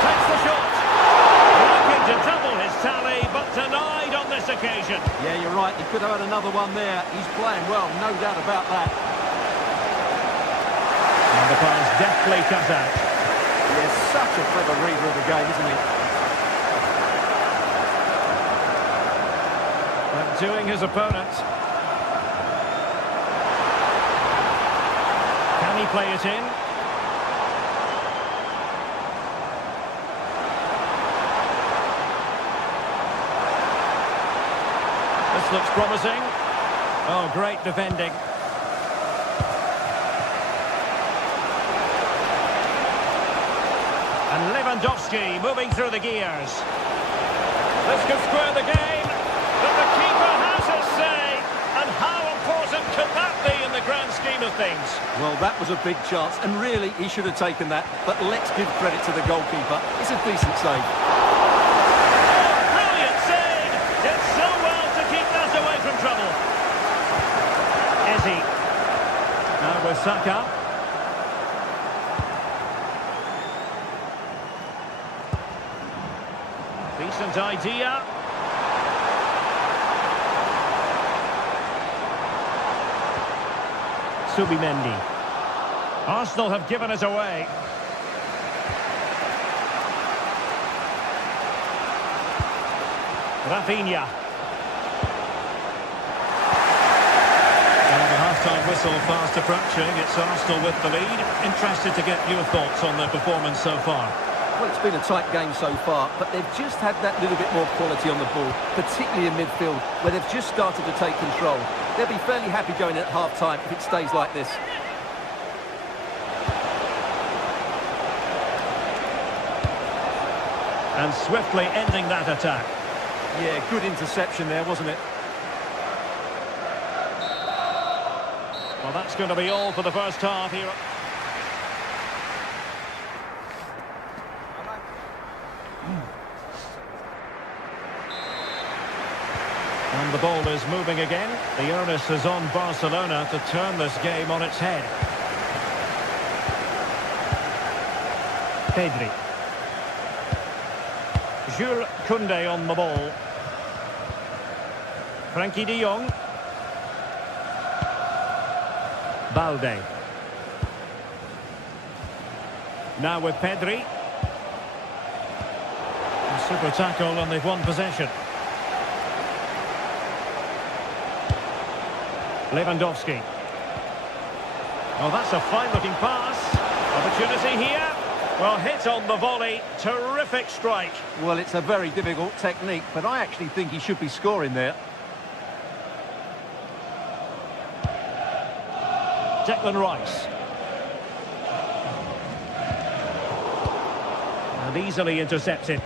Takes the shot. Looking to double his tally, but denied on this occasion. Yeah, you're right. He could have had another one there. He's playing well, no doubt about that. And the pass deftly cut out. He is such a clever reader of the game, isn't he? Outdoing his opponent. Can he play it in? This looks promising. Oh, great defending. And Lewandowski moving through the gears. This could square the game, but the keeper has his say. And how important And could that be in the grand scheme of things? Well, that was a big chance, and really, he should have taken that. But let's give credit to the goalkeeper. It's a decent save. Brilliant save! Did so well to keep that away from trouble. Eze. Now with Saka. Decent idea. Subimendi. Arsenal have given us away. Rafinha. And the half-time whistle fast approaching. It's Arsenal with the lead. Interested to get your thoughts on their performance so far. Well, it's been a tight game so far, but they've just had that little bit more quality on the ball, particularly in midfield, where they've just started to take control. They'll be fairly happy going at half-time if it stays like this. And swiftly ending that attack. Yeah, good interception there, wasn't it? Well, that's going to be all for the first half here. And the ball is moving again. The onus is on Barcelona to turn this game on its head. Pedri. Jules Koundé on the ball. Frankie de Jong. Balde. Now with Pedri. A super tackle and they've won possession. Lewandowski. Oh, that's a fine-looking pass. Opportunity here. Well, hit on the volley. Terrific strike. Well, it's a very difficult technique, but I actually think he should be scoring there. Declan Rice. And easily intercepted.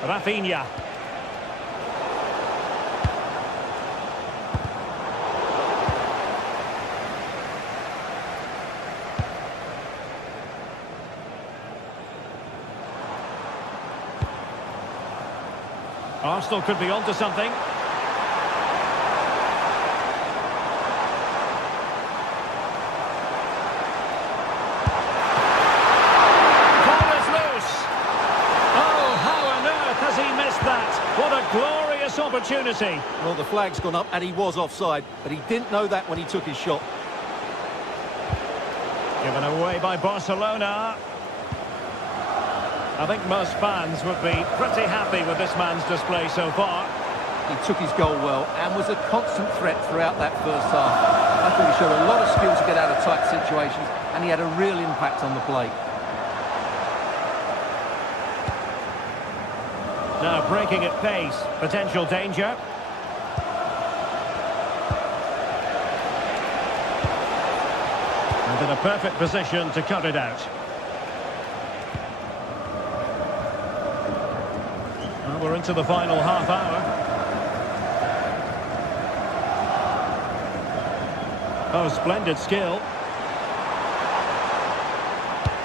Rafinha. Arsenal could be onto something. Ball is loose. Oh, how on earth has he missed that? What a glorious opportunity. Well, the flag's gone up and he was offside, but he didn't know that when he took his shot. Given away by Barcelona. I think most fans would be pretty happy with this man's display so far. He took his goal well and was a constant threat throughout that first half. I thought he showed a lot of skill to get out of tight situations, and he had a real impact on the play. Now breaking at pace, potential danger. And in a perfect position to cut it out. We're into the final half hour. Oh, splendid skill.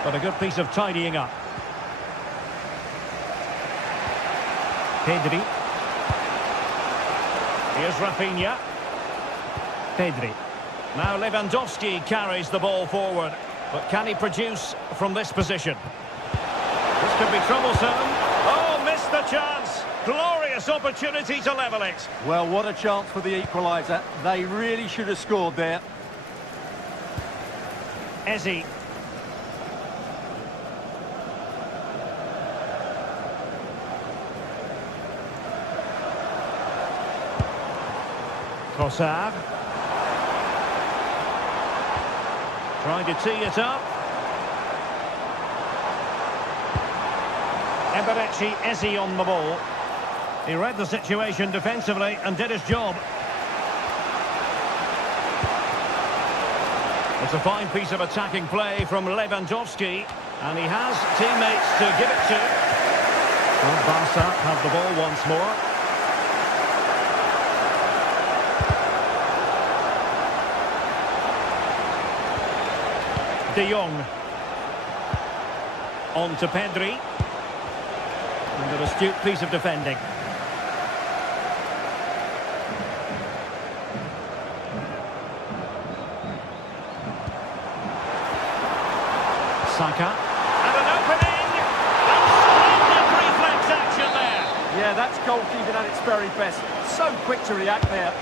But a good piece of tidying up. Pedri. Here's Rafinha. Pedri. Now Lewandowski carries the ball forward. But can he produce from this position? This could be troublesome. Oh, missed the chance. Glorious opportunity to level it. Well, what a chance for the equaliser. They really should have scored there. Eze. Trossard. Trying to tee it up. Eberechi Eze on the ball. He read the situation defensively and did his job. It's a fine piece of attacking play from Lewandowski, and he has teammates to give it to. Well, Barca have the ball once more. De Jong. On to Pedri. And an astute piece of defending. Saka. And an opening! And splendid reflex action there! Yeah, that's goalkeeping at its very best. So quick to react there.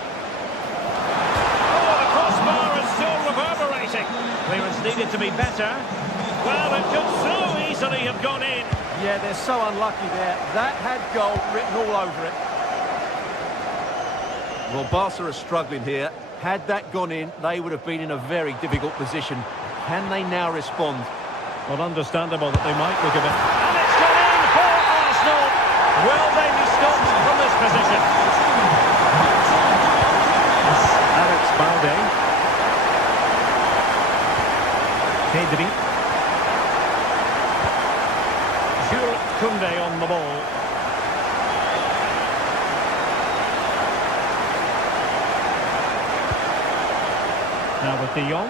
Oh, the crossbar is still reverberating. Clearance needed to be better. Well, it could so easily have gone in. Yeah, they're so unlucky there. That had goal written all over it. Well, Barca are struggling here. Had that gone in, they would have been in a very difficult position. Can they now respond? Well, understandable that they might look a bit... And it's gone in for Arsenal! Will they be stopped from this position? Alex Balde. Pedri. Jules Koundé on the ball. Now with De Jong.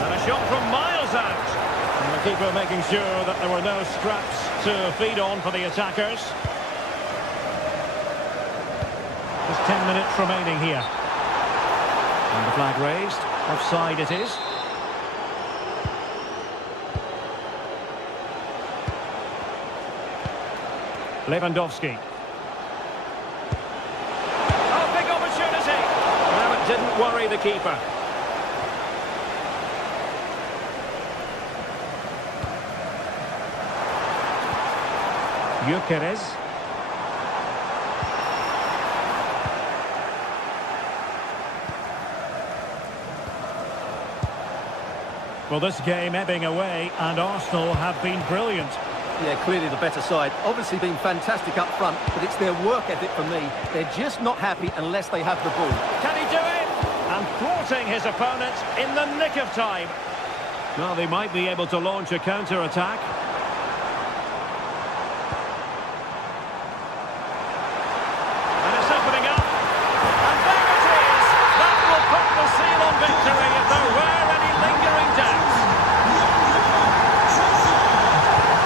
And a shot from miles out. And the keeper making sure that there were no scraps to feed on for the attackers. Just 10 minutes remaining here. And the flag raised. Offside it is. Lewandowski. Oh, big opportunity. Well, it didn't worry the keeper. Gyökeres. Well, this game ebbing away, and Arsenal have been brilliant. Yeah, clearly the better side. Obviously been fantastic up front, but it's their work ethic for me. They're just not happy unless they have the ball. Can he do it? And thwarting his opponent in the nick of time. Well, they might be able to launch a counter-attack. And it's opening up. And there it is! That will put the seal on victory if there were any lingering doubts.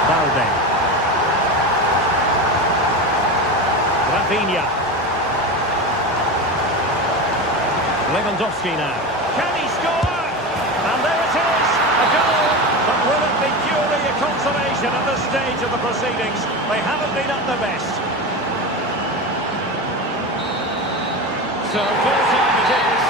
Balde. Rafinha. Lewandowski now. Can he score? And there it is, a goal. But will it be purely a consolation at this stage of the proceedings? They haven't been at their best. So full time it is.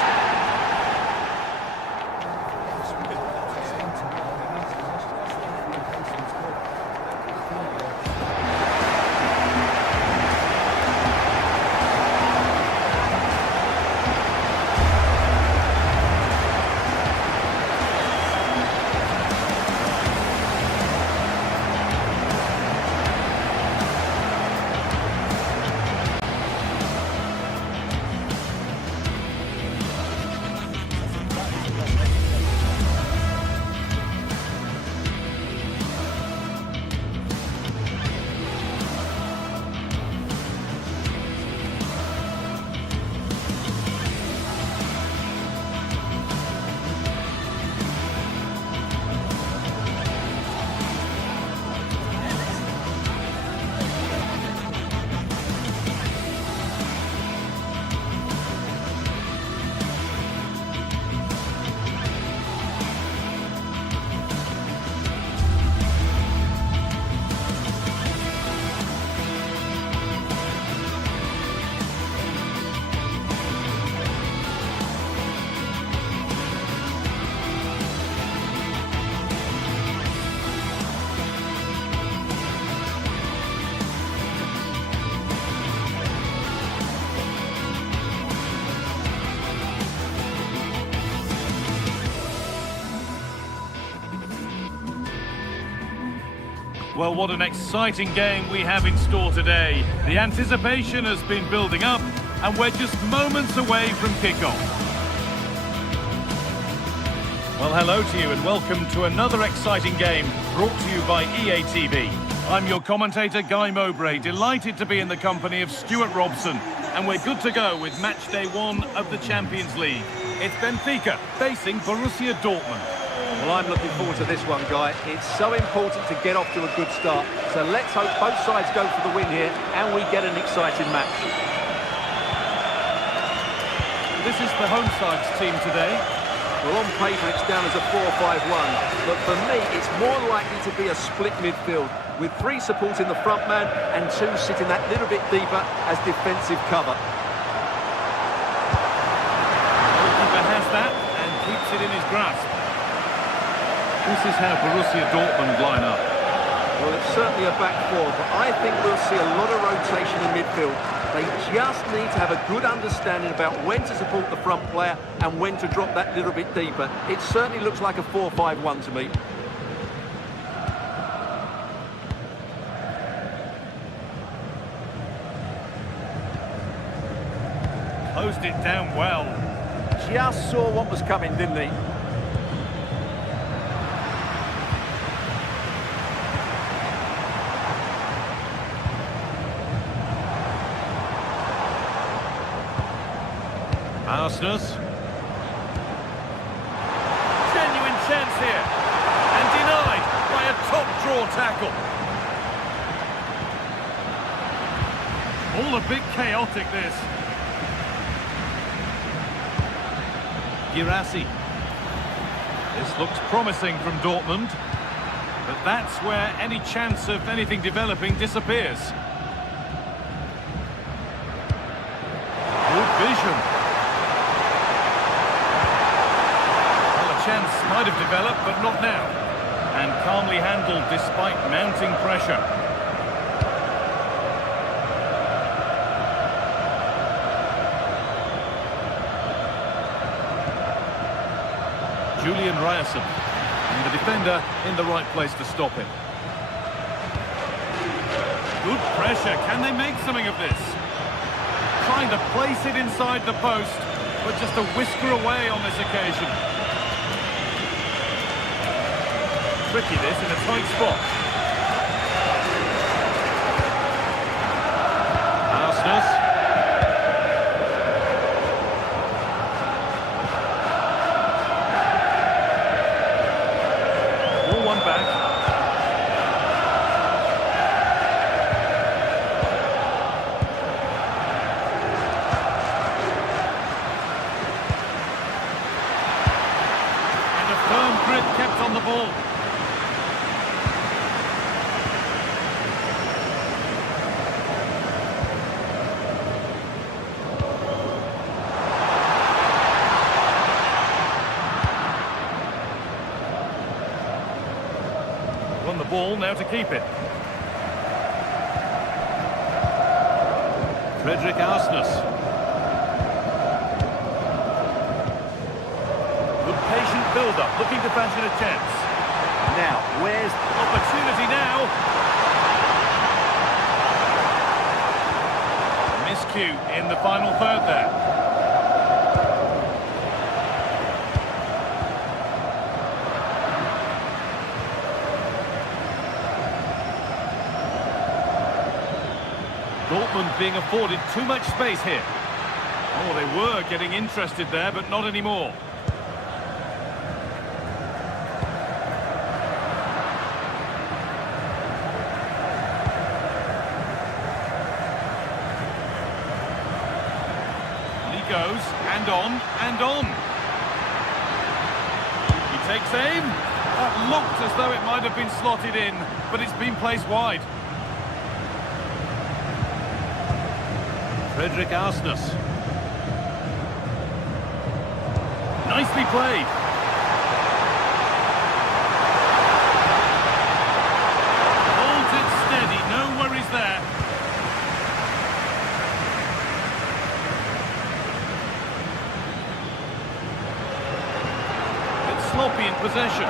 Well, what an exciting game we have in store today. The anticipation has been building up, and we're just moments away from kick-off. Well, hello to you and welcome to another exciting game brought to you by EA TV. I'm your commentator, Guy Mowbray, delighted to be in the company of Stuart Robson, and we're good to go with match day 1 of the Champions League. It's Benfica facing Borussia Dortmund. Well, I'm looking forward to this one, Guy. It's so important to get off to a good start. So let's hope both sides go for the win here and we get an exciting match. This is the home side's team today. Well, on paper it's down as a 4-5-1, but for me it's more likely to be a split midfield with 3 supporting the front man and 2 sitting that little bit deeper as defensive cover. Goalkeeper has that and keeps it in his grasp. This is how Borussia Dortmund line up. Well, it's certainly a back 4, but I think we'll see a lot of rotation in midfield. They just need to have a good understanding about when to support the front player and when to drop that little bit deeper. It certainly looks like a 4-5-1 to me. Closed it down well. Just saw what was coming, didn't he? Arsenal. Genuine chance here. And denied by a top draw tackle. All a bit chaotic, this. Girassi. This looks promising from Dortmund. But that's where any chance of anything developing disappears. Good vision. Chance might have developed, but not now. And calmly handled despite mounting pressure. Julian Ryerson. And the defender in the right place to stop him. Good pressure. Can they make something of this? Trying to place it inside the post, but just a whisker away on this occasion. Tricky this in a tight spot. Arsenal. 4-1 back. And a firm grip kept on the ball. Won the ball, now to keep it. Frederick Arsenis. Good patient build-up, looking to fashion a chance. Now, where's Opportunity now. Miscue in the final third there. Dortmund being afforded too much space here. Oh, they were getting interested there, but not anymore. And he goes, and on, and on. He takes aim. That looked as though it might have been slotted in, but it's been placed wide. Frederick Arsenis. Nicely played. Holds it steady, no worries there. It's sloppy in possession.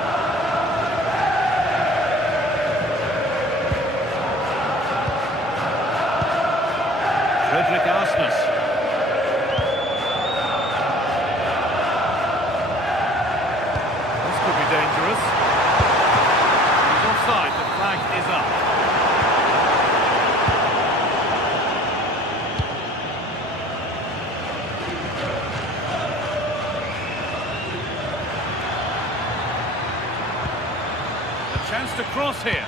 Frederick Arsenis. This could be dangerous. He's offside, the flag is up. Chance to cross here.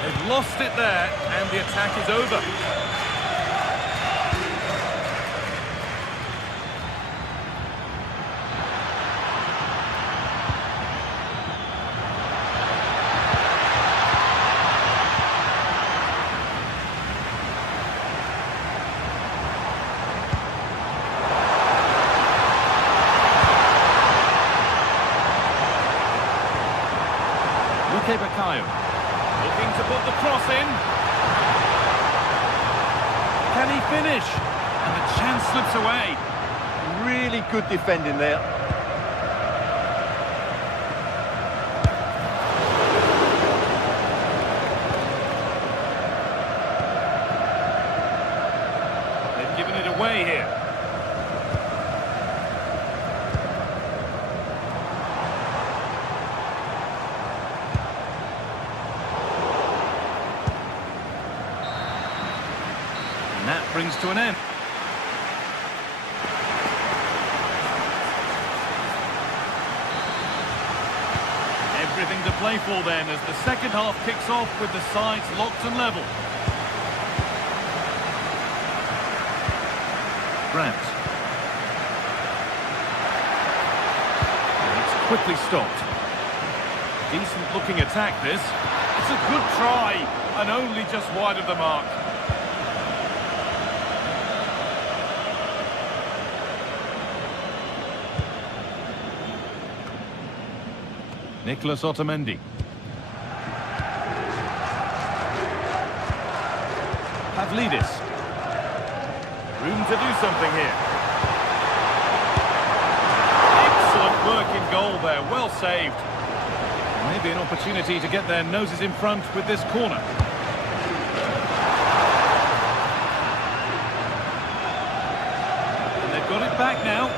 They've lost it there, and the attack is over. Looking to put the cross in. Can he finish? And the chance slips away. Really good defending there. They've given it away here. That brings to an end. Everything to play for then as the second half kicks off with the sides locked and level. Grant. And it's quickly stopped. Decent looking attack this. It's a good try and only just wide of the mark. Nicholas Otamendi. Pavlidis. Room to do something here. Excellent work in goal there, well saved. Maybe an opportunity to get their noses in front with this corner. And they've got it back now.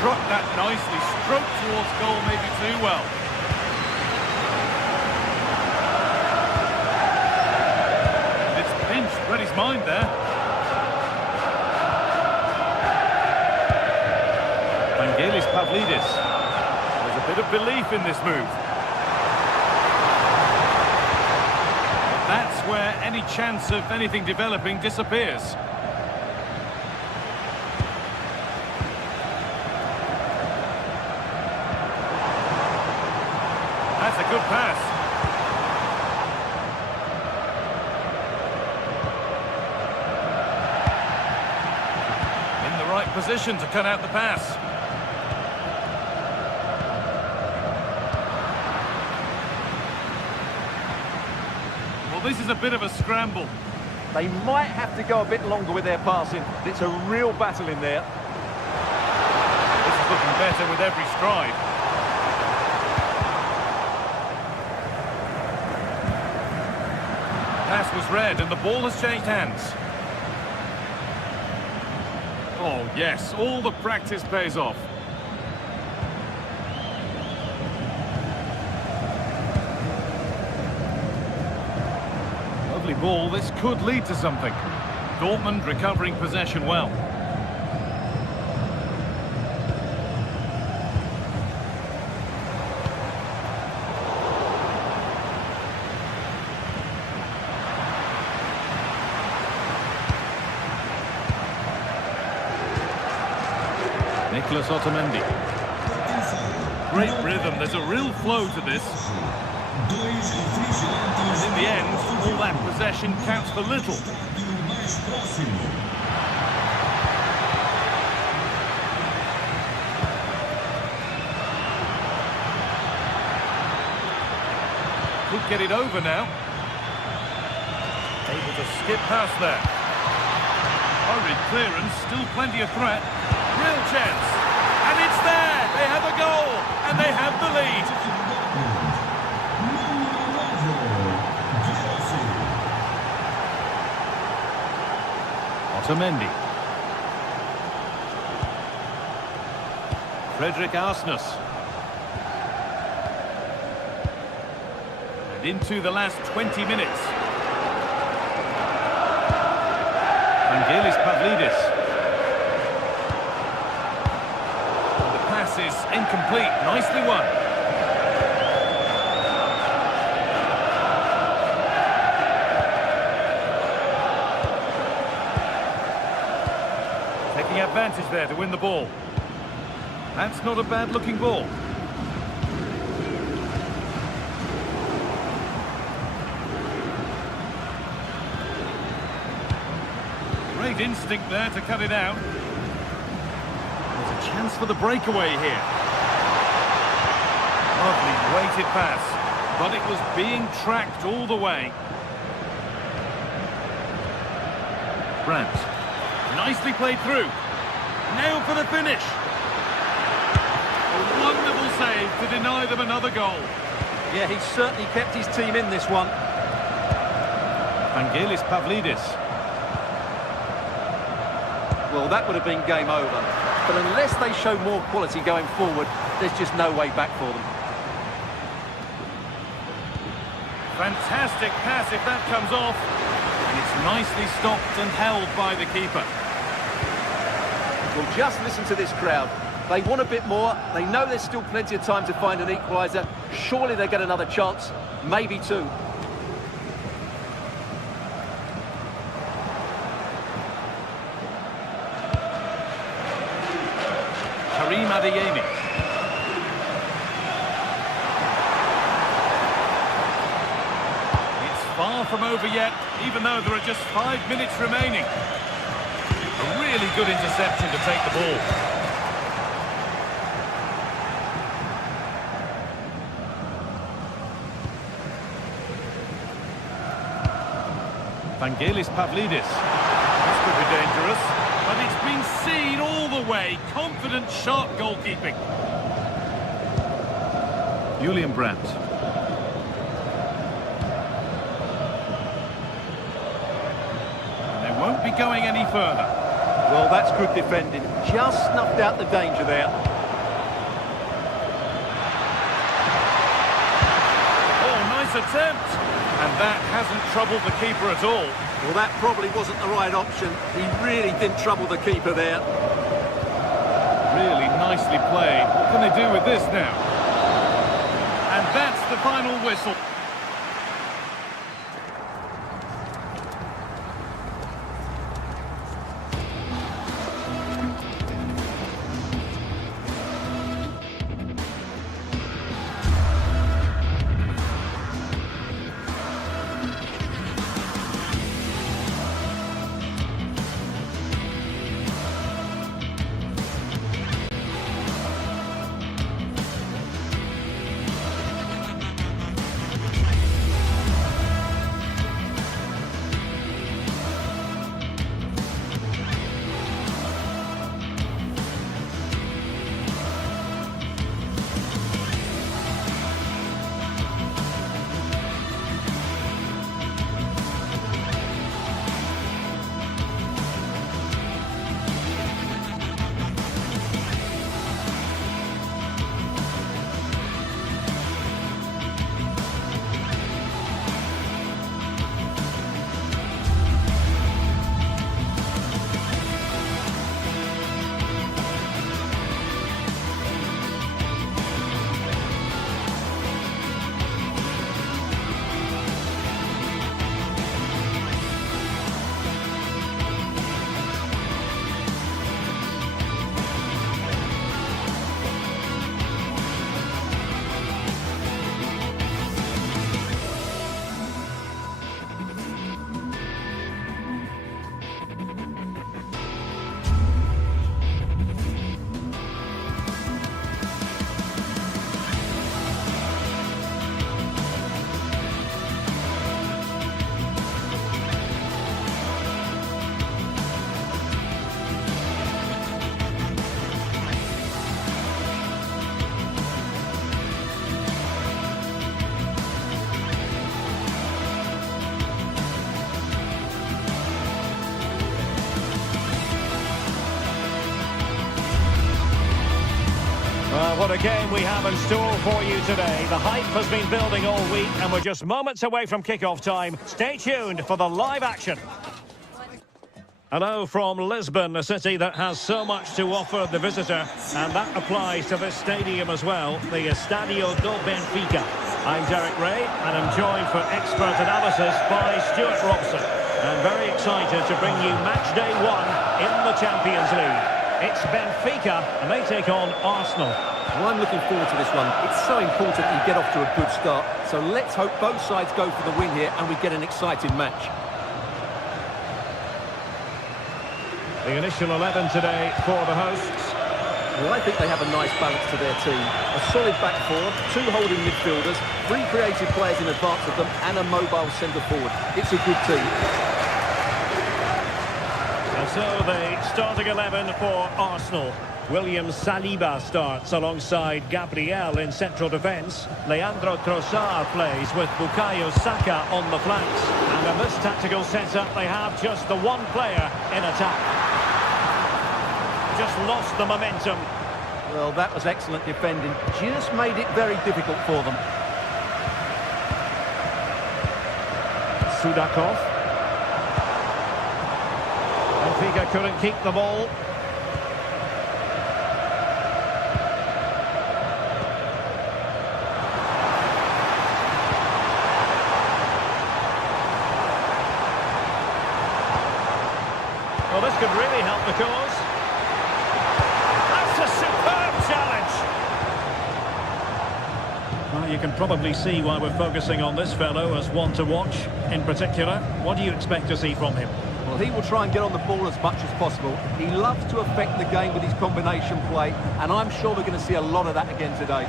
Struck that nicely, stroked towards goal, maybe too well. And it's pinched, read his mind there. Vangelis Pavlidis. There's a bit of belief in this move. But that's where any chance of anything developing disappears. That's a good pass. In the right position to cut out the pass. Well, this is a bit of a scramble. They might have to go a bit longer with their passing. It's a real battle in there. This is looking better with every stride. Pass was read and the ball has changed hands. Oh yes, all the practice pays off. Lovely ball, this could lead to something. Dortmund recovering possession well. Nicholas Otamendi. Great rhythm, there's a real flow to this. And in the end, all that possession counts for little. Could get it over now. Able to skip past there. Hurried clearance, still plenty of threat. Real chance, and it's there. They have a goal, and they have the lead. Otamendi. Frederick Arsnus. And into the last 20 minutes. Vangelis Pavlidis. incomplete. Nicely won. Taking advantage there to win the ball. That's not a bad-looking ball. Great instinct there to cut it out. There's a chance for the breakaway here. Lovely weighted pass, but it was being tracked all the way. Brandt. Nicely played through. Now for the finish. A wonderful save to deny them another goal. Yeah, he's certainly kept his team in this one. Vangelis Pavlidis. Well, that would have been game over. But unless they show more quality going forward, there's just no way back for them. Fantastic pass if that comes off. And it's nicely stopped and held by the keeper. Well, just listen to this crowd. They want a bit more. They know there's still plenty of time to find an equaliser. Surely they get another chance, maybe two. Karim Adeyemi. It's far from over yet, even though there are just 5 minutes remaining. A really good interception to take the ball. Vangelis Pavlidis. This could be dangerous, but it's been seen all the way. Confident, sharp goalkeeping. Julian Brandt. They won't be going any further. Well, that's good defending. Just snuffed out the danger there. Oh, nice attempt. And that hasn't troubled the keeper at all. Well, that probably wasn't the right option. He really didn't trouble the keeper there. Really nicely played. What can they do with this now? And that's the final whistle. What a game we have in store for you today. The hype has been building all week and we're just moments away from kick-off time. Stay tuned for the live action. Hello from Lisbon, a city that has so much to offer the visitor, and that applies to this stadium as well, the Estadio do Benfica. I'm Derek Ray, and I'm joined for expert analysis by Stuart Robson. I'm very excited to bring you match day 1 in the Champions League. It's Benfica, and they take on Arsenal. Well, I'm looking forward to this one. It's so important that you get off to a good start, so let's hope both sides go for the win here and we get an exciting match. The initial 11 today for the hosts. Well, I think they have a nice balance to their team. A solid back four, 2 holding midfielders, 3 creative players in advance of them, and a mobile centre forward. It's a good team. And so the starting 11 for Arsenal. William Saliba starts alongside Gabriel in central defence. Leandro Trossard plays with Bukayo Saka on the flanks. And in this tactical setup, they have just the one player in attack. Just lost the momentum. Well, that was excellent defending. Just made it very difficult for them. Sudakov. Benfica couldn't keep the ball. Well, this could really help the cause. That's a superb challenge. Well, you can probably see why we're focusing on this fellow as one to watch in particular. What do you expect to see from him? Well, he will try and get on the ball as much as possible. He loves to affect the game with his combination play, and I'm sure we're going to see a lot of that again today.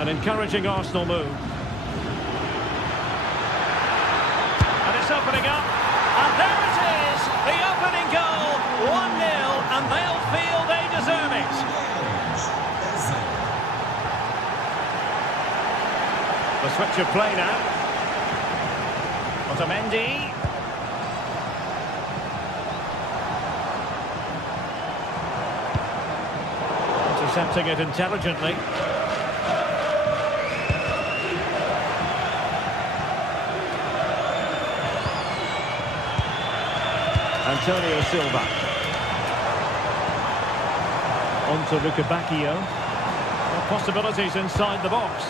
An encouraging Arsenal move. And it's opening up. And there it is! The opening goal! 1-0, and they'll feel they deserve it. The switch of play now. Otamendi. Intercepting it intelligently. Antonio Silva. On to Luka Bacchio. Possibilities inside the box.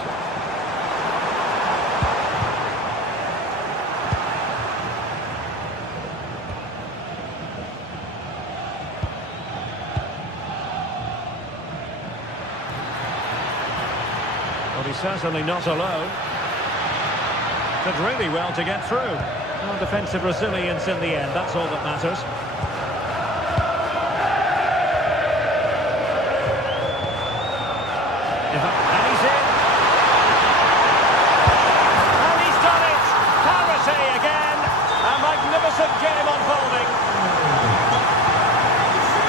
Well, he's certainly not alone. Did really well to get through. Well, defensive resilience in the end, that's all that matters. And he's in. And he's done it! Parity again! A magnificent game unfolding.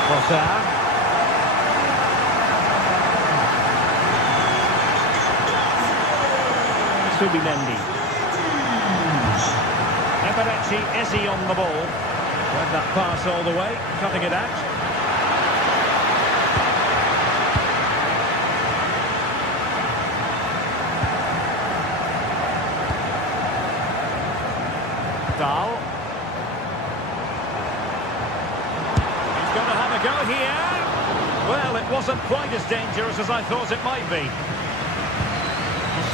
Trossard. Subimendi. Eze on the ball. Read that pass all the way, cutting it out. Dahl. He's going to have a go here. Well, it wasn't quite as dangerous as I thought it might be.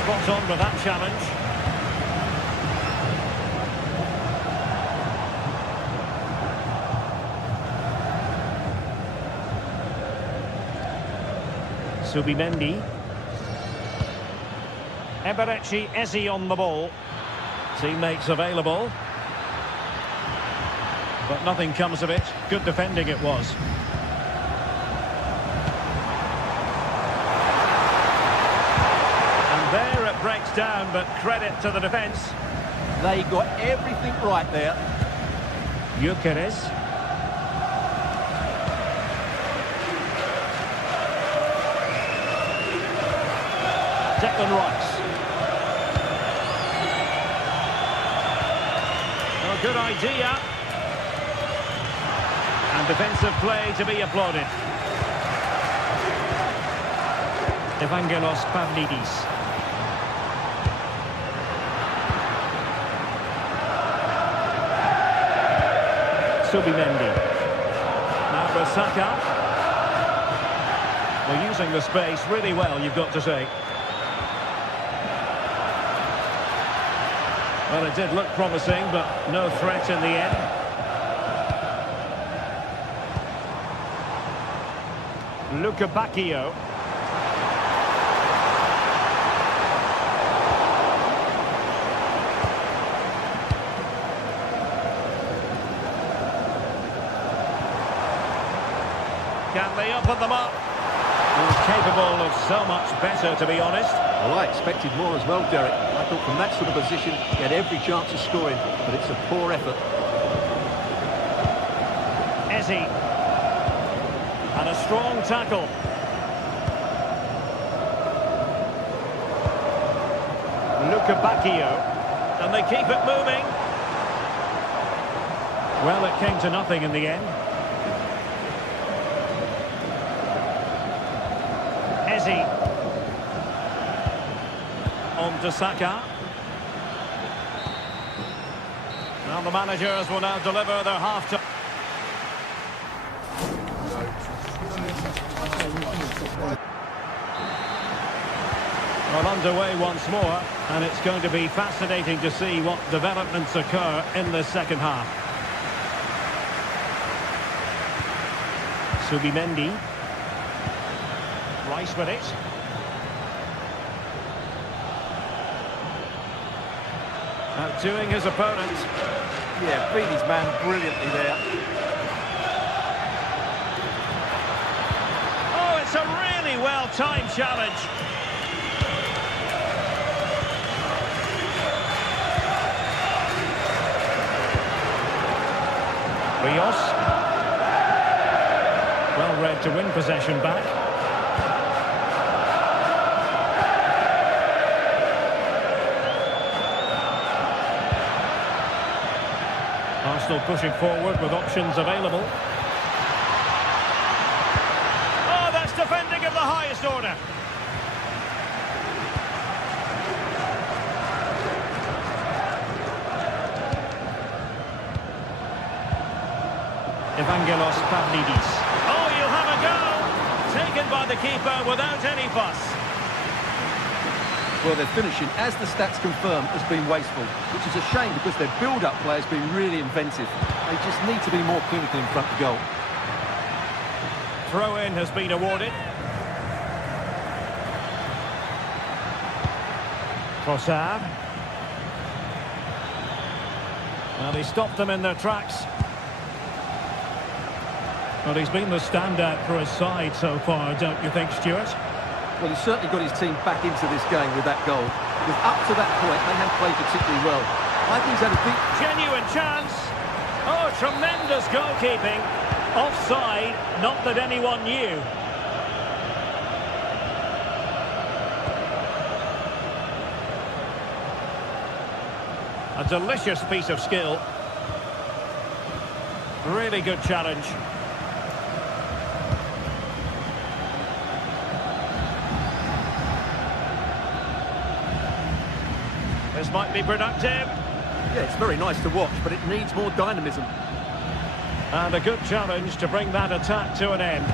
Spot on with that challenge. Subimendi. Eze on the ball. Teammates available. But nothing comes of it. Good defending it was. And there it breaks down, but credit to the defence. They got everything right there. Gyökeres. Declan Rice. Well, good idea. And defensive play to be applauded. Evangelos Pavlidis. Subimendi. Now for Saka. They're using the space really well, you've got to say. Well, it did look promising, but no threat in the end. Luca Bacchio. Can they open them up? Capable of so much better, to be honest. Well, I expected more as well, Derek. I thought from that sort of position, he had every chance of scoring, but it's a poor effort. Eze. And a strong tackle. Luca Bacchio. And they keep it moving. Well, it came to nothing in the end. Eze. On to Saka. Now the managers will now deliver their half-time. Well, underway once more, and it's going to be fascinating to see what developments occur in the second half. Subimendi. Rice with it. Outdoing his opponent. Yeah, beat his man brilliantly there. Oh, it's a really well-timed challenge. Rios. Well read to win possession back. Arsenal pushing forward with options available. Oh, that's defending of the highest order. Evangelos Pavlidis. Oh, you'll have a go. Taken by the keeper without any fuss. Well, their finishing, as the stats confirm, has been wasteful, which is a shame because their build-up play has been really inventive. They just need to be more clinical in front of goal. Throw-in has been awarded. Trossard. Well, he stopped them in their tracks. Well, he's been the standout for his side so far, don't you think, Stuart? Well, he's certainly got his team back into this game with that goal. Because up to that point, they hadn't played particularly well. I think he's had a big... Genuine chance. Oh, tremendous goalkeeping. Offside, not that anyone knew. A delicious piece of skill. Really good challenge. This might be productive. Yeah, it's very nice to watch, but it needs more dynamism. And a good challenge to bring that attack to an end.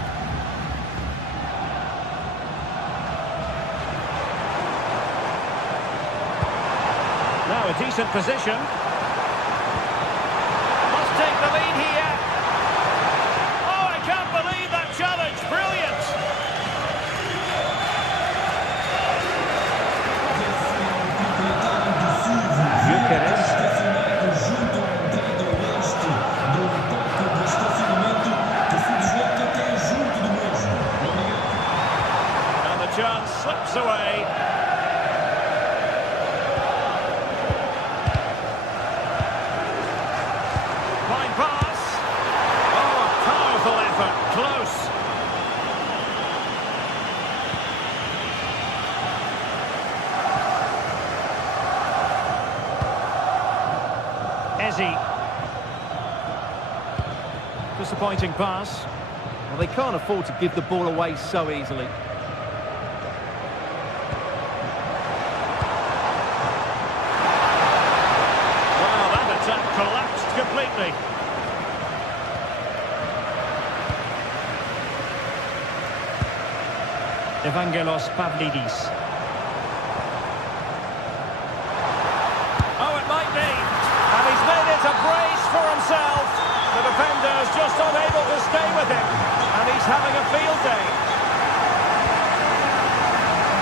Now a decent position. Must take the lead here. Oh, I can't believe that challenge. Brilliant. Gyökeres. And the chance slips away. Fine pass. Oh, a powerful effort. Close. Eze. Disappointing pass. Well, they can't afford to give the ball away so easily. Evangelos Pavlidis. Oh, it might be. And he's made it a brace for himself. The defender's just unable to stay with him. And he's having a field day.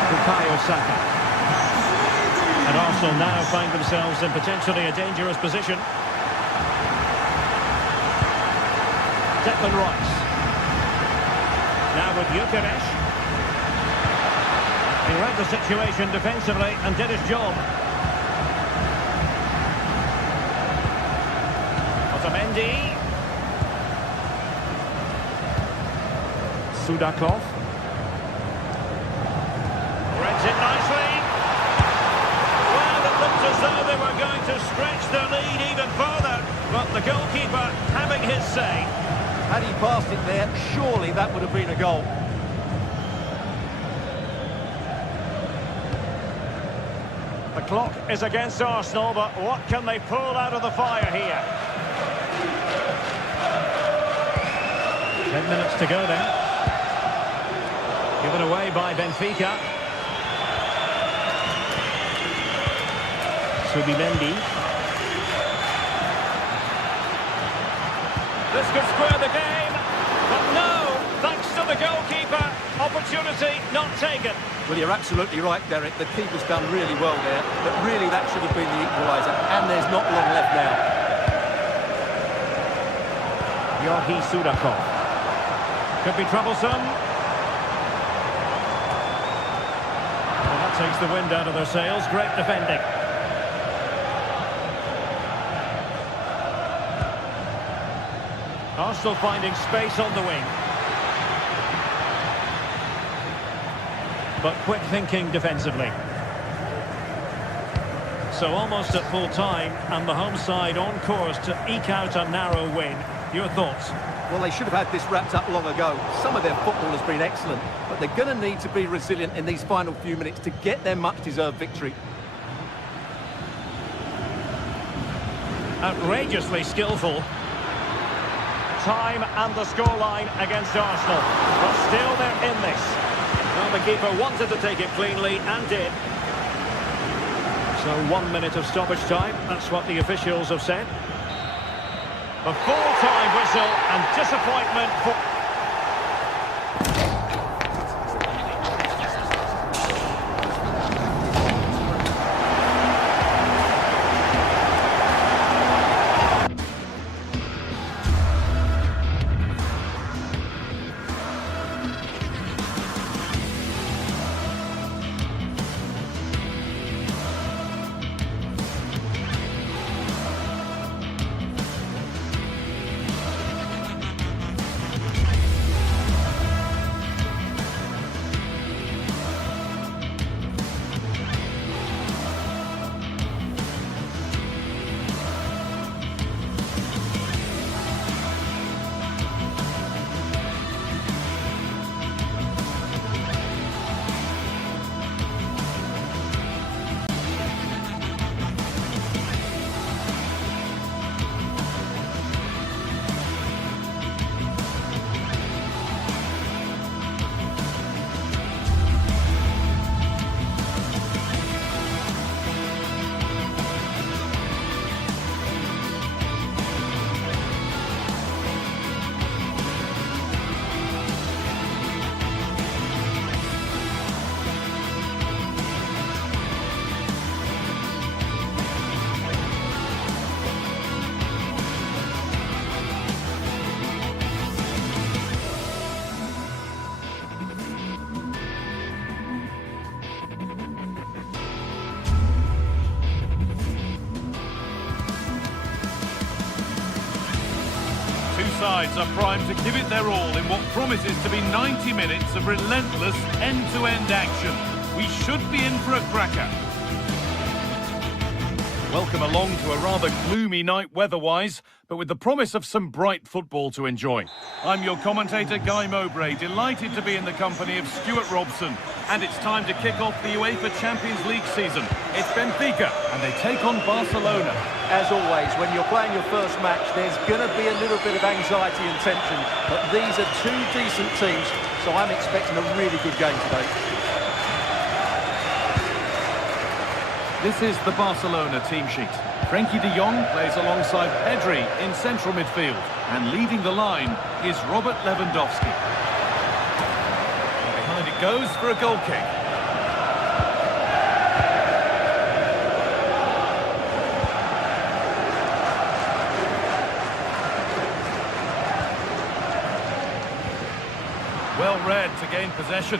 Bukayo Saka. And Arsenal now find themselves in potentially a dangerous position. Declan Rice. Now with Gyökeres. He read the situation defensively and did his job. Otamendi. Sudakov. Reads it nicely. Well, it looked as though they were going to stretch their lead even further. But the goalkeeper having his say. Had he passed it there, surely that would have been a goal. The clock is against Arsenal, but what can they pull out of the fire here? 10 minutes to go then. Given away by Benfica. Subimendi. This could square the game, but no, thanks to the goalkeeper, opportunity not taken. Well, you're absolutely right, Derek. The keeper's done really well there, but really that should have been the equaliser, and there's not long left now. Georgi Sudakov. Could be troublesome. Well, that takes the wind out of their sails. Great defending. Arsenal finding space on the wing. But quick thinking defensively. So almost at full time, and the home side on course to eke out a narrow win. Your thoughts? Well, they should have had this wrapped up long ago. Some of their football has been excellent, but they're going to need to be resilient in these final few minutes to get their much-deserved victory. Outrageously skillful. Time and the scoreline against Arsenal. But still they're in this. Well, the keeper wanted to take it cleanly and did. So 1 minute of stoppage time. That's what the officials have said. The full-time whistle and disappointment for... Sides are primed to give it their all in what promises to be 90 minutes of relentless end-to-end action. We should be in for a cracker. Welcome along to a rather gloomy night weather-wise, but with the promise of some bright football to enjoy. I'm your commentator, Guy Mowbray, delighted to be in the company of Stuart Robson. And it's time to kick off the UEFA Champions League season. It's Benfica, and they take on Barcelona. As always, when you're playing your first match, there's going to be a little bit of anxiety and tension, but these are two decent teams, so I'm expecting a really good game today. This is the Barcelona team sheet. Frenkie de Jong plays alongside Pedri in central midfield. And leading the line is Robert Lewandowski. Behind it goes for a goal kick. Well read to gain possession.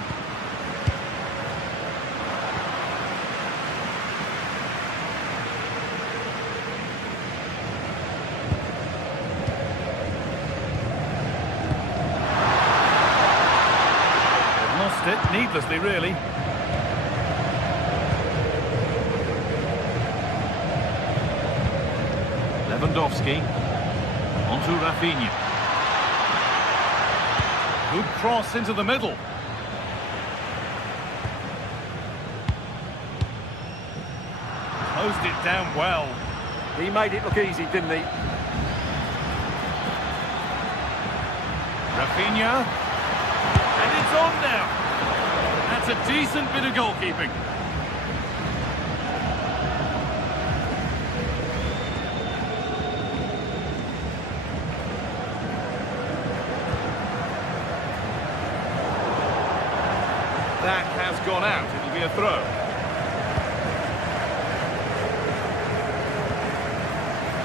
It needlessly, really. Lewandowski onto Rafinha. Good cross into the middle. Closed it down well. He made it look easy, didn't he? Rafinha. And it's on now. That's a decent bit of goalkeeping. That has gone out. It'll be a throw.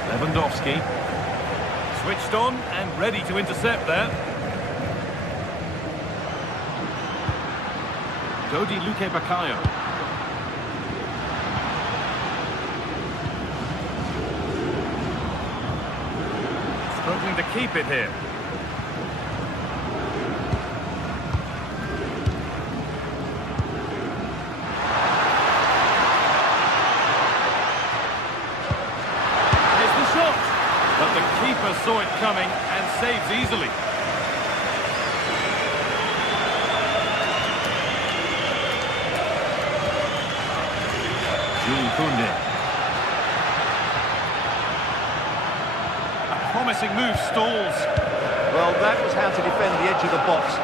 Lewandowski. Switched on and ready to intercept there. Dodi Luque Baccaio. Struggling to keep it here. Here's the shot. But the keeper saw it coming and saves easily. A promising move stalls. Well, that was how to defend the edge of the box.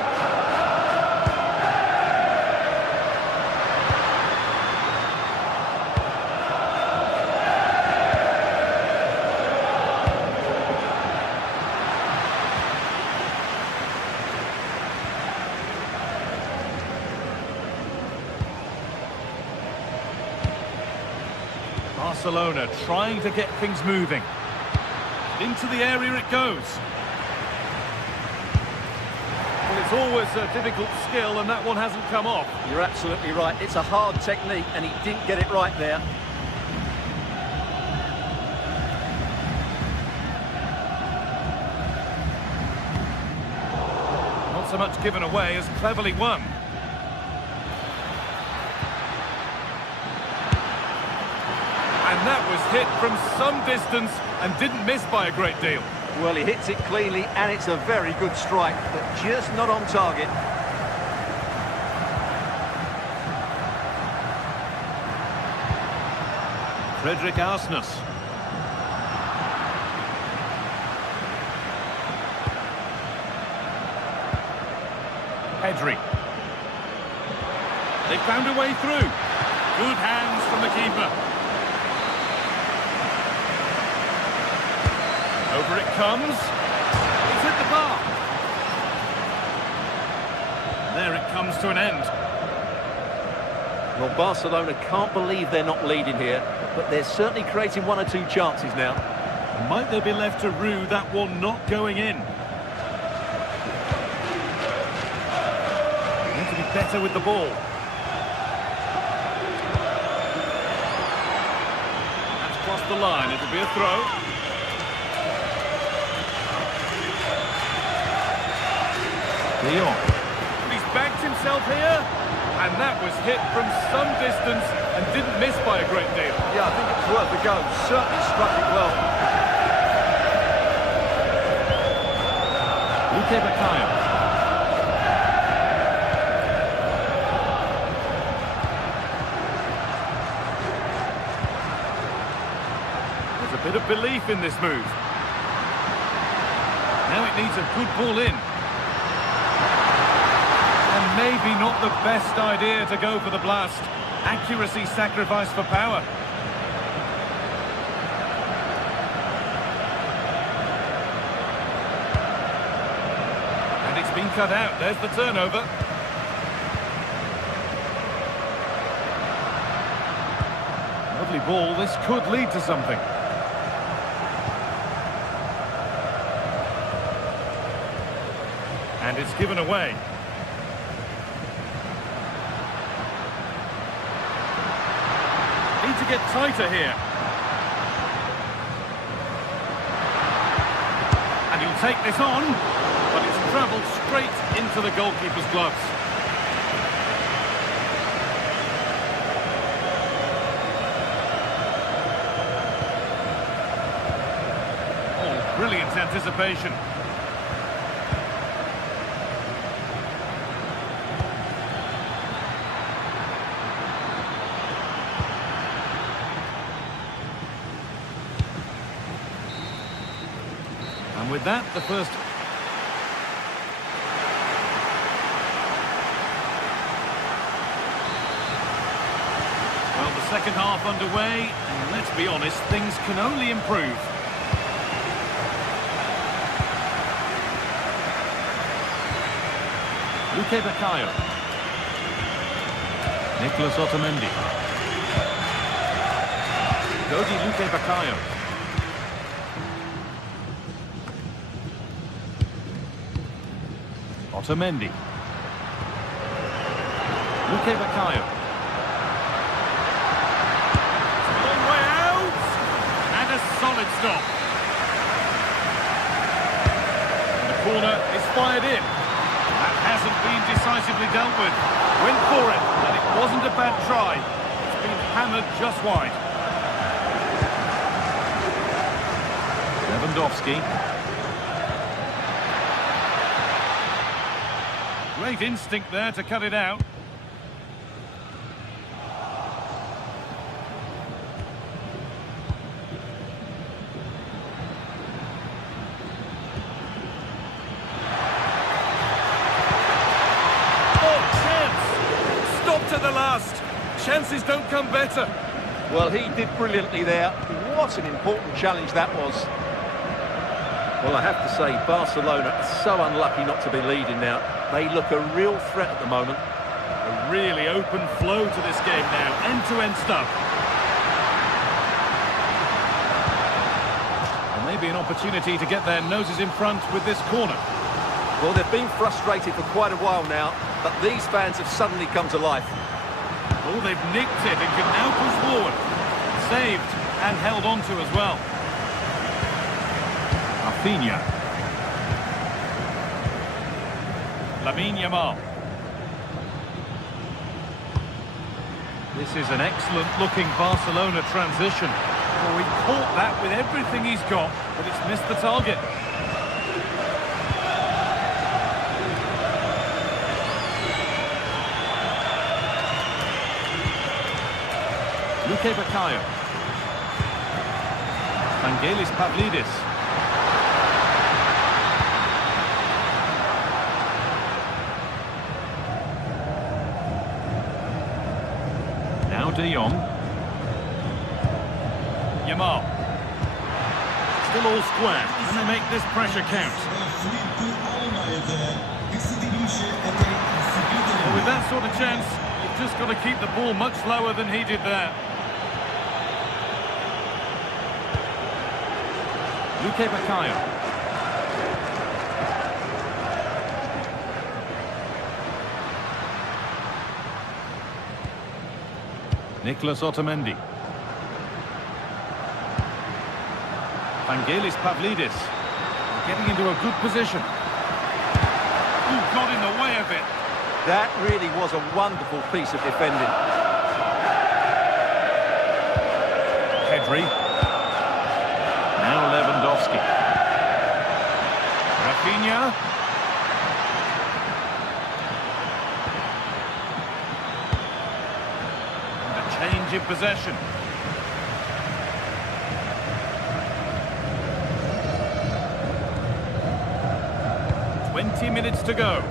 Barcelona trying to get things moving. Into the area it goes. Well, it's always a difficult skill, and that one hasn't come off. You're absolutely right. It's a hard technique, and he didn't get it right there. Not so much given away as cleverly won. And that was hit from some distance and didn't miss by a great deal. Well, he hits it cleanly, and it's a very good strike, but just not on target. Frederick Arsnus. Pedri. They found a way through. Good hands from the keeper. Over it comes. It's hit the bar. There it comes to an end. Well, Barcelona can't believe they're not leading here, but they're certainly creating one or two chances now. Might they be left to rue that one not going in? They need to be better with the ball. That's crossed the line. It'll be a throw. De Jong. He's backed himself here, and that was hit from some distance and didn't miss by a great deal. Yeah, I think it's worth a go. Certainly struck it well. Luque Baccaio. There's a bit of belief in this move. Now it needs a good ball in. maybe not the best idea to go for the blast. Accuracy sacrificed for power. And it's been cut out. There's the turnover. Lovely ball. This could lead to something. And it's given away. Need to get tighter here. And he'll take this on, but it's travelled straight into the goalkeeper's gloves. Oh, brilliant anticipation. And with that, the first... Well, the second half underway, and let's be honest, things can only improve. Luque Baccaio. Nicolas Otamendi. Dodi Luque Baccaio. Otamendi. Luque Baccaio. Long way out! And a solid stop. And the corner is fired in. That hasn't been decisively dealt with. Went for it, and it wasn't a bad try. It's been hammered just wide. Lewandowski. Great instinct there to cut it out. Oh, chance! Stopped at the last. Chances don't come better. Well, he did brilliantly there. What an important challenge that was. Well, I have to say, Barcelona are so unlucky not to be leading now. They look a real threat at the moment. A really open flow to this game now. End-to-end stuff. And maybe an opportunity to get their noses in front with this corner. Well, they've been frustrated for quite a while now, but these fans have suddenly come to life. Oh, they've nicked it and can now push forward. Saved and held on to as well. Rafinha. Lamine Yamal. This is an excellent-looking Barcelona transition. Oh, he caught that with everything he's got, but it's missed the target. Luque Baccaio. Vangelis Pavlidis. De Jong. Yamal. Still all square. Can they make this pressure count? Well, with that sort of chance, you've just got to keep the ball much lower than he did there. Luque Baccaio. Nicolas Otamendi. Vangelis Pavlidis. Getting into a good position. Ooh, got in the way of it. That really was a wonderful piece of defending. Pedri. Now Lewandowski. Rafinha. Change in possession. .20 minutes to go.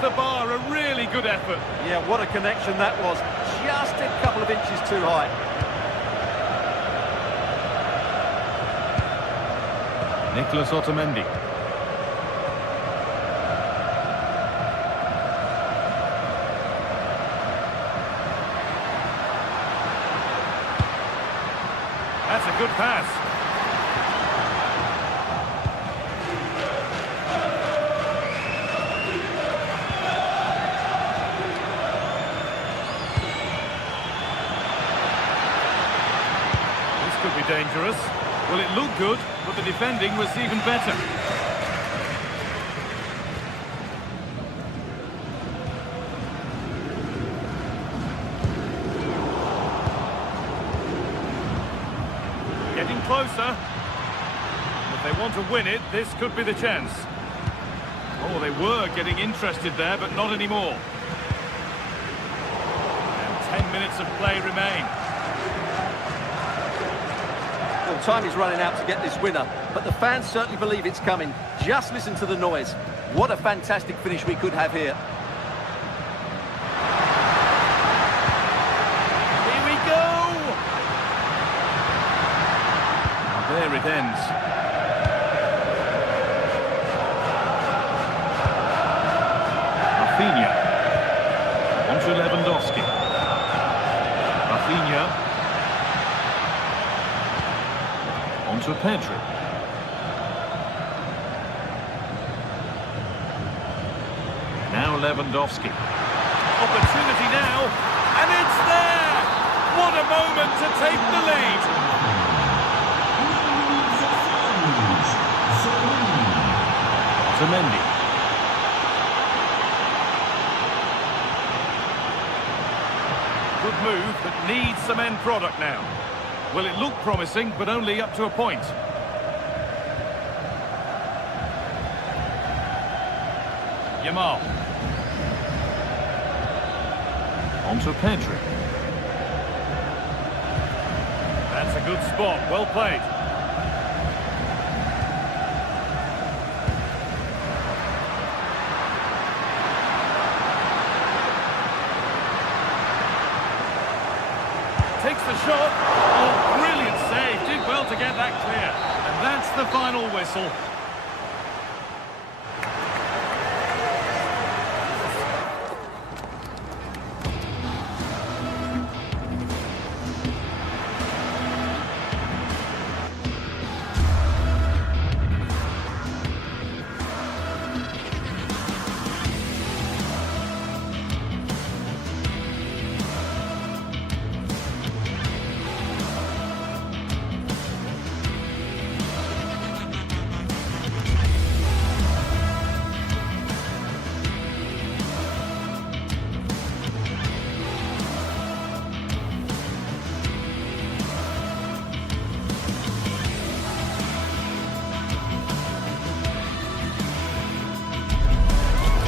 the bar, a really good effort. Yeah, what a connection that was. Just a couple of inches too high. Nicholas Otamendi. That's a good pass. This could be dangerous. Well, it looked good, but the defending was even better. Getting closer. If they want to win it, this could be the chance. Oh, they were getting interested there, but not anymore. And 10 minutes of play remain. Well, time is running out to get this winner, but the fans certainly believe it's coming. Just listen to the noise. What a fantastic finish we could have here. Here we go! There it ends. Rafinha. On to Lewandowski. Rafinha. On to Pedro. Now Lewandowski. Opportunity now, and it's there! What a moment to take the lead! Otamendi. Good move, but needs some end product now. Well, it looked promising, but only up to a point. Yamal. On to Pedro. That's a good spot, well played. Takes the shot. Oh, brilliant save. Did well to get that clear. And that's the final whistle.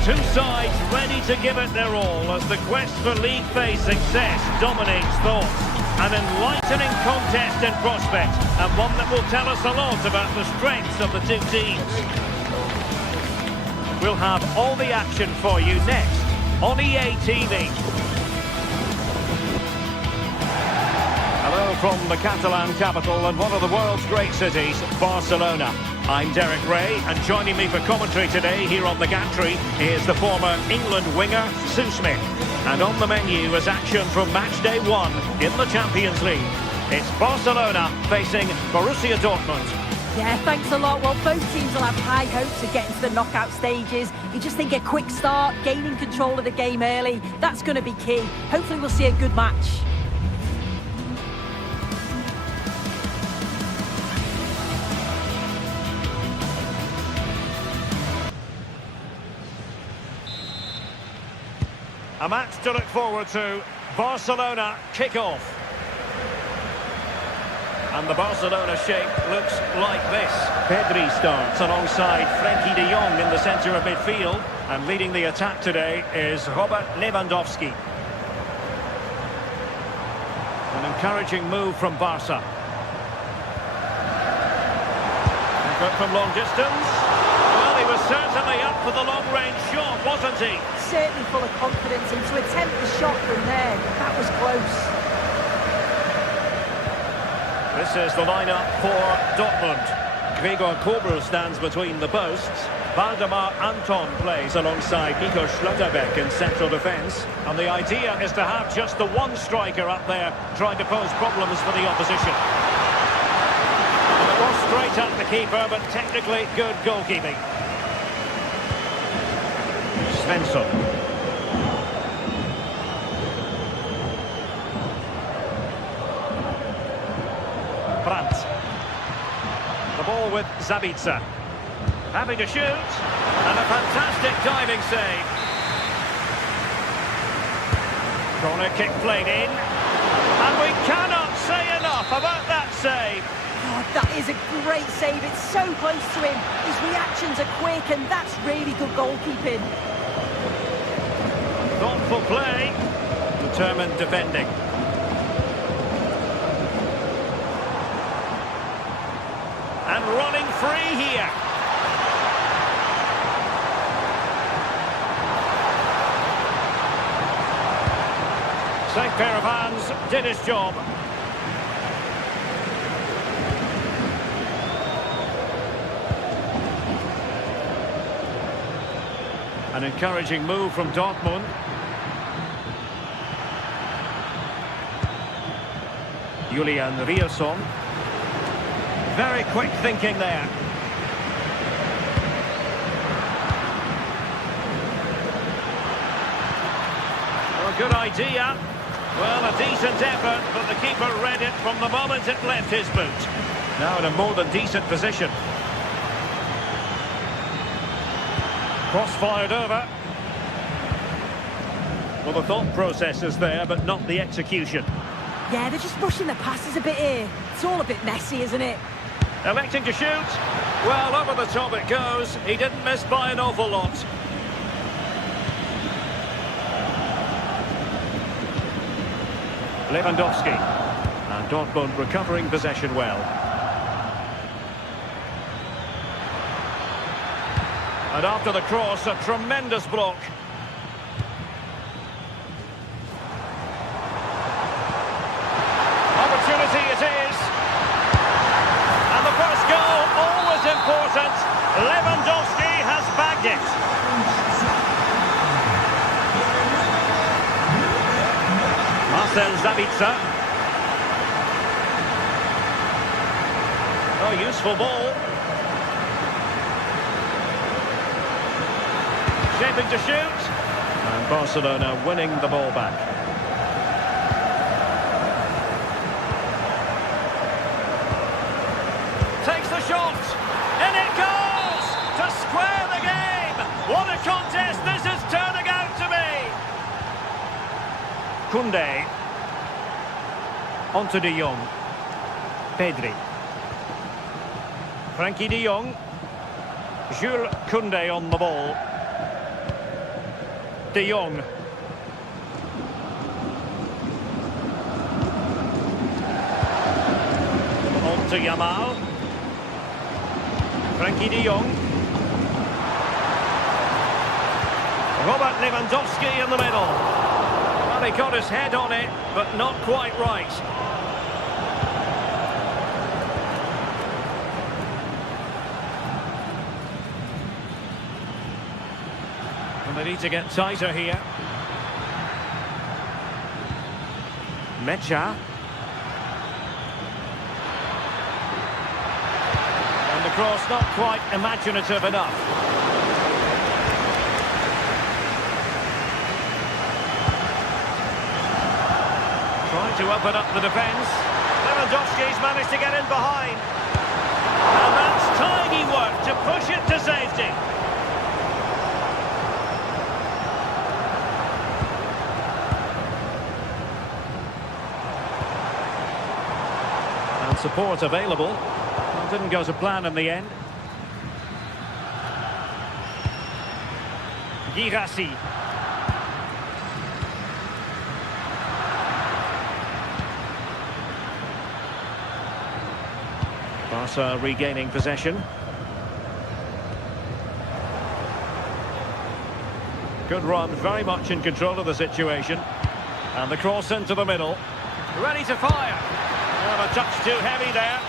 Two sides ready to give it their all as the quest for league phase success dominates thought. An enlightening contest in prospect, and one that will tell us a lot about the strengths of the two teams. We'll have all the action for you next on EA TV. Hello from the Catalan capital and one of the world's great cities, Barcelona. I'm Derek Ray, and joining me for commentary today here on the gantry is the former England winger, Sue Smith. And on the menu is action from match day 1 in the Champions League. It's Barcelona facing Borussia Dortmund. Yeah, thanks a lot. Well, both teams will have high hopes of getting to the knockout stages. You just think a quick start, gaining control of the game early, that's going to be key. Hopefully we'll see a good match. A match to look forward to. Barcelona kick-off. And the Barcelona shape looks like this. Pedri starts alongside Frenkie de Jong in the centre of midfield. And leading the attack today is Robert Lewandowski. An encouraging move from Barca. Good from long distance. Well, he was certainly up for the long-range shot, wasn't he? certainly full of confidence, and to attempt the shot from there, that was close. This is the lineup for Dortmund. Gregor Kobel stands between the posts. Waldemar Anton plays alongside Nico Schlotterbeck in central defence. And the idea is to have just the one striker up there trying to pose problems for the opposition. And it was straight at the keeper, but technically good goalkeeping. Svensson. Brandt. The ball with Zabitzer. Happy to shoot. And a fantastic diving save. Corner kick played in. And we cannot say enough about that save. Oh, that is a great save. It's so close to him. His reactions are quick, and that's really good goalkeeping. Thoughtful play. Determined defending. And running free here. Same pair of hands did his job. An encouraging move from Dortmund. Julian Rierson. Very quick thinking there. Well, good idea. Well, a decent effort, but the keeper read it from the moment it left his boot. Now in a more than decent position. Cross fired over. Well, the thought process is there, but not the execution. Yeah, they're just rushing the passes a bit here. It's all a bit messy, isn't it? Electing to shoot. Well, over the top it goes. He didn't miss by an awful lot. Lewandowski. And Dortmund recovering possession well. And after the cross, a tremendous block. Opportunity it is. And the first goal, always important. Lewandowski has bagged it. Marcel Zabitzer. Oh, useful ball. Shaping to shoot. And Barcelona winning the ball back. Takes the shot. And it goes to square the game. What a contest this is turning out to be. Koundé. Onto de Jong. Pedri. Frankie de Jong. Jules Koundé on the ball. De Jong. On to Yamal. Frankie de Jong. Robert Lewandowski in the middle. Well, he got his head on it, but not quite right. And they need to get tighter here. Mecha. And the cross not quite imaginative enough. Trying to open up the defence. Lewandowski's managed to get in behind. And that's tidy work to push it to safety. And support available. Well, didn't go to plan in the end. Girassi. Barca regaining possession. Good run, very much in control of the situation. And the cross into the middle. Ready to fire. Well, a touch too heavy there.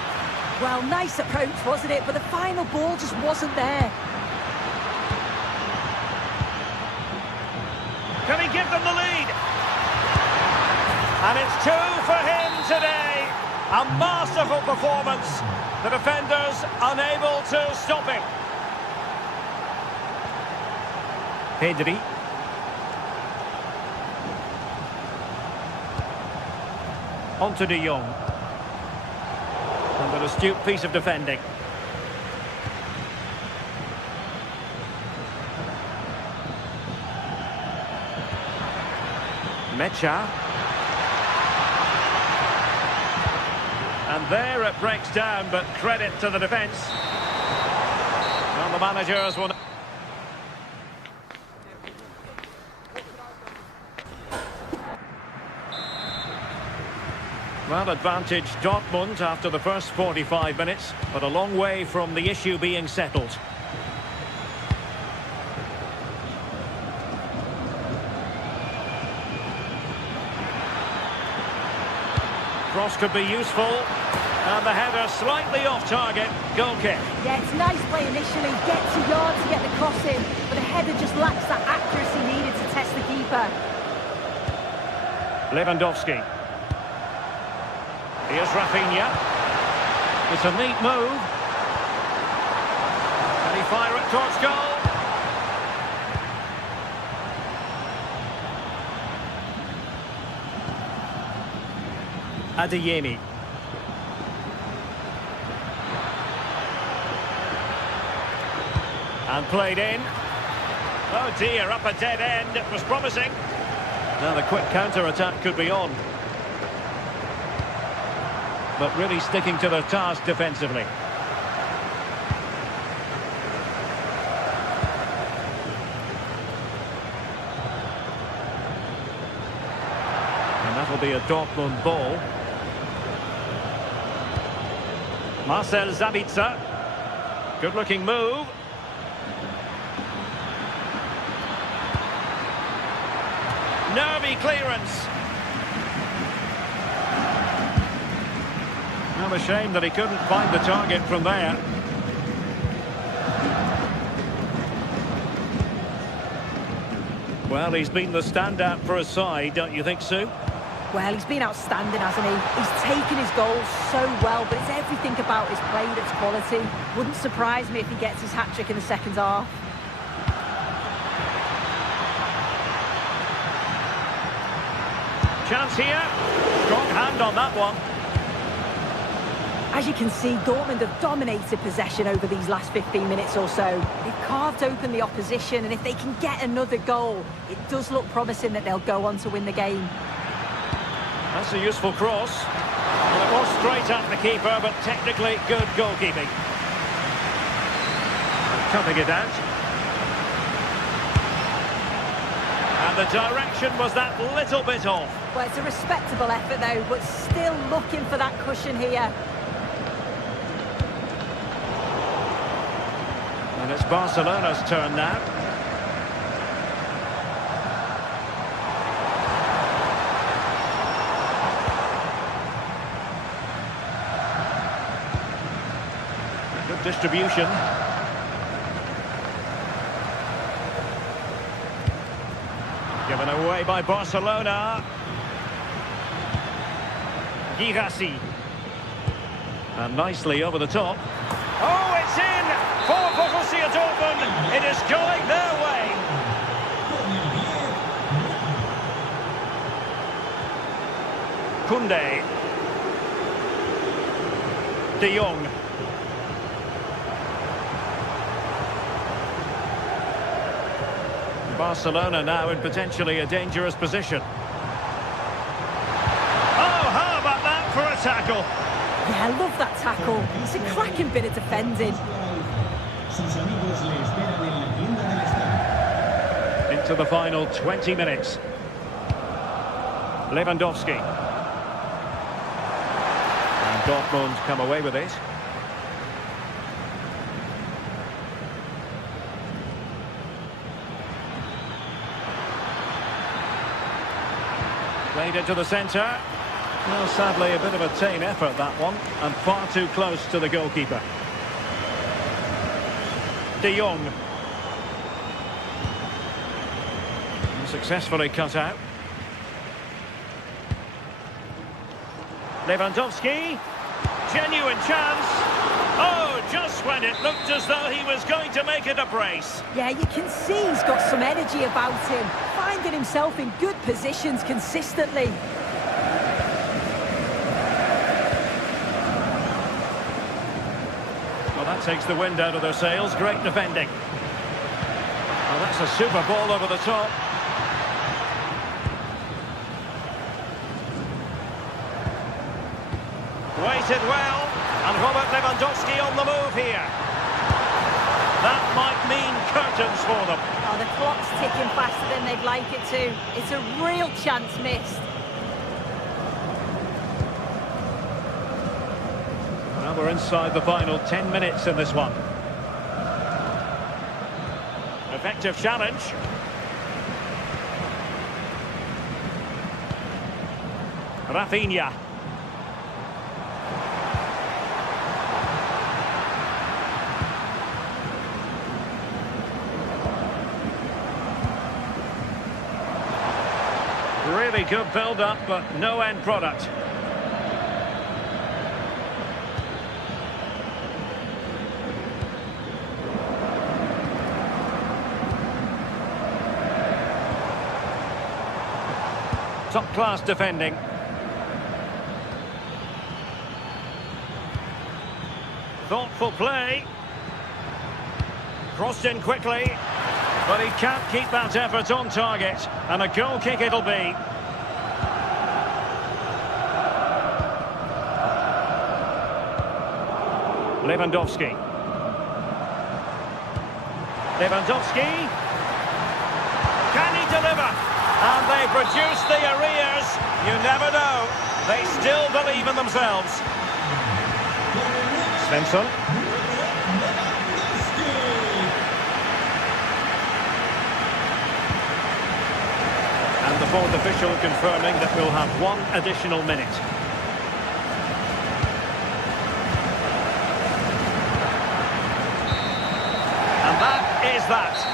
Well, nice approach, wasn't it? But the final ball just wasn't there. Can he give them the lead? And it's 2 for him today. A masterful performance. The defenders unable to stop him. Pedri. On to De Jong. And an astute piece of defending. Mecha. And there it breaks down, but credit to the defence. And the managers will... Well, advantage Dortmund after the first 45 minutes, but a long way from the issue being settled. Cross could be useful, and the header slightly off target. Goal kick. Yeah, it's nice play initially, gets a yard to get the cross in, but the header just lacks that accuracy needed to test the keeper. Lewandowski. Here's Rafinha. It's a neat move. Can he fire it towards goal? Adeyemi. And played in. Oh dear, up a dead end. It was promising. Now the quick counter-attack could be on. But really sticking to their task defensively. And that'll be a Dortmund ball. Marcel Sabitzer. Good-looking move. Nervy clearance. Well, a shame that he couldn't find the target from there. Well, he's been the standout for his side, don't you think, Sue? Well, he's been outstanding, hasn't he? He's taken his goals so well, but it's everything about his play that's quality. Wouldn't surprise me if he gets his hat-trick in the second half. Chance here. Strong hand on that one. As you can see, Dortmund have dominated possession over these last 15 minutes or so. They've carved open the opposition, and if they can get another goal, it does look promising that they'll go on to win the game. That's a useful cross. Well, it was straight at the keeper, but technically good goalkeeping. Cutting it out. And the direction was that little bit off. Well, it's a respectable effort, though, but still looking for that cushion here. And it's Barcelona's turn now. Good distribution. Given away by Barcelona. Girassi. And nicely over the top. Oh, it's in! For Borussia Dortmund, it is going their way. Koundé. De Jong. Barcelona now in potentially a dangerous position. Oh, how about that for a tackle? Yeah, I love that tackle. It's a cracking bit of defending. Into the final 20 minutes. Lewandowski. And Dortmund come away with it. Played it to the centre. Well, sadly, a bit of a tame effort, that one, and far too close to the goalkeeper. De Jong. Successfully cut out. Lewandowski. Genuine chance. Oh, just when it looked as though he was going to make it a brace. Yeah, you can see he's got some energy about him, finding himself in good positions consistently. Well, that takes the wind out of their sails. Great defending. Well, that's a super ball over the top. Waited well, and Robert Lewandowski on the move here. That might mean curtains for them. Oh, the clock's ticking faster than they'd like it to. It's a real chance missed. Well, we're inside the final 10 minutes in this one. Effective challenge. Rafinha. Really good build-up, but no end product. Top-class defending. Thoughtful play. Crossed in quickly. But he can't keep that effort on target. And a goal kick it'll be. Lewandowski. Lewandowski. Can he deliver? And they produce the arrears. You never know. They still believe in themselves. Svensson. And the fourth official confirming that we'll have one additional minute. And that is that.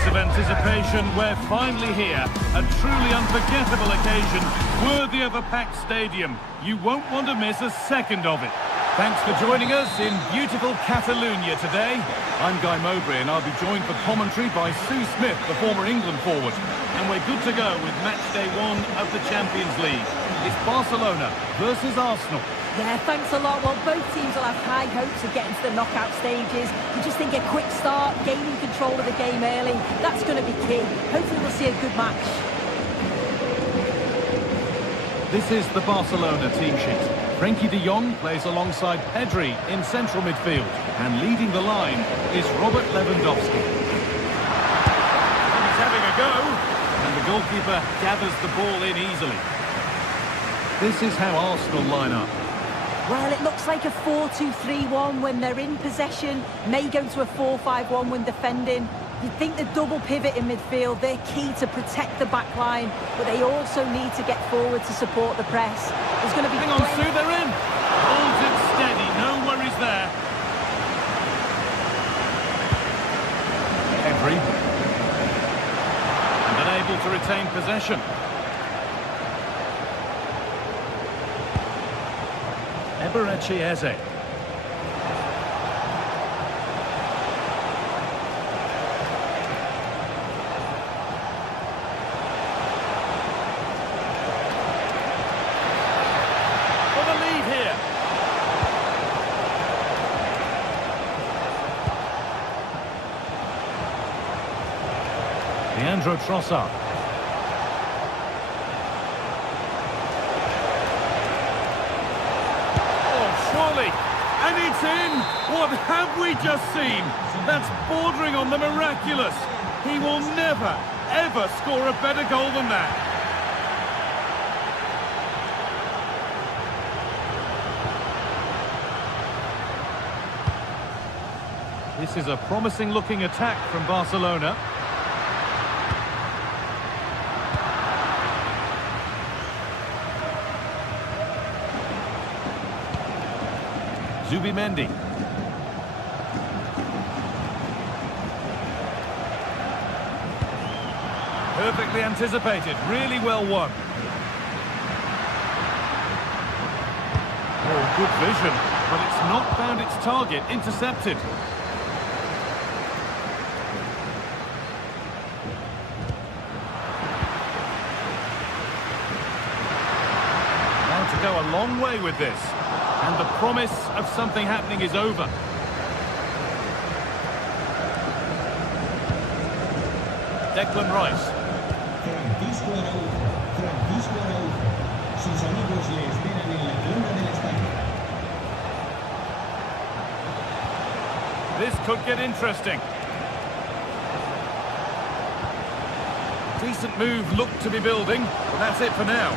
Of anticipation, we're finally here. A truly unforgettable occasion, worthy of a packed stadium. You won't want to miss a second of it. Thanks for joining us in beautiful Catalonia today. I'm Guy Mowbray and I'll be joined for commentary by Sue Smith, the former England forward. And we're good to go with match day 1 of the Champions League. It's Barcelona versus Arsenal. Yeah, thanks a lot. Well, both teams will have high hopes of getting to the knockout stages. We just think a quick start, gaining control of the game early, that's going to be key. Hopefully we'll see a good match. This is the Barcelona team sheet. Frenkie de Jong plays alongside Pedri in central midfield. And leading the line is Robert Lewandowski. He's having a go. And the goalkeeper gathers the ball in easily. This is how Arsenal line up. Well, it looks like a 4-2-3-1 when they're in possession. May go to a 4-5-1 when defending. You'd think the double pivot in midfield, they're key to protect the back line, but they also need to get forward to support the press. There's going to be... Hang on, Sue, they're in. Holds it steady, no worries there. Henry. And unable to retain possession. Eberechi Eze. For the lead here. Leandro Trossard. And it's in! What have we just seen? That's bordering on the miraculous. He will never, ever score a better goal than that. This is a promising-looking attack from Barcelona. Zubimendi. Perfectly anticipated, really well won. Oh, good vision, but it's not found its target, intercepted. Now to go a long way with this. And the promise of something happening is over. Declan Rice. Sus amigos le esperan en la tienda del estadio. This could get interesting. Decent move looked to be building, but that's it for now.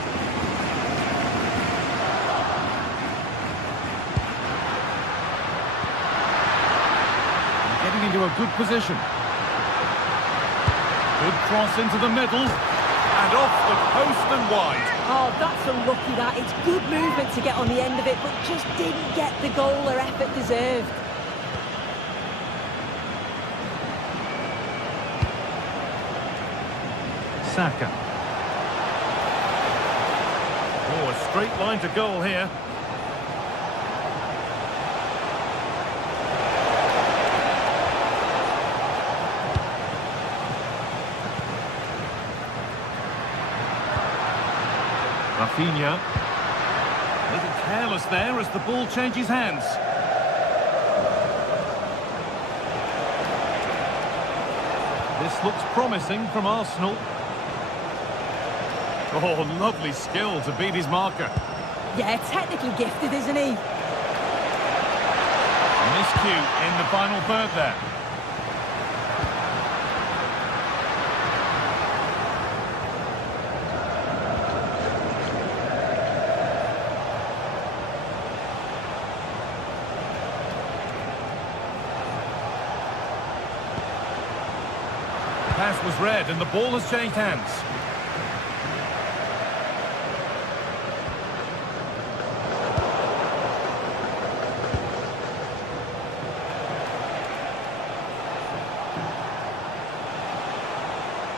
Getting into a good position. Good cross into the middle. And off the post and wide. Oh, that's unlucky that. It's good movement to get on the end of it, but just didn't get the goal or effort deserved. Saka. Oh, a straight line to goal here. Rafinha. A little careless there as the ball changes hands. This looks promising from Arsenal. Oh, lovely skill to beat his marker. Yeah, technically gifted, isn't he? Miscue in the final third there. Pass was read and the ball has changed hands.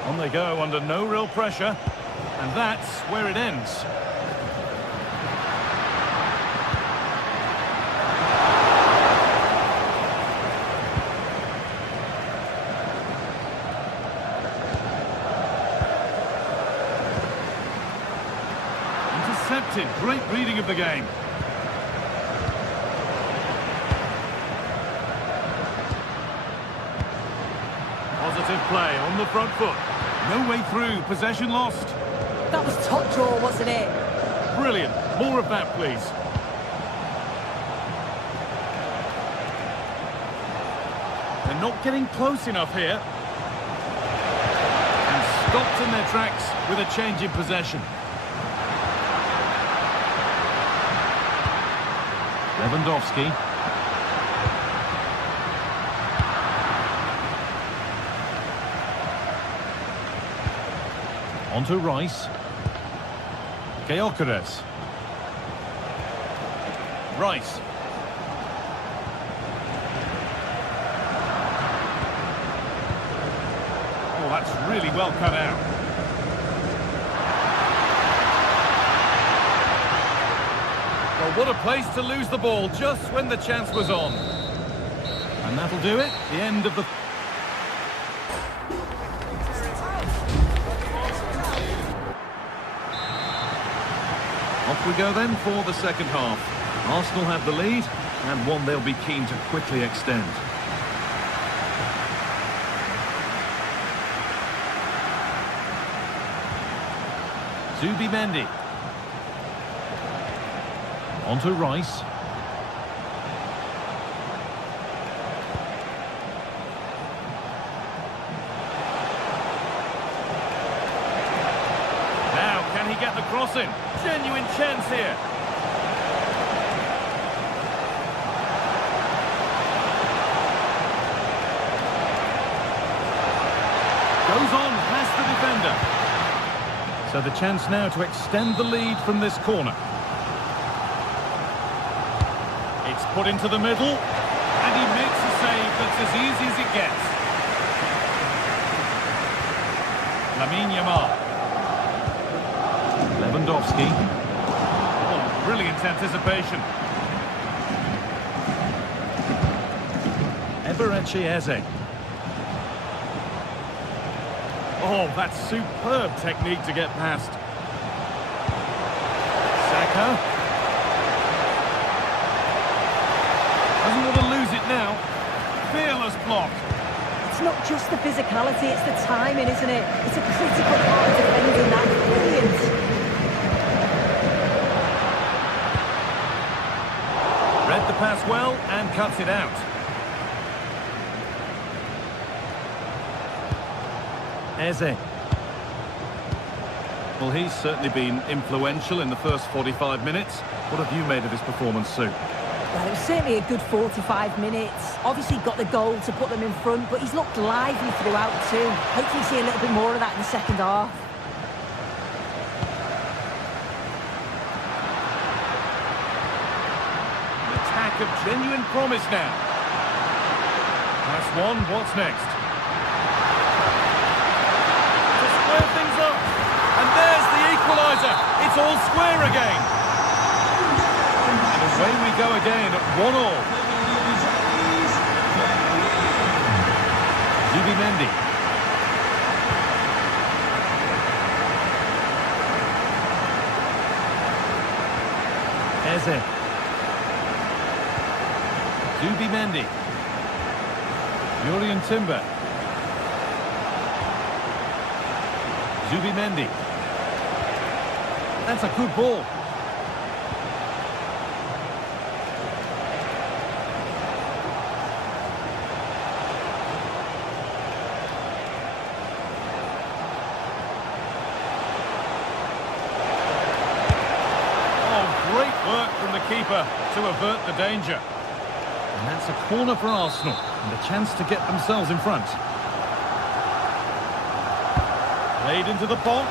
On they go under no real pressure, and that's where it ends. Intercepted, great reading of the game. Positive play on the front foot. No way through, possession lost. That was top draw, wasn't it? Brilliant. More of that, please. not getting close enough here. And stopped in their tracks with a change in possession. Lewandowski. On to Rice. Gyökeres. Rice. Oh, that's really well cut out. Well, what a place to lose the ball just when the chance was on. And that'll do it. The end of the... Off we go then for the second half. Arsenal have the lead, and one they'll be keen to quickly extend. Zubimendi. On to Rice. Now, can he get the cross in? Genuine chance here. Goes on past the defender. So the chance now to extend the lead from this corner. It's put into the middle, and he makes a save that's as easy as it gets. Lamine Yamal. Lewandowski. Oh, brilliant anticipation. Eze. Oh, that's superb technique to get past. Saka. Doesn't want to lose it now. Fearless block. It's not just the physicality, it's the timing, isn't it? It's a critical part of defending. That's brilliant. Read the pass well and cuts it out. Eze. Well, he's certainly been influential in the first 45 minutes. What have you made of his performance, Sue? Well, it was certainly a good 45 minutes. Obviously got the goal to put them in front, but he's looked lively throughout too. Hopefully see a little bit more of that in the second half. An attack of genuine promise now. That's one. What's next? To square things up. And there's the equaliser. It's all square again. And away we go again at 1-1. Zubimendi. Eze. Zubimendi. Jurriën Timber. Zubimendi. That's a good ball. Great work from the keeper to avert the danger. And that's a corner for Arsenal and a chance to get themselves in front. Played into the box.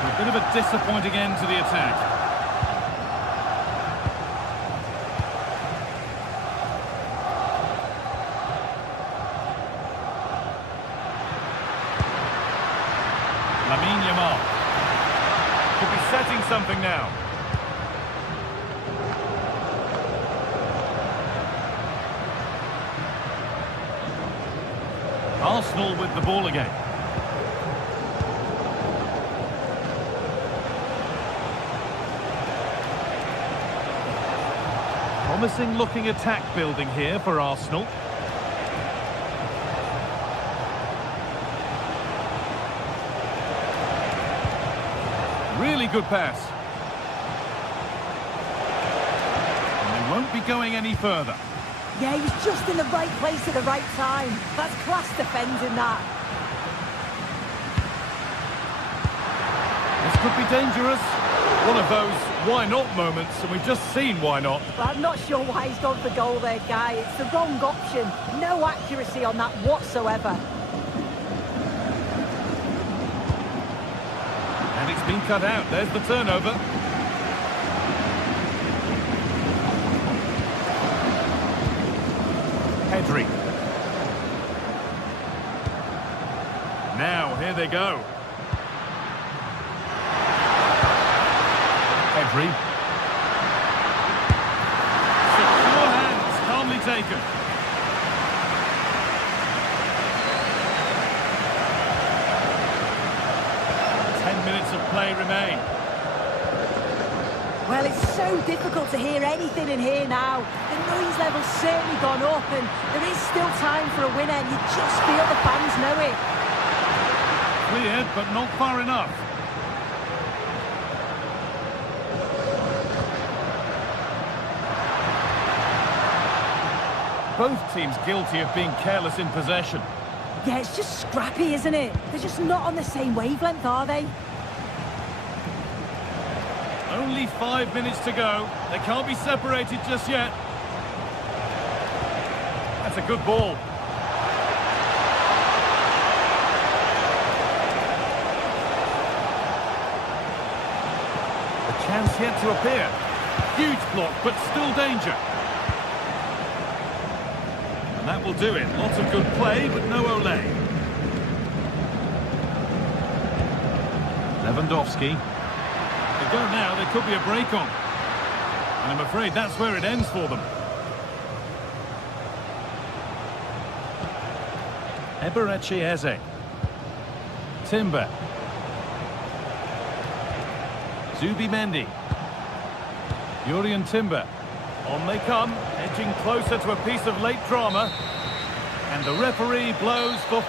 A bit of a disappointing end to the attack. Lamine Yamal. Could be setting something now. Arsenal with the ball again. Promising looking attack building here for Arsenal. Really good pass. And they won't be going any further. Yeah, he was just in the right place at the right time. That's class defending, that. This could be dangerous. One of those why not moments, and we've just seen why not. But I'm not sure why he's gone for goal there, Guy. It's the wrong option. No accuracy on that whatsoever. And it's been cut out. There's the turnover. Pedri. Now, here they go. Pedri. Secure hands, calmly taken. Minutes of play remain. Well, it's so difficult to hear anything in here now. The noise level's certainly gone up, and there is still time for a winner, and you just feel the fans know it. Cleared, but not far enough. Both teams guilty of being careless in possession. Yeah, it's just scrappy, isn't it? They're just not on the same wavelength, are they? Only 5 minutes to go. They can't be separated just yet. That's a good ball. A chance yet to appear. Huge block, but still danger. And that will do it. Lots of good play, but no Olé. Lewandowski. They go now, there could be a break on. And I'm afraid that's where it ends for them. Eberechi Eze. Timber. Zubimendi. Jurrien Timber. On they come, edging closer to a piece of late drama. And the referee blows for...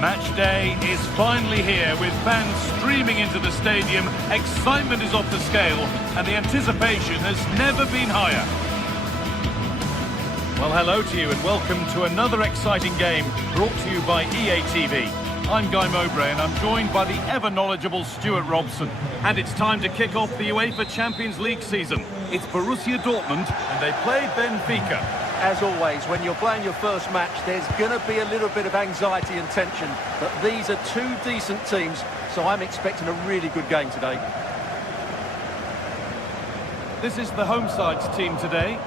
Match day is finally here, with fans streaming into the stadium. Excitement is off the scale, and the anticipation has never been higher. Well, hello to you, and welcome to another exciting game brought to you by EA TV. I'm Guy Mowbray, and I'm joined by the ever-knowledgeable Stuart Robson. And it's time to kick off the UEFA Champions League season. It's Borussia Dortmund, and they play Benfica. As always, when you're playing your first match, there's going to be a little bit of anxiety and tension. But these are two decent teams, so I'm expecting a really good game today. This is the home side's team today.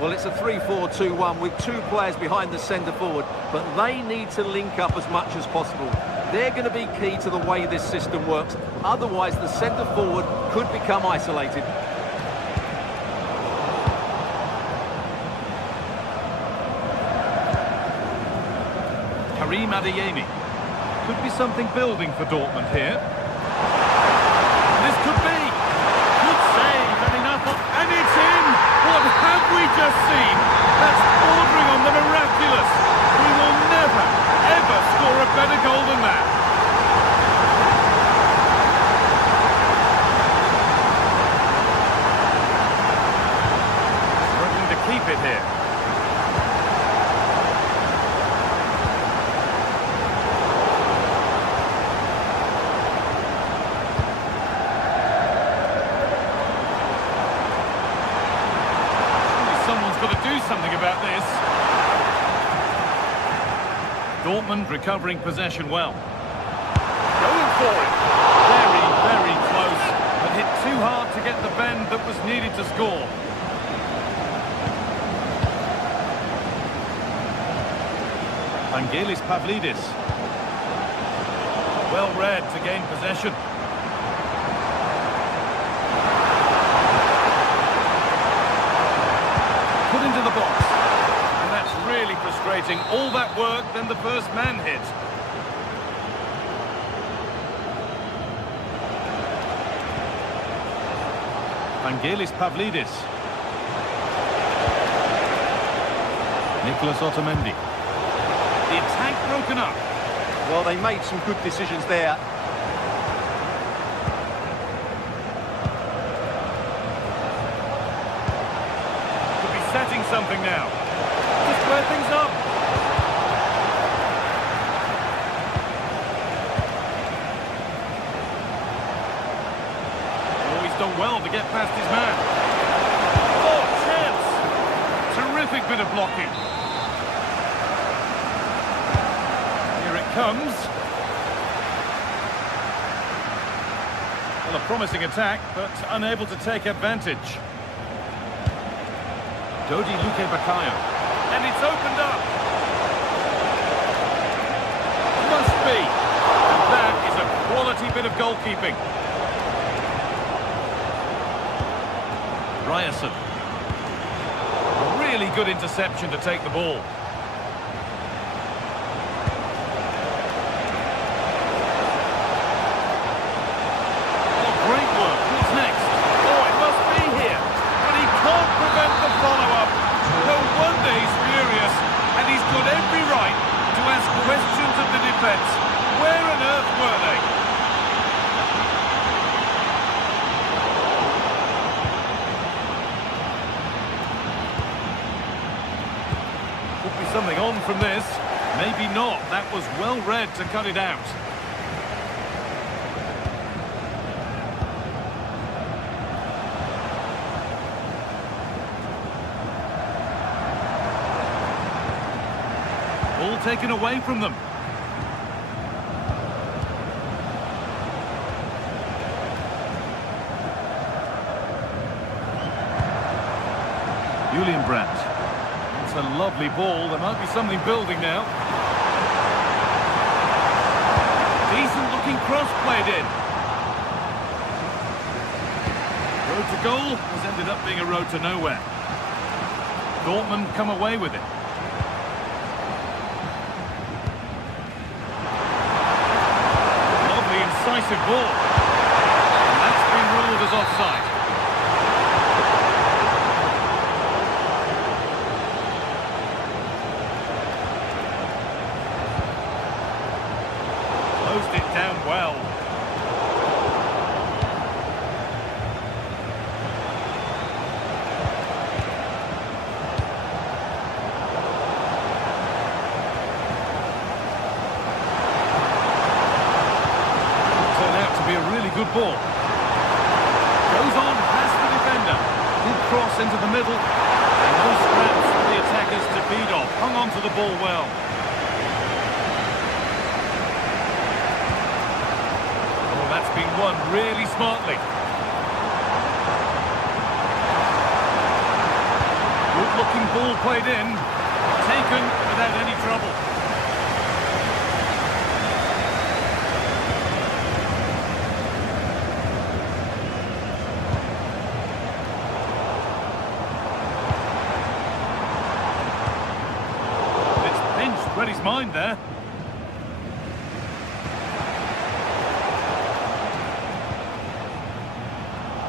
Well, it's a 3-4-2-1 with two players behind the centre forward, but they need to link up as much as possible. They're going to be key to the way this system works. Otherwise, the centre forward could become isolated. Karim Adeyemi. Could be something building for Dortmund here. This could be. Good save, and enough. And it's in! What have we just seen? That's bordering on the miraculous. We will never, ever score a better goal than that. Struggling to keep it here. Something about this. Dortmund recovering possession well. Going for it. Very, very close, but hit too hard to get the bend that was needed to score. Vangelis Pavlidis. Well read to gain possession. Into the box, and that's really frustrating. All that work, then the first man hit. Vangelis Pavlidis. Nicolas Otamendi. The attack broken up. Well, they made some good decisions there. Setting something now. Just square things up. Oh, he's done well to get past his man. Oh, chance! Terrific bit of blocking. Here it comes. Well, a promising attack, but unable to take advantage. Dodi Luque Bakayo. And it's opened up. Must be. And that is a quality bit of goalkeeping. Ryerson. A really good interception to take the ball. Oh, great work. What's next? Oh, it must be here. But he can't prevent the follow-up. No wonder he's furious, and he's got every right to ask questions of the defence. Where on earth were they? Could be something on from this. Maybe not. That was well read to cut it out. Ball taken away from them. Julian Brandt. It's a lovely ball. There might be something building now. Decent looking cross played in. Road to goal has ended up being a road to nowhere. Dortmund come away with it. Decisive ball. And that's been ruled as offside. Closed it down well. Good ball. Goes on past the defender. Good cross into the middle. And no scraps for the attackers to feed off. Hung on to the ball well. Oh, that's been won really smartly. Good looking ball played in. Taken without any trouble. Read his mind there.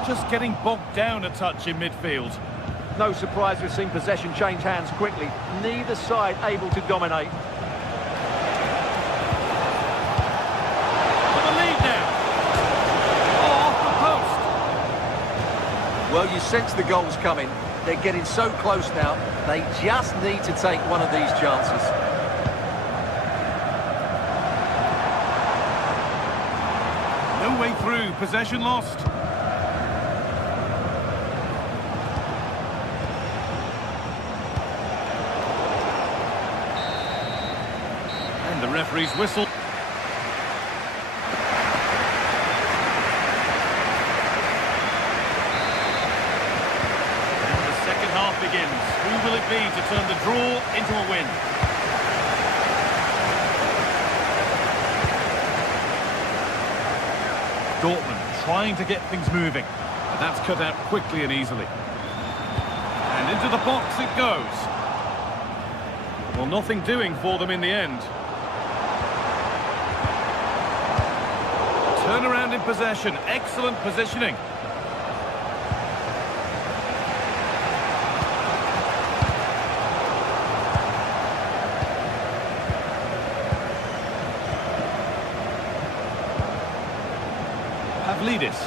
just getting bogged down a touch in midfield. No surprise we've seen possession change hands quickly. Neither side able to dominate. For the lead now. Oh, off the post. Well, you sense the goals coming. They're getting so close now. They just need to take one of these chances. No way through, possession lost. And the referee's whistle. And the second half begins. Who will it be to turn the draw into a win? Dortmund trying to get things moving. And that's cut out quickly and easily. And into the box it goes. Well, nothing doing for them in the end. Turnaround in possession. Excellent positioning. Pavlidis.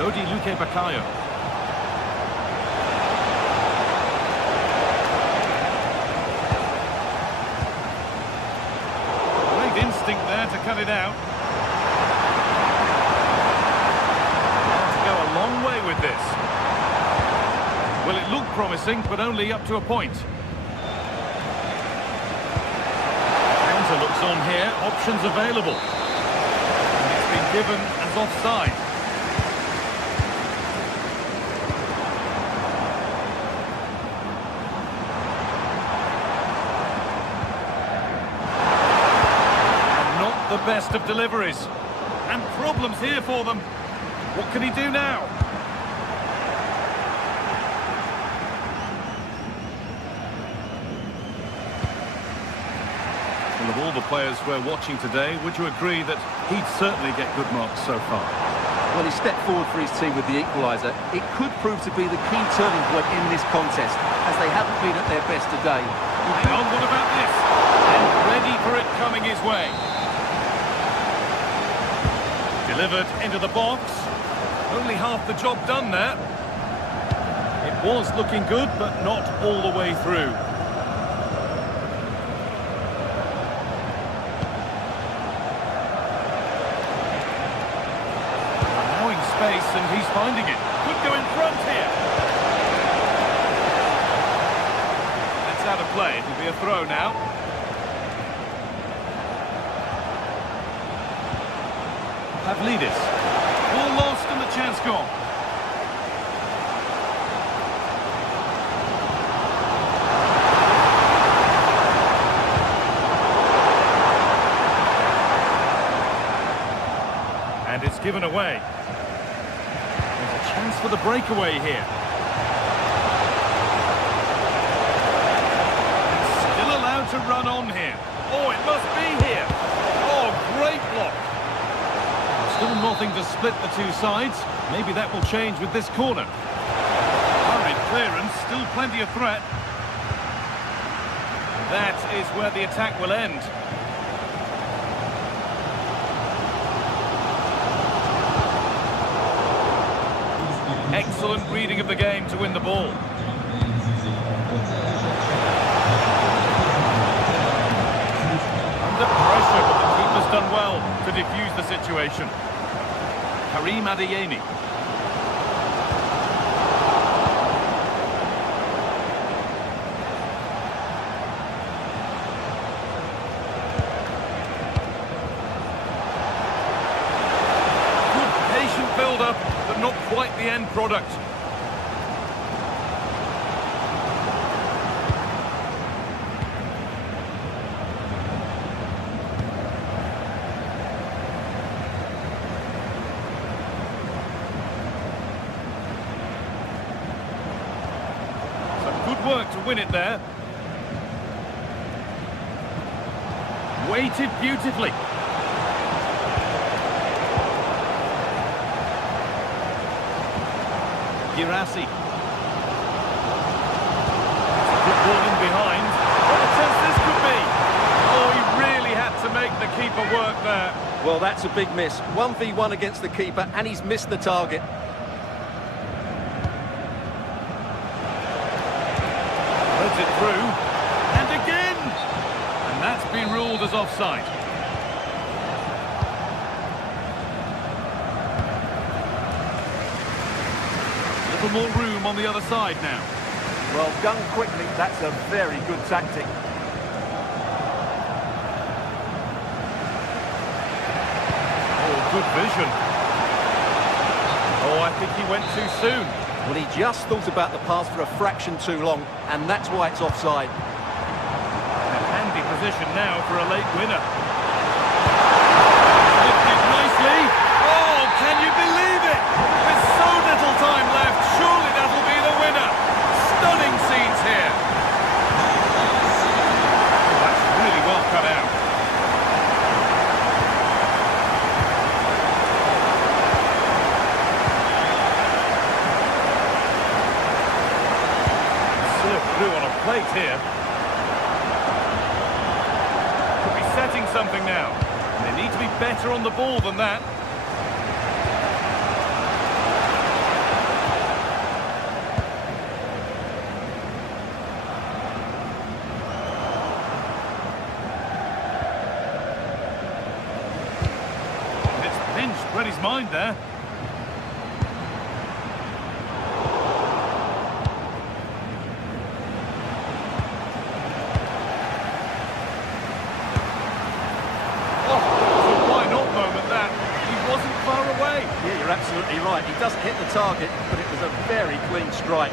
Dodi Luque Bakayo. Great instinct there to cut it out. To go a long way with this. Well, it looked promising, but only up to a point. Counter looks on here, options available. And it's been given as offside. And not the best of deliveries. And problems here for them. What can he do now? Of all the players we're watching today, would you agree that he'd certainly get good marks so far? Well, he stepped forward for his team with the equaliser. It could prove to be the key turning point in this contest, as they haven't been at their best today. Hang on, what about this? And ready for it coming his way. Delivered into the box. Only half the job done there. It was looking good, but not all the way through. Space, and he's finding it. Could go in front here. That's out of play. It'll be a throw now. Pavlidis. Ball lost and the chance gone. And it's given away. Chance for the breakaway here. Still allowed to run on here. Oh, it must be here. Oh, great block. Still nothing to split the two sides. Maybe that will change with this corner. Hurried clearance, still plenty of threat. That is where the attack will end. Excellent reading of the game to win the ball. Under pressure, but the keeper's done well to defuse the situation. Karim Adeyemi. Good patient build-up, but not quite the end product. work to win it there. Weighted beautifully. Girassi. Good ball in behind. What a chance this could be. Oh, he really had to make the keeper work there. Well, that's a big miss. 1v1 against the keeper, and he's missed the target. Puts it through. And again! And that's been ruled as offside. A little more room on the other side now. Well, done quickly. That's a very good tactic. Good vision. Oh, I think he went too soon. Well, he just thought about the pass for a fraction too long, and that's why it's offside. A handy position now for a late winner. Lifted nicely. Oh, can you believe it? With so little time left, surely that'll be the winner. Stunning scenes here. Oh, that's really well cut out. Through on a plate here. Could be setting something now. They need to be better on the ball than that. And it's pinched, read his mind there. Yeah, you're absolutely right. He doesn't hit the target, but it was a very clean strike.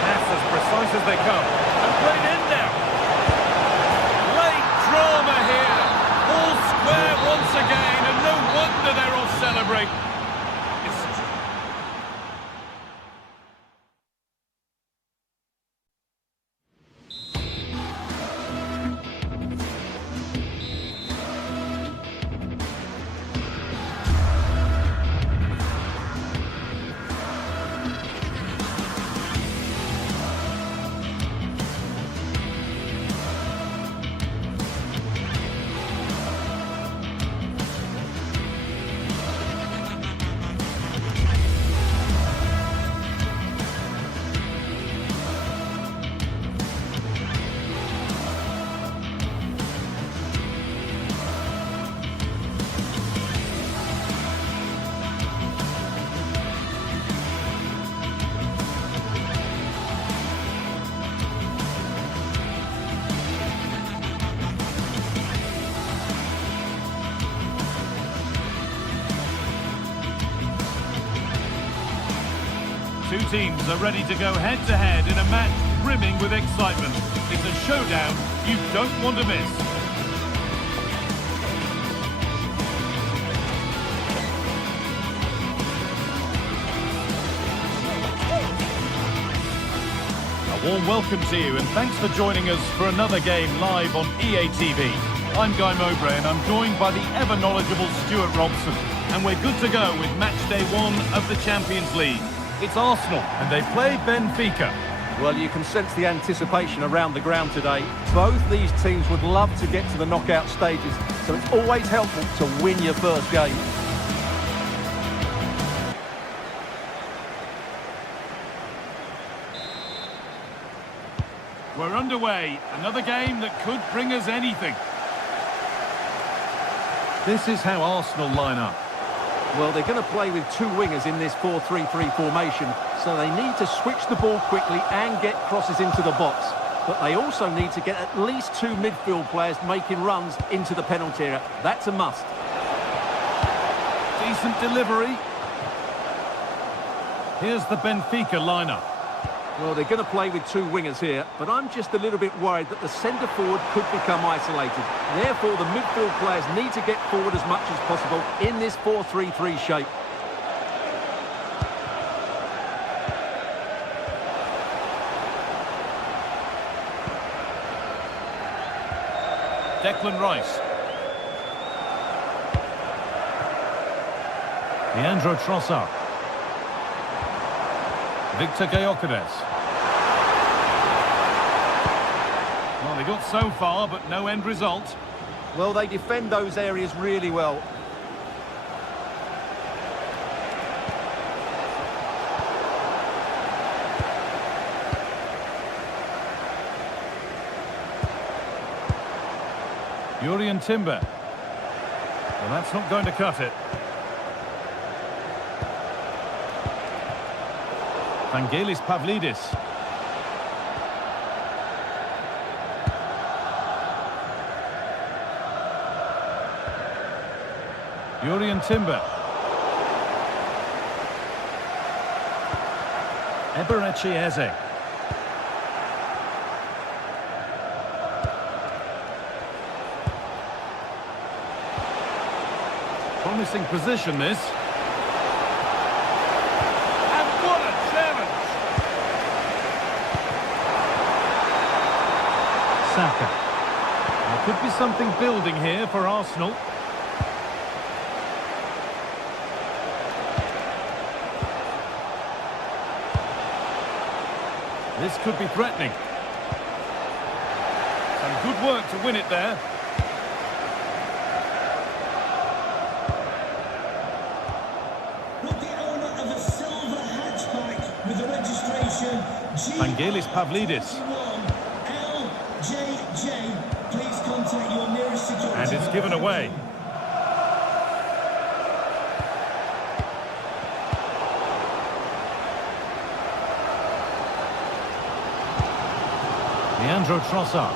That's as precise as they come. And played in now. Late drama here. All square once again, and no wonder they're all celebrating. Two teams are ready to go head-to-head in a match brimming with excitement. It's a showdown you don't want to miss. A warm welcome to you, and thanks for joining us for another game live on EA TV. I'm Guy Mowbray, and I'm joined by the ever-knowledgeable Stuart Robson. And we're good to go with match day 1 of the Champions League. It's Arsenal, and they play Benfica. Well, you can sense the anticipation around the ground today. Both these teams would love to get to the knockout stages, so it's always helpful to win your first game. We're underway. Another game that could bring us anything. This is how Arsenal line up. Well, they're going to play with two wingers in this 4-3-3 formation, so they need to switch the ball quickly and get crosses into the box. But they also need to get at least two midfield players making runs into the penalty area. That's a must. Decent delivery. Here's the Benfica lineup. Well, they're going to play with two wingers here, but I'm just a little bit worried that the centre-forward could become isolated. Therefore, the midfield players need to get forward as much as possible in this 4-3-3 shape. Declan Rice. Leandro Trossard. Victor Gyökeres. Well, they got so far, but no end result. Well, they defend those areas really well. Jurriën Timber. Well, that's not going to cut it. Vangelis Pavlidis. Jurriën Timber. Eberechi Eze. Promising position, this. And what a challenge! Saka. There could be something building here for Arsenal. This could be threatening. Some good work to win it there. With the owner of a silver hatchback with the registration Vangelis Pavlidis. LJJ, please contact your nearest security. And it's given away. Leandro Trossard.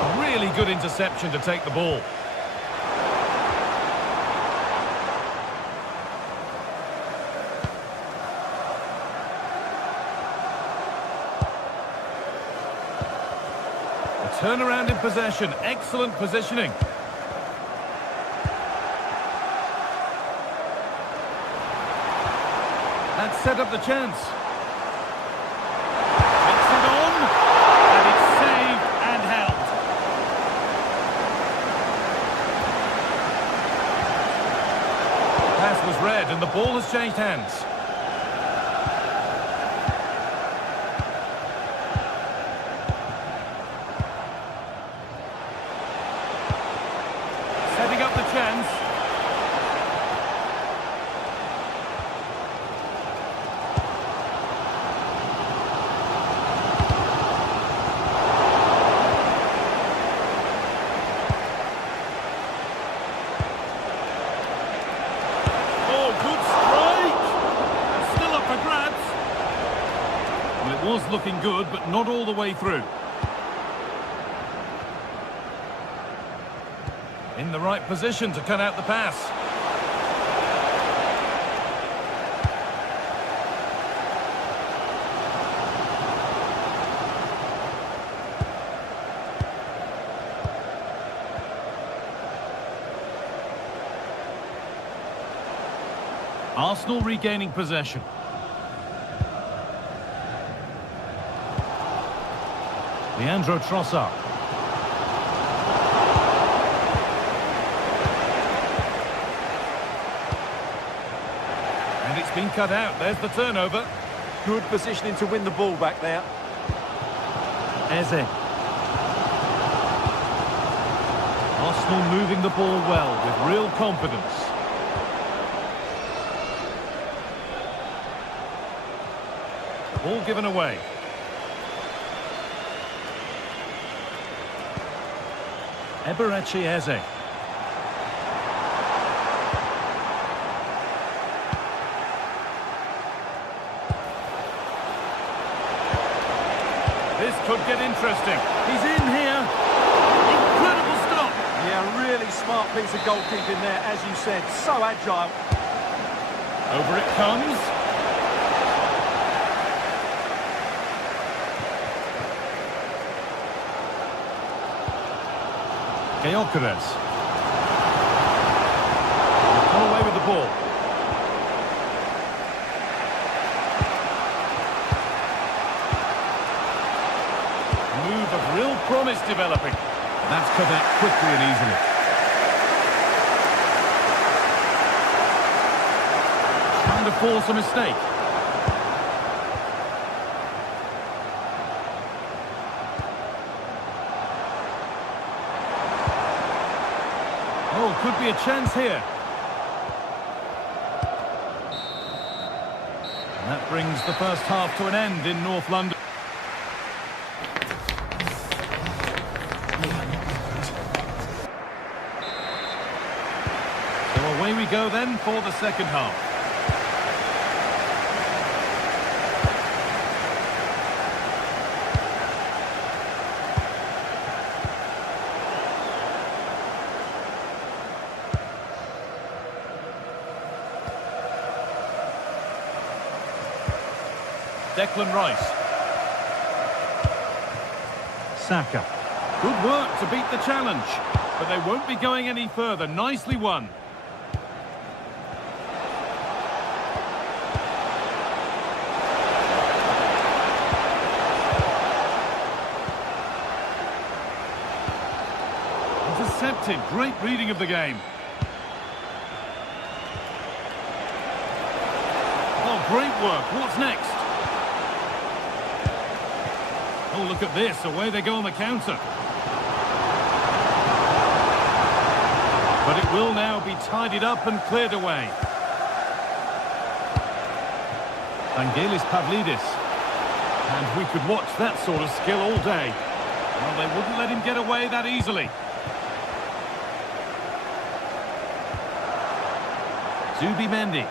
A really good interception to take the ball. A turnaround in possession. Excellent positioning. That set up the chance. Was red and the ball has changed hands. Setting up the chance. Was looking good, but not all the way through. In the right position to cut out the pass. Arsenal regaining possession. Leandro Trossard. And it's been cut out. There's the turnover. Good positioning to win the ball back there. Eze. Arsenal moving the ball well with real confidence. Ball given away. Eberechi Eze. This could get interesting. He's in here. Incredible stop. Yeah, really smart piece of goalkeeping there, as you said. So agile. Over it comes. Gyökeres. Come away with the ball. Move of real promise developing. That's cut out quickly and easily. Trying to force a mistake. Oh, could be a chance here. And that brings the first half to an end in North London. So away we go then for the second half. Declan Rice. Saka. Good work to beat the challenge, but they won't be going any further. Nicely won. Intercepted. Great reading of the game. Oh, great work. What's next? Oh, look at this. Away they go on the counter. But it will now be tidied up and cleared away. Vangelis Pavlidis. And we could watch that sort of skill all day. Well, they wouldn't let him get away that easily. Zubimendi.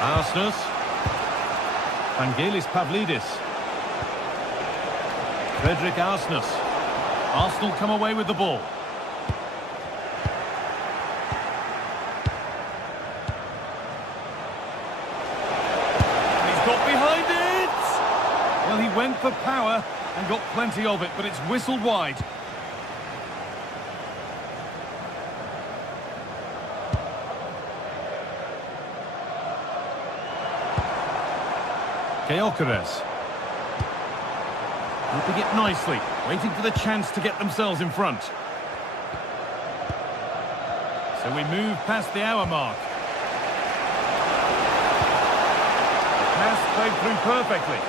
Arsnus. Vangelis Pavlidis. Frederick Arsnus. Arsenal come away with the ball. And he's got behind it! Well, he went for power and got plenty of it, but it's whistled wide. Gyökeres. Looping it nicely, waiting for the chance to get themselves in front. So we move past the hour mark. Pass played through perfectly.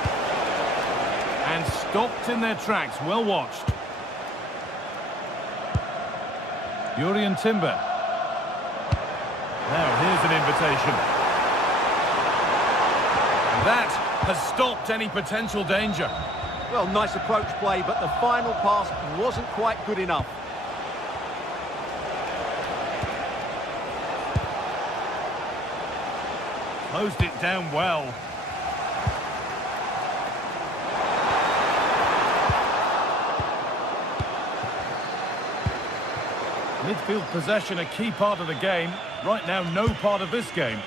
And stopped in their tracks, well watched. Jurrien Timber. Now here's an invitation. That has stopped any potential danger. Well, nice approach play, but the final pass wasn't quite good enough. Closed it down well. Midfield possession a key part of the game. Right now, no part of this game.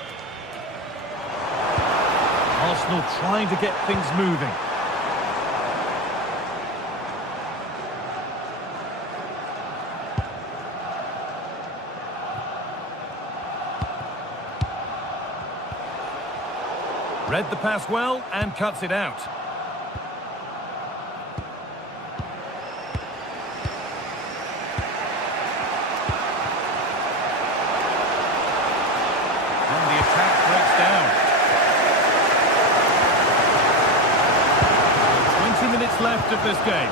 Arsenal trying to get things moving. Read the pass well and cuts it out. And the attack breaks down. 20 minutes left of this game.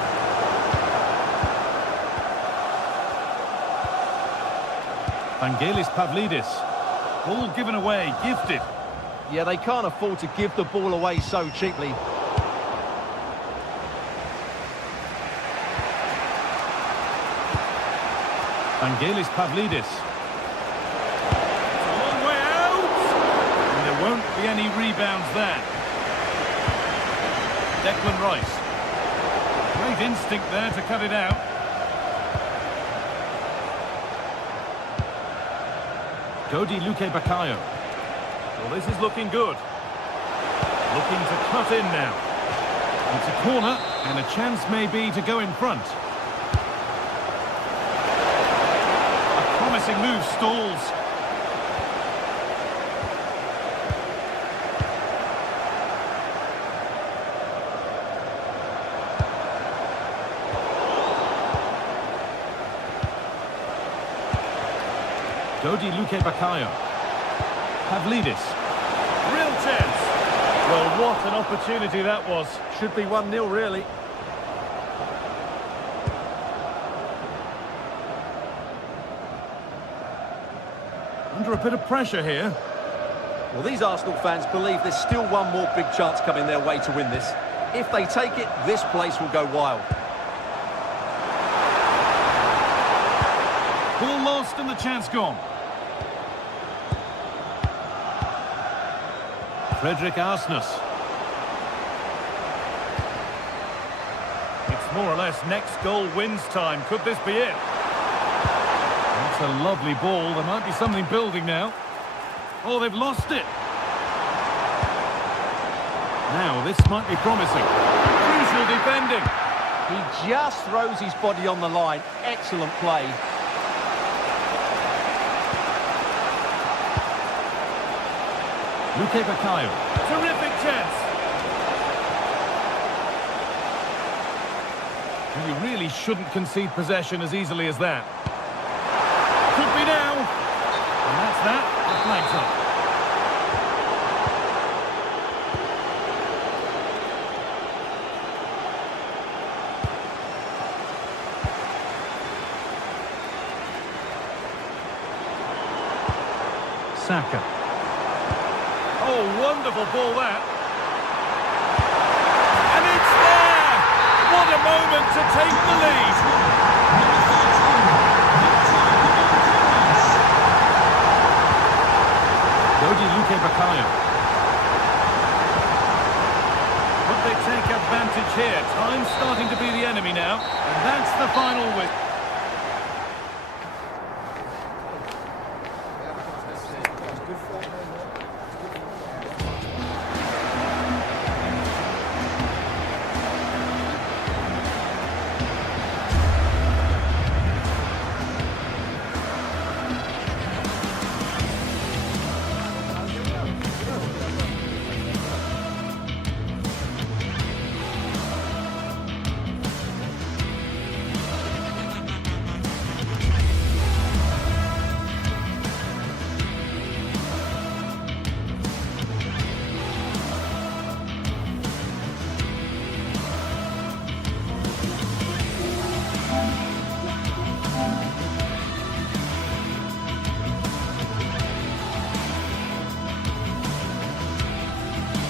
Vangelis Pavlidis. Ball given away, gifted. Yeah, they can't afford to give the ball away so cheaply. Vangelis Pavlidis. It's a long way out! And there won't be any rebounds there. Declan Rice. Great instinct there to cut it out. Dodi Luque Bakayo. Well, this is looking good. Looking to cut in now. It's a corner, and a chance maybe to go in front. A promising move stalls. Dodi Luque Bakayo. Pavlidis. Real chance. Well, what an opportunity that was. Should be 1-0, really. Under a bit of pressure here. Well, these Arsenal fans believe there's still one more big chance coming their way to win this. If they take it, this place will go wild. Ball lost and the chance gone. Frederick Arsnes. It's more or less next goal wins time. Could this be it? That's a lovely ball. There might be something building now. Oh, they've lost it. Now, this might be promising. Crucial defending. He just throws his body on the line. Excellent play. Luque Bakayo. Terrific chance. Well, you really shouldn't concede possession as easily as that. Could be now. And that's that. The flag's up. Saka. Oh, wonderful ball that. And it's there! What a moment to take the lead. Dodi Luque Bakayo. Could they take advantage here? Time's starting to be the enemy now. And that's the final whistle.